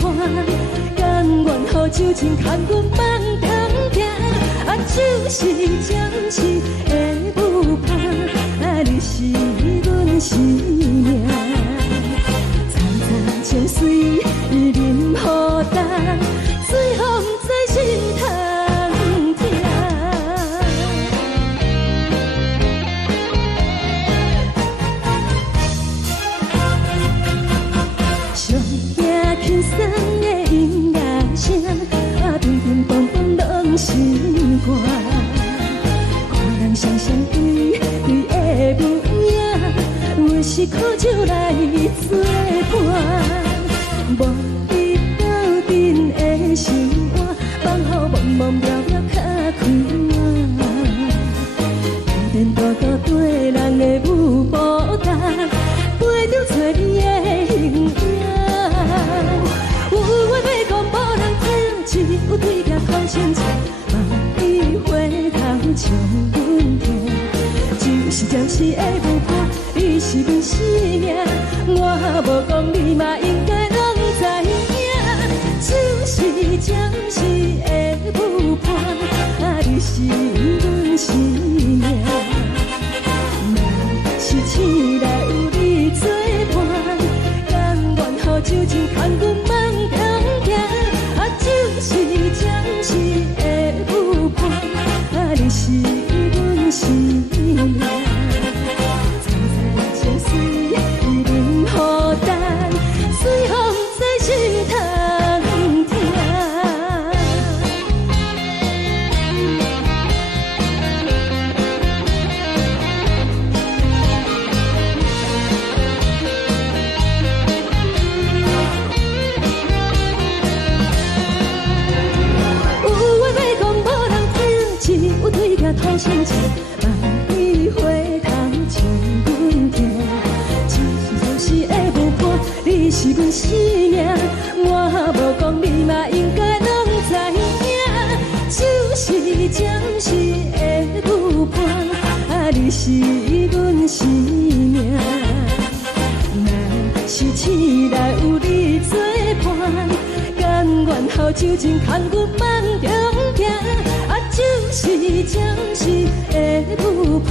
伴，甘愿予酒精牵阮放通行。啊，就是暂时的舞伴，啊，你是阮生命。泉水伊淋予干，水风在心通听。上惊轻松的音乐声，啊，乒乒乓乓拢心肝。看人双双对对的舞影，阮是苦酒来作伴。无你斗阵的生活，放予茫茫渺渺较快活。一点多多对人的舞步弹，陪着做你的形影。有话要讲无人听，只有对镜头心情，望你回头唱阮听。就是暂时的舞伴，你是阮生命，我无讲你嘛应该。就是暂时的舞伴，啊，你是阮生命。若是醒来有你作伴，甘愿予酒精牵阮放通行。啊，就是暂时的舞伴，啊，你是阮生命。藏在泉水伊淋予干，水风在心头。有水行土生情，万里花香像阮听。一时的误判，你是阮生命，我无讲你嘛应该拢知影，就是暂时的误判，你是阮生命。若是醒来有你作伴，甘愿后手真牵阮梦中行，就是暂时的误判，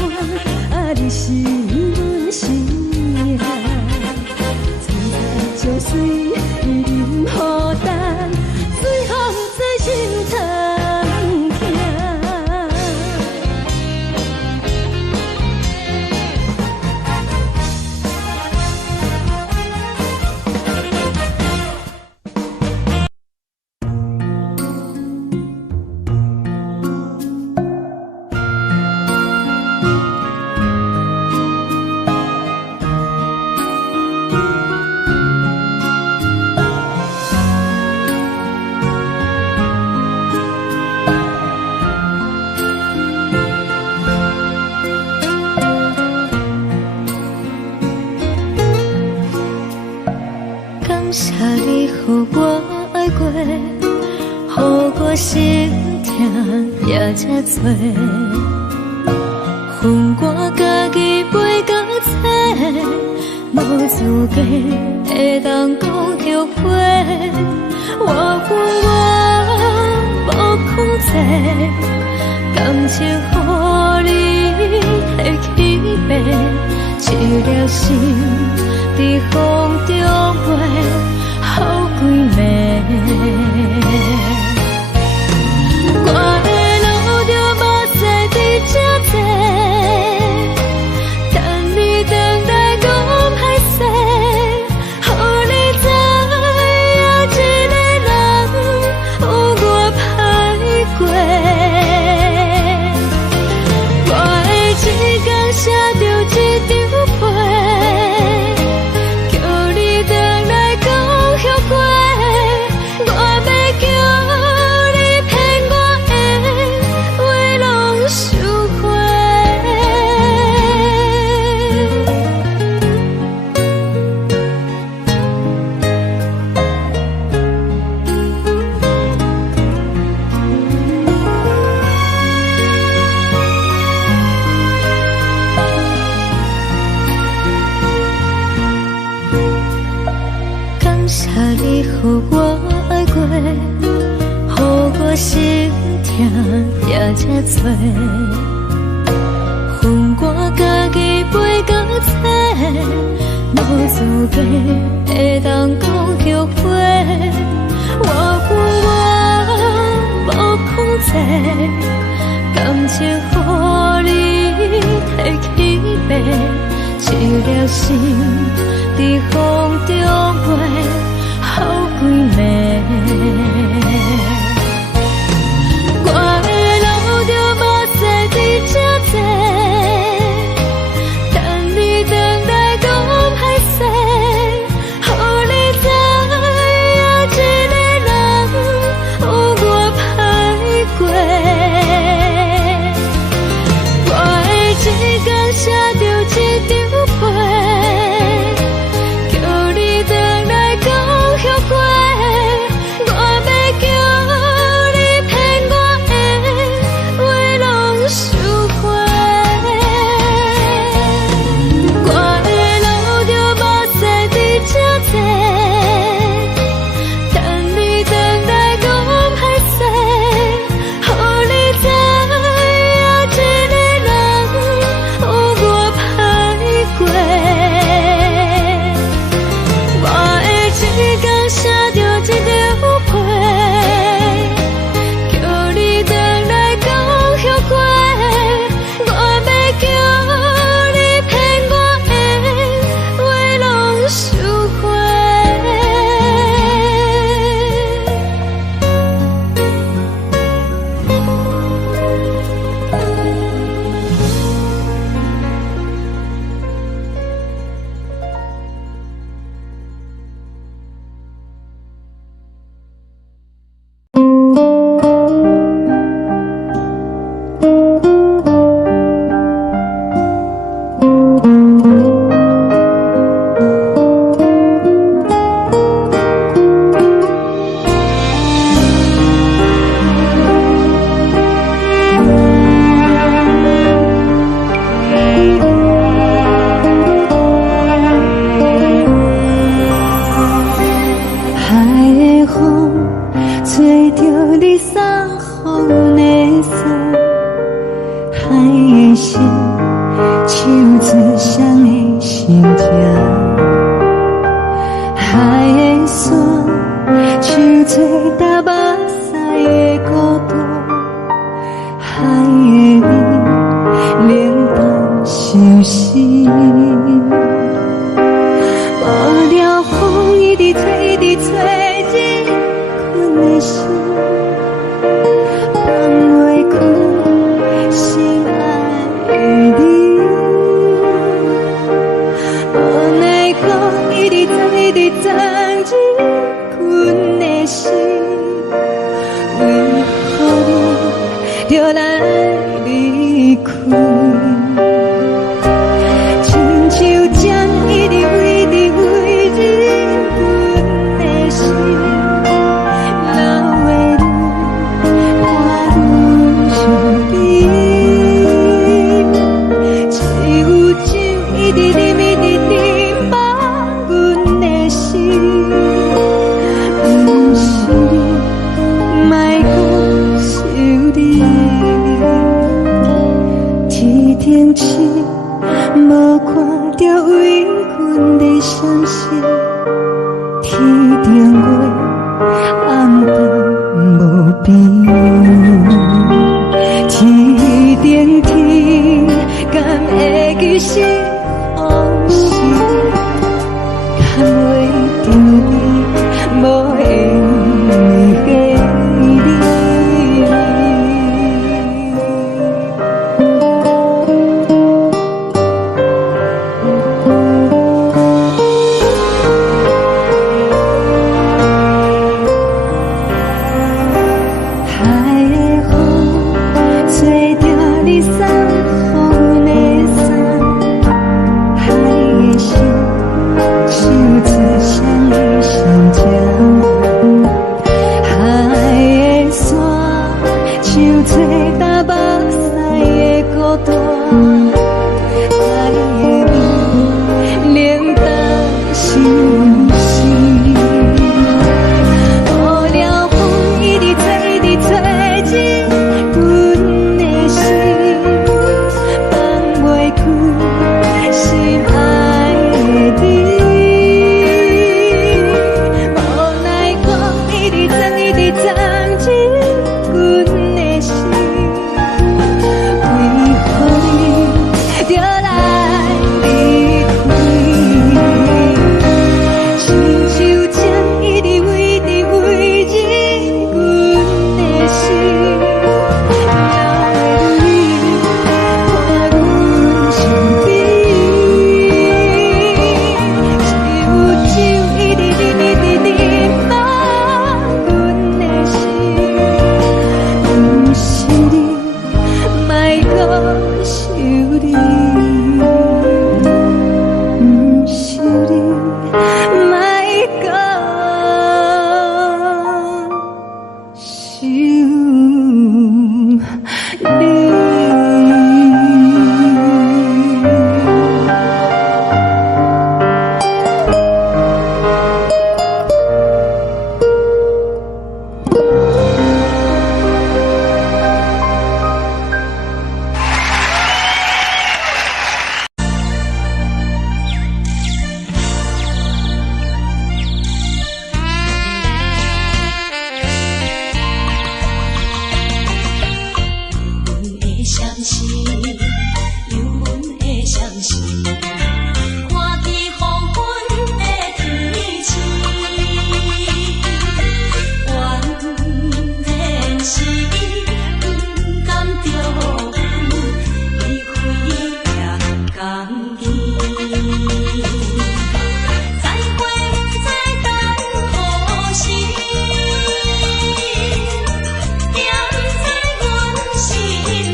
你是阮生命。曾在石水伊任孤单，随风在心肠行。感谢你予我爱过，予我心痛也这多，恨我家己袂到切，无资格会当讲后悔。我恨我无控制，感情予你提起白，一粒心在风中飞，好几暝。我的路就无再伫这坐，等你等来讲歹势，予你知影一个人有我歹过。我会一天写着一张被，叫你回来讲后悔。我要叫你骗我的话拢收回。感谢你予我爱过，予我心痛也这多，恨我家己袂到切，无资格会当讲后悔。我恨我无控制，感情予你提起白，一粒心在风中飞，好几暝。我的路就无再伫这坐，等你回来讲歹势，予你知影一个人有我歹过。我会一天写着一张被，叫你回来讲后悔。的心，手指双的心情，海的山，手做搭目屎的孤独，海的味，冷淡伤心。无聊风一直吹，一直吹，日困的心，放袂开心爱的你。无奈风一直吹，一直吹，日困的心，为何你就来离开？亲像针一直围，一直围，日阮的心，流的泪，我愈想你。只有酒一直啉，一直啉，放阮的心，不是你，莫搁想你。天顶星，无看到为阮的伤心，天顶月，暗淡无边，天顶天，敢会记是往事，敢袂着你，无缘给你。海的风，吹着你送予阮的衫，海的心，手指双的心情，海的山，手做搭目屎的孤单，海的味，冷淡伤心。无聊风一直吹，一直吹，日阮的心，放袂开心爱的你。无奈风一直吹，一直吹，日阮的心，为何你就来离开？亲像针一直围，一直围，日阮的心，流的泪，看阮伤悲。只有酒一直啉，一直啉，放阮的心，不是你，莫搁想你，不是你，莫搁想你。相思，有阮的相思，看见黄昏的天气，原然是你不甘着阮离开夜港边，再会再等何时？踮在阮心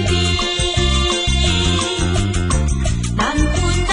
边。难分难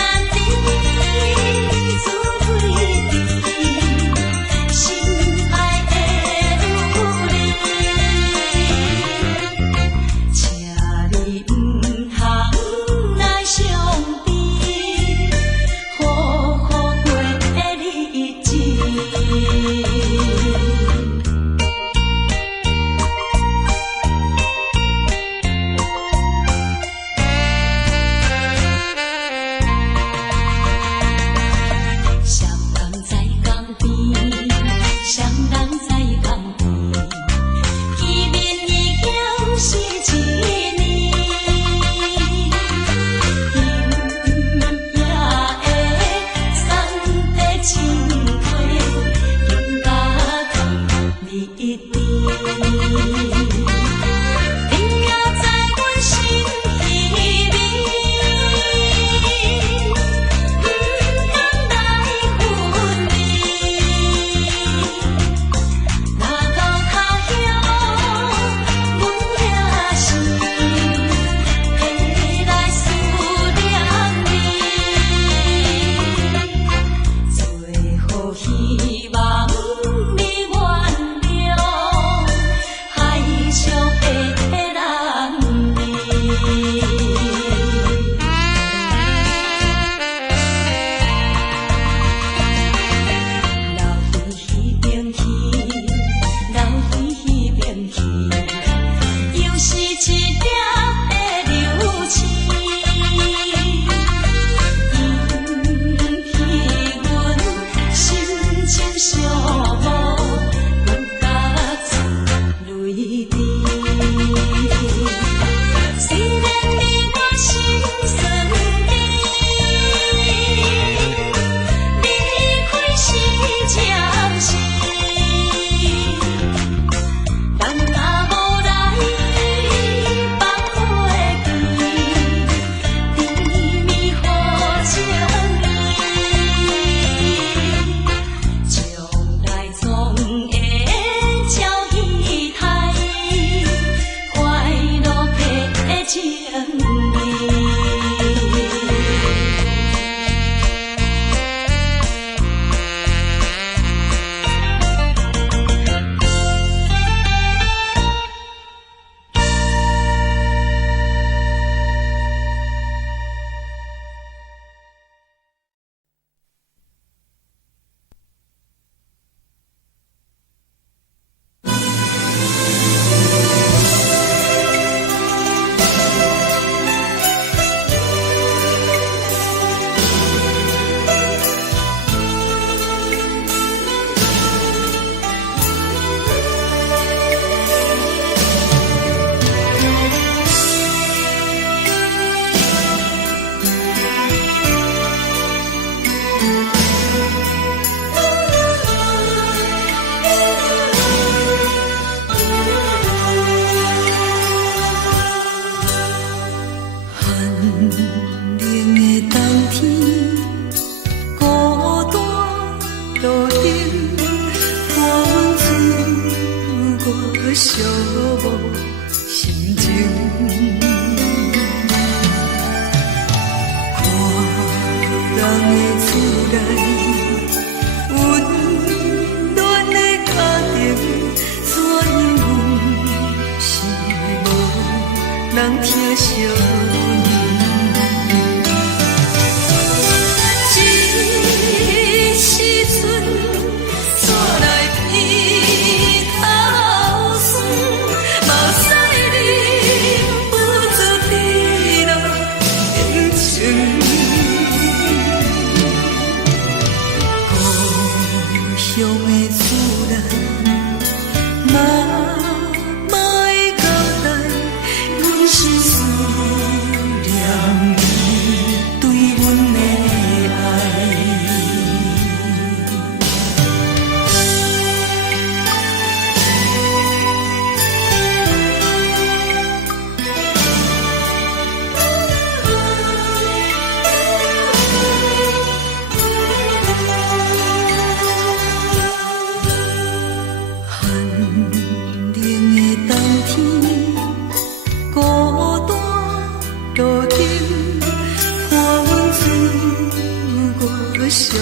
寂寞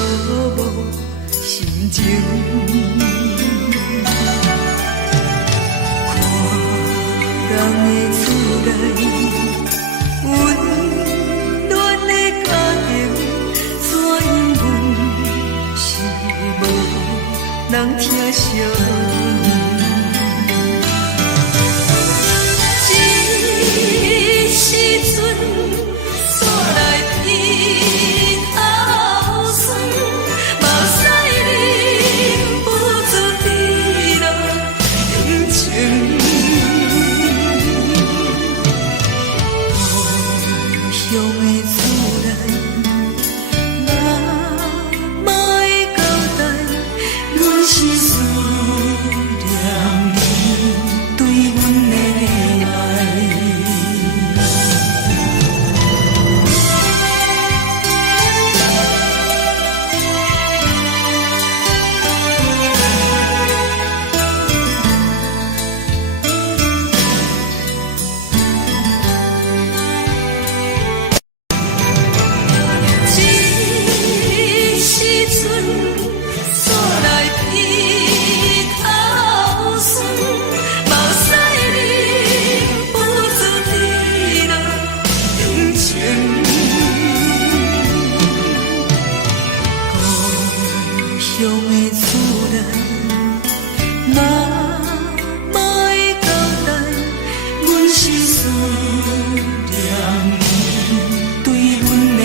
心情。看人的厝内温暖的家庭，怎因阮是无人疼惜？时阵，煞来鼻头酸，目屎忍不住滴落眼睛。故乡的厝内，妈妈的交代，阮是思念你对阮的爱。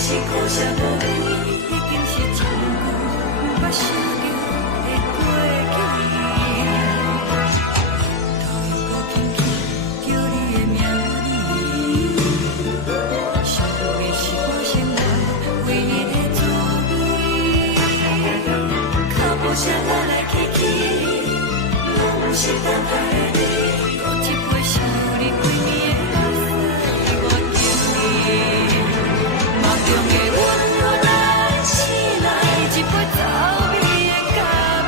是苦涩无味，已经是一句不捌想着的过去。头又搁轻轻叫你的名字，想的是我心内唯一的滋味。脚步声来来去去，拢是等待的你，搁一杯想你几年的目屎，我敬你。梦中的阮我来醒来，一杯走味的咖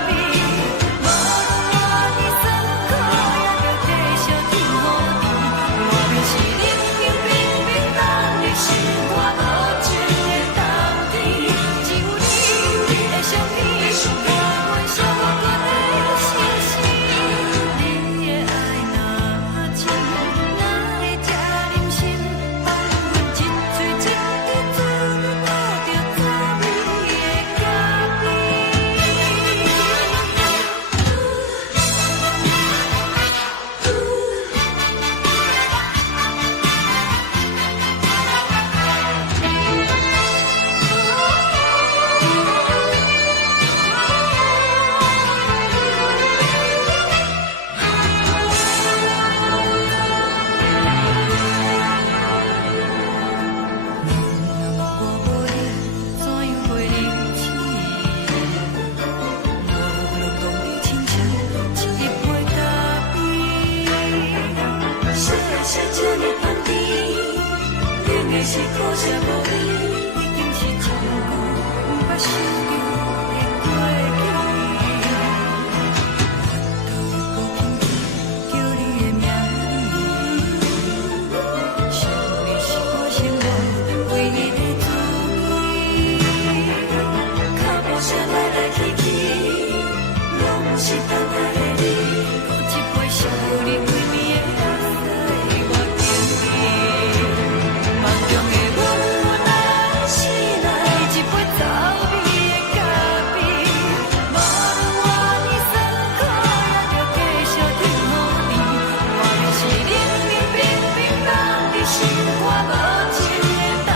啡，无论我的酸苦，也着继续甜予你。我就是冷冷冰冰冻入心肝无情的冬天，只有你的相片，我阮寂寞过的心事。你的爱若真，哪会这忍心放阮一嘴一滴水，倒着滋味的咖是苦涩无味，已经是一句不捌想着的过去。头又搁轻轻叫你的名字，想你是我心内唯一的滋味。脚步声来来去去，拢是等待的你，搁一杯想你几年的目屎，我敬你。梦中的阮我来醒来，一杯走味的咖啡，无论我的酸苦，也着继续甜予你。我就是冷冷冰冰冻入心肝无情的冬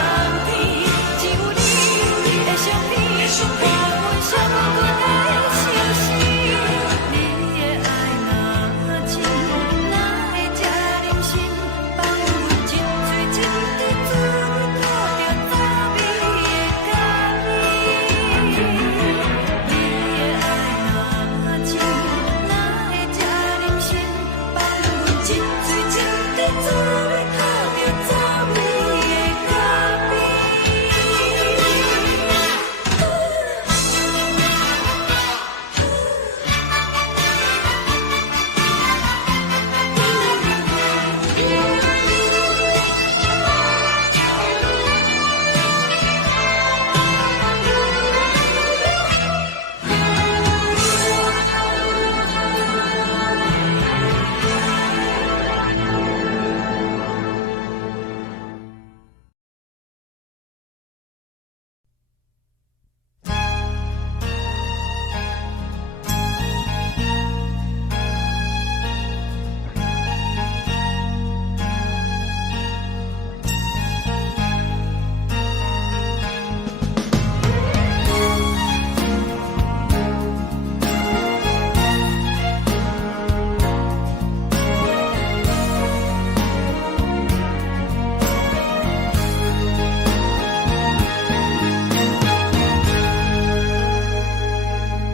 天，只有你的相片，我阮寂寞过的心事。你的爱若真，哪会这忍心放阮一嘴一滴水，倒着滋味的咖啡。你的爱若真，哪会这忍心放阮一嘴一滴水，倒着滋味的咖啡。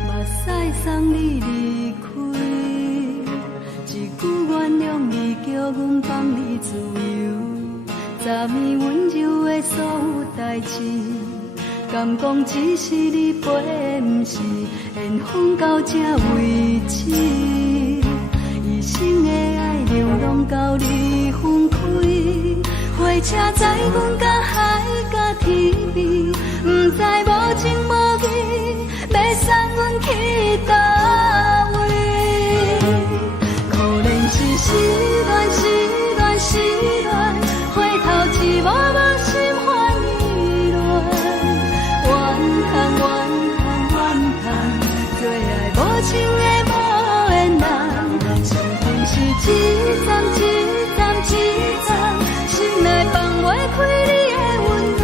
目屎送你离开，一句原谅你，叫阮放你自由。昨暝温柔的所有代志，敢讲只是你陪，不是缘分到这为止。一生的爱流浪到你分开，火车载阮甲海甲天边，不知无情无义，要送阮去倒位？可能是失恋，失恋，失恋，回头一幕幕心烦意乱，怨叹，怨叹，怨叹，最爱无情的无缘人，情份是一站一站一站，心内放袂开你的温暖。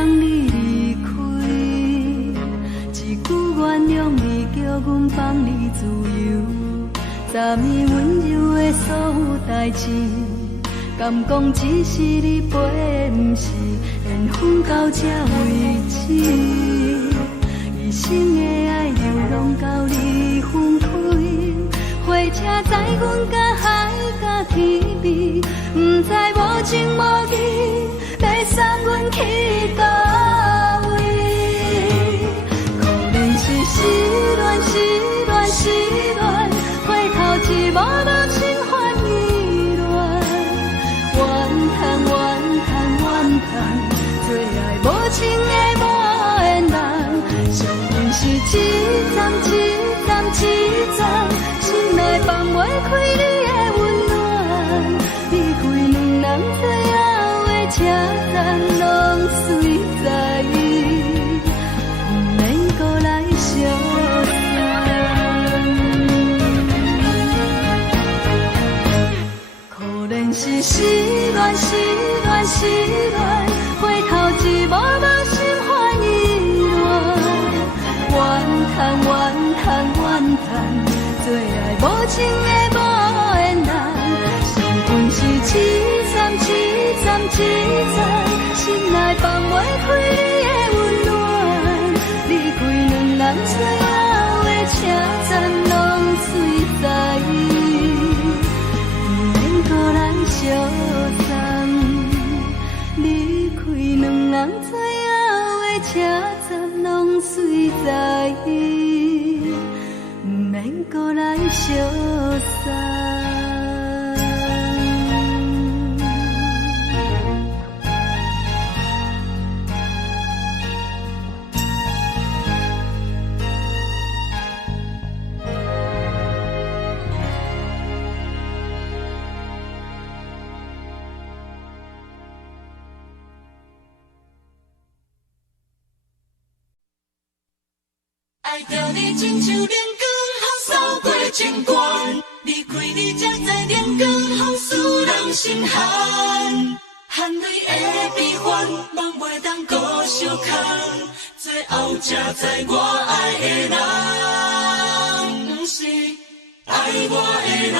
送你离开，一句原谅你，叫阮放你自由。昨暝温柔的所有代志，敢讲只是你陪，不是缘分到这为止。一生的爱流浪到你分开，火车载阮甲海甲天边，不知无情无义，要送阮去倒位？可能是失恋，失恋，失恋，回头一幕幕心烦意乱，怨叹，怨叹，怨叹，最爱无情的无缘人，上阮是一站一站一站，心内放袂开你的温暖，离开两人最后的车站，拢随在伊，不免搁来相送。可能是失恋，失恋，失恋，回头一幕幕心烦意乱，怨叹，怨叹，怨叹，最爱无情的无缘人，上阮是一站一站一站，心内放袂开你的温暖，离开两人最后的车站，拢随在伊，不免搁来相送。离开两人最后的车站，拢随在伊，不免搁来相送。爱着你亲像阳光风扫过情关，离开你才知阳光风使人心寒。含泪的悲欢，望袂当搁相牵，最后才知我爱的人，不是爱我的人。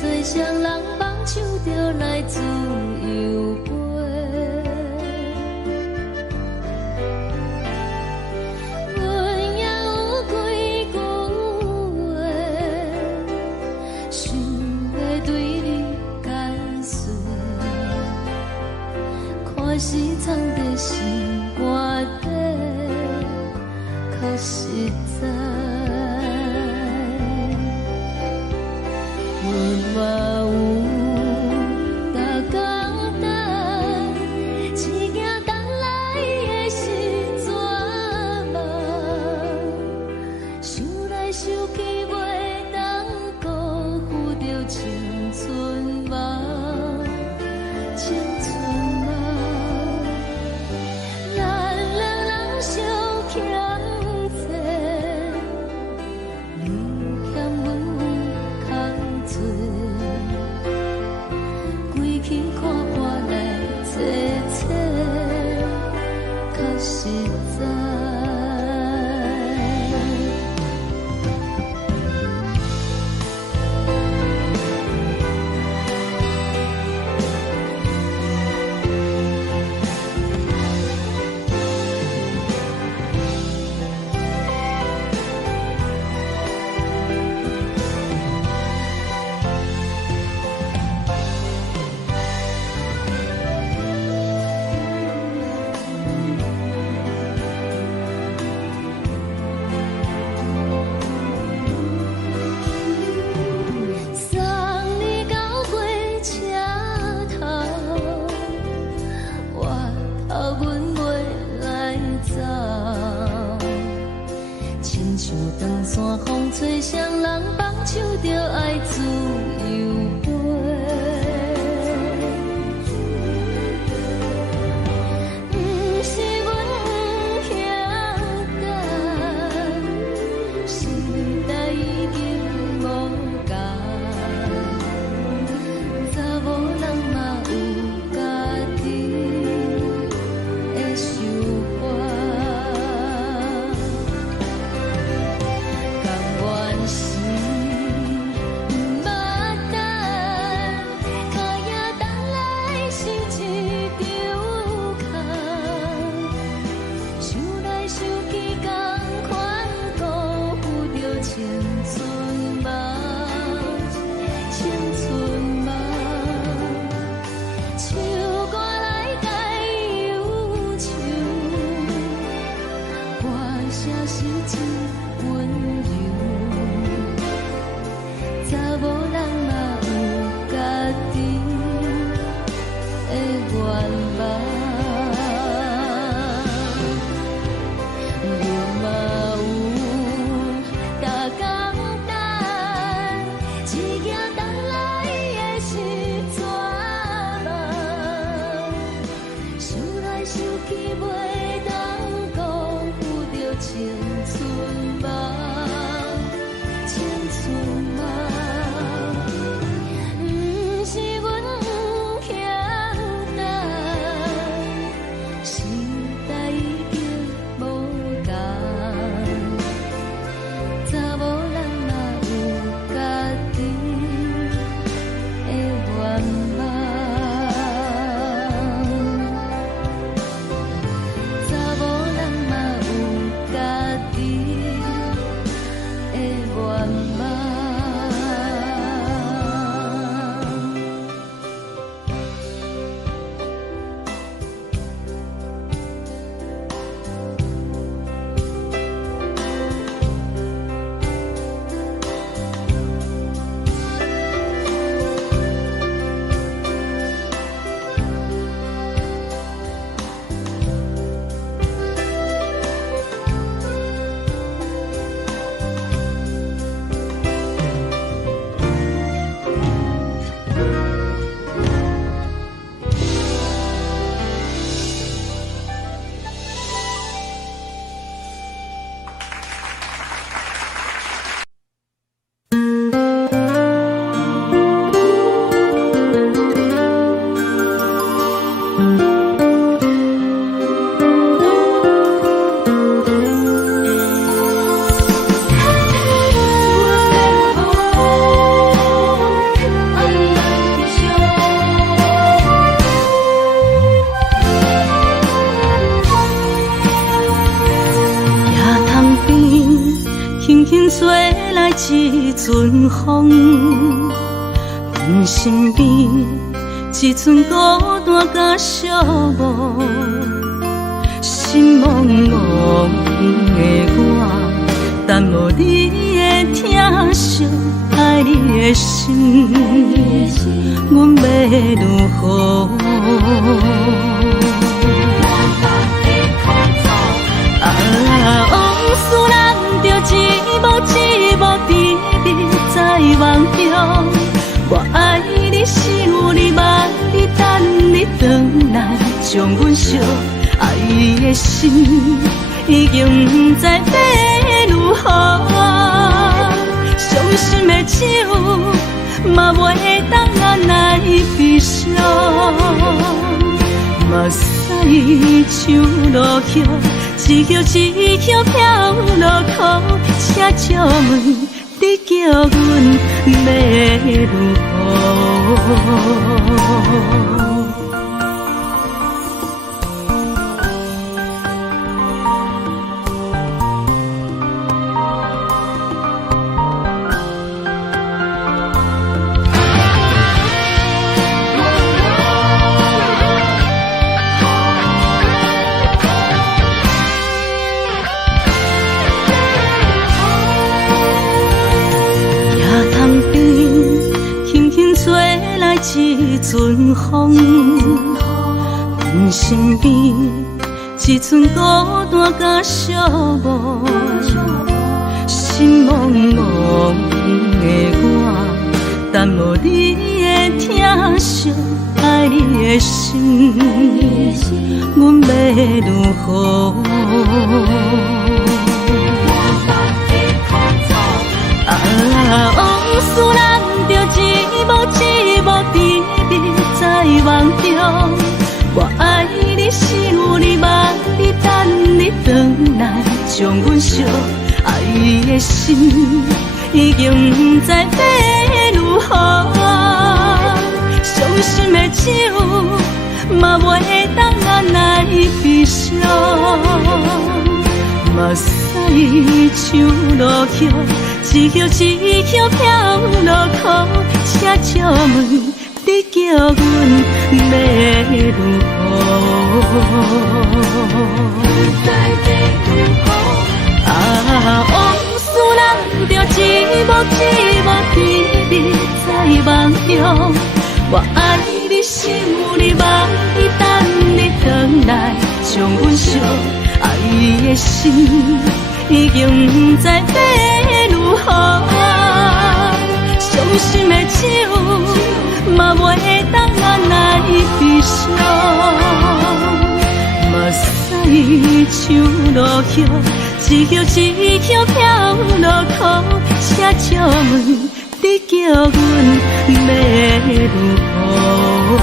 吹双人放手就来自由飞。阮也有几句话，想要对你解释，可是藏在心肝底，较实在。阮嘛有逐工等，只惊等来的是绝望，想来想去袂当辜负着青春梦，青春梦。咱两人相欠债，你欠阮有空做，归去看看来坐坐，较实在。送你到火车头，我头阮袂来走，亲像长线风吹双人放手就爱自由飞。不是阮不晓得，时代已经无共。查某人嘛有家己的想法，甘愿是毋捌等，脚也等来是一场空。想来想去，同款辜负着青春梦，青春梦。唱歌来解忧愁，歌声是真温柔。查某人嘛有家己的愿望。阮嘛有逐工等，只惊等来的是绝望，一阵风，阮身边一寸孤单甲寂寞，心茫茫的我，等无你的疼惜，爱你的心，阮要如何？往事人着一幕一幕甜蜜在梦中。我爱你是有你望你等你回来，将阮惜爱的心已经不知要如何。伤心的手嘛袂当按来悲伤，目屎像落叶。一叶一叶飘落雨，请借问你叫阮要如何？一阵风，阮身边一寸孤单甲寂寞，心茫茫的我，等无你的疼惜，爱你的心，阮要如何？往事人着一幕一幕甜蜜在梦中。我爱你是有你望你等你回来，将阮惜爱的心已经不知要如何。伤心的手嘛袂当按来悲伤，目屎像落叶。一叶一叶飘落雨，请借问你叫阮要如何？往事人着一幕一幕甜蜜在梦中。我爱你是有你望你等你回来，将阮惜爱的心已经不知要如何。伤心的手嘛袂当按来悲伤，目屎像落叶，一叶一叶飘落雨，请借问你叫阮要如何？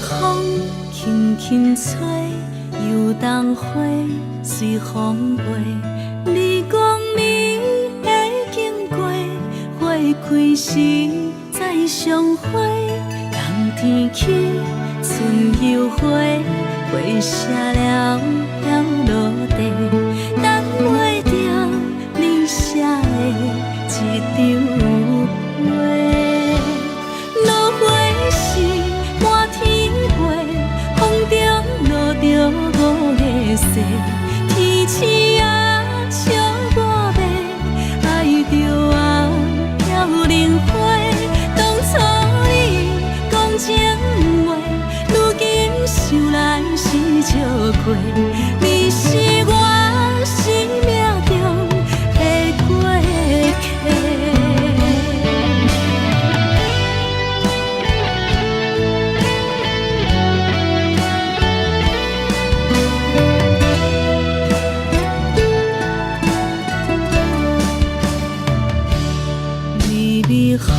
风轻轻吹，游动花随风飞。你讲你会经过，花开时再相会。冬天起，春又花，花谢了要落地，等袂着你写的一张花。落花时满天飞，风中落着五个色，天星啊笑我迷，爱着啊飘零花。当初你讲情话，如今想来是笑亏，你是我。风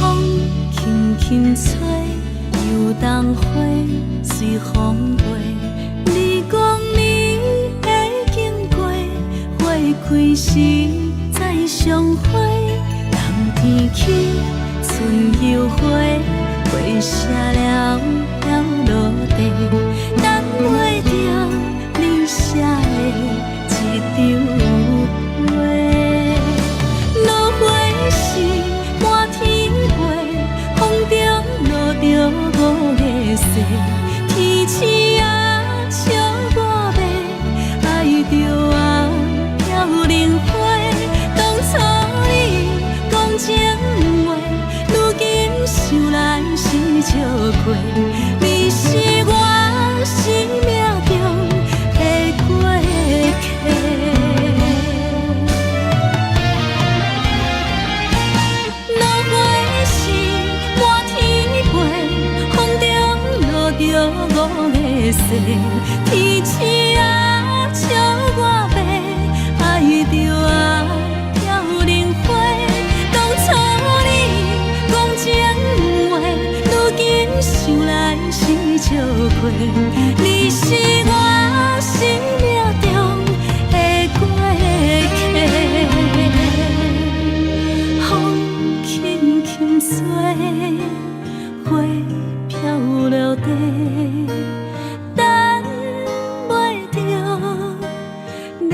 轻轻吹，游动花随风飞。你讲你会经过，花开时再相会。人天起，春又花，花谢了落地，等袂着你写的一张画。落花时满天飞，风中落着五个色。天星啊，笑我迷，爱着啊飘零花。当初你讲情话，如今想来是笑亏。你是我生命中的过客。落花时满天飞，风中落着五个色。天星啊，笑我迷，爱着啊飘零花。当初你讲情话，如今想来是笑亏。你是我生命中的过客。风轻轻吹，花飘落地，等袂着你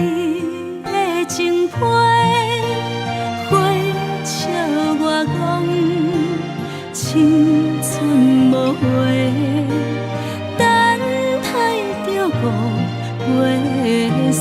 的情批。花笑我讲青春无悔，等待着五月雪。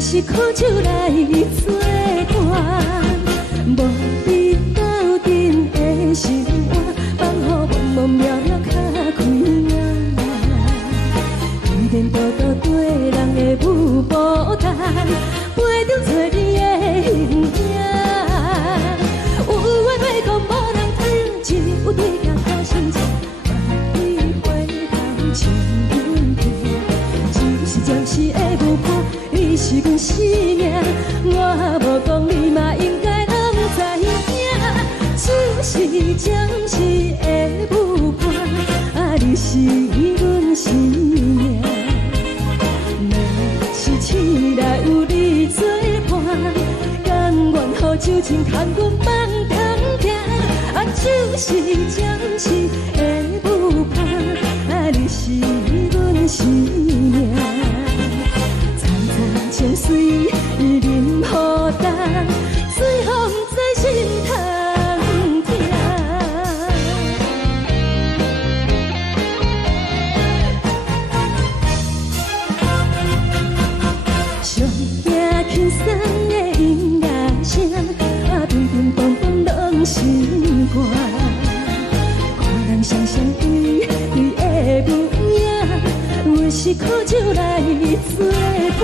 阮是苦酒来作伴，无你斗阵的心肝，放予茫茫渺渺较开眼。一颠倒倒对人的舞步弹，陪着找你的形影。有话要讲无人听，只有对镜头心情，万里回头唱阮听。就是暂时的舞伴，你是阮生命，我无讲你嘛应该拢知影。就是暂时的舞伴，啊，你是阮生命。若是醒来有你作伴，甘愿予酒精牵阮放通行。啊，就是暂时的舞伴，啊，你是阮生命。层层情水任何担，随风在心头。轻松的音乐声，啊，乒乒乓乓拢心肝。看人双双对对的舞影，阮是苦酒来作伴。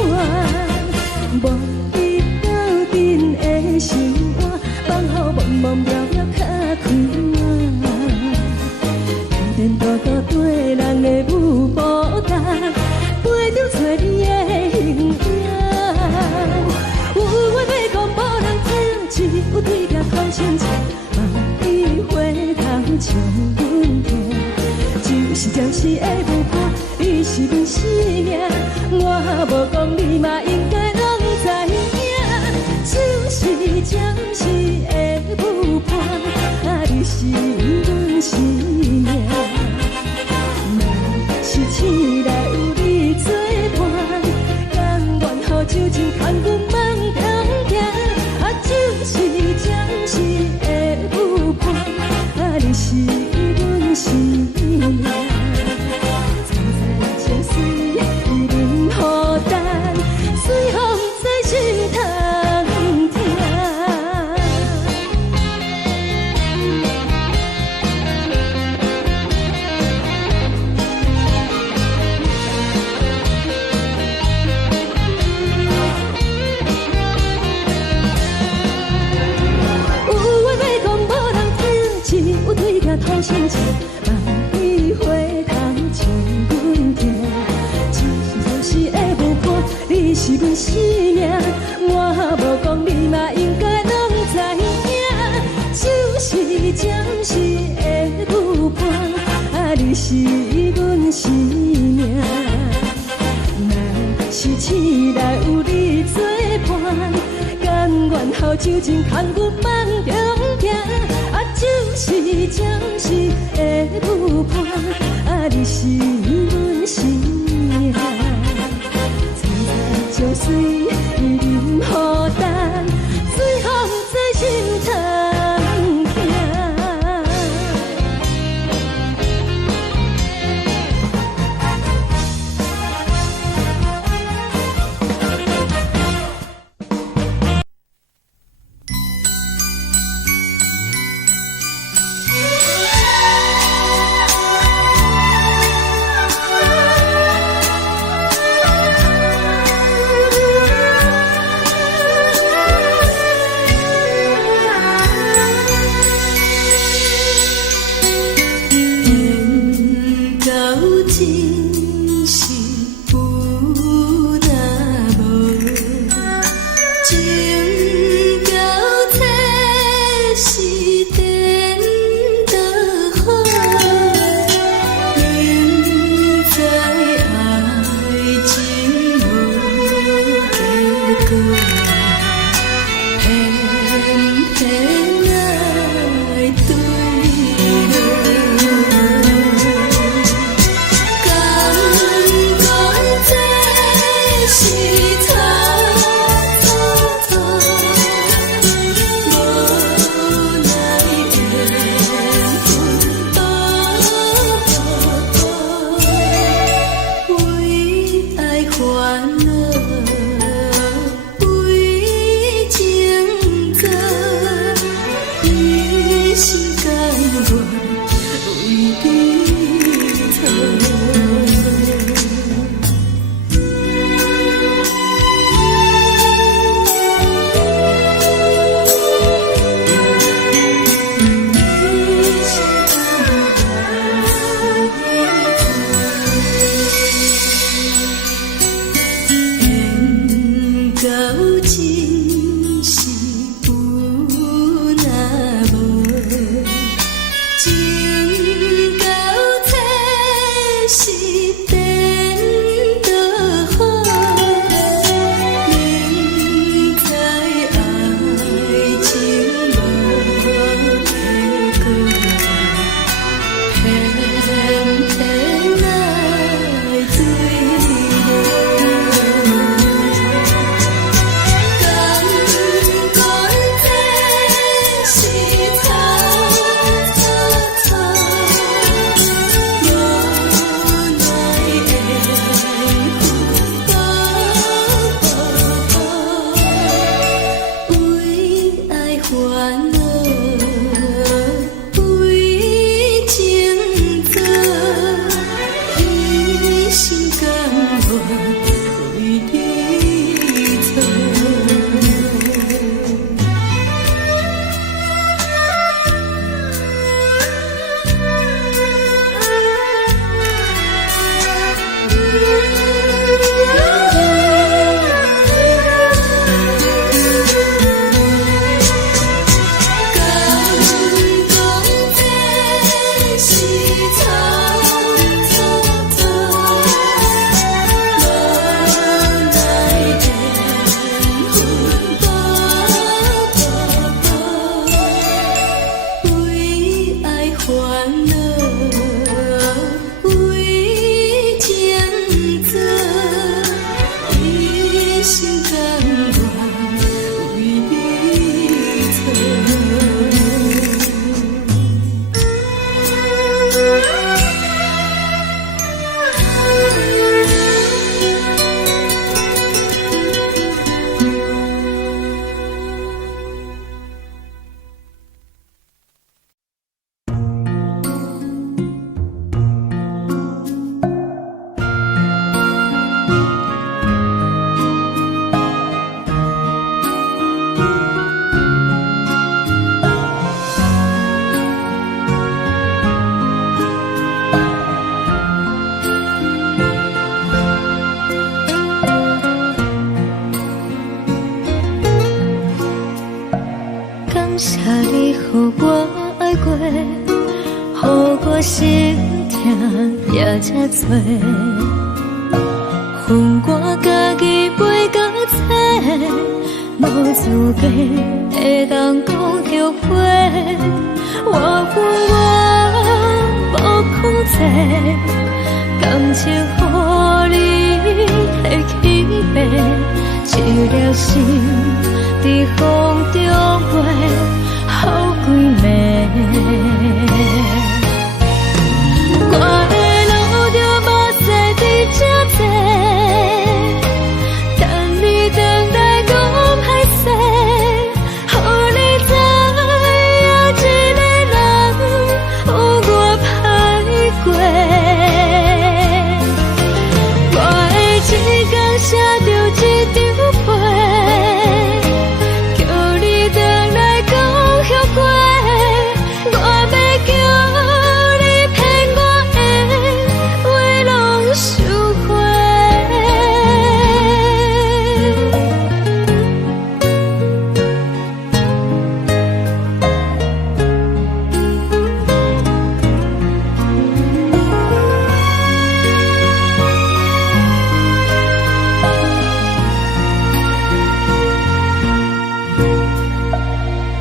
无你斗阵的心肝，放予茫茫渺渺较开眼。颠颠倒倒对人的舞步弹，陪着找你的形影。有话要讲无人听，只有对镜头心情，万里回头唱阮听。就是暂时的舞伴，你是阮生命，我无讲你嘛应该拢知影。就是暂时的舞伴，啊，你是阮生命。若是醒来有你作伴，甘愿予酒精牵阮放通行。啊，就是暂时的舞伴，啊，你是阮生命。层层情水任何担，随风在心头听。有对镜头心情，万里回头唱阮听。就是暂时的舞伴，你是阮生命，我无讲你嘛应该拢知影。就是暂时的舞伴，啊，你是阮生命。若是醒来有你作伴，甘愿予酒精牵阮放中行。啊，就是暂时的舞伴，啊，你是阮生命。层层情水任何担，随风在心头听。真是有若无，情到这是变就好。明知爱情无结果，偏偏来追落。感谢你，予我爱过，予我心痛也这多。恨我家己袂到切，无资格会当讲后悔。我恨我无控制，感情予你摕去卖，一粒心在风中飞，好几暝。我的路就无西伫这多，等你回来讲歹势，予你知影一个人有我歹过。我的一天写着一张被，叫你回来讲后悔。我要叫你骗我的话拢收回。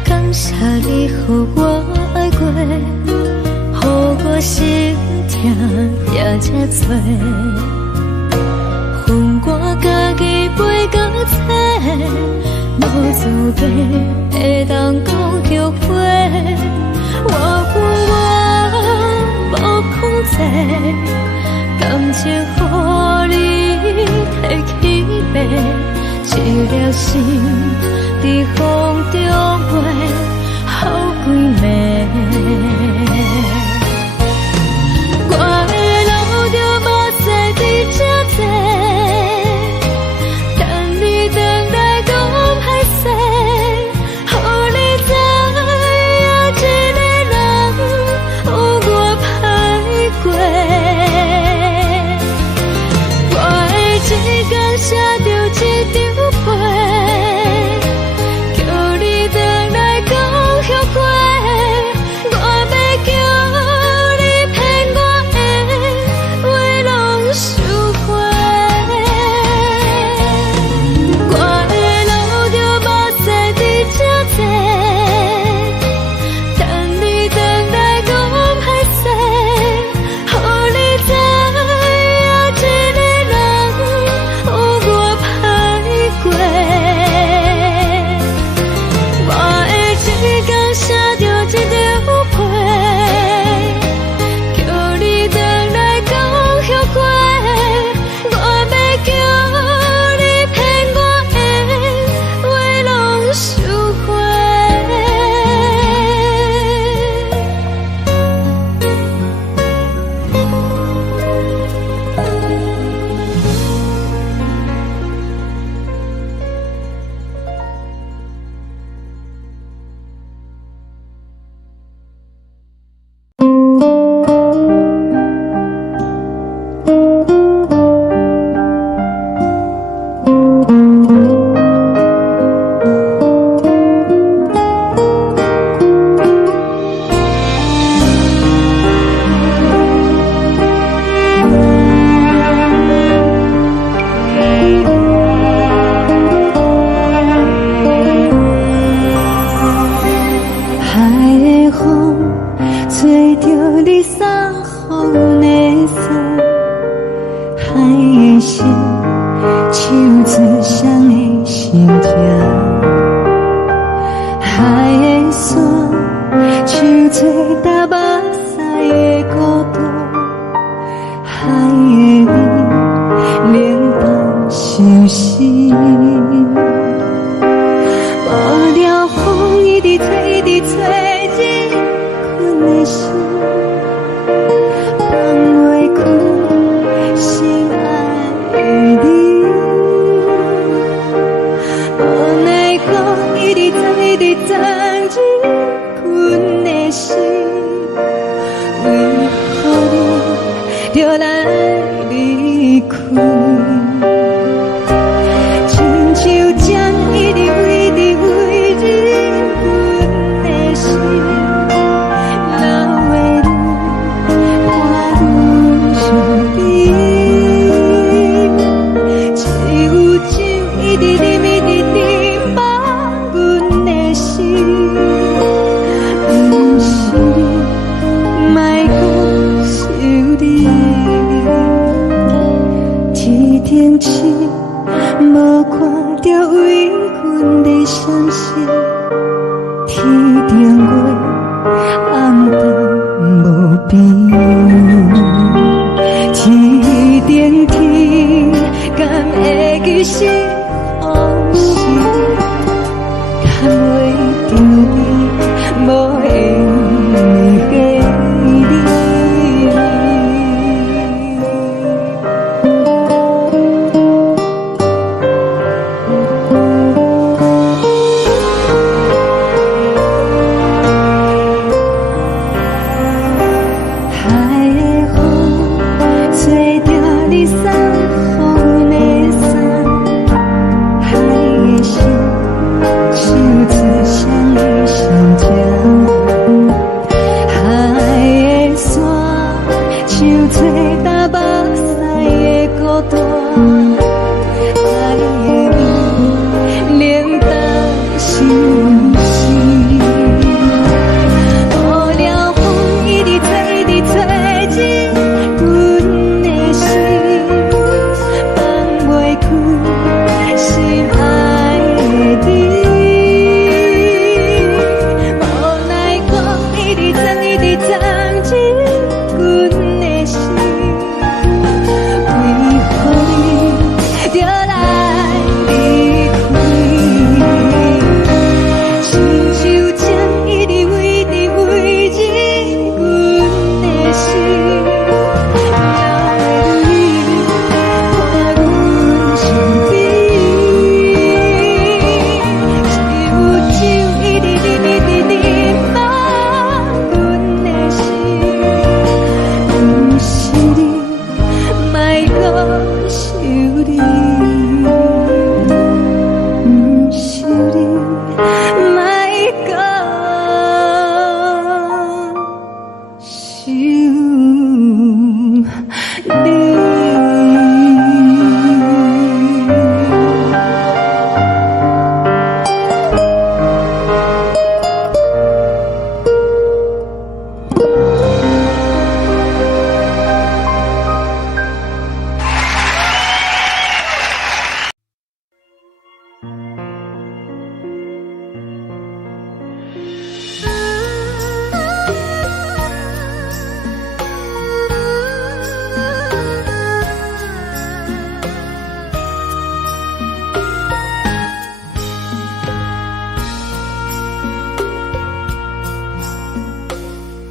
感谢你，予我爱过，予我心痛也这多。恨我家己袂到切，无资格会当讲后悔。我恨我无控制，感情予你摕去卖，一粒心在风中飞，好几暝。我的路就无西伫这多，等你回来讲歹势，予你知影一个人有我歹过。我的一天写着一张被，海的山，像做搭目屎的孤独，海的味，冷淡伤心。无聊风一直吹，一直吹，日困的心，放袂开心爱你。无奈何一直藏，一直藏，日困的心，为何你就来离开？亲像针一直围，一直围，日困的心，流的泪，看愈伤悲。只有酒一直啉，一直啉，放阮的心。不是你，莫讲想你。天顶星，无看到为阮的伤心。天顶月，暗淡无边。天顶天，敢会记是往事？敢袂着你，无缘的你。海的风，吹着你送予阮的伞。海的心，像刺双的相正。海的山，像做搭目屎的孤单。海的味，冷淡伤心。无聊风一直吹，一直吹，日阮的心，放袂开心爱的你。无奈何一直藏，一直藏，日阮的心，为何你就来离开？亲像针一直围，一直围，日阮的心。了的泪，看阮伤悲。只有酒一直啉，一直啉，放阮的心。不是你，莫讲想你。不是你，莫讲想你。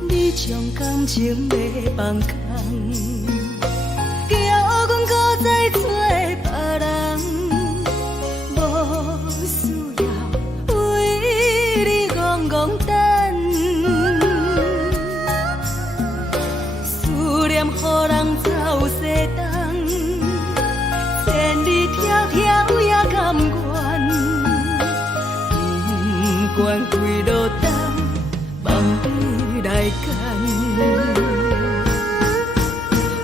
你将感情要放空，叫阮搁再找别人，无需要为你戆戆等。思念予人走西东，千里迢迢也甘愿，不管几路灯。望你来赶，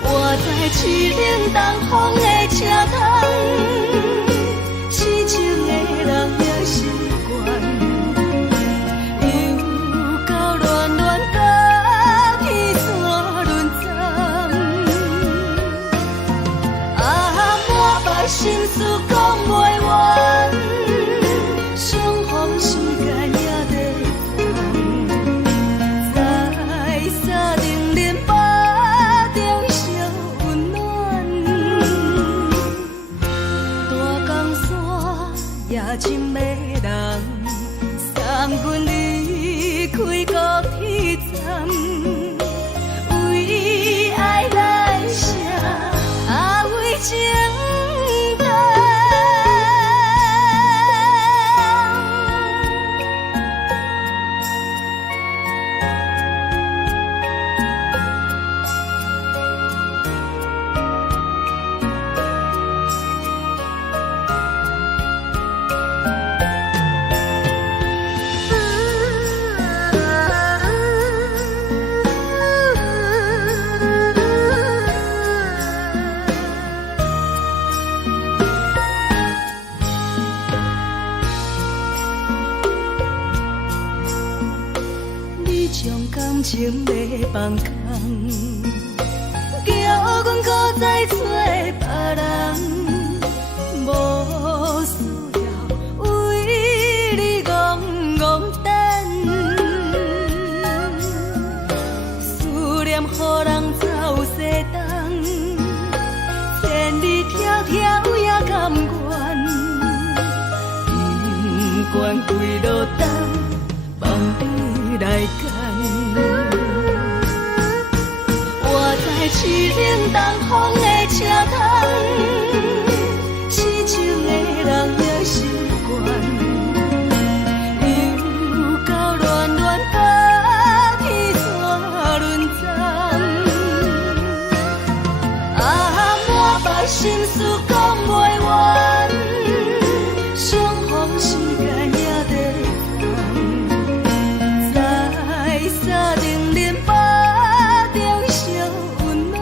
我在凄冷东风的车窗，痴情的人也习惯，又到乱乱甲天山轮站，啊，满腹心事讲袂完。人，三军离开高铁站，为爱来舍，为情重。感情要放空，叫阮搁再找别人，无需要为你戆戆等。思念予人走西东，千里迢迢也甘愿，不管几路灯，望你来干。我在市顶东风的车窗，痴情的人也习惯，又到乱乱把天带轮转。满腹心事讲袂完，相逢时间也在放，在沙定林巴中烧温暖。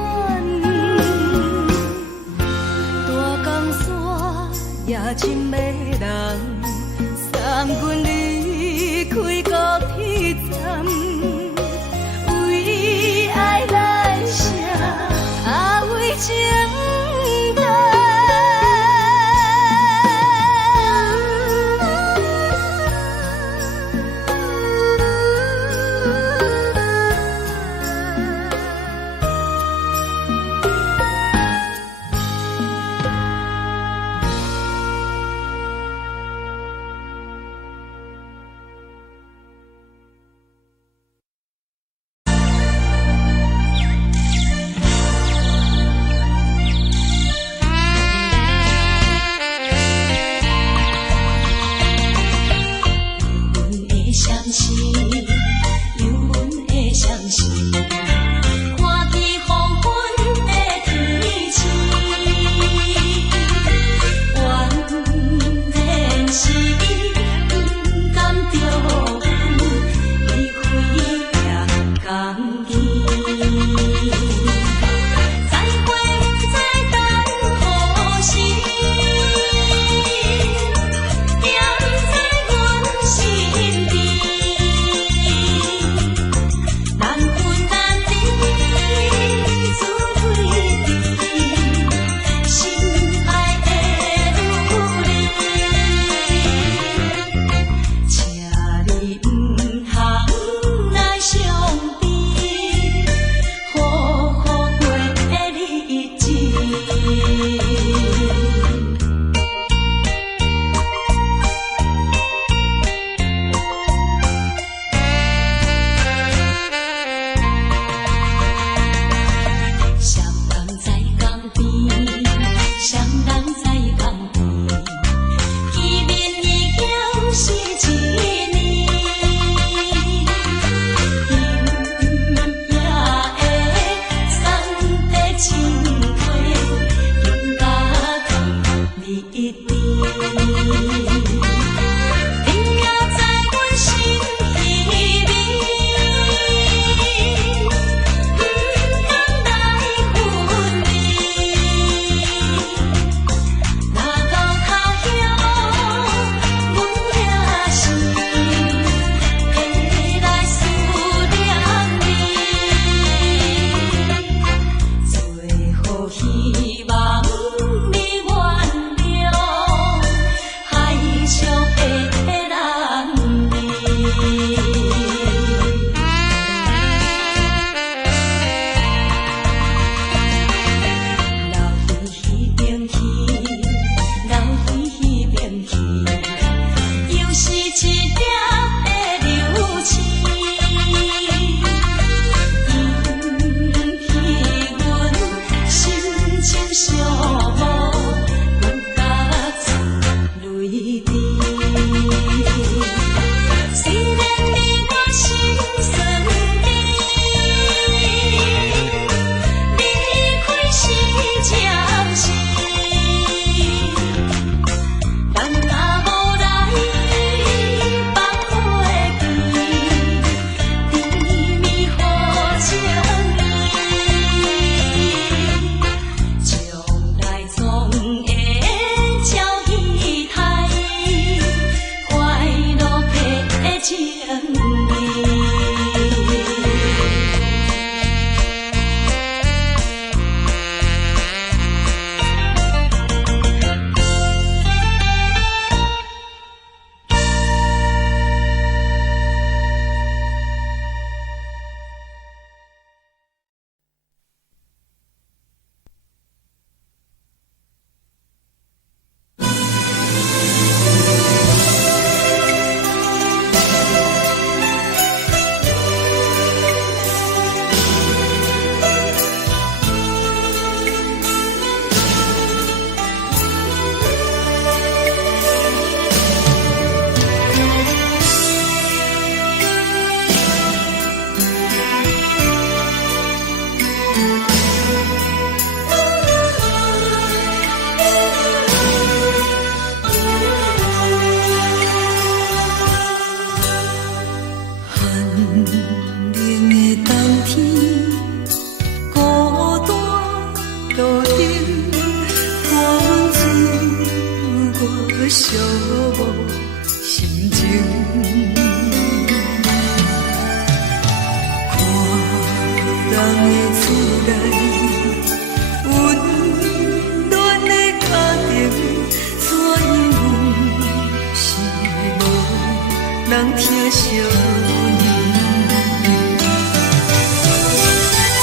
人疼惜你。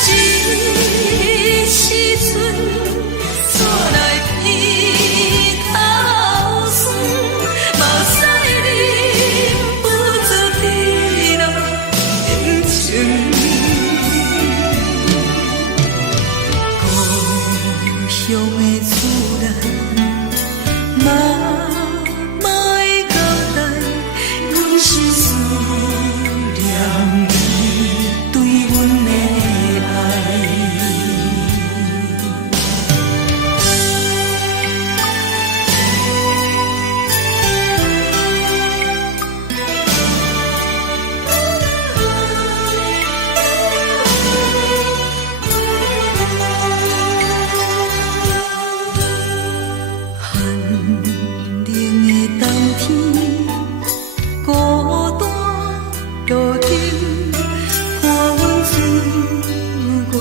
这时阵煞来鼻头酸，嘛使忍不住滴落眼睛。故乡的厝内，妈妈的交代，阮是思念你对阮的爱。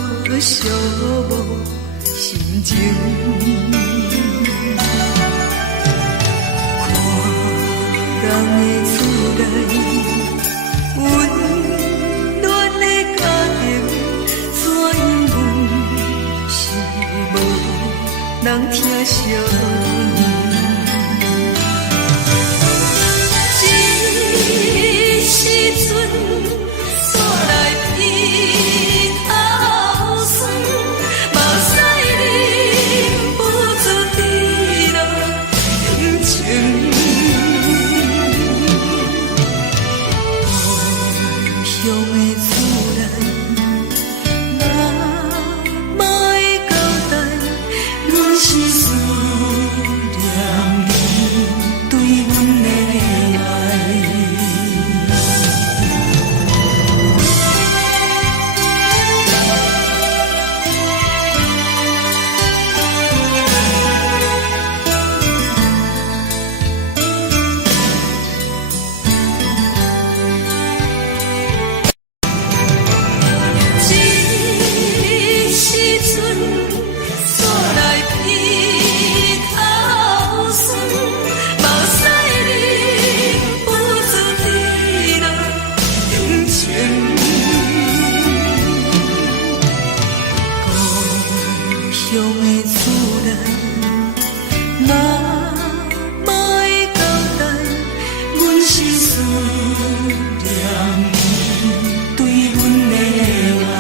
寂寞心情，看人的厝内温暖的家庭，怎因阮是无人疼惜你？这时阵煞来鼻头酸，嘛使忍不住滴落眼睛。故乡的厝内，妈妈的交代，阮是思念你对阮的爱。乡的厝内，妈妈的交代，阮是思念你对阮的爱。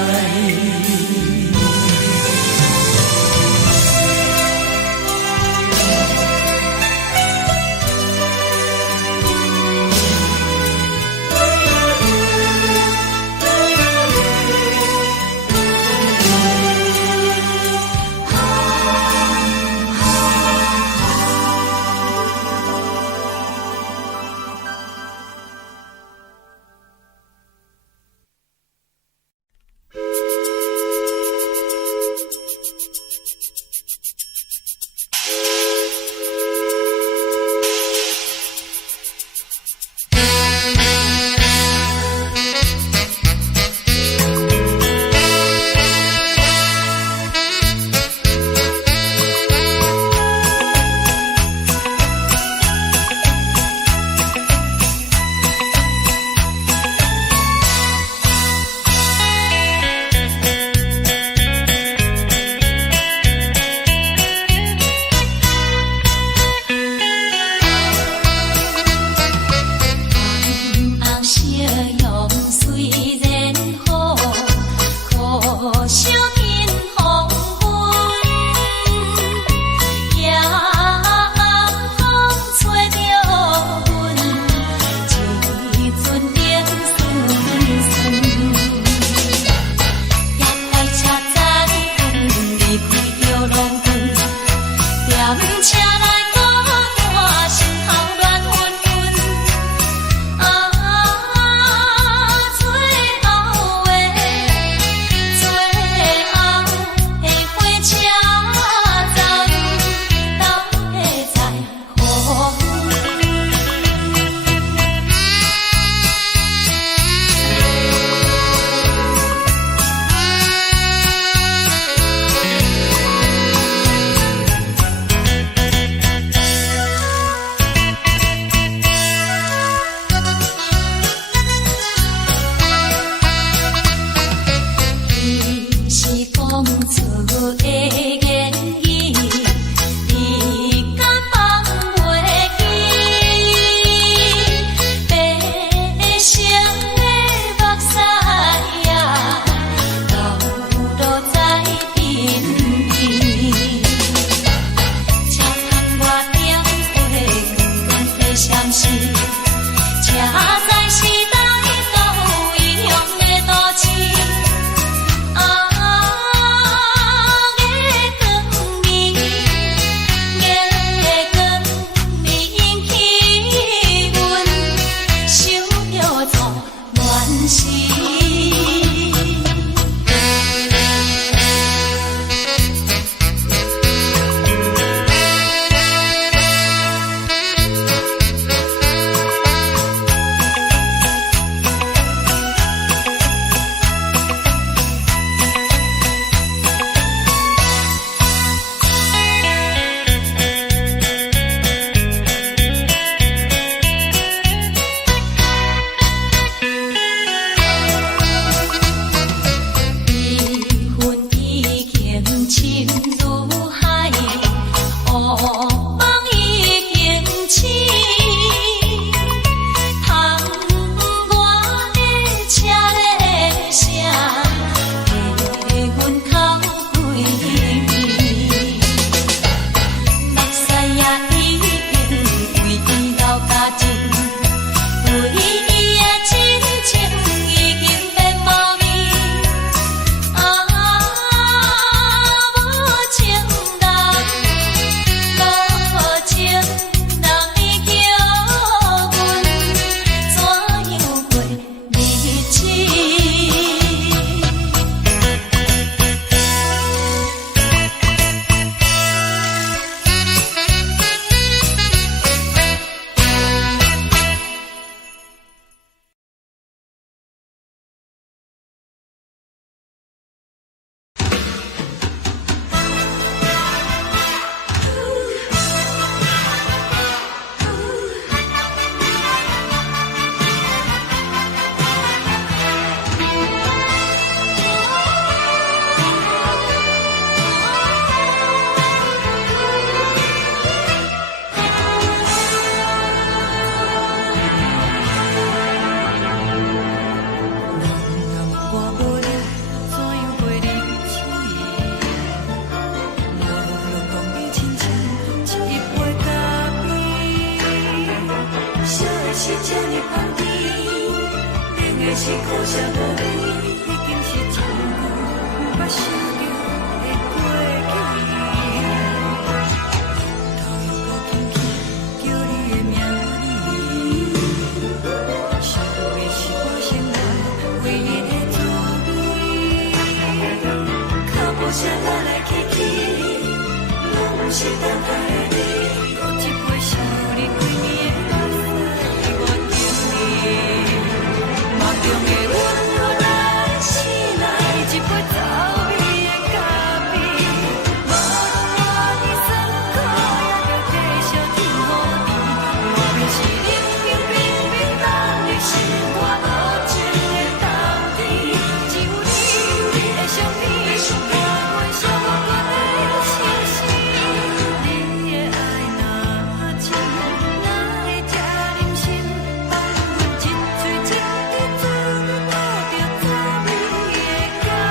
是这呢放甜，冷的是苦涩无味，已经是一句不捌想着的过去。头又搁轻轻叫你的名字，想的是我心内唯一的滋味。脚步声来来去去，拢不是等待的你，搁一杯想你几年的目屎，我敬你。梦中的阮我来醒来，一杯走味的咖啡，无论我的酸苦，也着继续甜予你。外面是冷冰冰冰冻的心，我无情的冬天，只有你的相片，我阮寂寞过的心事。你的爱若真，哪会这忍心放阮一嘴一滴水，倒着滋味的咖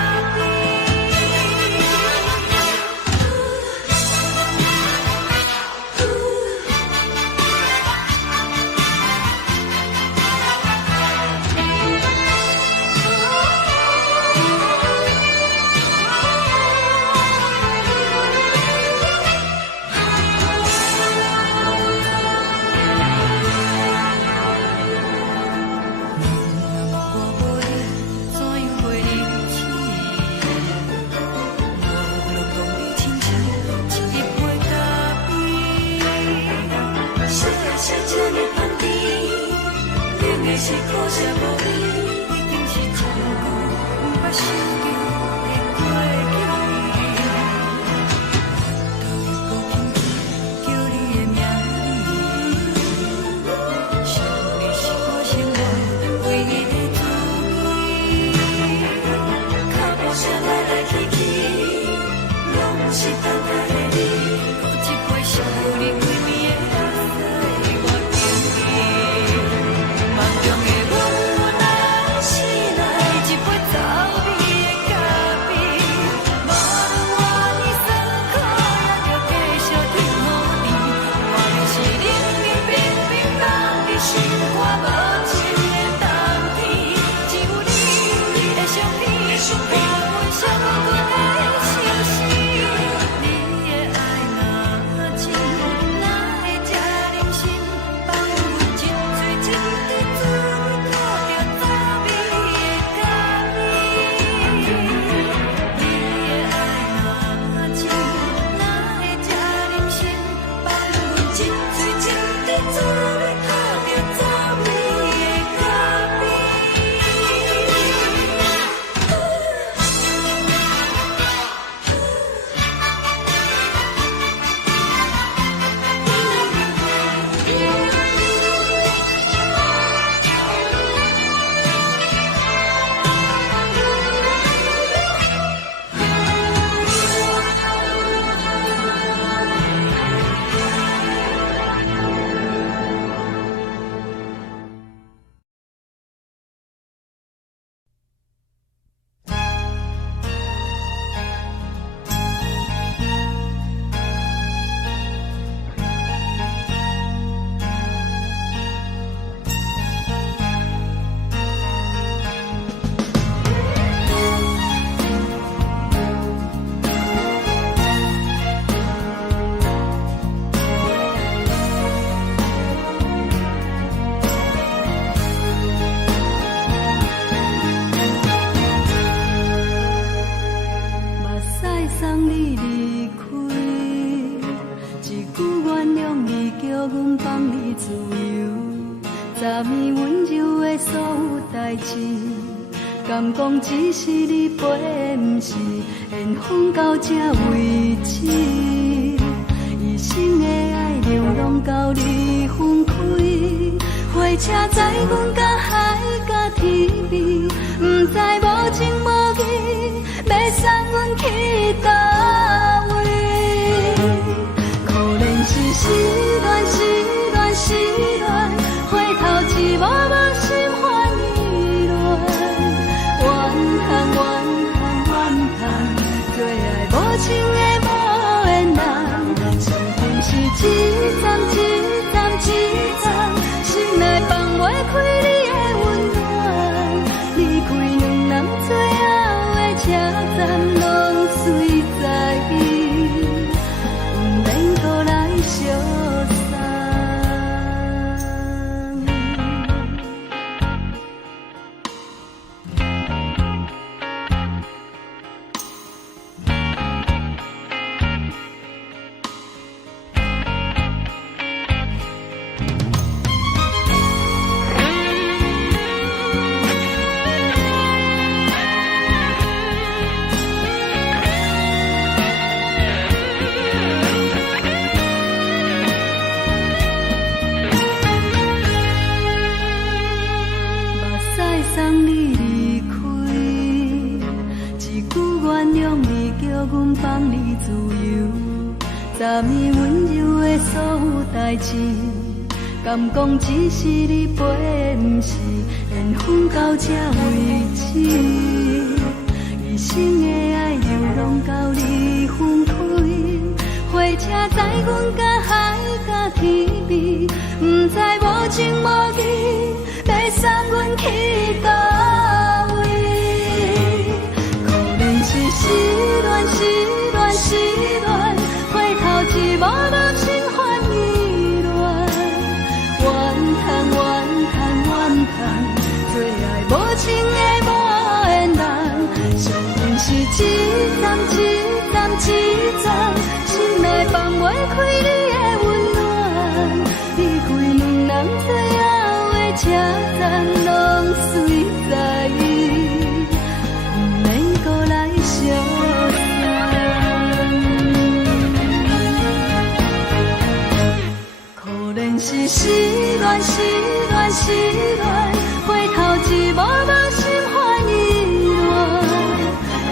是苦涩无味，已经是一句不捌想着的过去。头又搁轻轻叫你的名字，想你是我心内唯一的滋味。脚步声来来去去，拢不是等待的你，搁一杯想你几暝的目屎，我敬你。梦中的阮我来醒来，一杯走味的咖啡，无论我的酸苦，也着继续甜予你。外面是冷冰冰冰冻的心，我无情的冬天，只有你的相片，我阮寂寞过的心事。你的爱若真，哪会这忍心放阮一嘴一滴水，倒着滋味的咖啡。你的爱若真，哪会这忍心放阮一嘴一滴水，倒着滋味的咖啡。目屎送你离开，一句原谅你，叫阮放你自由。昨暝温柔的所有代志，敢讲只是你陪，不是缘分到这为止。一生的爱流浪到你分开，火车载阮甲海甲天边，不知无情无义，要送阮去倒位？可怜是失恋，失恋，失恋，回头一幕幕心烦意乱，怨叹，怨叹，怨叹，最爱无情的无缘人，情分是一站一站一站，心内放。袂开你的温暖，离开两人最后的车站，拢随在伊，不免搁来相送。送你离开，一句原谅你，叫阮放你自由。昨暝温柔的所有代志，敢讲只是你陪，不是缘分到这为止。一生的爱又拢到你分开，火车载阮甲海甲天边，不知无情无义。要送阮去倒位？可能是失恋，失恋，失恋，回头一幕幕心烦意乱，怨叹，怨叹，怨叹，最爱无情的无缘人。上恨是一站，一站，一站，心内放袂开你的温暖，离开两人最后的车站，拢随在伊，不免搁来相送。可能是失恋，失恋，失恋，回头一幕幕心烦意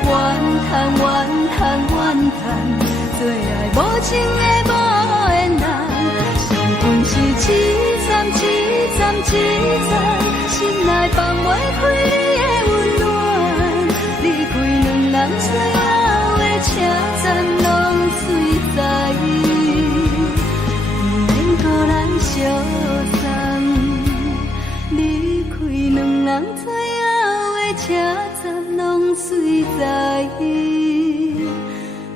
乱，怨叹，怨叹，怨叹，最爱无情的无缘人。上恨是一站，一站，一站，心内放袂开你的温暖，离开两人最后的车站，拢随在伊，不免搁来相送。离开两人最后的车站，拢随在伊，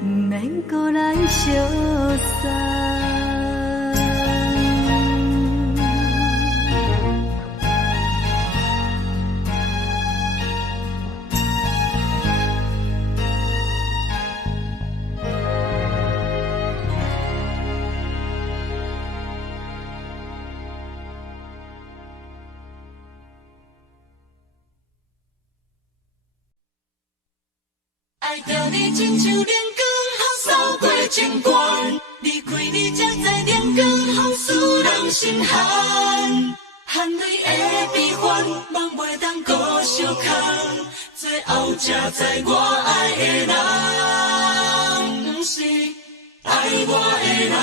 不免搁来相送。爱着你亲像阳光扫过情关，离开你才知阳光风使人心寒。含泪的悲欢，望袂当搁相牵，最后才知我爱的人，不是爱我的人。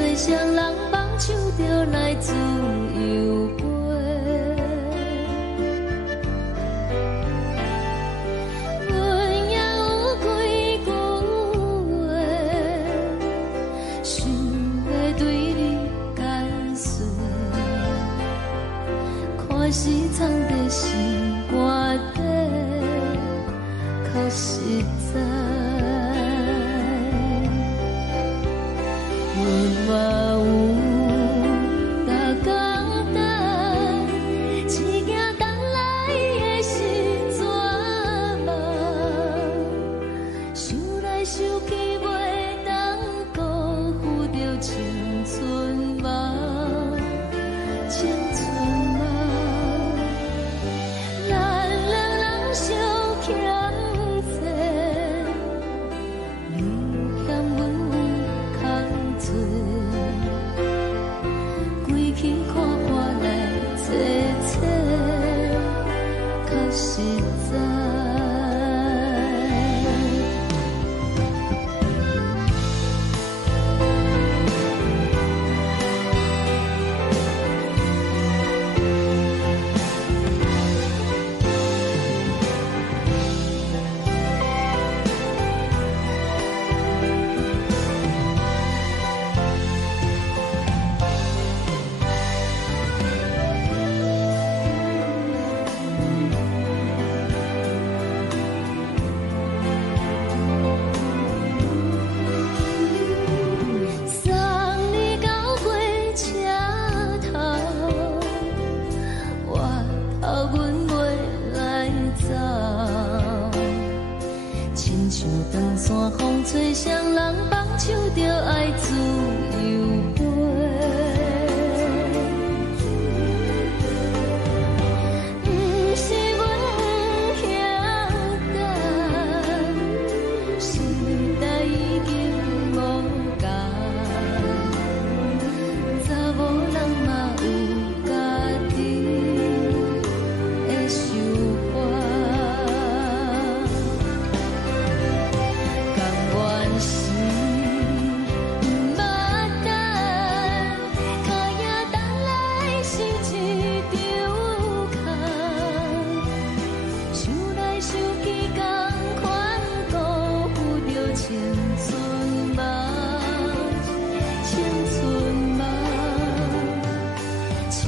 做双人放手就来自由飞。阮也有几句话，想要对你解说，可是藏在心肝底，较实在。阮嘛有逐工等，只惊等来的是绝望，想来想去袂当辜负着青春梦，青春梦。咱两人相欠债，你欠阮空做，归去看看来坐坐，较实在。送你到火车头，我头阮袂来走，亲像长线风吹双人放手就爱自由飞。不是阮不晓等，时代已经无共，查某人嘛有家己的想法，甘愿是不捌等，脚也等来是一场空，想来想去同款辜负着青春梦，青春梦。唱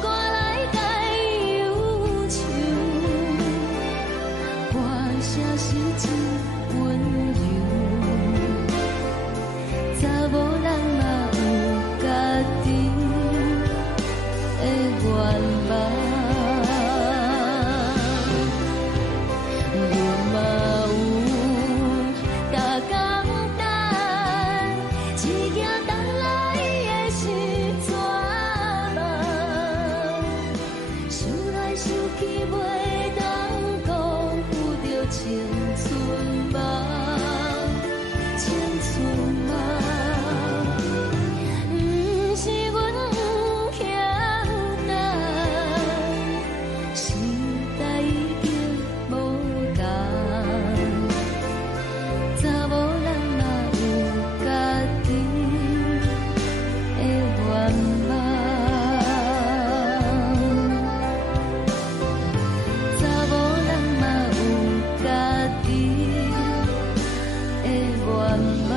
歌来解忧愁，歌声是真温柔，查某人嘛有家己的愿望。阮嘛有逐工等，只惊等来的是绝望，想来想去袂当辜负着青春梦，青春梦。不是阮不晓等，时代已经无共，查某人嘛有家己的愿望，查某人嘛有家己的愿望。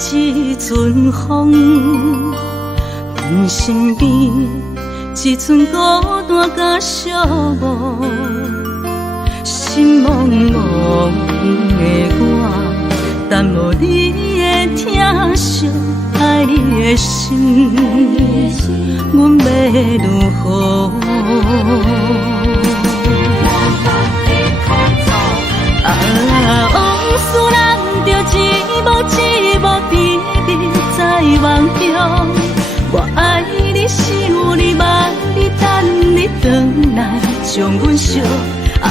一阵风，阮身边一寸孤单甲寂寞，心茫茫的我，等无你的疼惜，爱你的心，阮要如何？往事人着一幕一幕甜蜜在梦中。我爱你，想你，望你，等你回来，将阮惜爱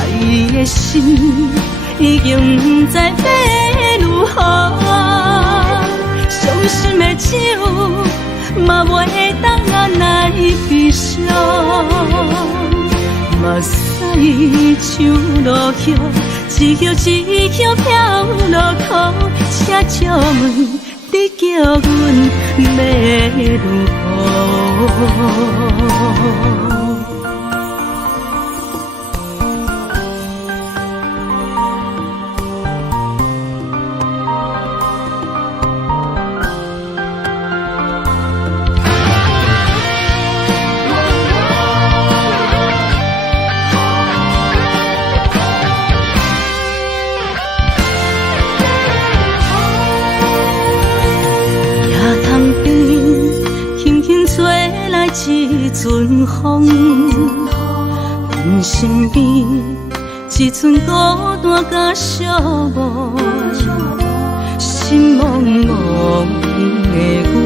的心，已经不知要如何。伤心的手，嘛袂当按来悲伤。目屎像落叶，一叶一叶飘落雨，请借问你叫阮要如何？一阵风，阮身边一寸孤单甲寂寞，心茫茫的我，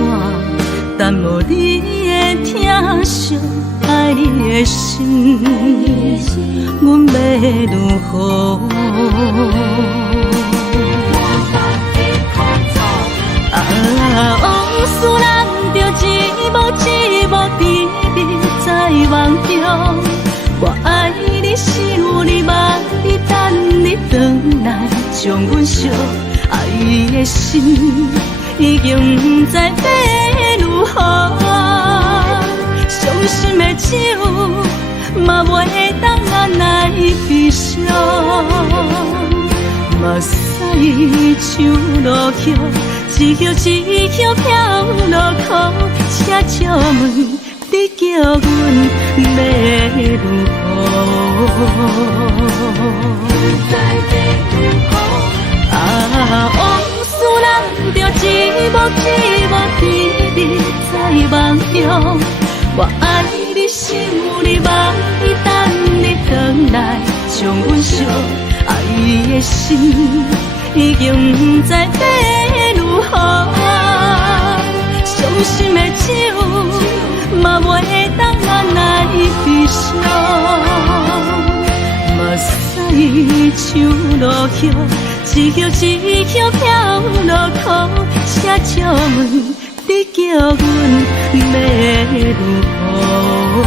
等无你的疼惜，爱你的心，阮要如何？往事人着一幕一幕甜蜜在梦中。我爱你，想你，望你，等你回来，将阮惜爱的心，已经不知要如何。伤心的手，嘛袂当按来悲伤。目屎像落叶，一叶一叶飘落雨，请借问你叫阮要如何？往事人着一幕一幕甜蜜在梦中。我爱你，想你，望你，等你回来，将阮惜爱的心，已经不知要如何。伤心的手，嘛袂当按来悲伤。目屎像落叶，一叶一叶飘落雨，请借问你叫阮要如何？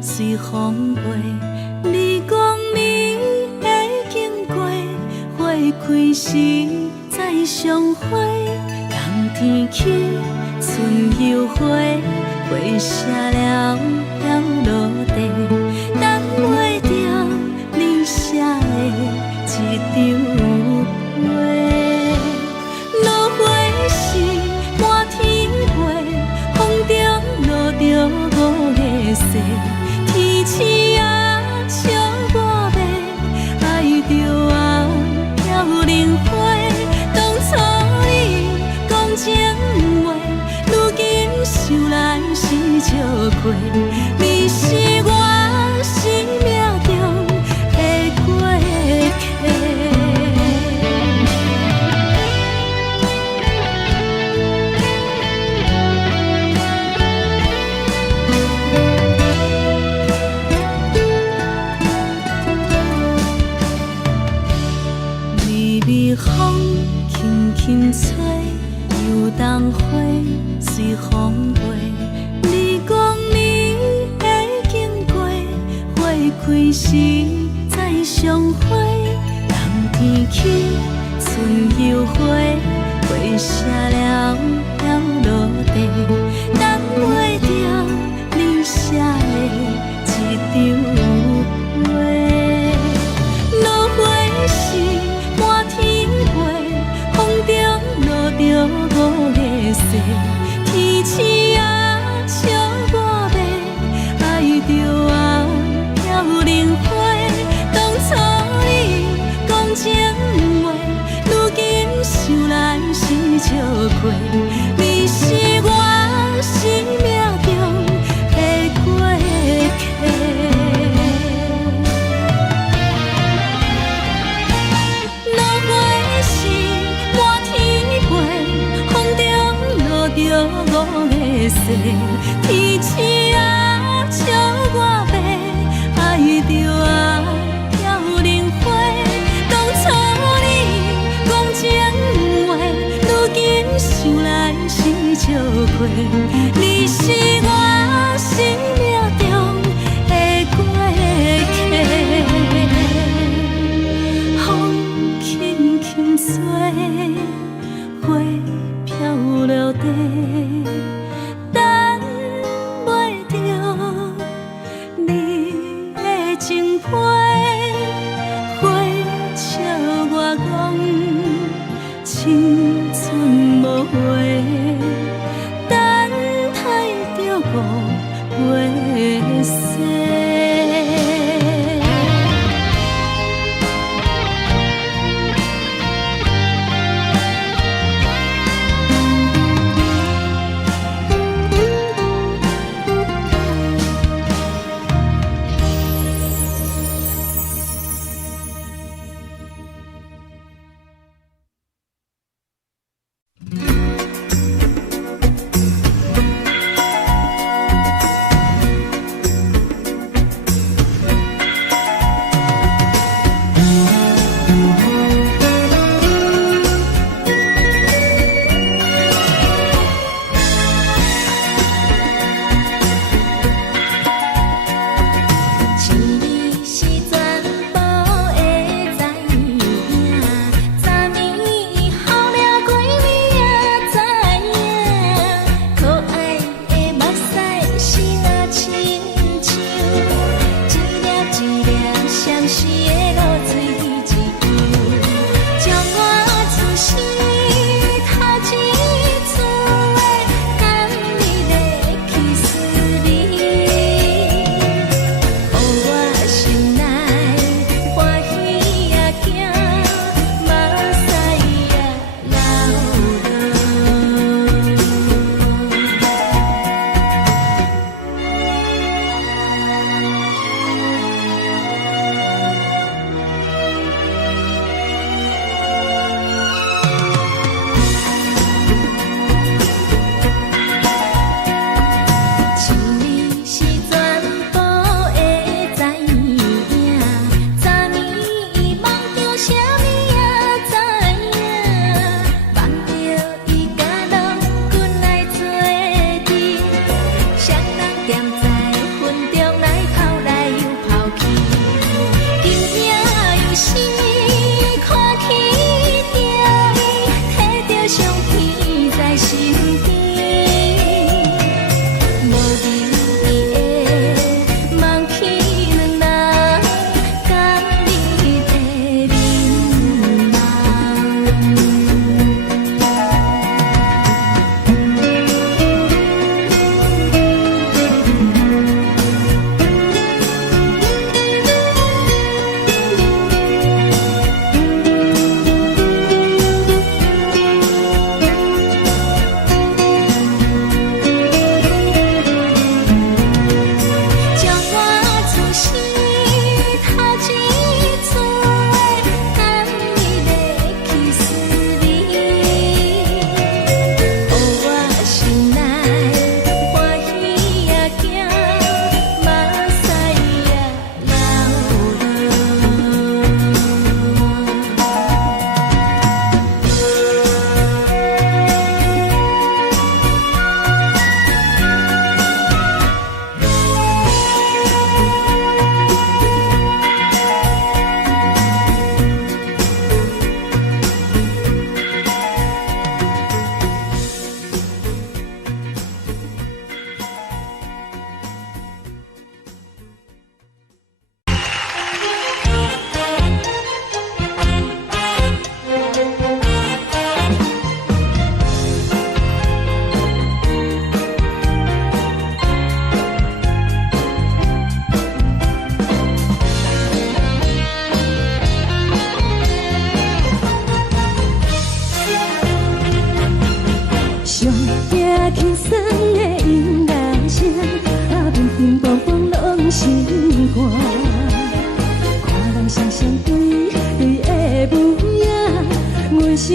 随风飞，你讲你会经过，花开时再相会。冬天起，春又花，花谢了要落地，等袂着你写的一张画。落花时满天飞，风中落着五个色。天星啊，笑我白，爱着啊飘零花。当初你讲情话，如今想来是笑亏。你是我。轻吹，游东花随风飞。你讲你会经过，花开时再相会。人天起，春又花，花谢了落地，等袂着你写的一张画。落花时满天飞，风中落着五个色，天星啊笑我迷，爱着啊飘零花。当初你讲情话，如今想来是笑亏。你是我生命中的过客。落花时满天飞，风中落着五个色，天星啊笑我迷，爱着啊飘零花。当初你讲情话，如今想来是笑亏。你是我生命中的过客，风轻轻吹，花飘落地，等袂着你的情批。花笑我讲青春无悔，等待着五月雪。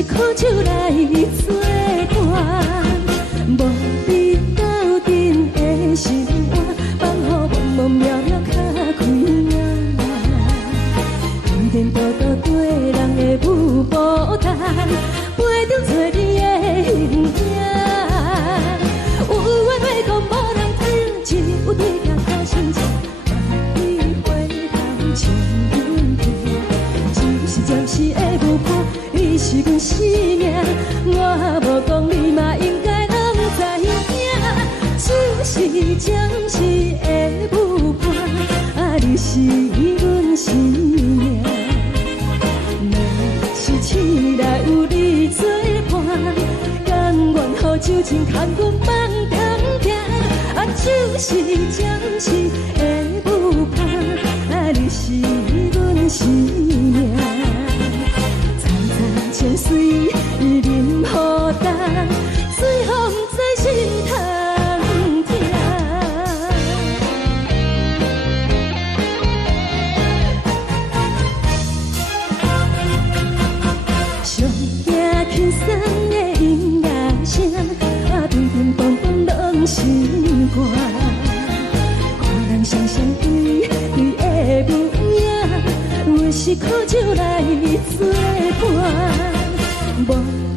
是苦酒来作伴，无你斗阵的心肝，放予茫茫渺渺较开眼。颠颠倒倒对人的舞步弹，陪着做你的形影。有话要讲无人听，只有对镜头心情，万里回头唱阮听。就是暂时的舞伴，你是阮生命，我无讲你嘛应该拢知影。就是暂时的舞伴，啊，你是阮生命。若是醒来有你作伴，甘愿予酒精牵阮放通行。啊，就是暂时的舞伴，啊，你是阮生命。层层千水伊任何担，随风在心通听。上惊轻松的音乐声，啊，乒乒乓乓拢心肝。看人双双对对的舞影，阮是苦酒来作伴，无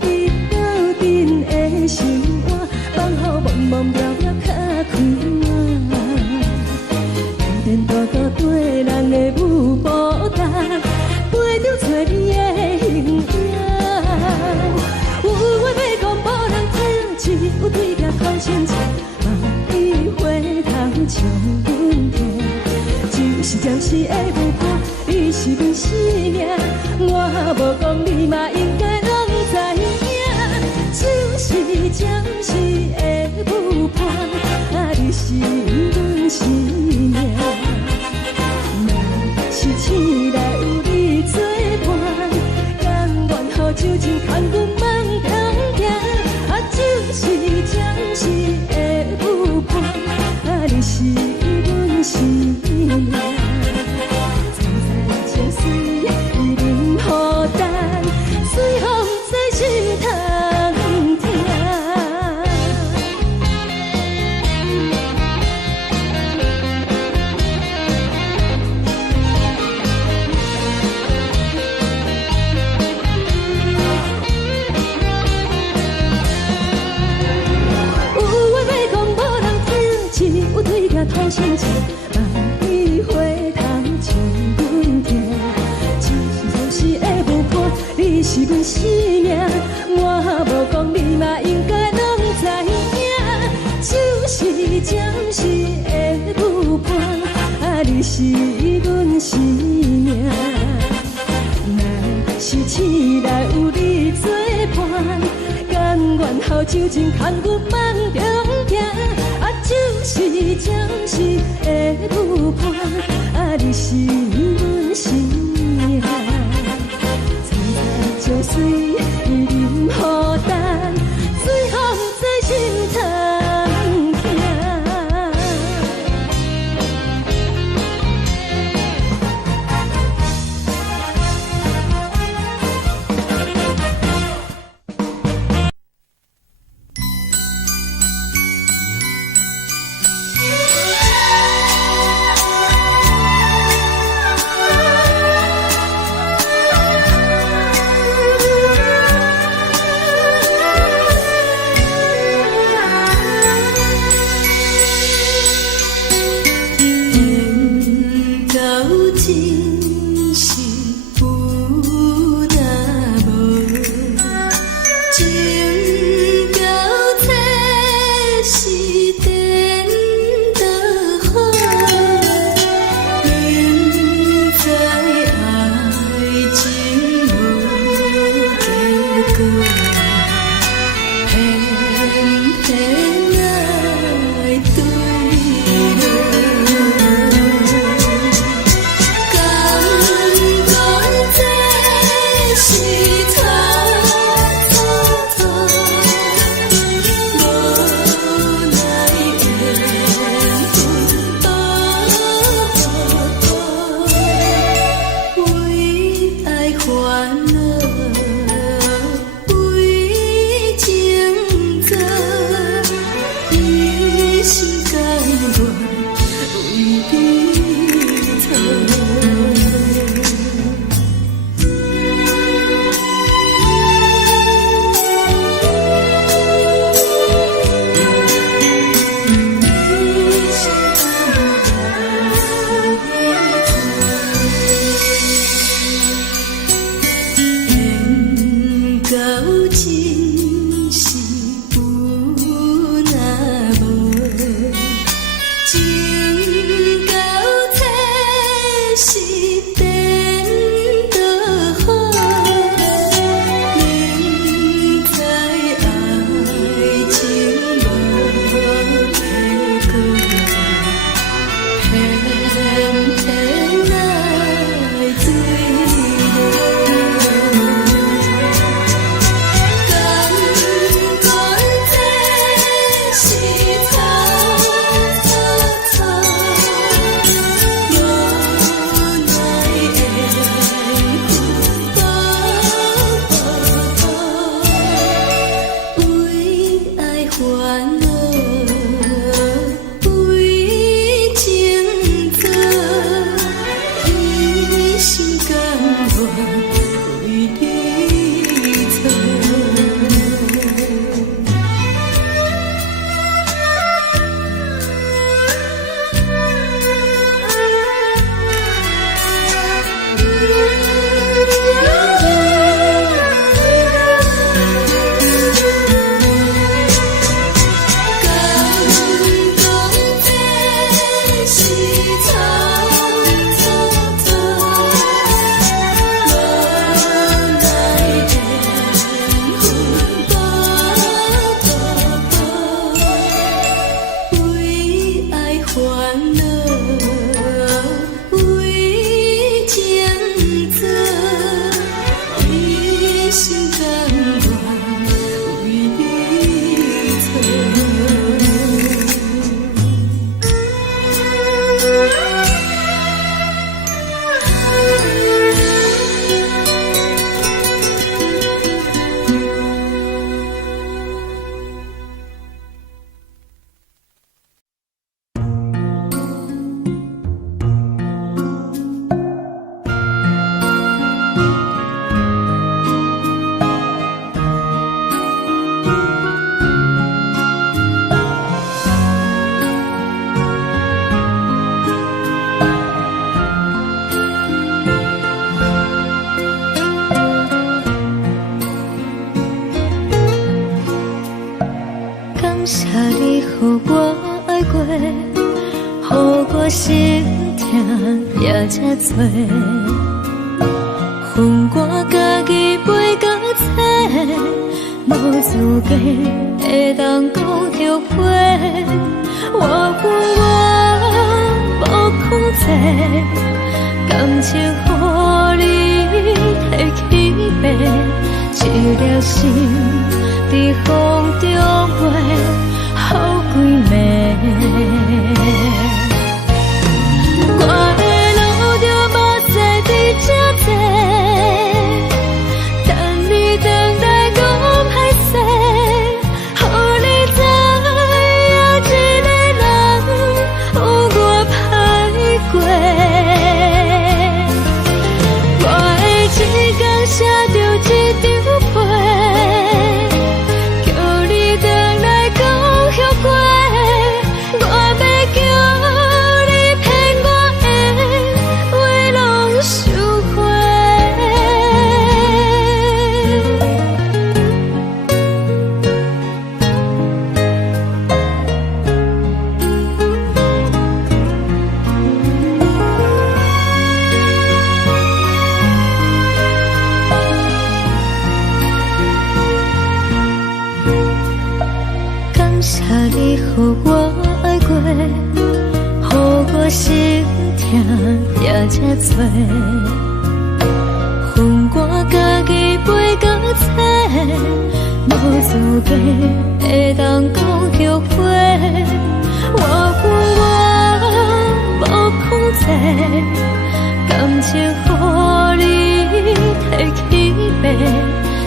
你斗阵的心肝，放予茫茫渺渺较开眼。颠颠倒倒对人的舞步弹，陪着做你的形影。有话要讲无人听，只有对镜头心情，万里回头唱阮听。就是暂时的舞伴，你是阮生命，我无讲你嘛应该拢知影。就是暂时的舞伴，啊，你是阮生命。若是醒来有你作伴，甘愿予酒精牵阮放通行。啊，就是暂时的舞伴，啊，你是阮生命。层层千水伊任何担，随风在心通听。讨心情，万里回头唱阮听。就是暂时的舞伴，你是阮生命，我无讲你嘛应该拢知影。就是暂时的舞伴，啊，你是阮生命。若是醒来有你作伴，甘愿予酒精牵阮放中行。啊，就是暂时的舞伴，啊，你是阮生命。层层江水伊任何担，随风在心通听。心痛也这多，恨我家己袂到切，无资格会当讲后悔。我恨我无控制，感情予你摕去卖，一粒心伫风中飞，好几暝。我的路就无再伫这多，等你等待讲歹势，予你知影一个人有我歹过。我的一天写着一张被，叫你回来讲后悔。我要叫你骗我的话拢收回。感谢你，予我爱过，予我心痛也这多，恨我家己袂到切，无资格会当讲后悔。我恨我无控制，感情予你摕去卖，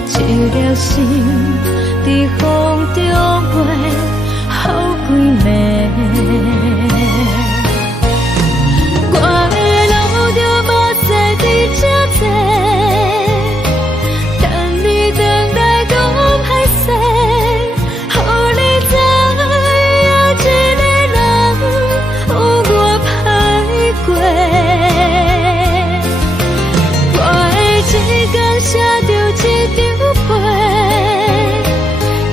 一粒心伫风中飞，好几暝。我的路就无再伫这多，等你等待讲歹势，予你知影一个人有我歹过。我的一天写着一张被，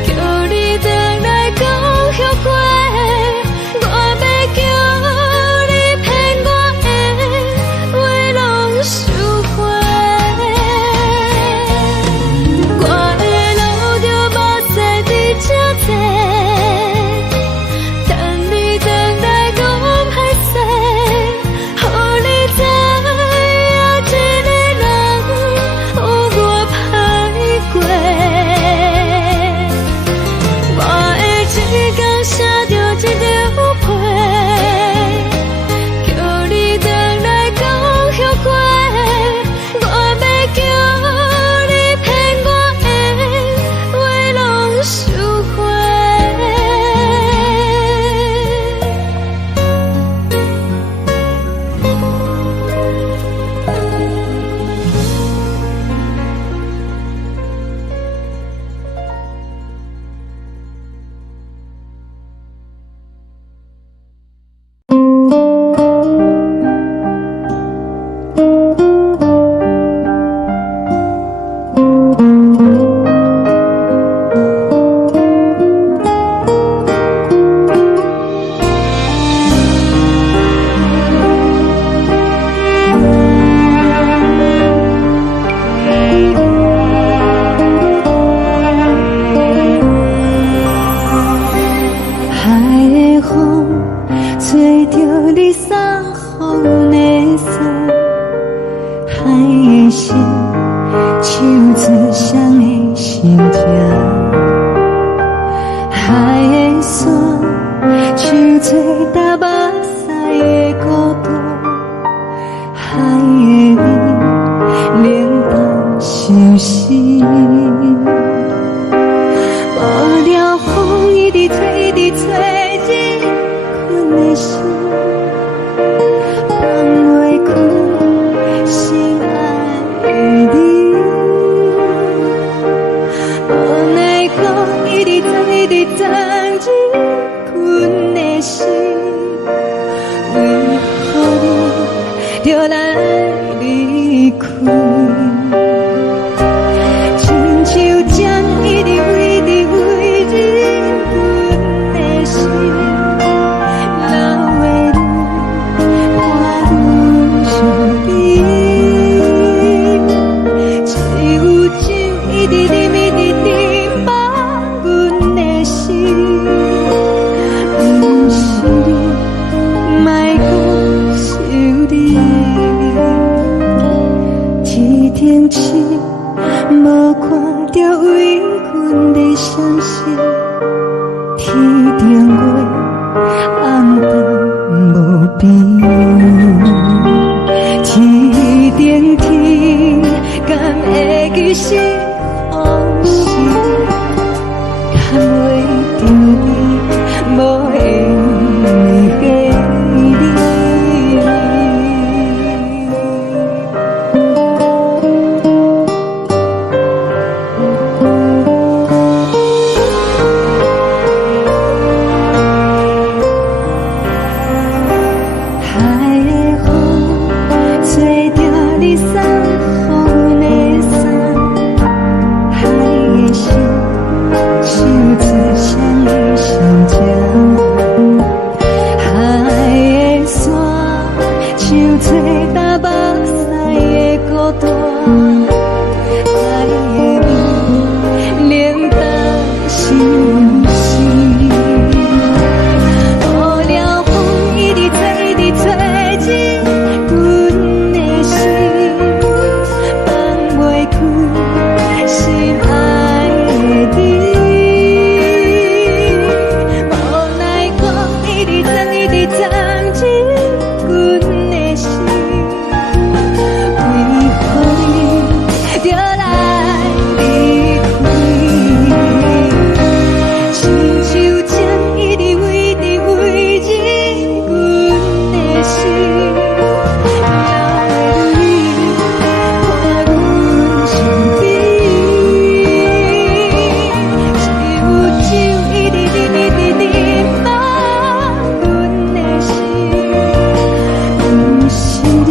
叫你回来讲后悔。我要叫你骗我的话拢收回。我的路就无再伫这多，等你等待讲歹势，予你知影一个人有我歹过。我的一天写着一张被，叫你回来讲后悔。我要叫你骗我的话拢收回。海的风吹着你送风的伞，海的心唱出双的心痛，海的山唱出搭目屎的孤独，海的美冷淡伤心。无聊风一直吹，一直吹，一困的心，放袂开心爱的你。无奈何一直等，一直等，一困的心，为何你就来离开？一直念一直念放阮的心，不是你，莫搁想你。一顶星无看到为阮的相信，天顶月暗淡无边。一顶天，敢会记是往事？敢袂着你，无缘给你。海的风吹着你送予阮的衫，海的心唱出双语相正，海的山唱出打目屎的孤单，海的味冷淡心事。无聊风一直吹，一直吹进阮的心，放袂开心爱的你。无奈讲一直藏，一直藏进阮的心，为何你就来离开？亲像针一直围伫围入阮的心，了袂你，看阮伤悲。一有酒一直啉，一直啉放阮的心，不是你，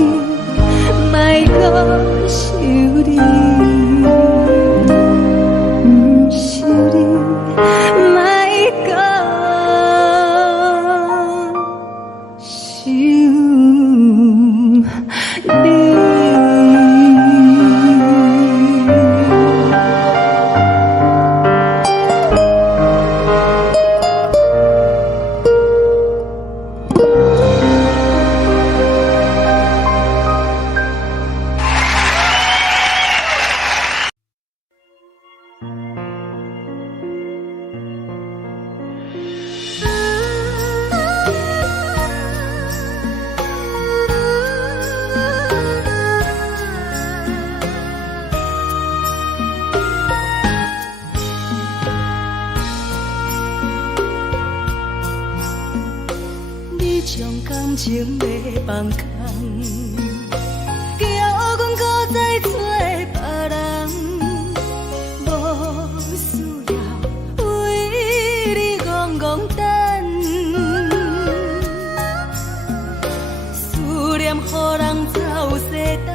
莫搁想你，不是你，莫搁想你。你将感情要放空，叫阮搁再找别人，无需要为你戆戆等。思念予人走西东，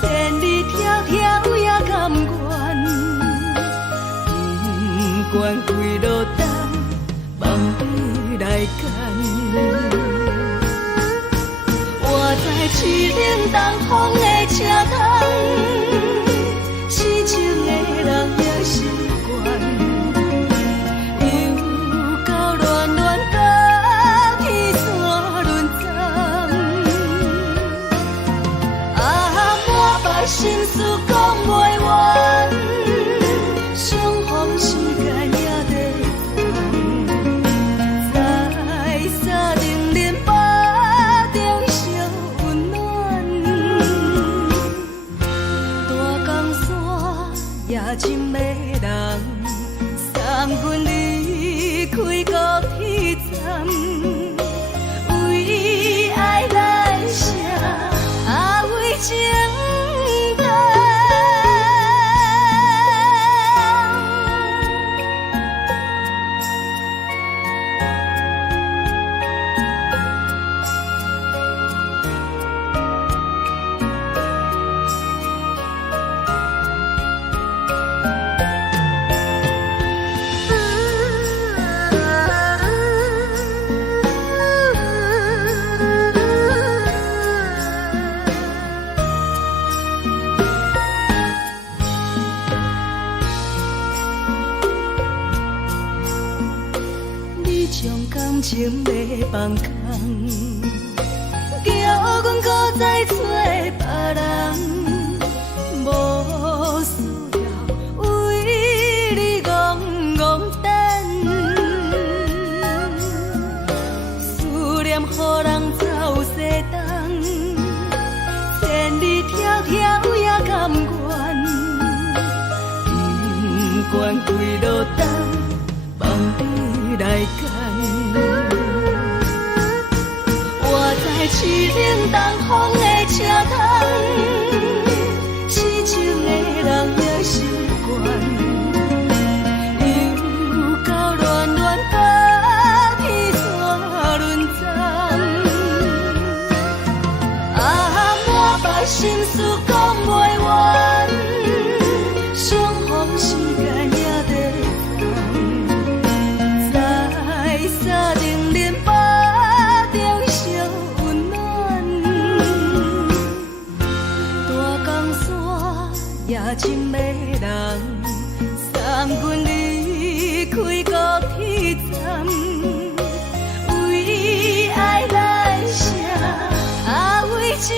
千里迢迢也甘愿，不管几路灯。望你来干，我在凄冷东风的车窗，痴情的人也习惯，又到乱乱甲天山轮站，满腹心事讲袂完，相逢时间也在。夜深的人，送阮离开高铁站，为爱来写为情长。深情要放空，叫阮搁再找别人，无需要为你戆戆等，思念予人走西东，千里迢迢也甘愿，不管几路灯，放你来干。我在市顶东风的车窗，痴情的人也习惯，又到乱乱把天线轮转。满腹心事讲袂完，双方时间也在等，在沙定连巴中烧温暖。大江山也深的人，送阮离开高铁站，为爱来写为情。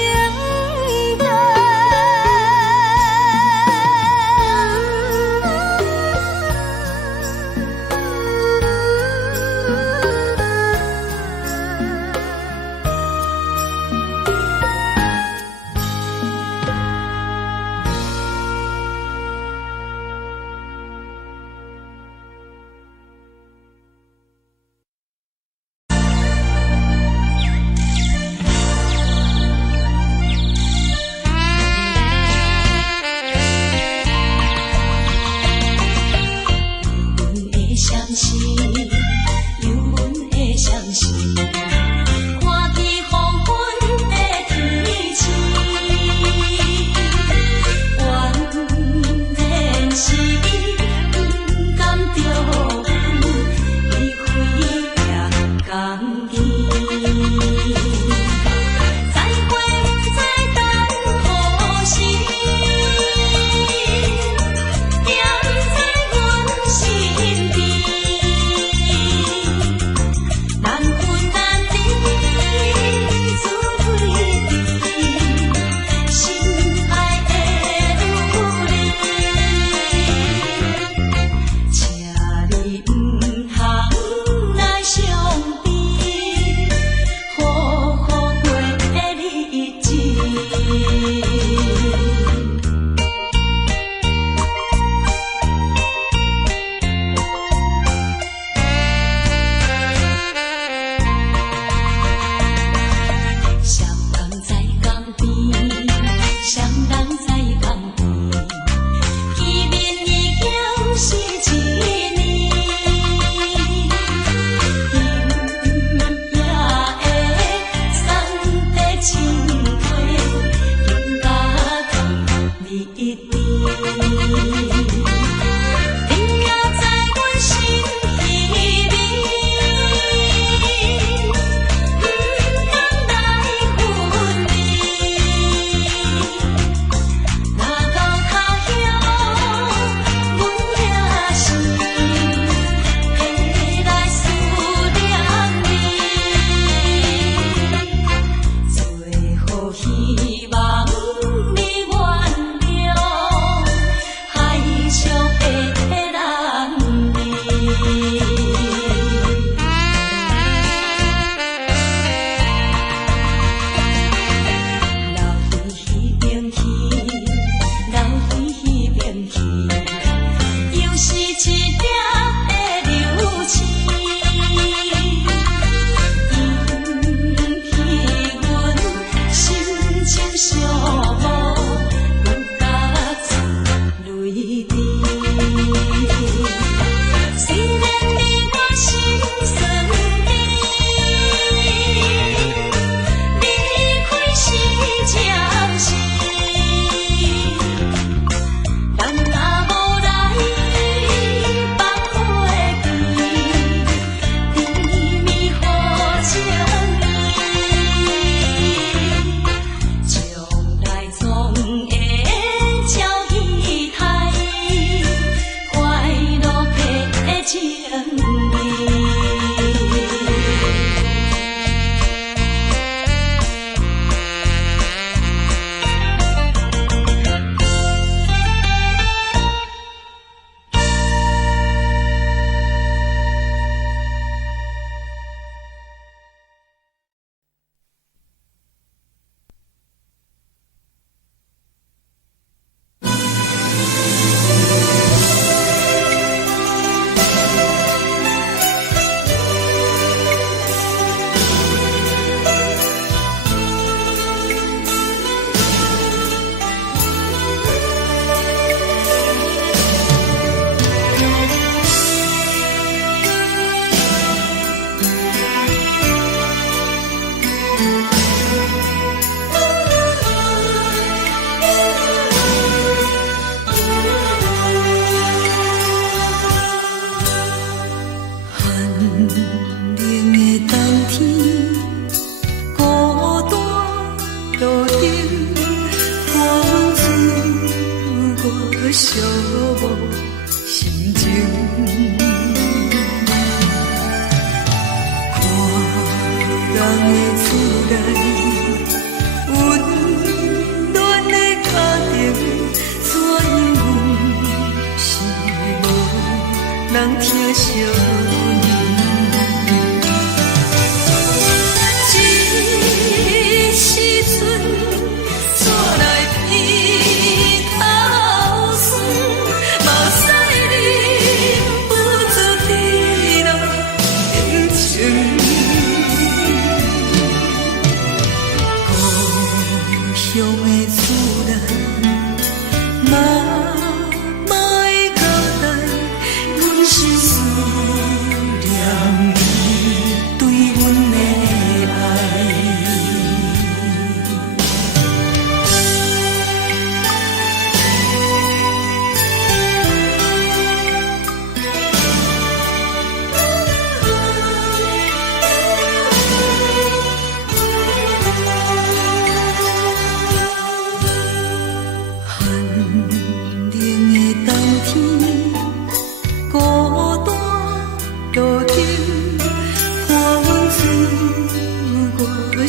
希望你原谅。寂寞心情。看人的厝内温暖的家庭，怎样是无人疼惜。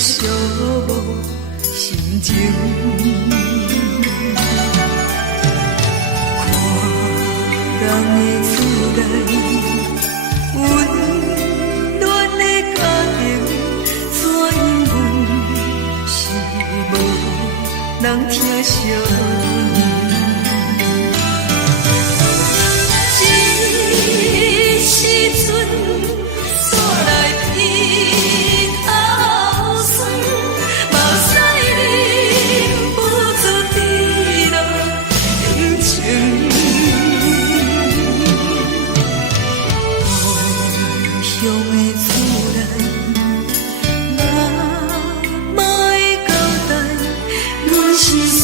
寂寞心情，看人的厝内温暖的家庭，怎样是无人疼惜。是思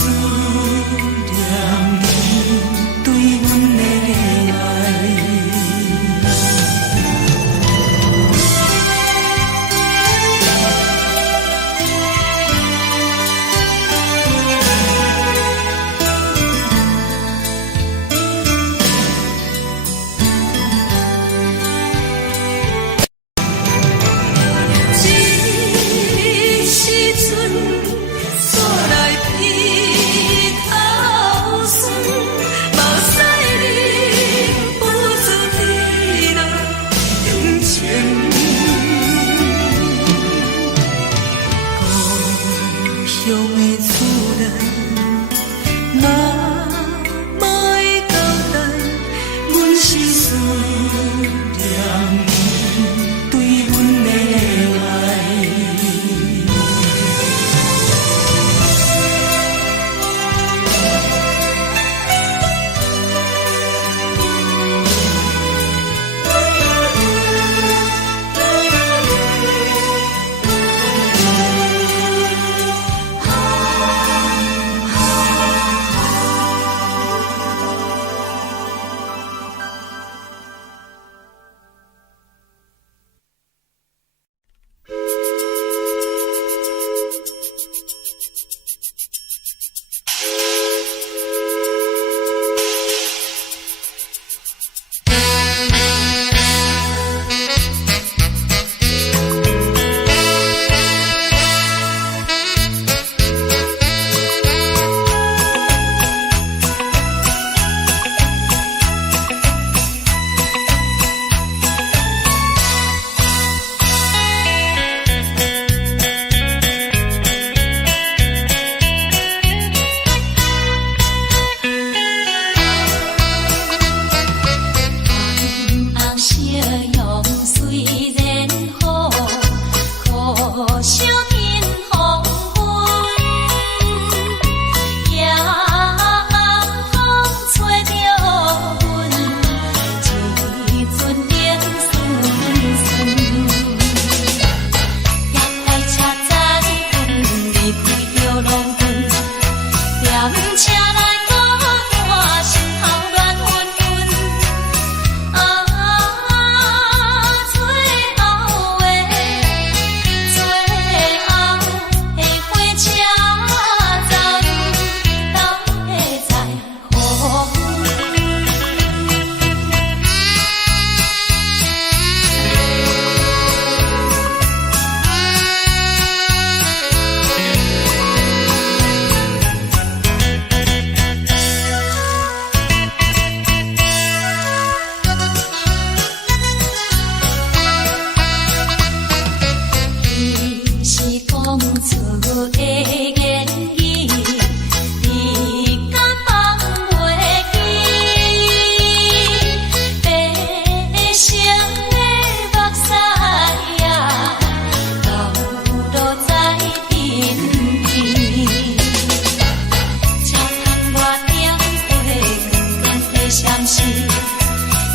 关系，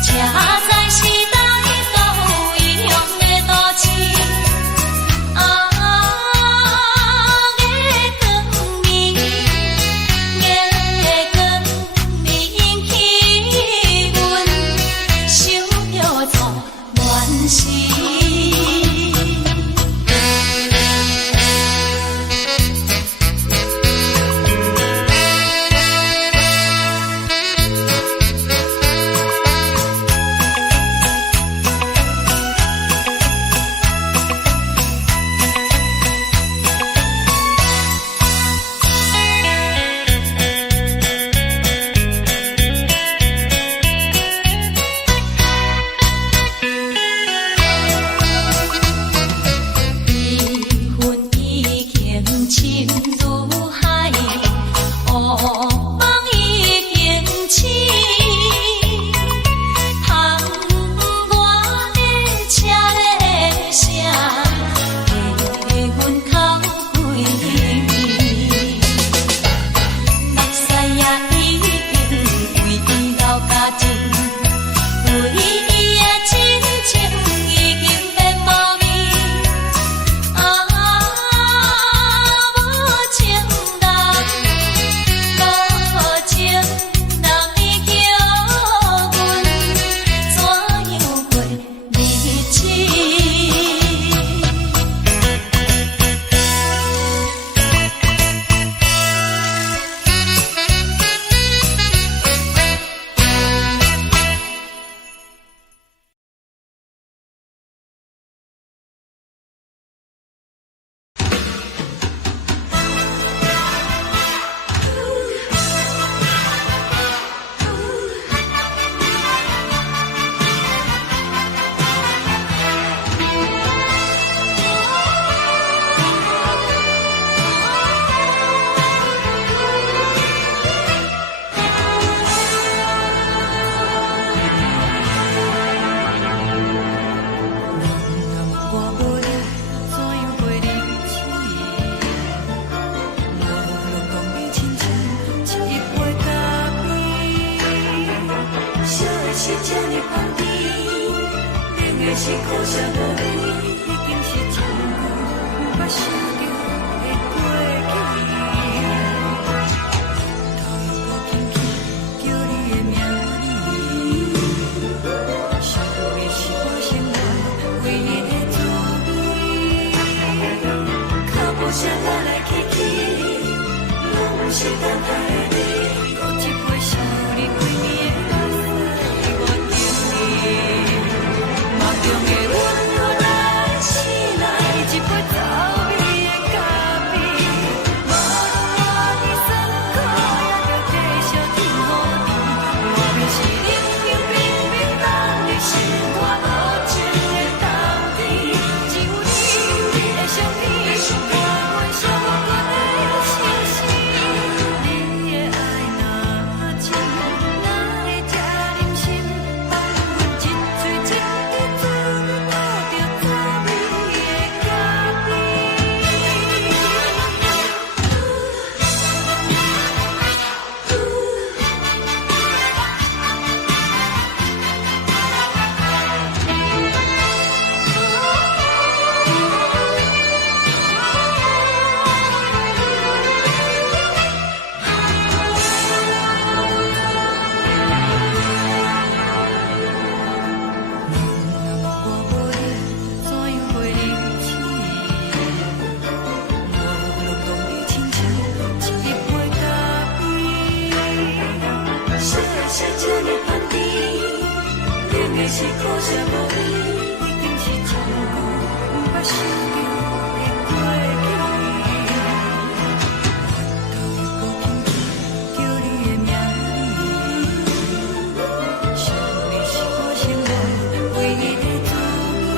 车载时代都异乡的都市。是苦涩无味，已经是一句无法想着的过去。头又无轻轻叫你的名字，想的是我生活唯一的滋味。脚步声来来去去，拢不是等待的你，搁一杯想你几年的目屎，我等你。梦中的温柔来醒来，一杯走味的咖啡，无论你酸苦，也着继续甜予你。我便是冷冷冰冰放你心肝无情的冬天，只有你的相片，换阮伤过的心事。你的爱若真，哪会这忍心放阮一嘴一滴酒，倒着走味的咖啡。是苦涩无味，已经是一句无法想着的过去。头又无轻轻叫你的名字，想你是我生活唯一的滋味。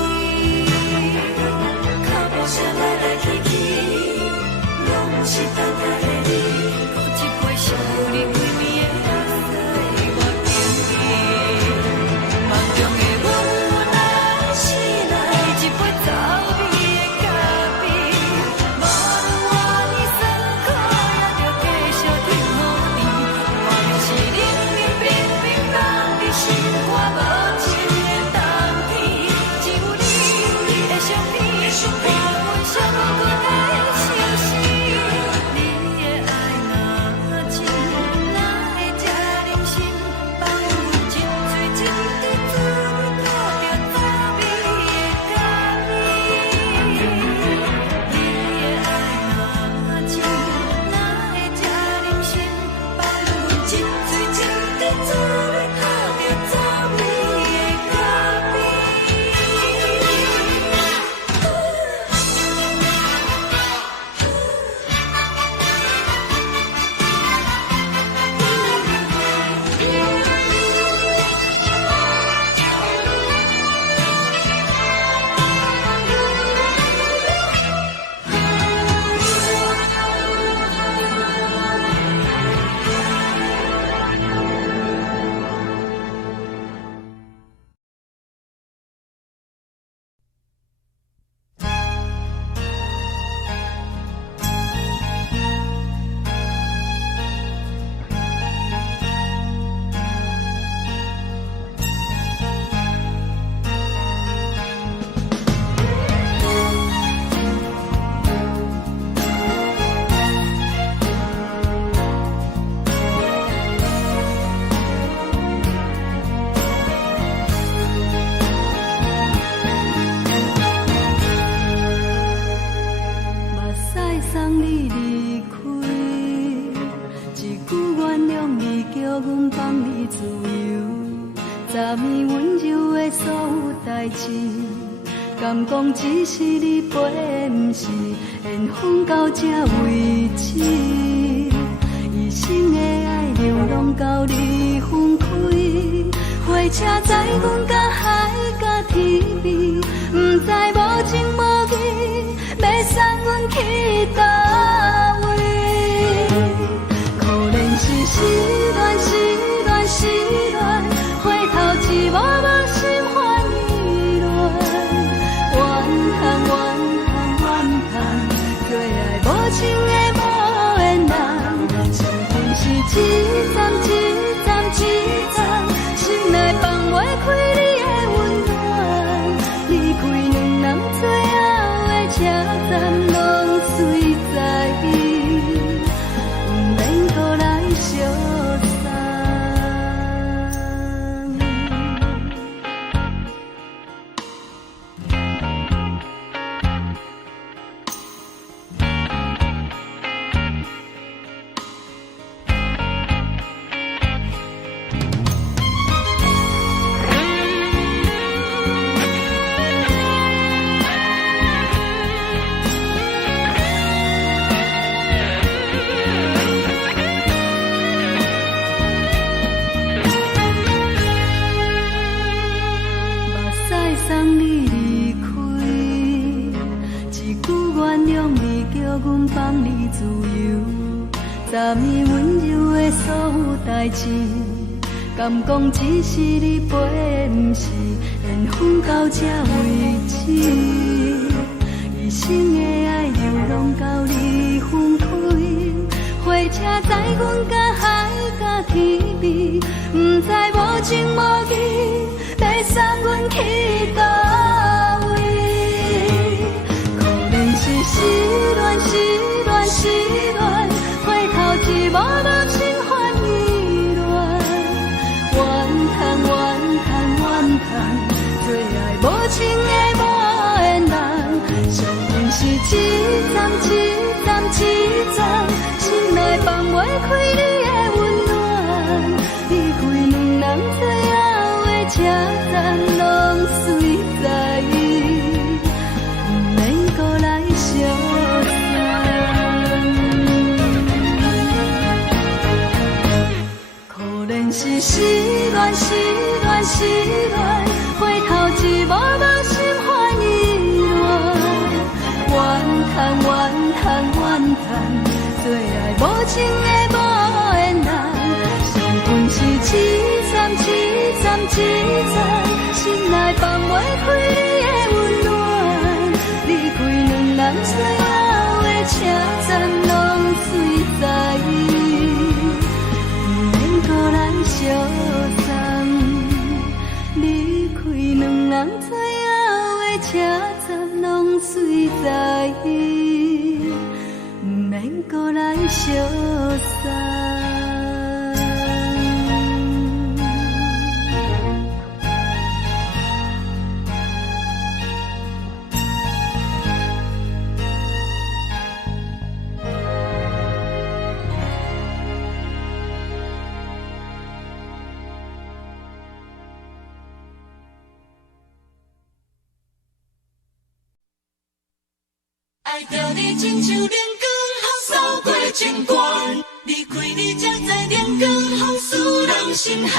脚步声来来去去，拢不是等待的你，搁一杯想你几暝的目屎，我等你。梦中的温柔来醒来，一杯走味的咖放你自由，昨暝温柔的所有代志，敢讲只是你陪，不是缘分到这为止。一生的爱流浪到你分开，火车载阮甲海甲天边，不知无情无义，要送阮去倒位？可怜是失恋，失恋，失恋，回头一幕幕心烦意乱，怨叹，怨叹，怨叹，最爱无情的无缘人，伤痕是一站一站一站，心内放袂开你的温暖，离开两人最后的车站，拢随在意，不免搁来相送。送你离开，一句原谅你，叫阮放你自由。昨暝温柔的所有代志，敢讲只是你陪，不是缘分到这为止。一生的爱流浪到你分开，火车载阮甲海甲天边，不知无情无义，要送阮去倒位？可怜是失恋，失恋，失恋，回头一幕幕心烦意乱，怨叹，怨叹，怨叹，最爱无情的无缘人，伤痕是一站一站一站，心内放袂开你的温暖，离开两人最后的车站，拢随在意，不免搁来相送。可怜是失恋，失恋，失恋，回头一幕幕心烦意乱，怨叹，怨叹，怨叹，最爱无情的无缘人，伤痕是一站一站一站，心内放袂开你的温暖，离开两人最后的车站，拢随在意，不免搁来相送。离开两人最后的车站，拢随在意，不免搁来相送。爱着你亲像阳光，扫过情关，离开你才知阳光风使人心寒。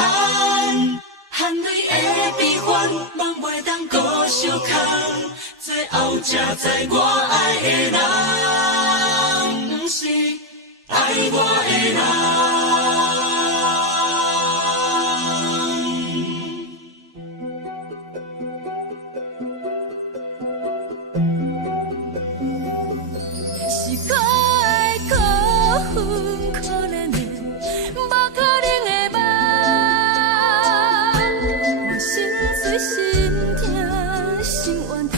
含泪的悲欢，望袂当搁相牵，最后才知我爱的人，不是爱我的人。是可爱可恨可怜的，无可能的梦。我心碎心痛心怨叹，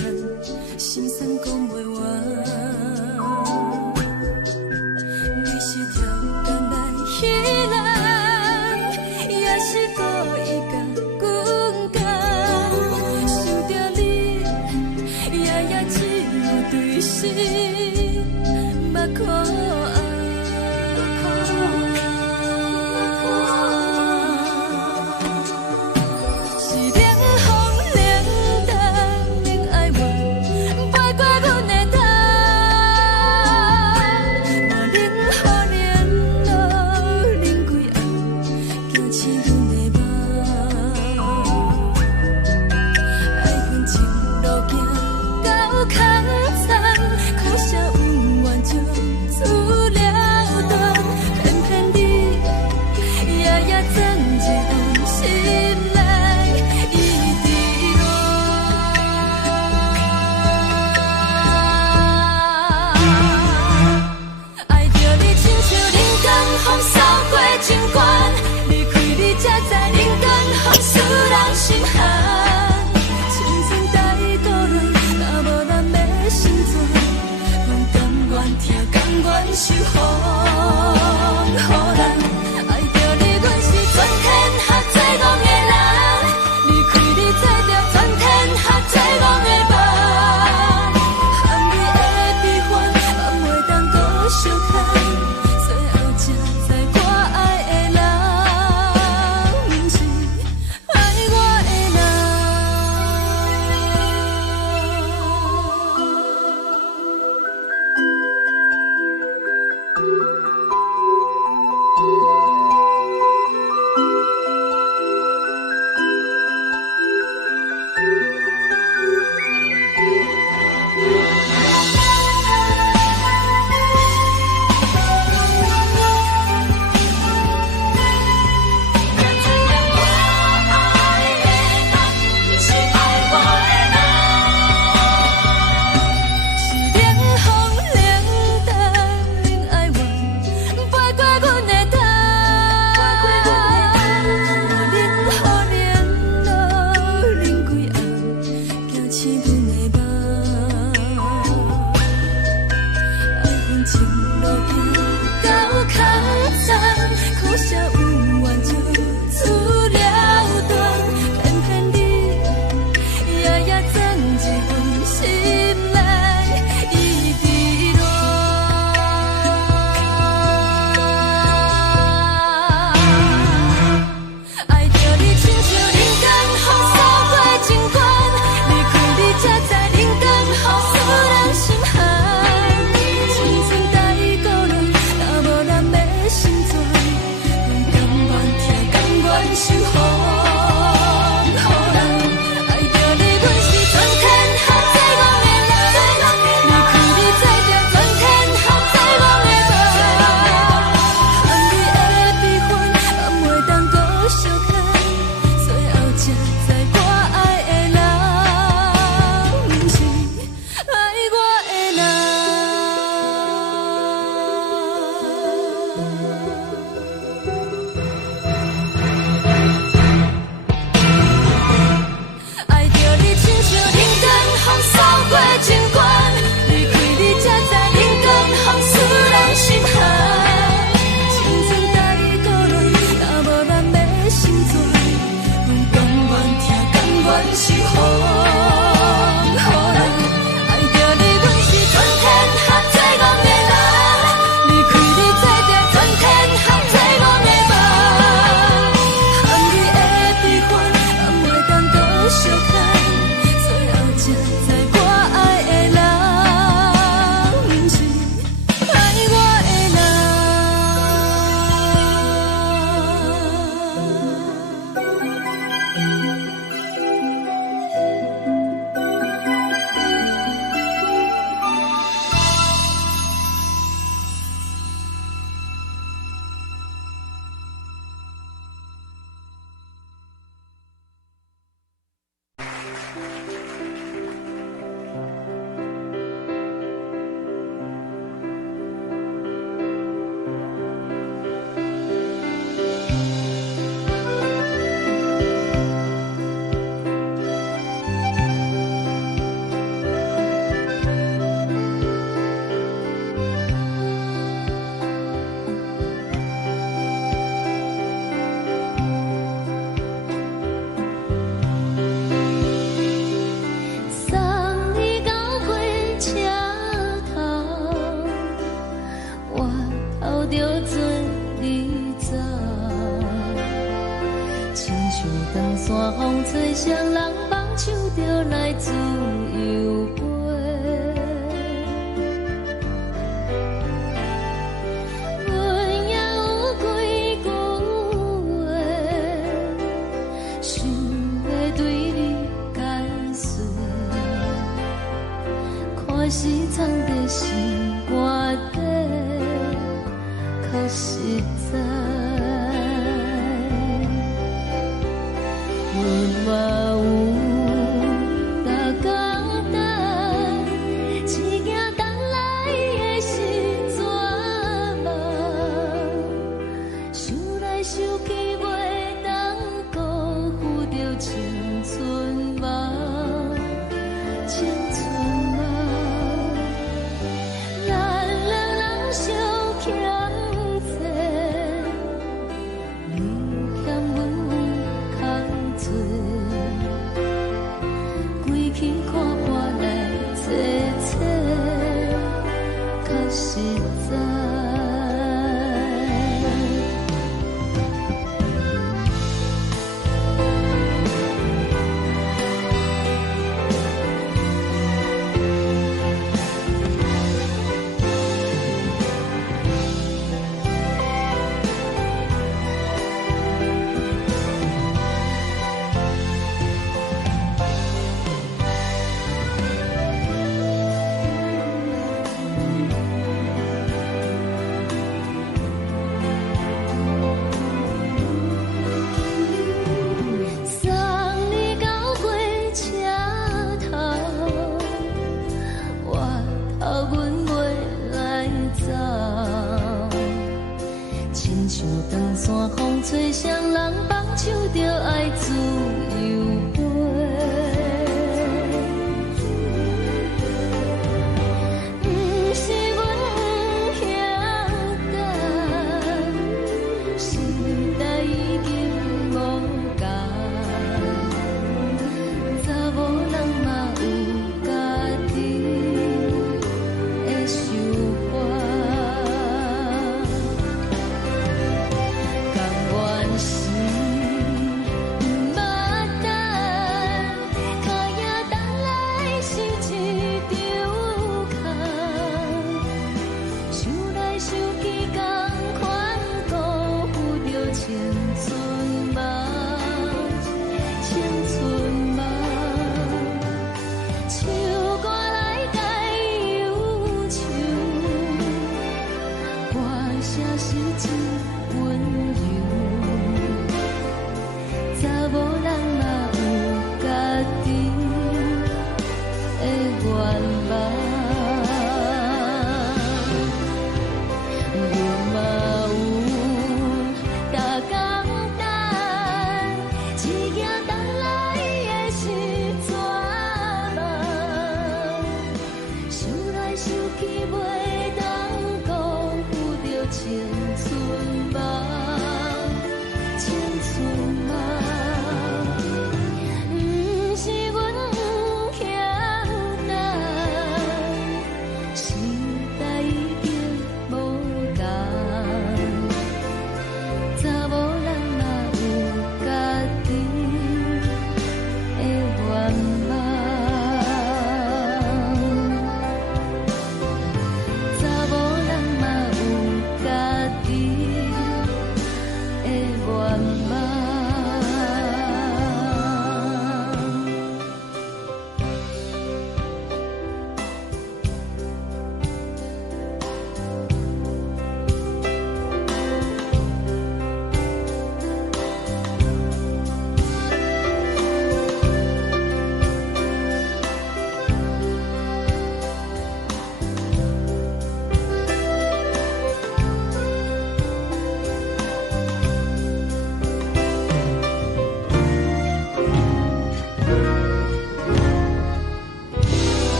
心酸讲袂完。你是条人来彼来。实在。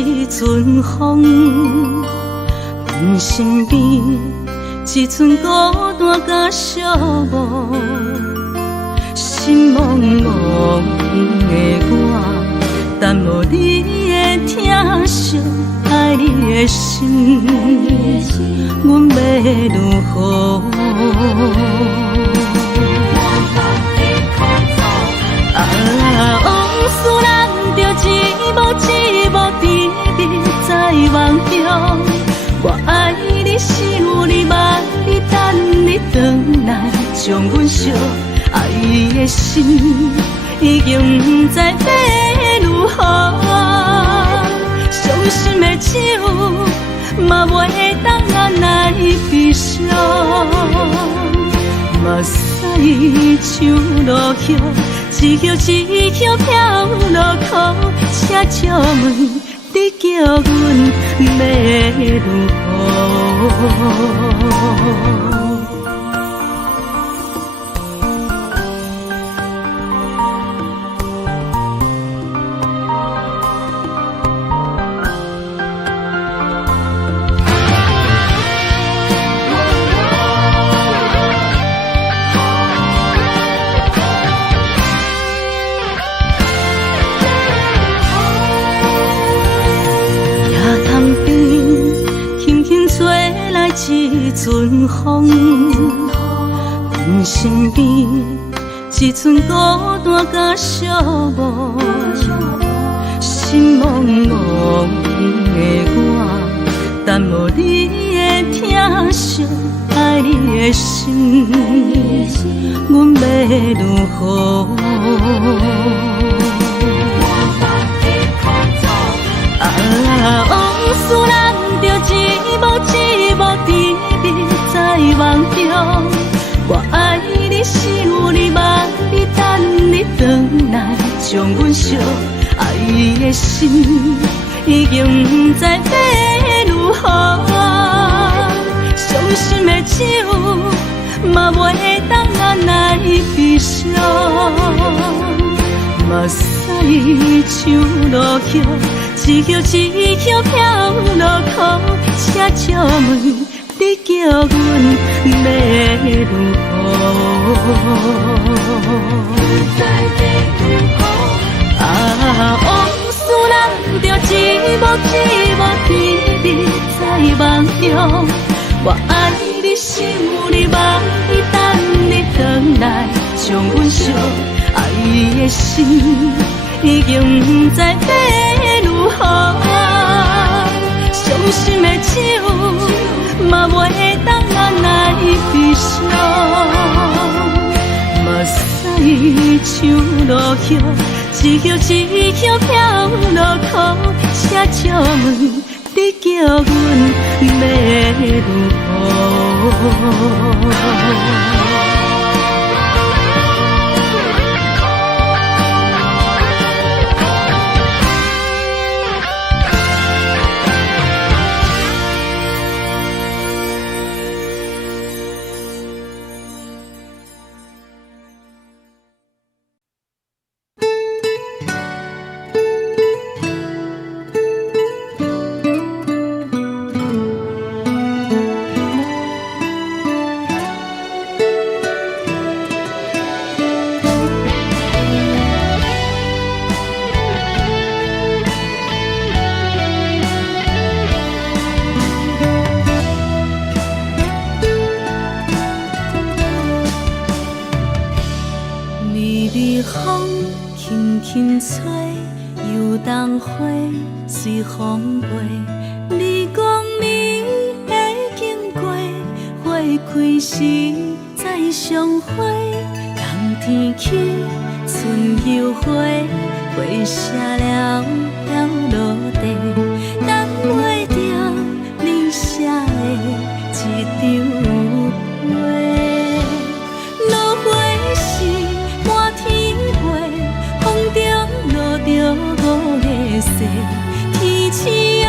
一阵风，阮身边一寸孤单甲寂寞，心茫茫的我，等无你的疼惜，爱你的心，阮要如何？往事人着一幕一幕甜蜜在梦中。我爱你，想你，望你，等你回来，将阮惜爱的心已经不知要如何。伤心的手嘛袂当按来悲伤。目屎像落叶，一叶一叶飘落雨，请借问你叫阮要如何？一阵风，阮身边一寸孤单甲寂寞，心茫茫的我，等无你的疼惜，爱你的心，阮要如何？往事人着一幕一幕甜蜜在梦中。我爱你，想你，望你，等你回来，将阮惜爱的心已经不知要如何。伤心的手嘛袂当按来悲伤。目屎像落叶，一叶一叶飘落雨，请借问你叫阮要如何？往事人着一幕一幕甜蜜在梦中。我爱你，想你，望你，等你回来，将阮惜爱的心已经不知要如何。伤心的手嘛袂当按来悲伤。目屎像落叶，一叶一叶飘落雨，请借问你叫阮要如何？随风飞，你讲你会经过，花开时再相会。冬天起，春又花，花谢了飘落地，等袂着你写的一张画。落花时满天飞，风中落着五个色。天星啊，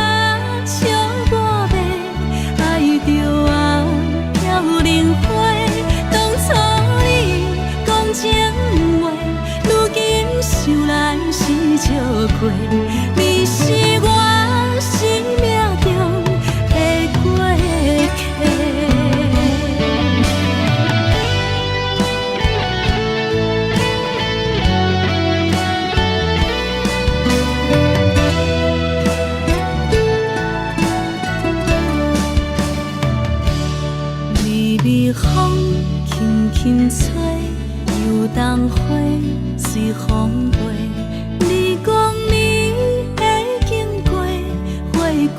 笑我迷，爱着啊，飘零花。当初你讲情话，如今想来是笑过。你是我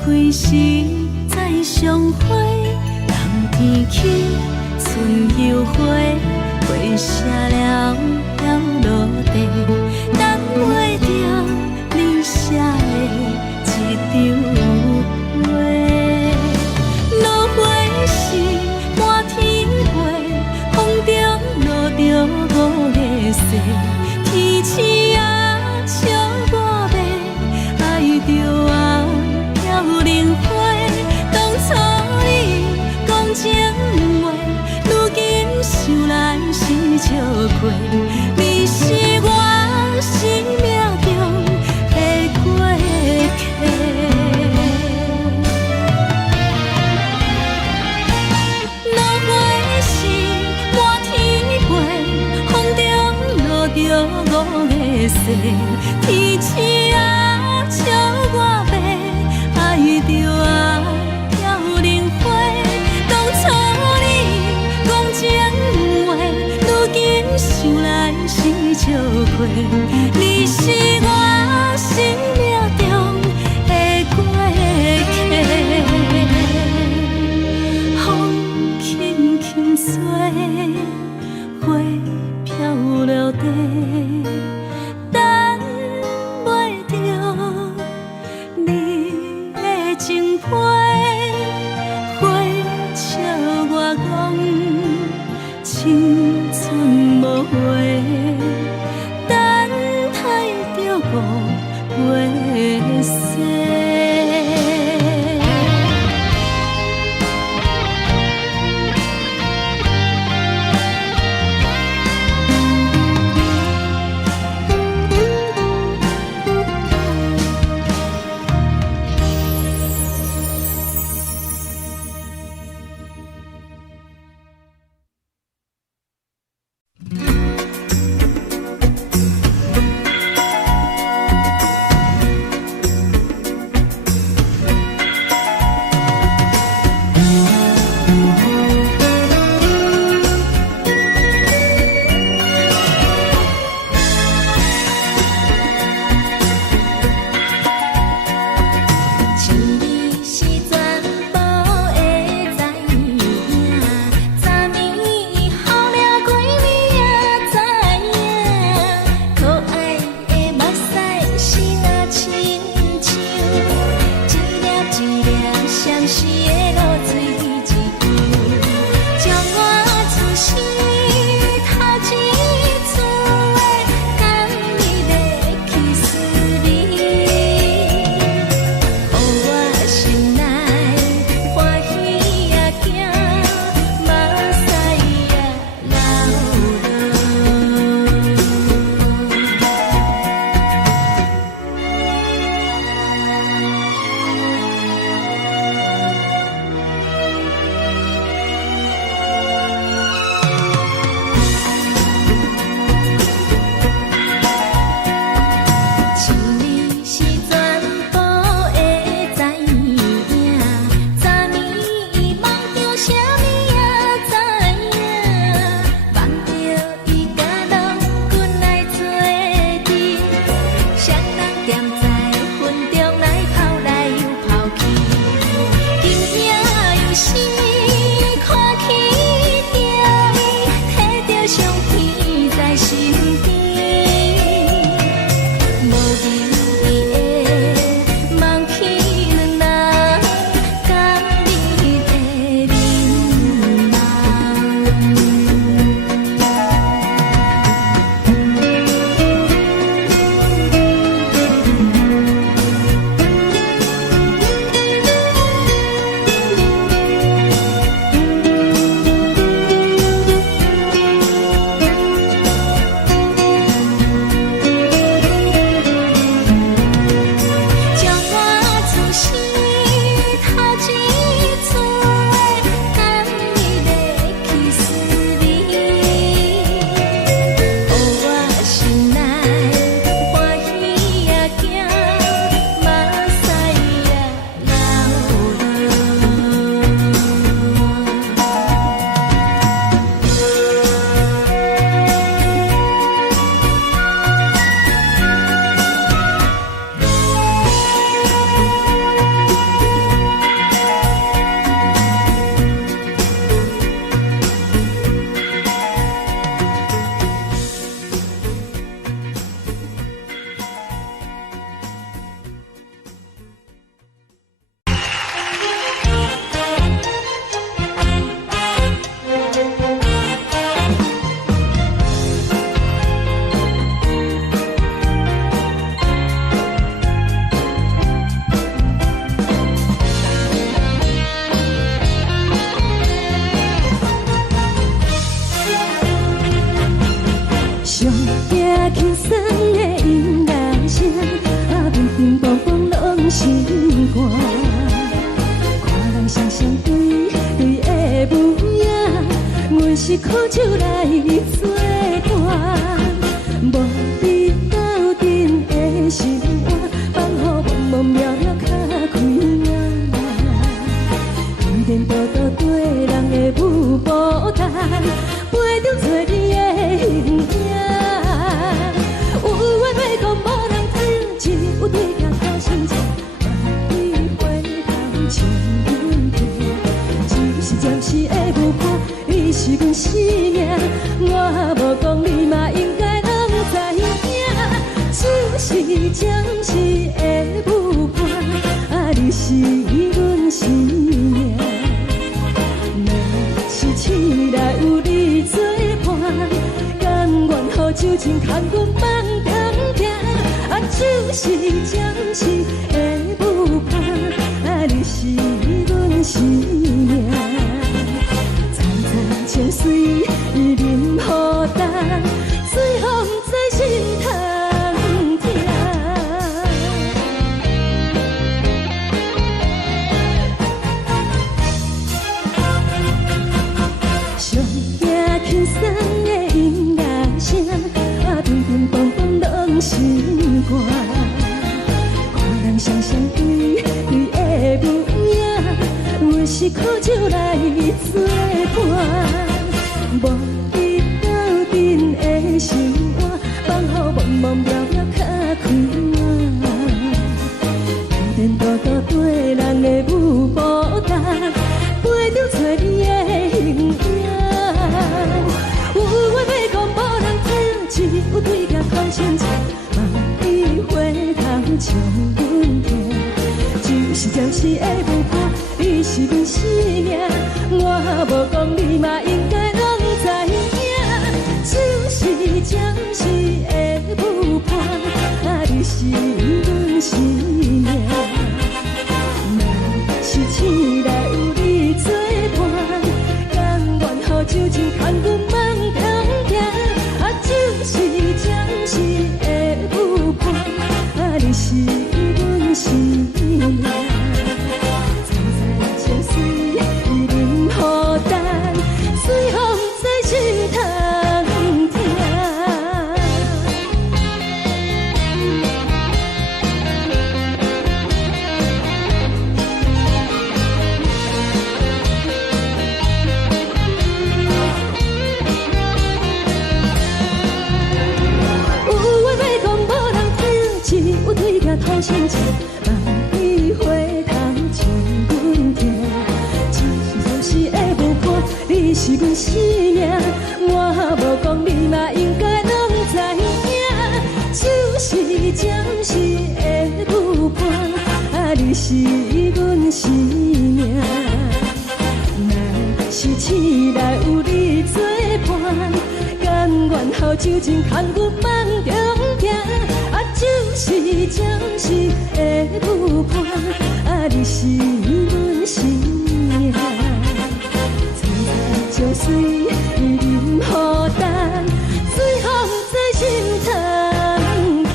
开时再相会，人天起春又花，花谢了了落地，等袂着你写的一张花。落花是满天飞，风中落着五个色，天星啊笑我迷，爱着啊飘零花。当初你讲情话，如今想来是笑过，你是我生命中的过客。落花是满天飞，风中落着五个色，天星啊笑我迷，爱着啊飘零花。当初你讲情话，如今想来是笑过，你是我生命中的过客。风轻轻吹，花飘落地，等袂着你的情批。花笑我讲青春无话，等待着五月雪。是靠手来作伴，无你斗阵的心肝，放予茫茫渺渺较开眼。颠颠倒倒对人的舞步弹，陪着做你的形影。有话要讲无人听，有对镜头心情，万里回头像阮听。只是暂时的舞伴，你是阮生命，我无讲你嘛应该拢知影。只是暂时的舞伴，你是阮生命。若是醒来有你作伴，甘愿予酒精牵阮放长行。就是暂时的舞伴，你是阮生命。层层情水任何等，随风在心通听。上惊轻松的音乐声，乒乒乓乓拢心肝。看人双双对对的舞影，我是靠手来作伴。无你斗阵的心肝，放予茫茫渺渺较开眼。颠颠倒倒对人的舞步弹，陪着做你的形影。有话要讲无人听，只有对镜看心情，万里回头像阮听。只是暂时的舞伴，你是阮生命，我无讲你嘛应该拢知影。只是暂时的舞伴，你是阮生命。若是醒来有你作伴，甘愿予酒精牵阮放长行。就是暂时的舞伴，你是阮生命。层层情水任何等，随风在心通听。有对镜头心情，万里回头像阮听。只是暂时的舞伴，你是阮生命，我无讲你嘛应该拢知影。就是暂时的舞伴，你是阮生命。若是醒来有你作伴，甘愿予酒精牵阮放长行。就是暂时的舞伴，你是阮生命。层层情水任何等，随风在心通听。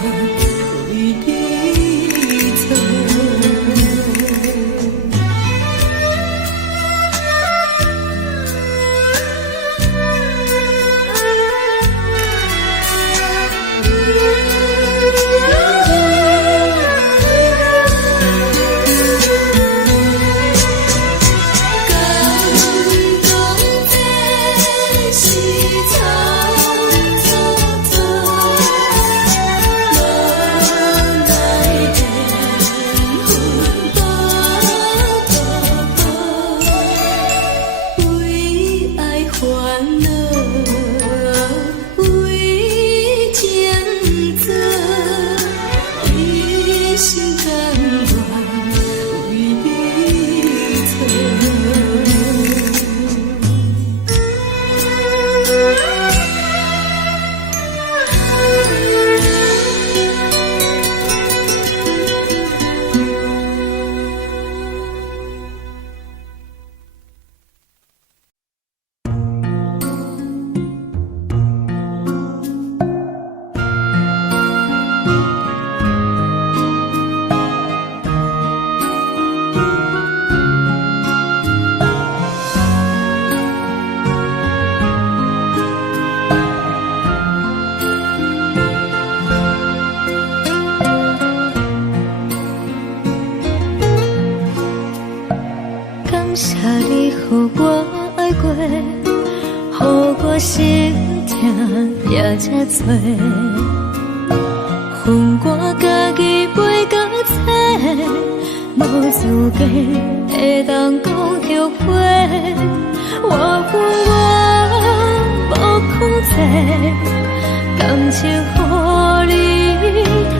为你做。感谢你予我爱过，予我心痛也这多，恨我家己袂到切，无资格会当讲后悔。我恨我无控制，感情予你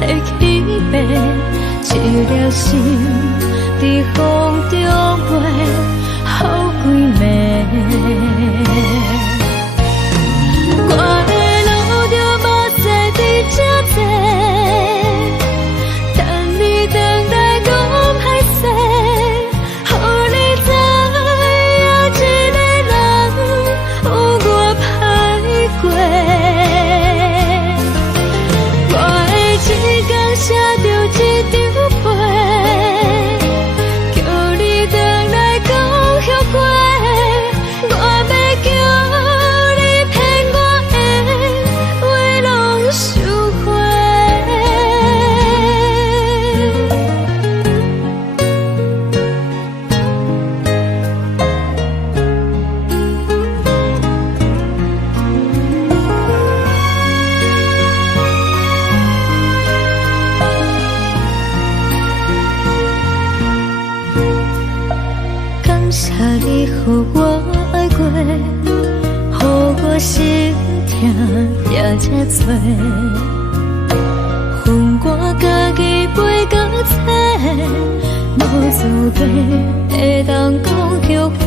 摕去卖，一条心在风中飞，好几暝。我的路就无西伫这多，等你等待讲歹势，予你知影一个人有我歹过。我的一天写着一张被，叫你回来讲后悔。我要叫你骗我的话拢收回。感谢你予我爱过，予我心痛也这多，恨我家己袂到切，无资格会当讲后悔。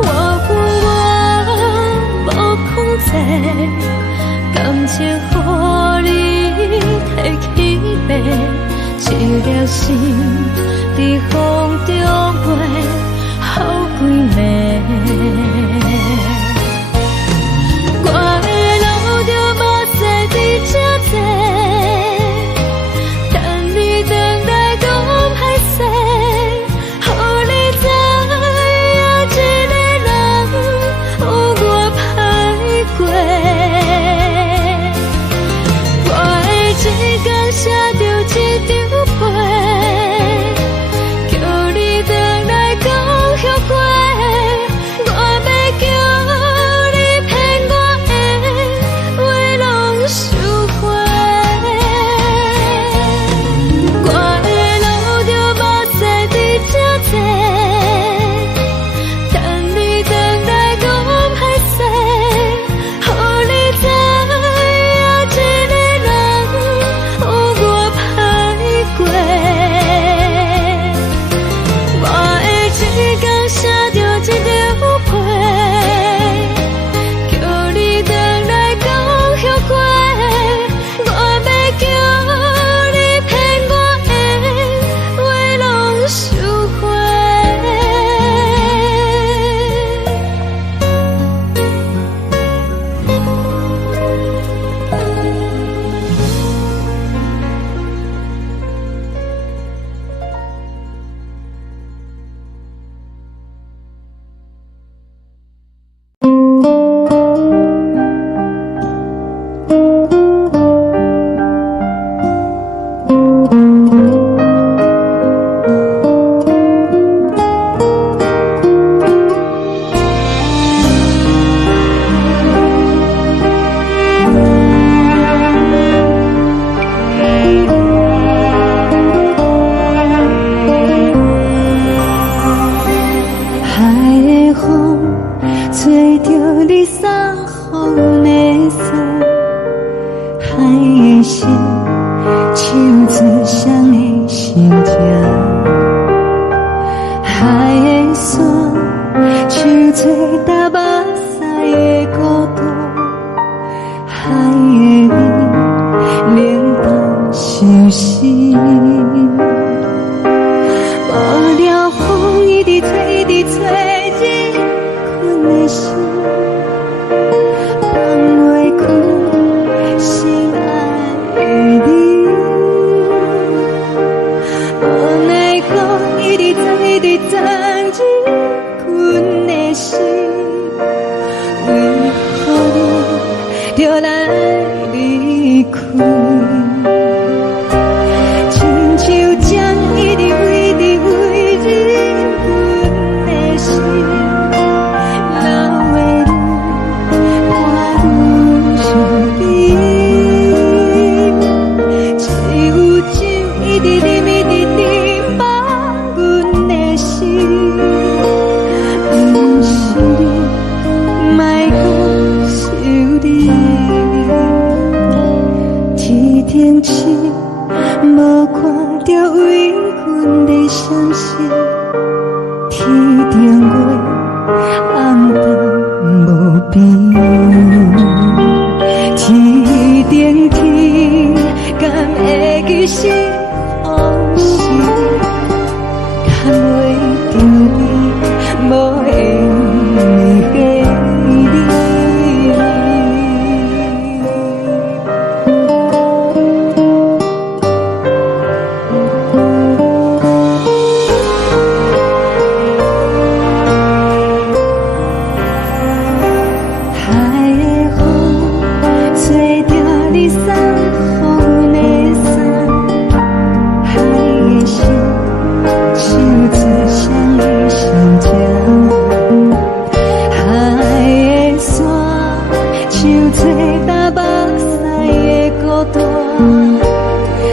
我恨我无控制，感情予你摕去卖，一条心在风中飞，好几暝。我的路就无西伫这多，等你等待讲歹势，予你知影一个人有我歹过。我的一天写着一张被，叫你回来讲后悔。我要心情。海的山，像做搭目屎的孤独，海的你，冷淡伤心。无聊风一直吹，一直吹，日困的心，放袂开心爱的你。无奈风一直吹，一直吹，日困的心，为何你就来离开？亲像江一直飞，一直飞，日困的心，流的泪，伴阮伤悲。只有酒一直啉，一直啉，放阮的心。不是你，莫讲想你。天顶星，无看到微困的双星。天顶月，暗淡无边。天顶天，敢会记是往事？敢袂着你，无缘的你。海的风，吹着你送予阮的衫。海的心，像做双的相情。海的山，像做搭目屎的孤单。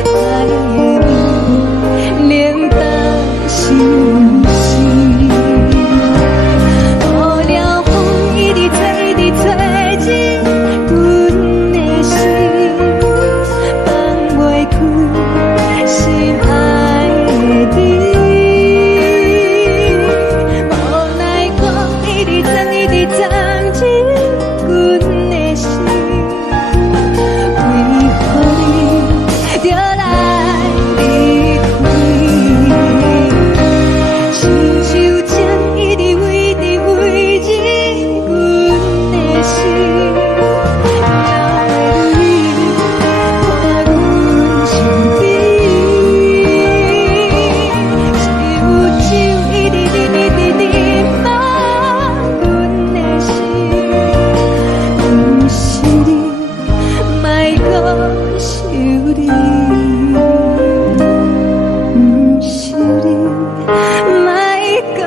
海的你，冷淡伤心。无聊风一直吹，一直吹，日困的心，放袂开心爱的你。无奈风一直吹，一直吹，日困的心，为何你就来离开？亲像江一直飞，一直飞，日阮的心，流的泪，伴阮伤悲。只有酒一直啉，一直啉，放阮的心。不是你，莫讲想你。不是你，莫讲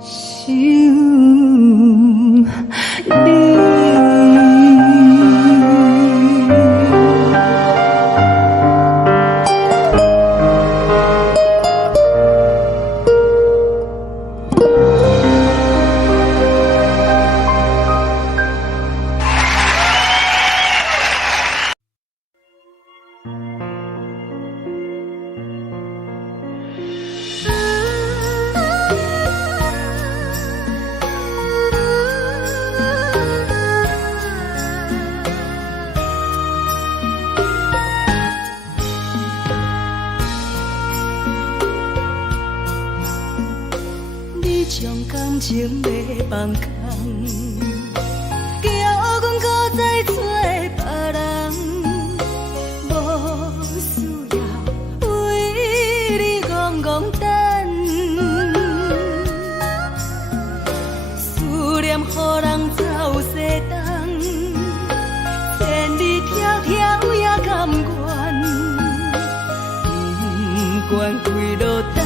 想你。你将感情要放空，叫阮搁再找别人，无需要为你戆戆等。思念予人走西东，千里迢迢也甘愿，不管开路灯，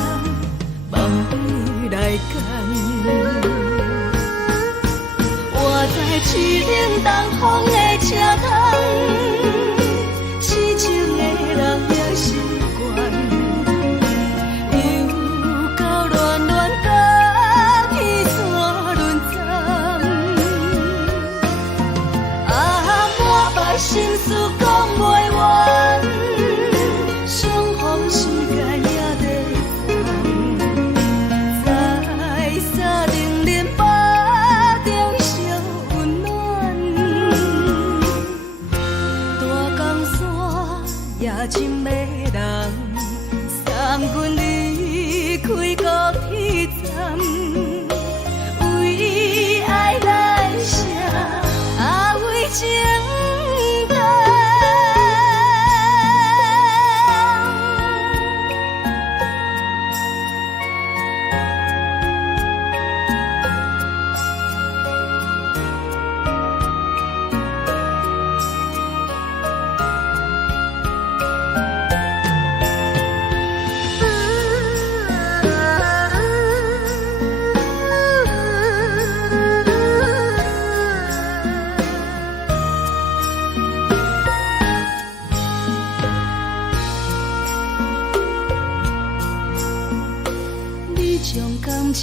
梦里来赶。我在市顶东风的车窗，痴情的人也习惯，又到乱乱甲去山轮站。啊，满腹心事讲袂完。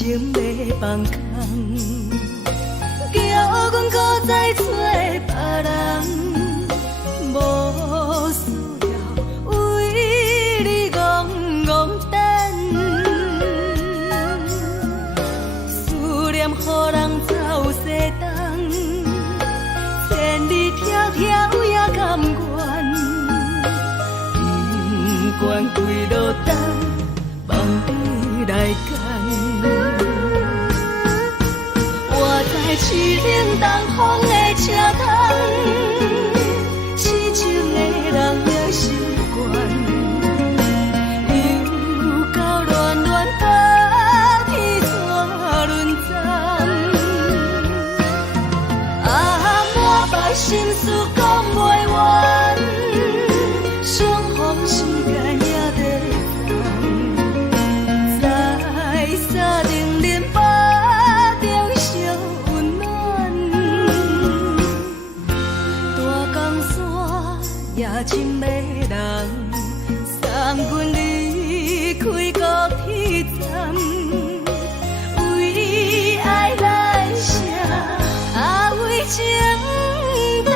情要放空，叫阮搁再找别人，无需要为你戆戆等，思念予人走西东，千里迢迢也甘愿，不管几路灯，望你来牵。我在凄冷东风的车头，痴情的人也习惯，又到乱乱把天带轮转。啊，满腹心事讲袂完，双方时间也在等，在沙定林巴中相温暖。大江山也深迷人，送阮离开高铁站，为爱来写，为情等。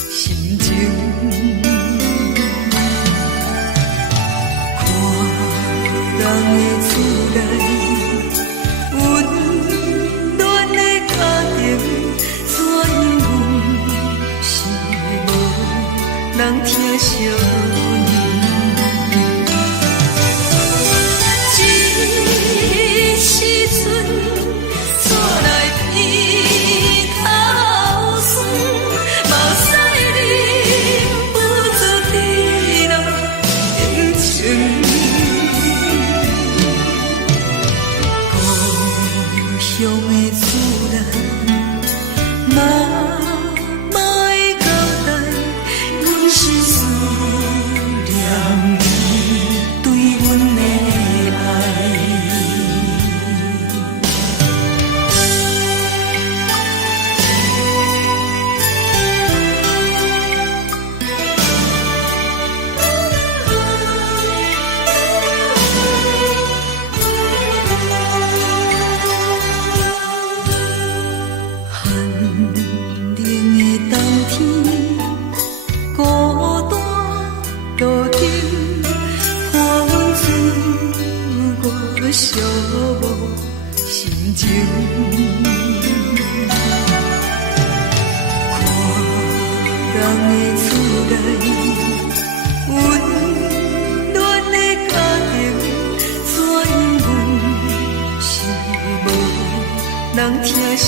心情。看人的厝内温暖的家庭，怎样是无人疼惜。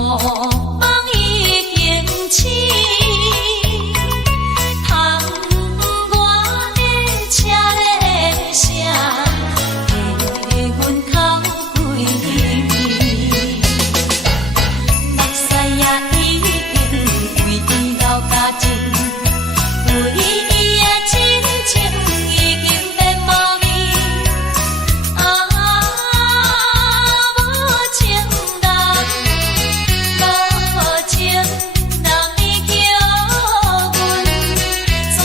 梦已经醒，窗外的车的声，在阮口归去。目屎也已经为老家尽，为伊的真情已经变无味。无情人，无情人，你叫阮怎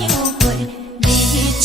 样过日子？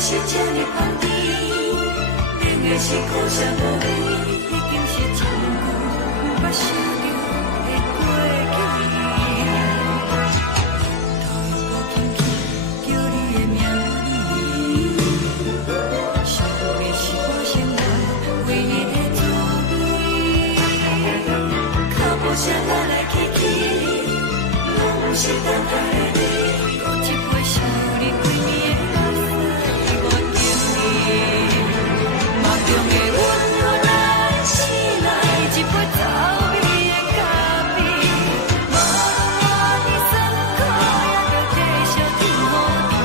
是这呢放甜，冷的是苦涩无味，已经是真久毋捌想着的过去。头又搁轻轻叫你的名字，想的是我心内唯一的滋味。脚步声来来去去，拢是等待的你，有一杯想你几年的目屎。梦中的阮，原来醒来一杯走味的咖啡。无论你酸苦，也着继续甜好甜。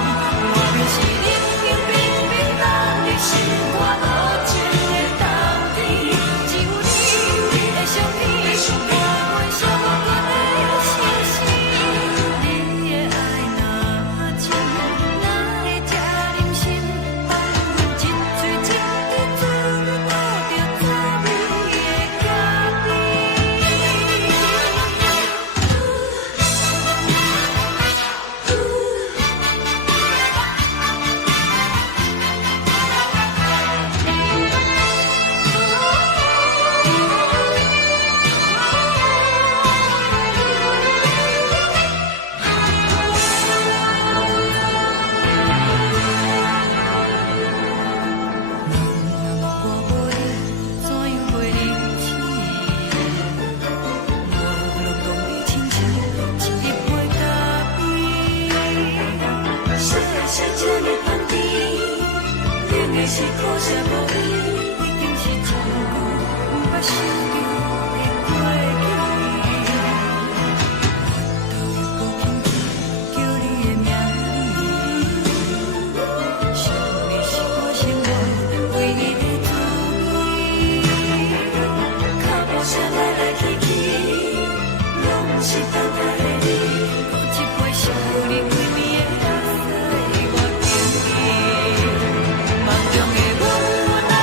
外面是冷冷冰冰，咱的心肝无情的冬天。只有你的相片，伴阮相伴的心事。你的爱若真，哪会这忍心放阮一嘴一滴水，倒着走味的咖啡。是苦涩无味，已经是真久毋捌想着的过去。头又搁轻轻叫你的名字，想的是我心内唯一的滋味。脚步声来来去去，拢是等待的你，有一杯想你几暝的目屎我敬你。梦中的阮，原来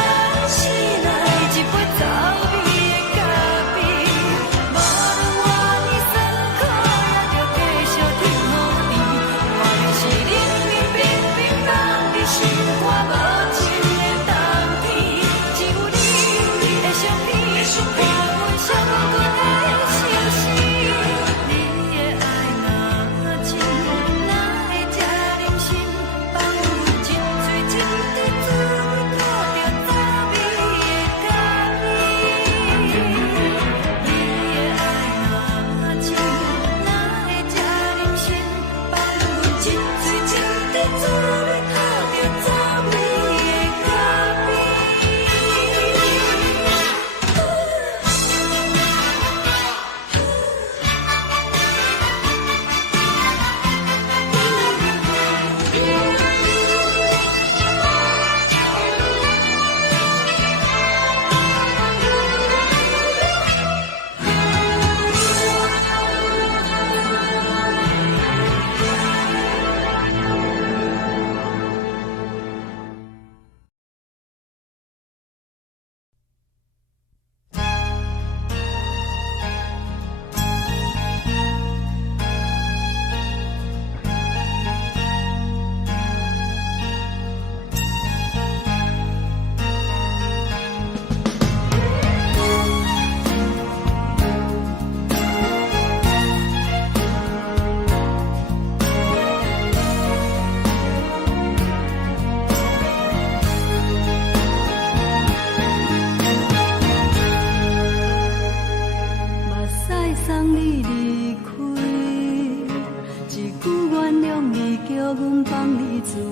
阮放你自由，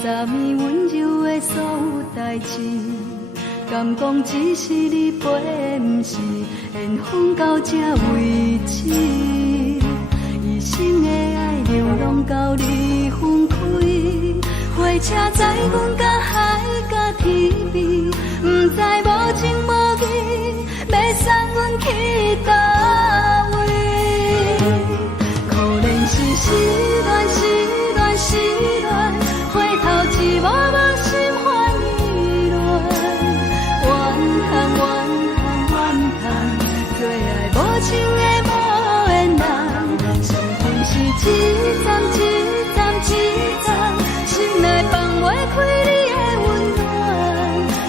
昨暝温柔的所有代志，敢讲只是你陪，不是缘分到这为止。一生的爱流浪到你分开，火车载阮甲海甲天边，不知无情无义，要送阮去倒位？可怜是失恋，失恋，失恋，回头一幕幕心烦意乱，怨叹，怨叹，怨叹，最爱无情的无缘人，伤痕是一站一站一站，心内放袂开你的温暖，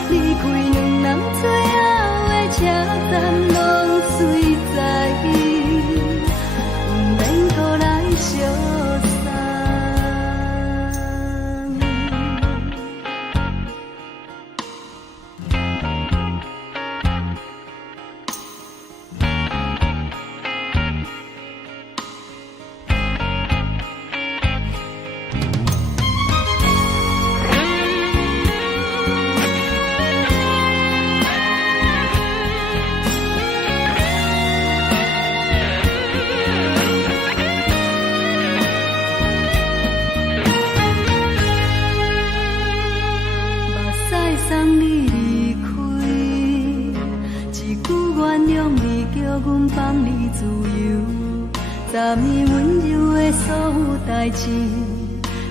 离开两人最后的车站，拢随在意，不免搁来相送。送你离开，一句原谅你，叫阮放你自由。昨暝温柔的所有代志，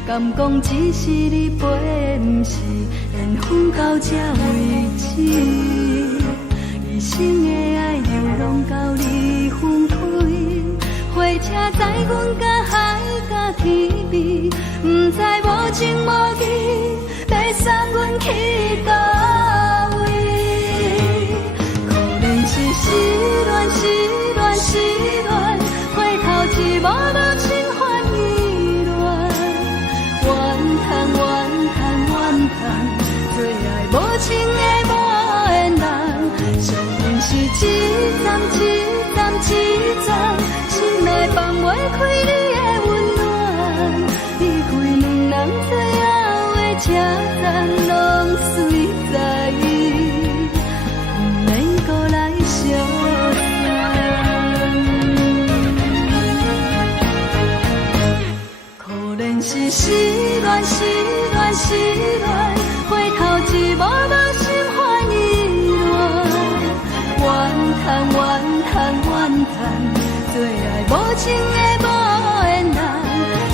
敢讲只是你陪，不是缘分到这为止。一生的爱流浪到你分开，火车载阮甲海甲天边，不知无情无义，要送阮去倒位？可怜是失恋，失恋，失恋，回头一幕幕心烦意乱，怨叹，怨叹，怨叹，最爱无情的无缘人，伤痕是一站一站一站，心内放袂开你的温暖，离开两人最后的车站，拢随在意，不免搁来相送。可怜是失恋，失恋，失恋，回头一幕幕心烦意乱，怨叹，怨叹，怨叹，最爱无情的无缘人，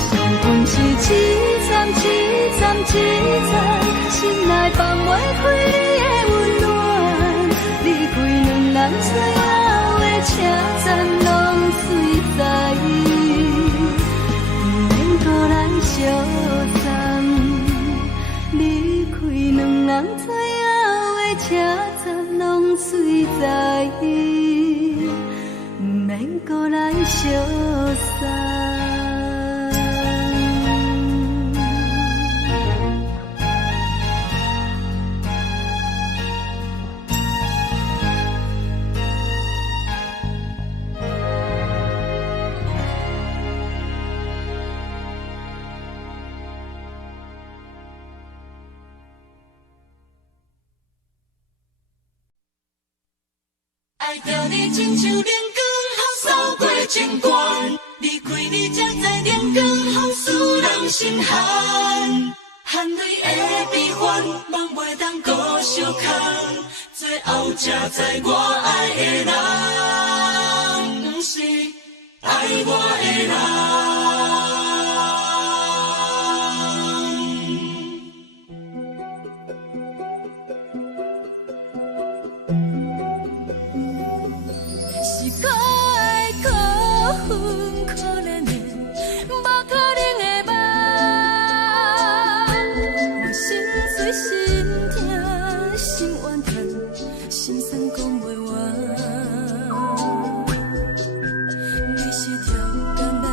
伤痕是一站一站一站，心内放袂开你的温暖，离开两人最后的车站，拢随在意，不免搁来相送。离开两人最后的车站，拢随在意，不免搁来相送。爱着你亲像阳光风扫过情关，离开你才知阳光风使人心寒。含泪的悲欢，望袂当搁相牵，最后才知我爱的人，不是爱我的人。可爱可恨可怜的，无可能的梦。我心碎心痛心怨叹，心酸讲袂完。你是条甘来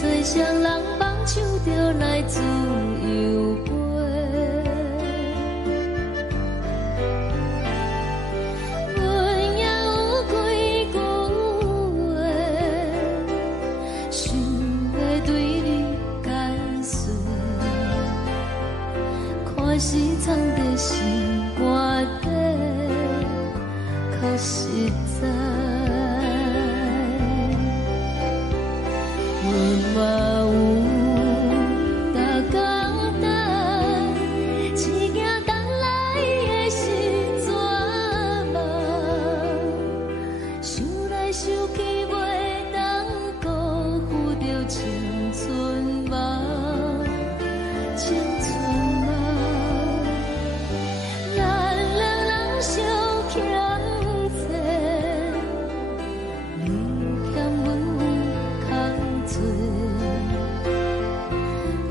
吹双人放手就来自由飞。阮也有几句话，想要对你解释，可是藏在心肝底，较实在。阮嘛有逐工等，只惊等来的是绝望，想来想去袂当辜负着青春梦，青春梦。咱两人相欠债，你欠阮空做，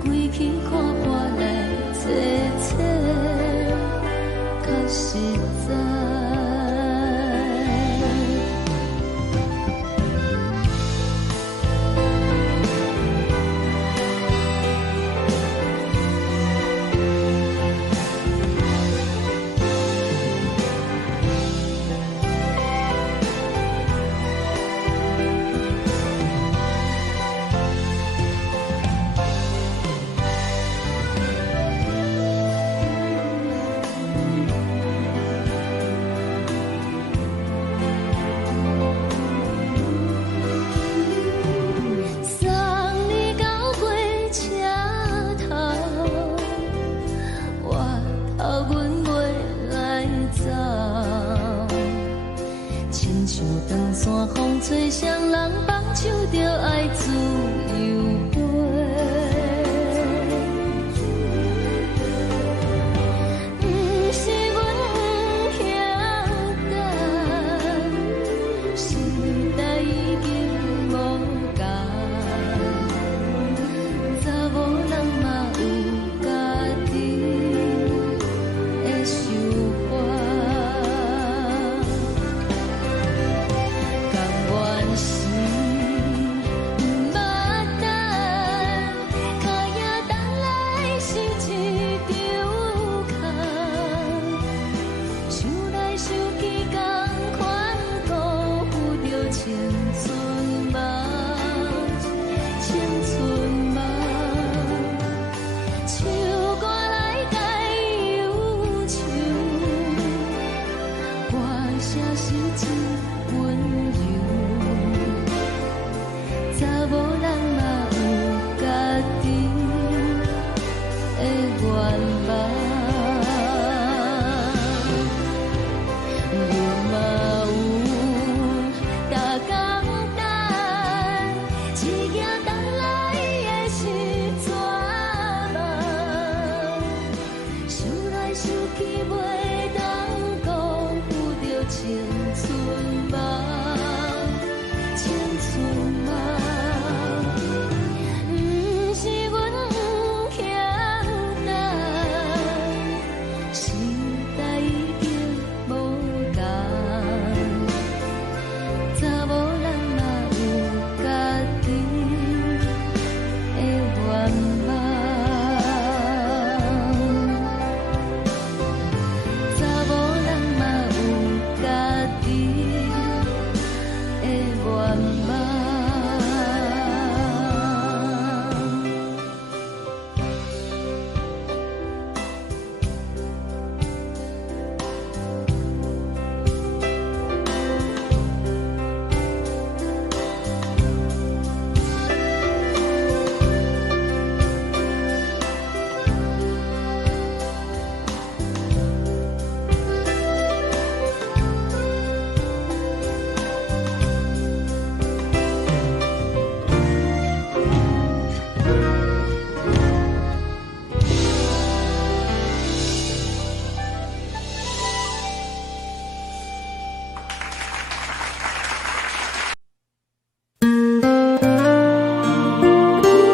归去看看来坐坐，较实在。送你到火车头，我头阮袂来走，亲像长线风吹双人放手就爱自由飞。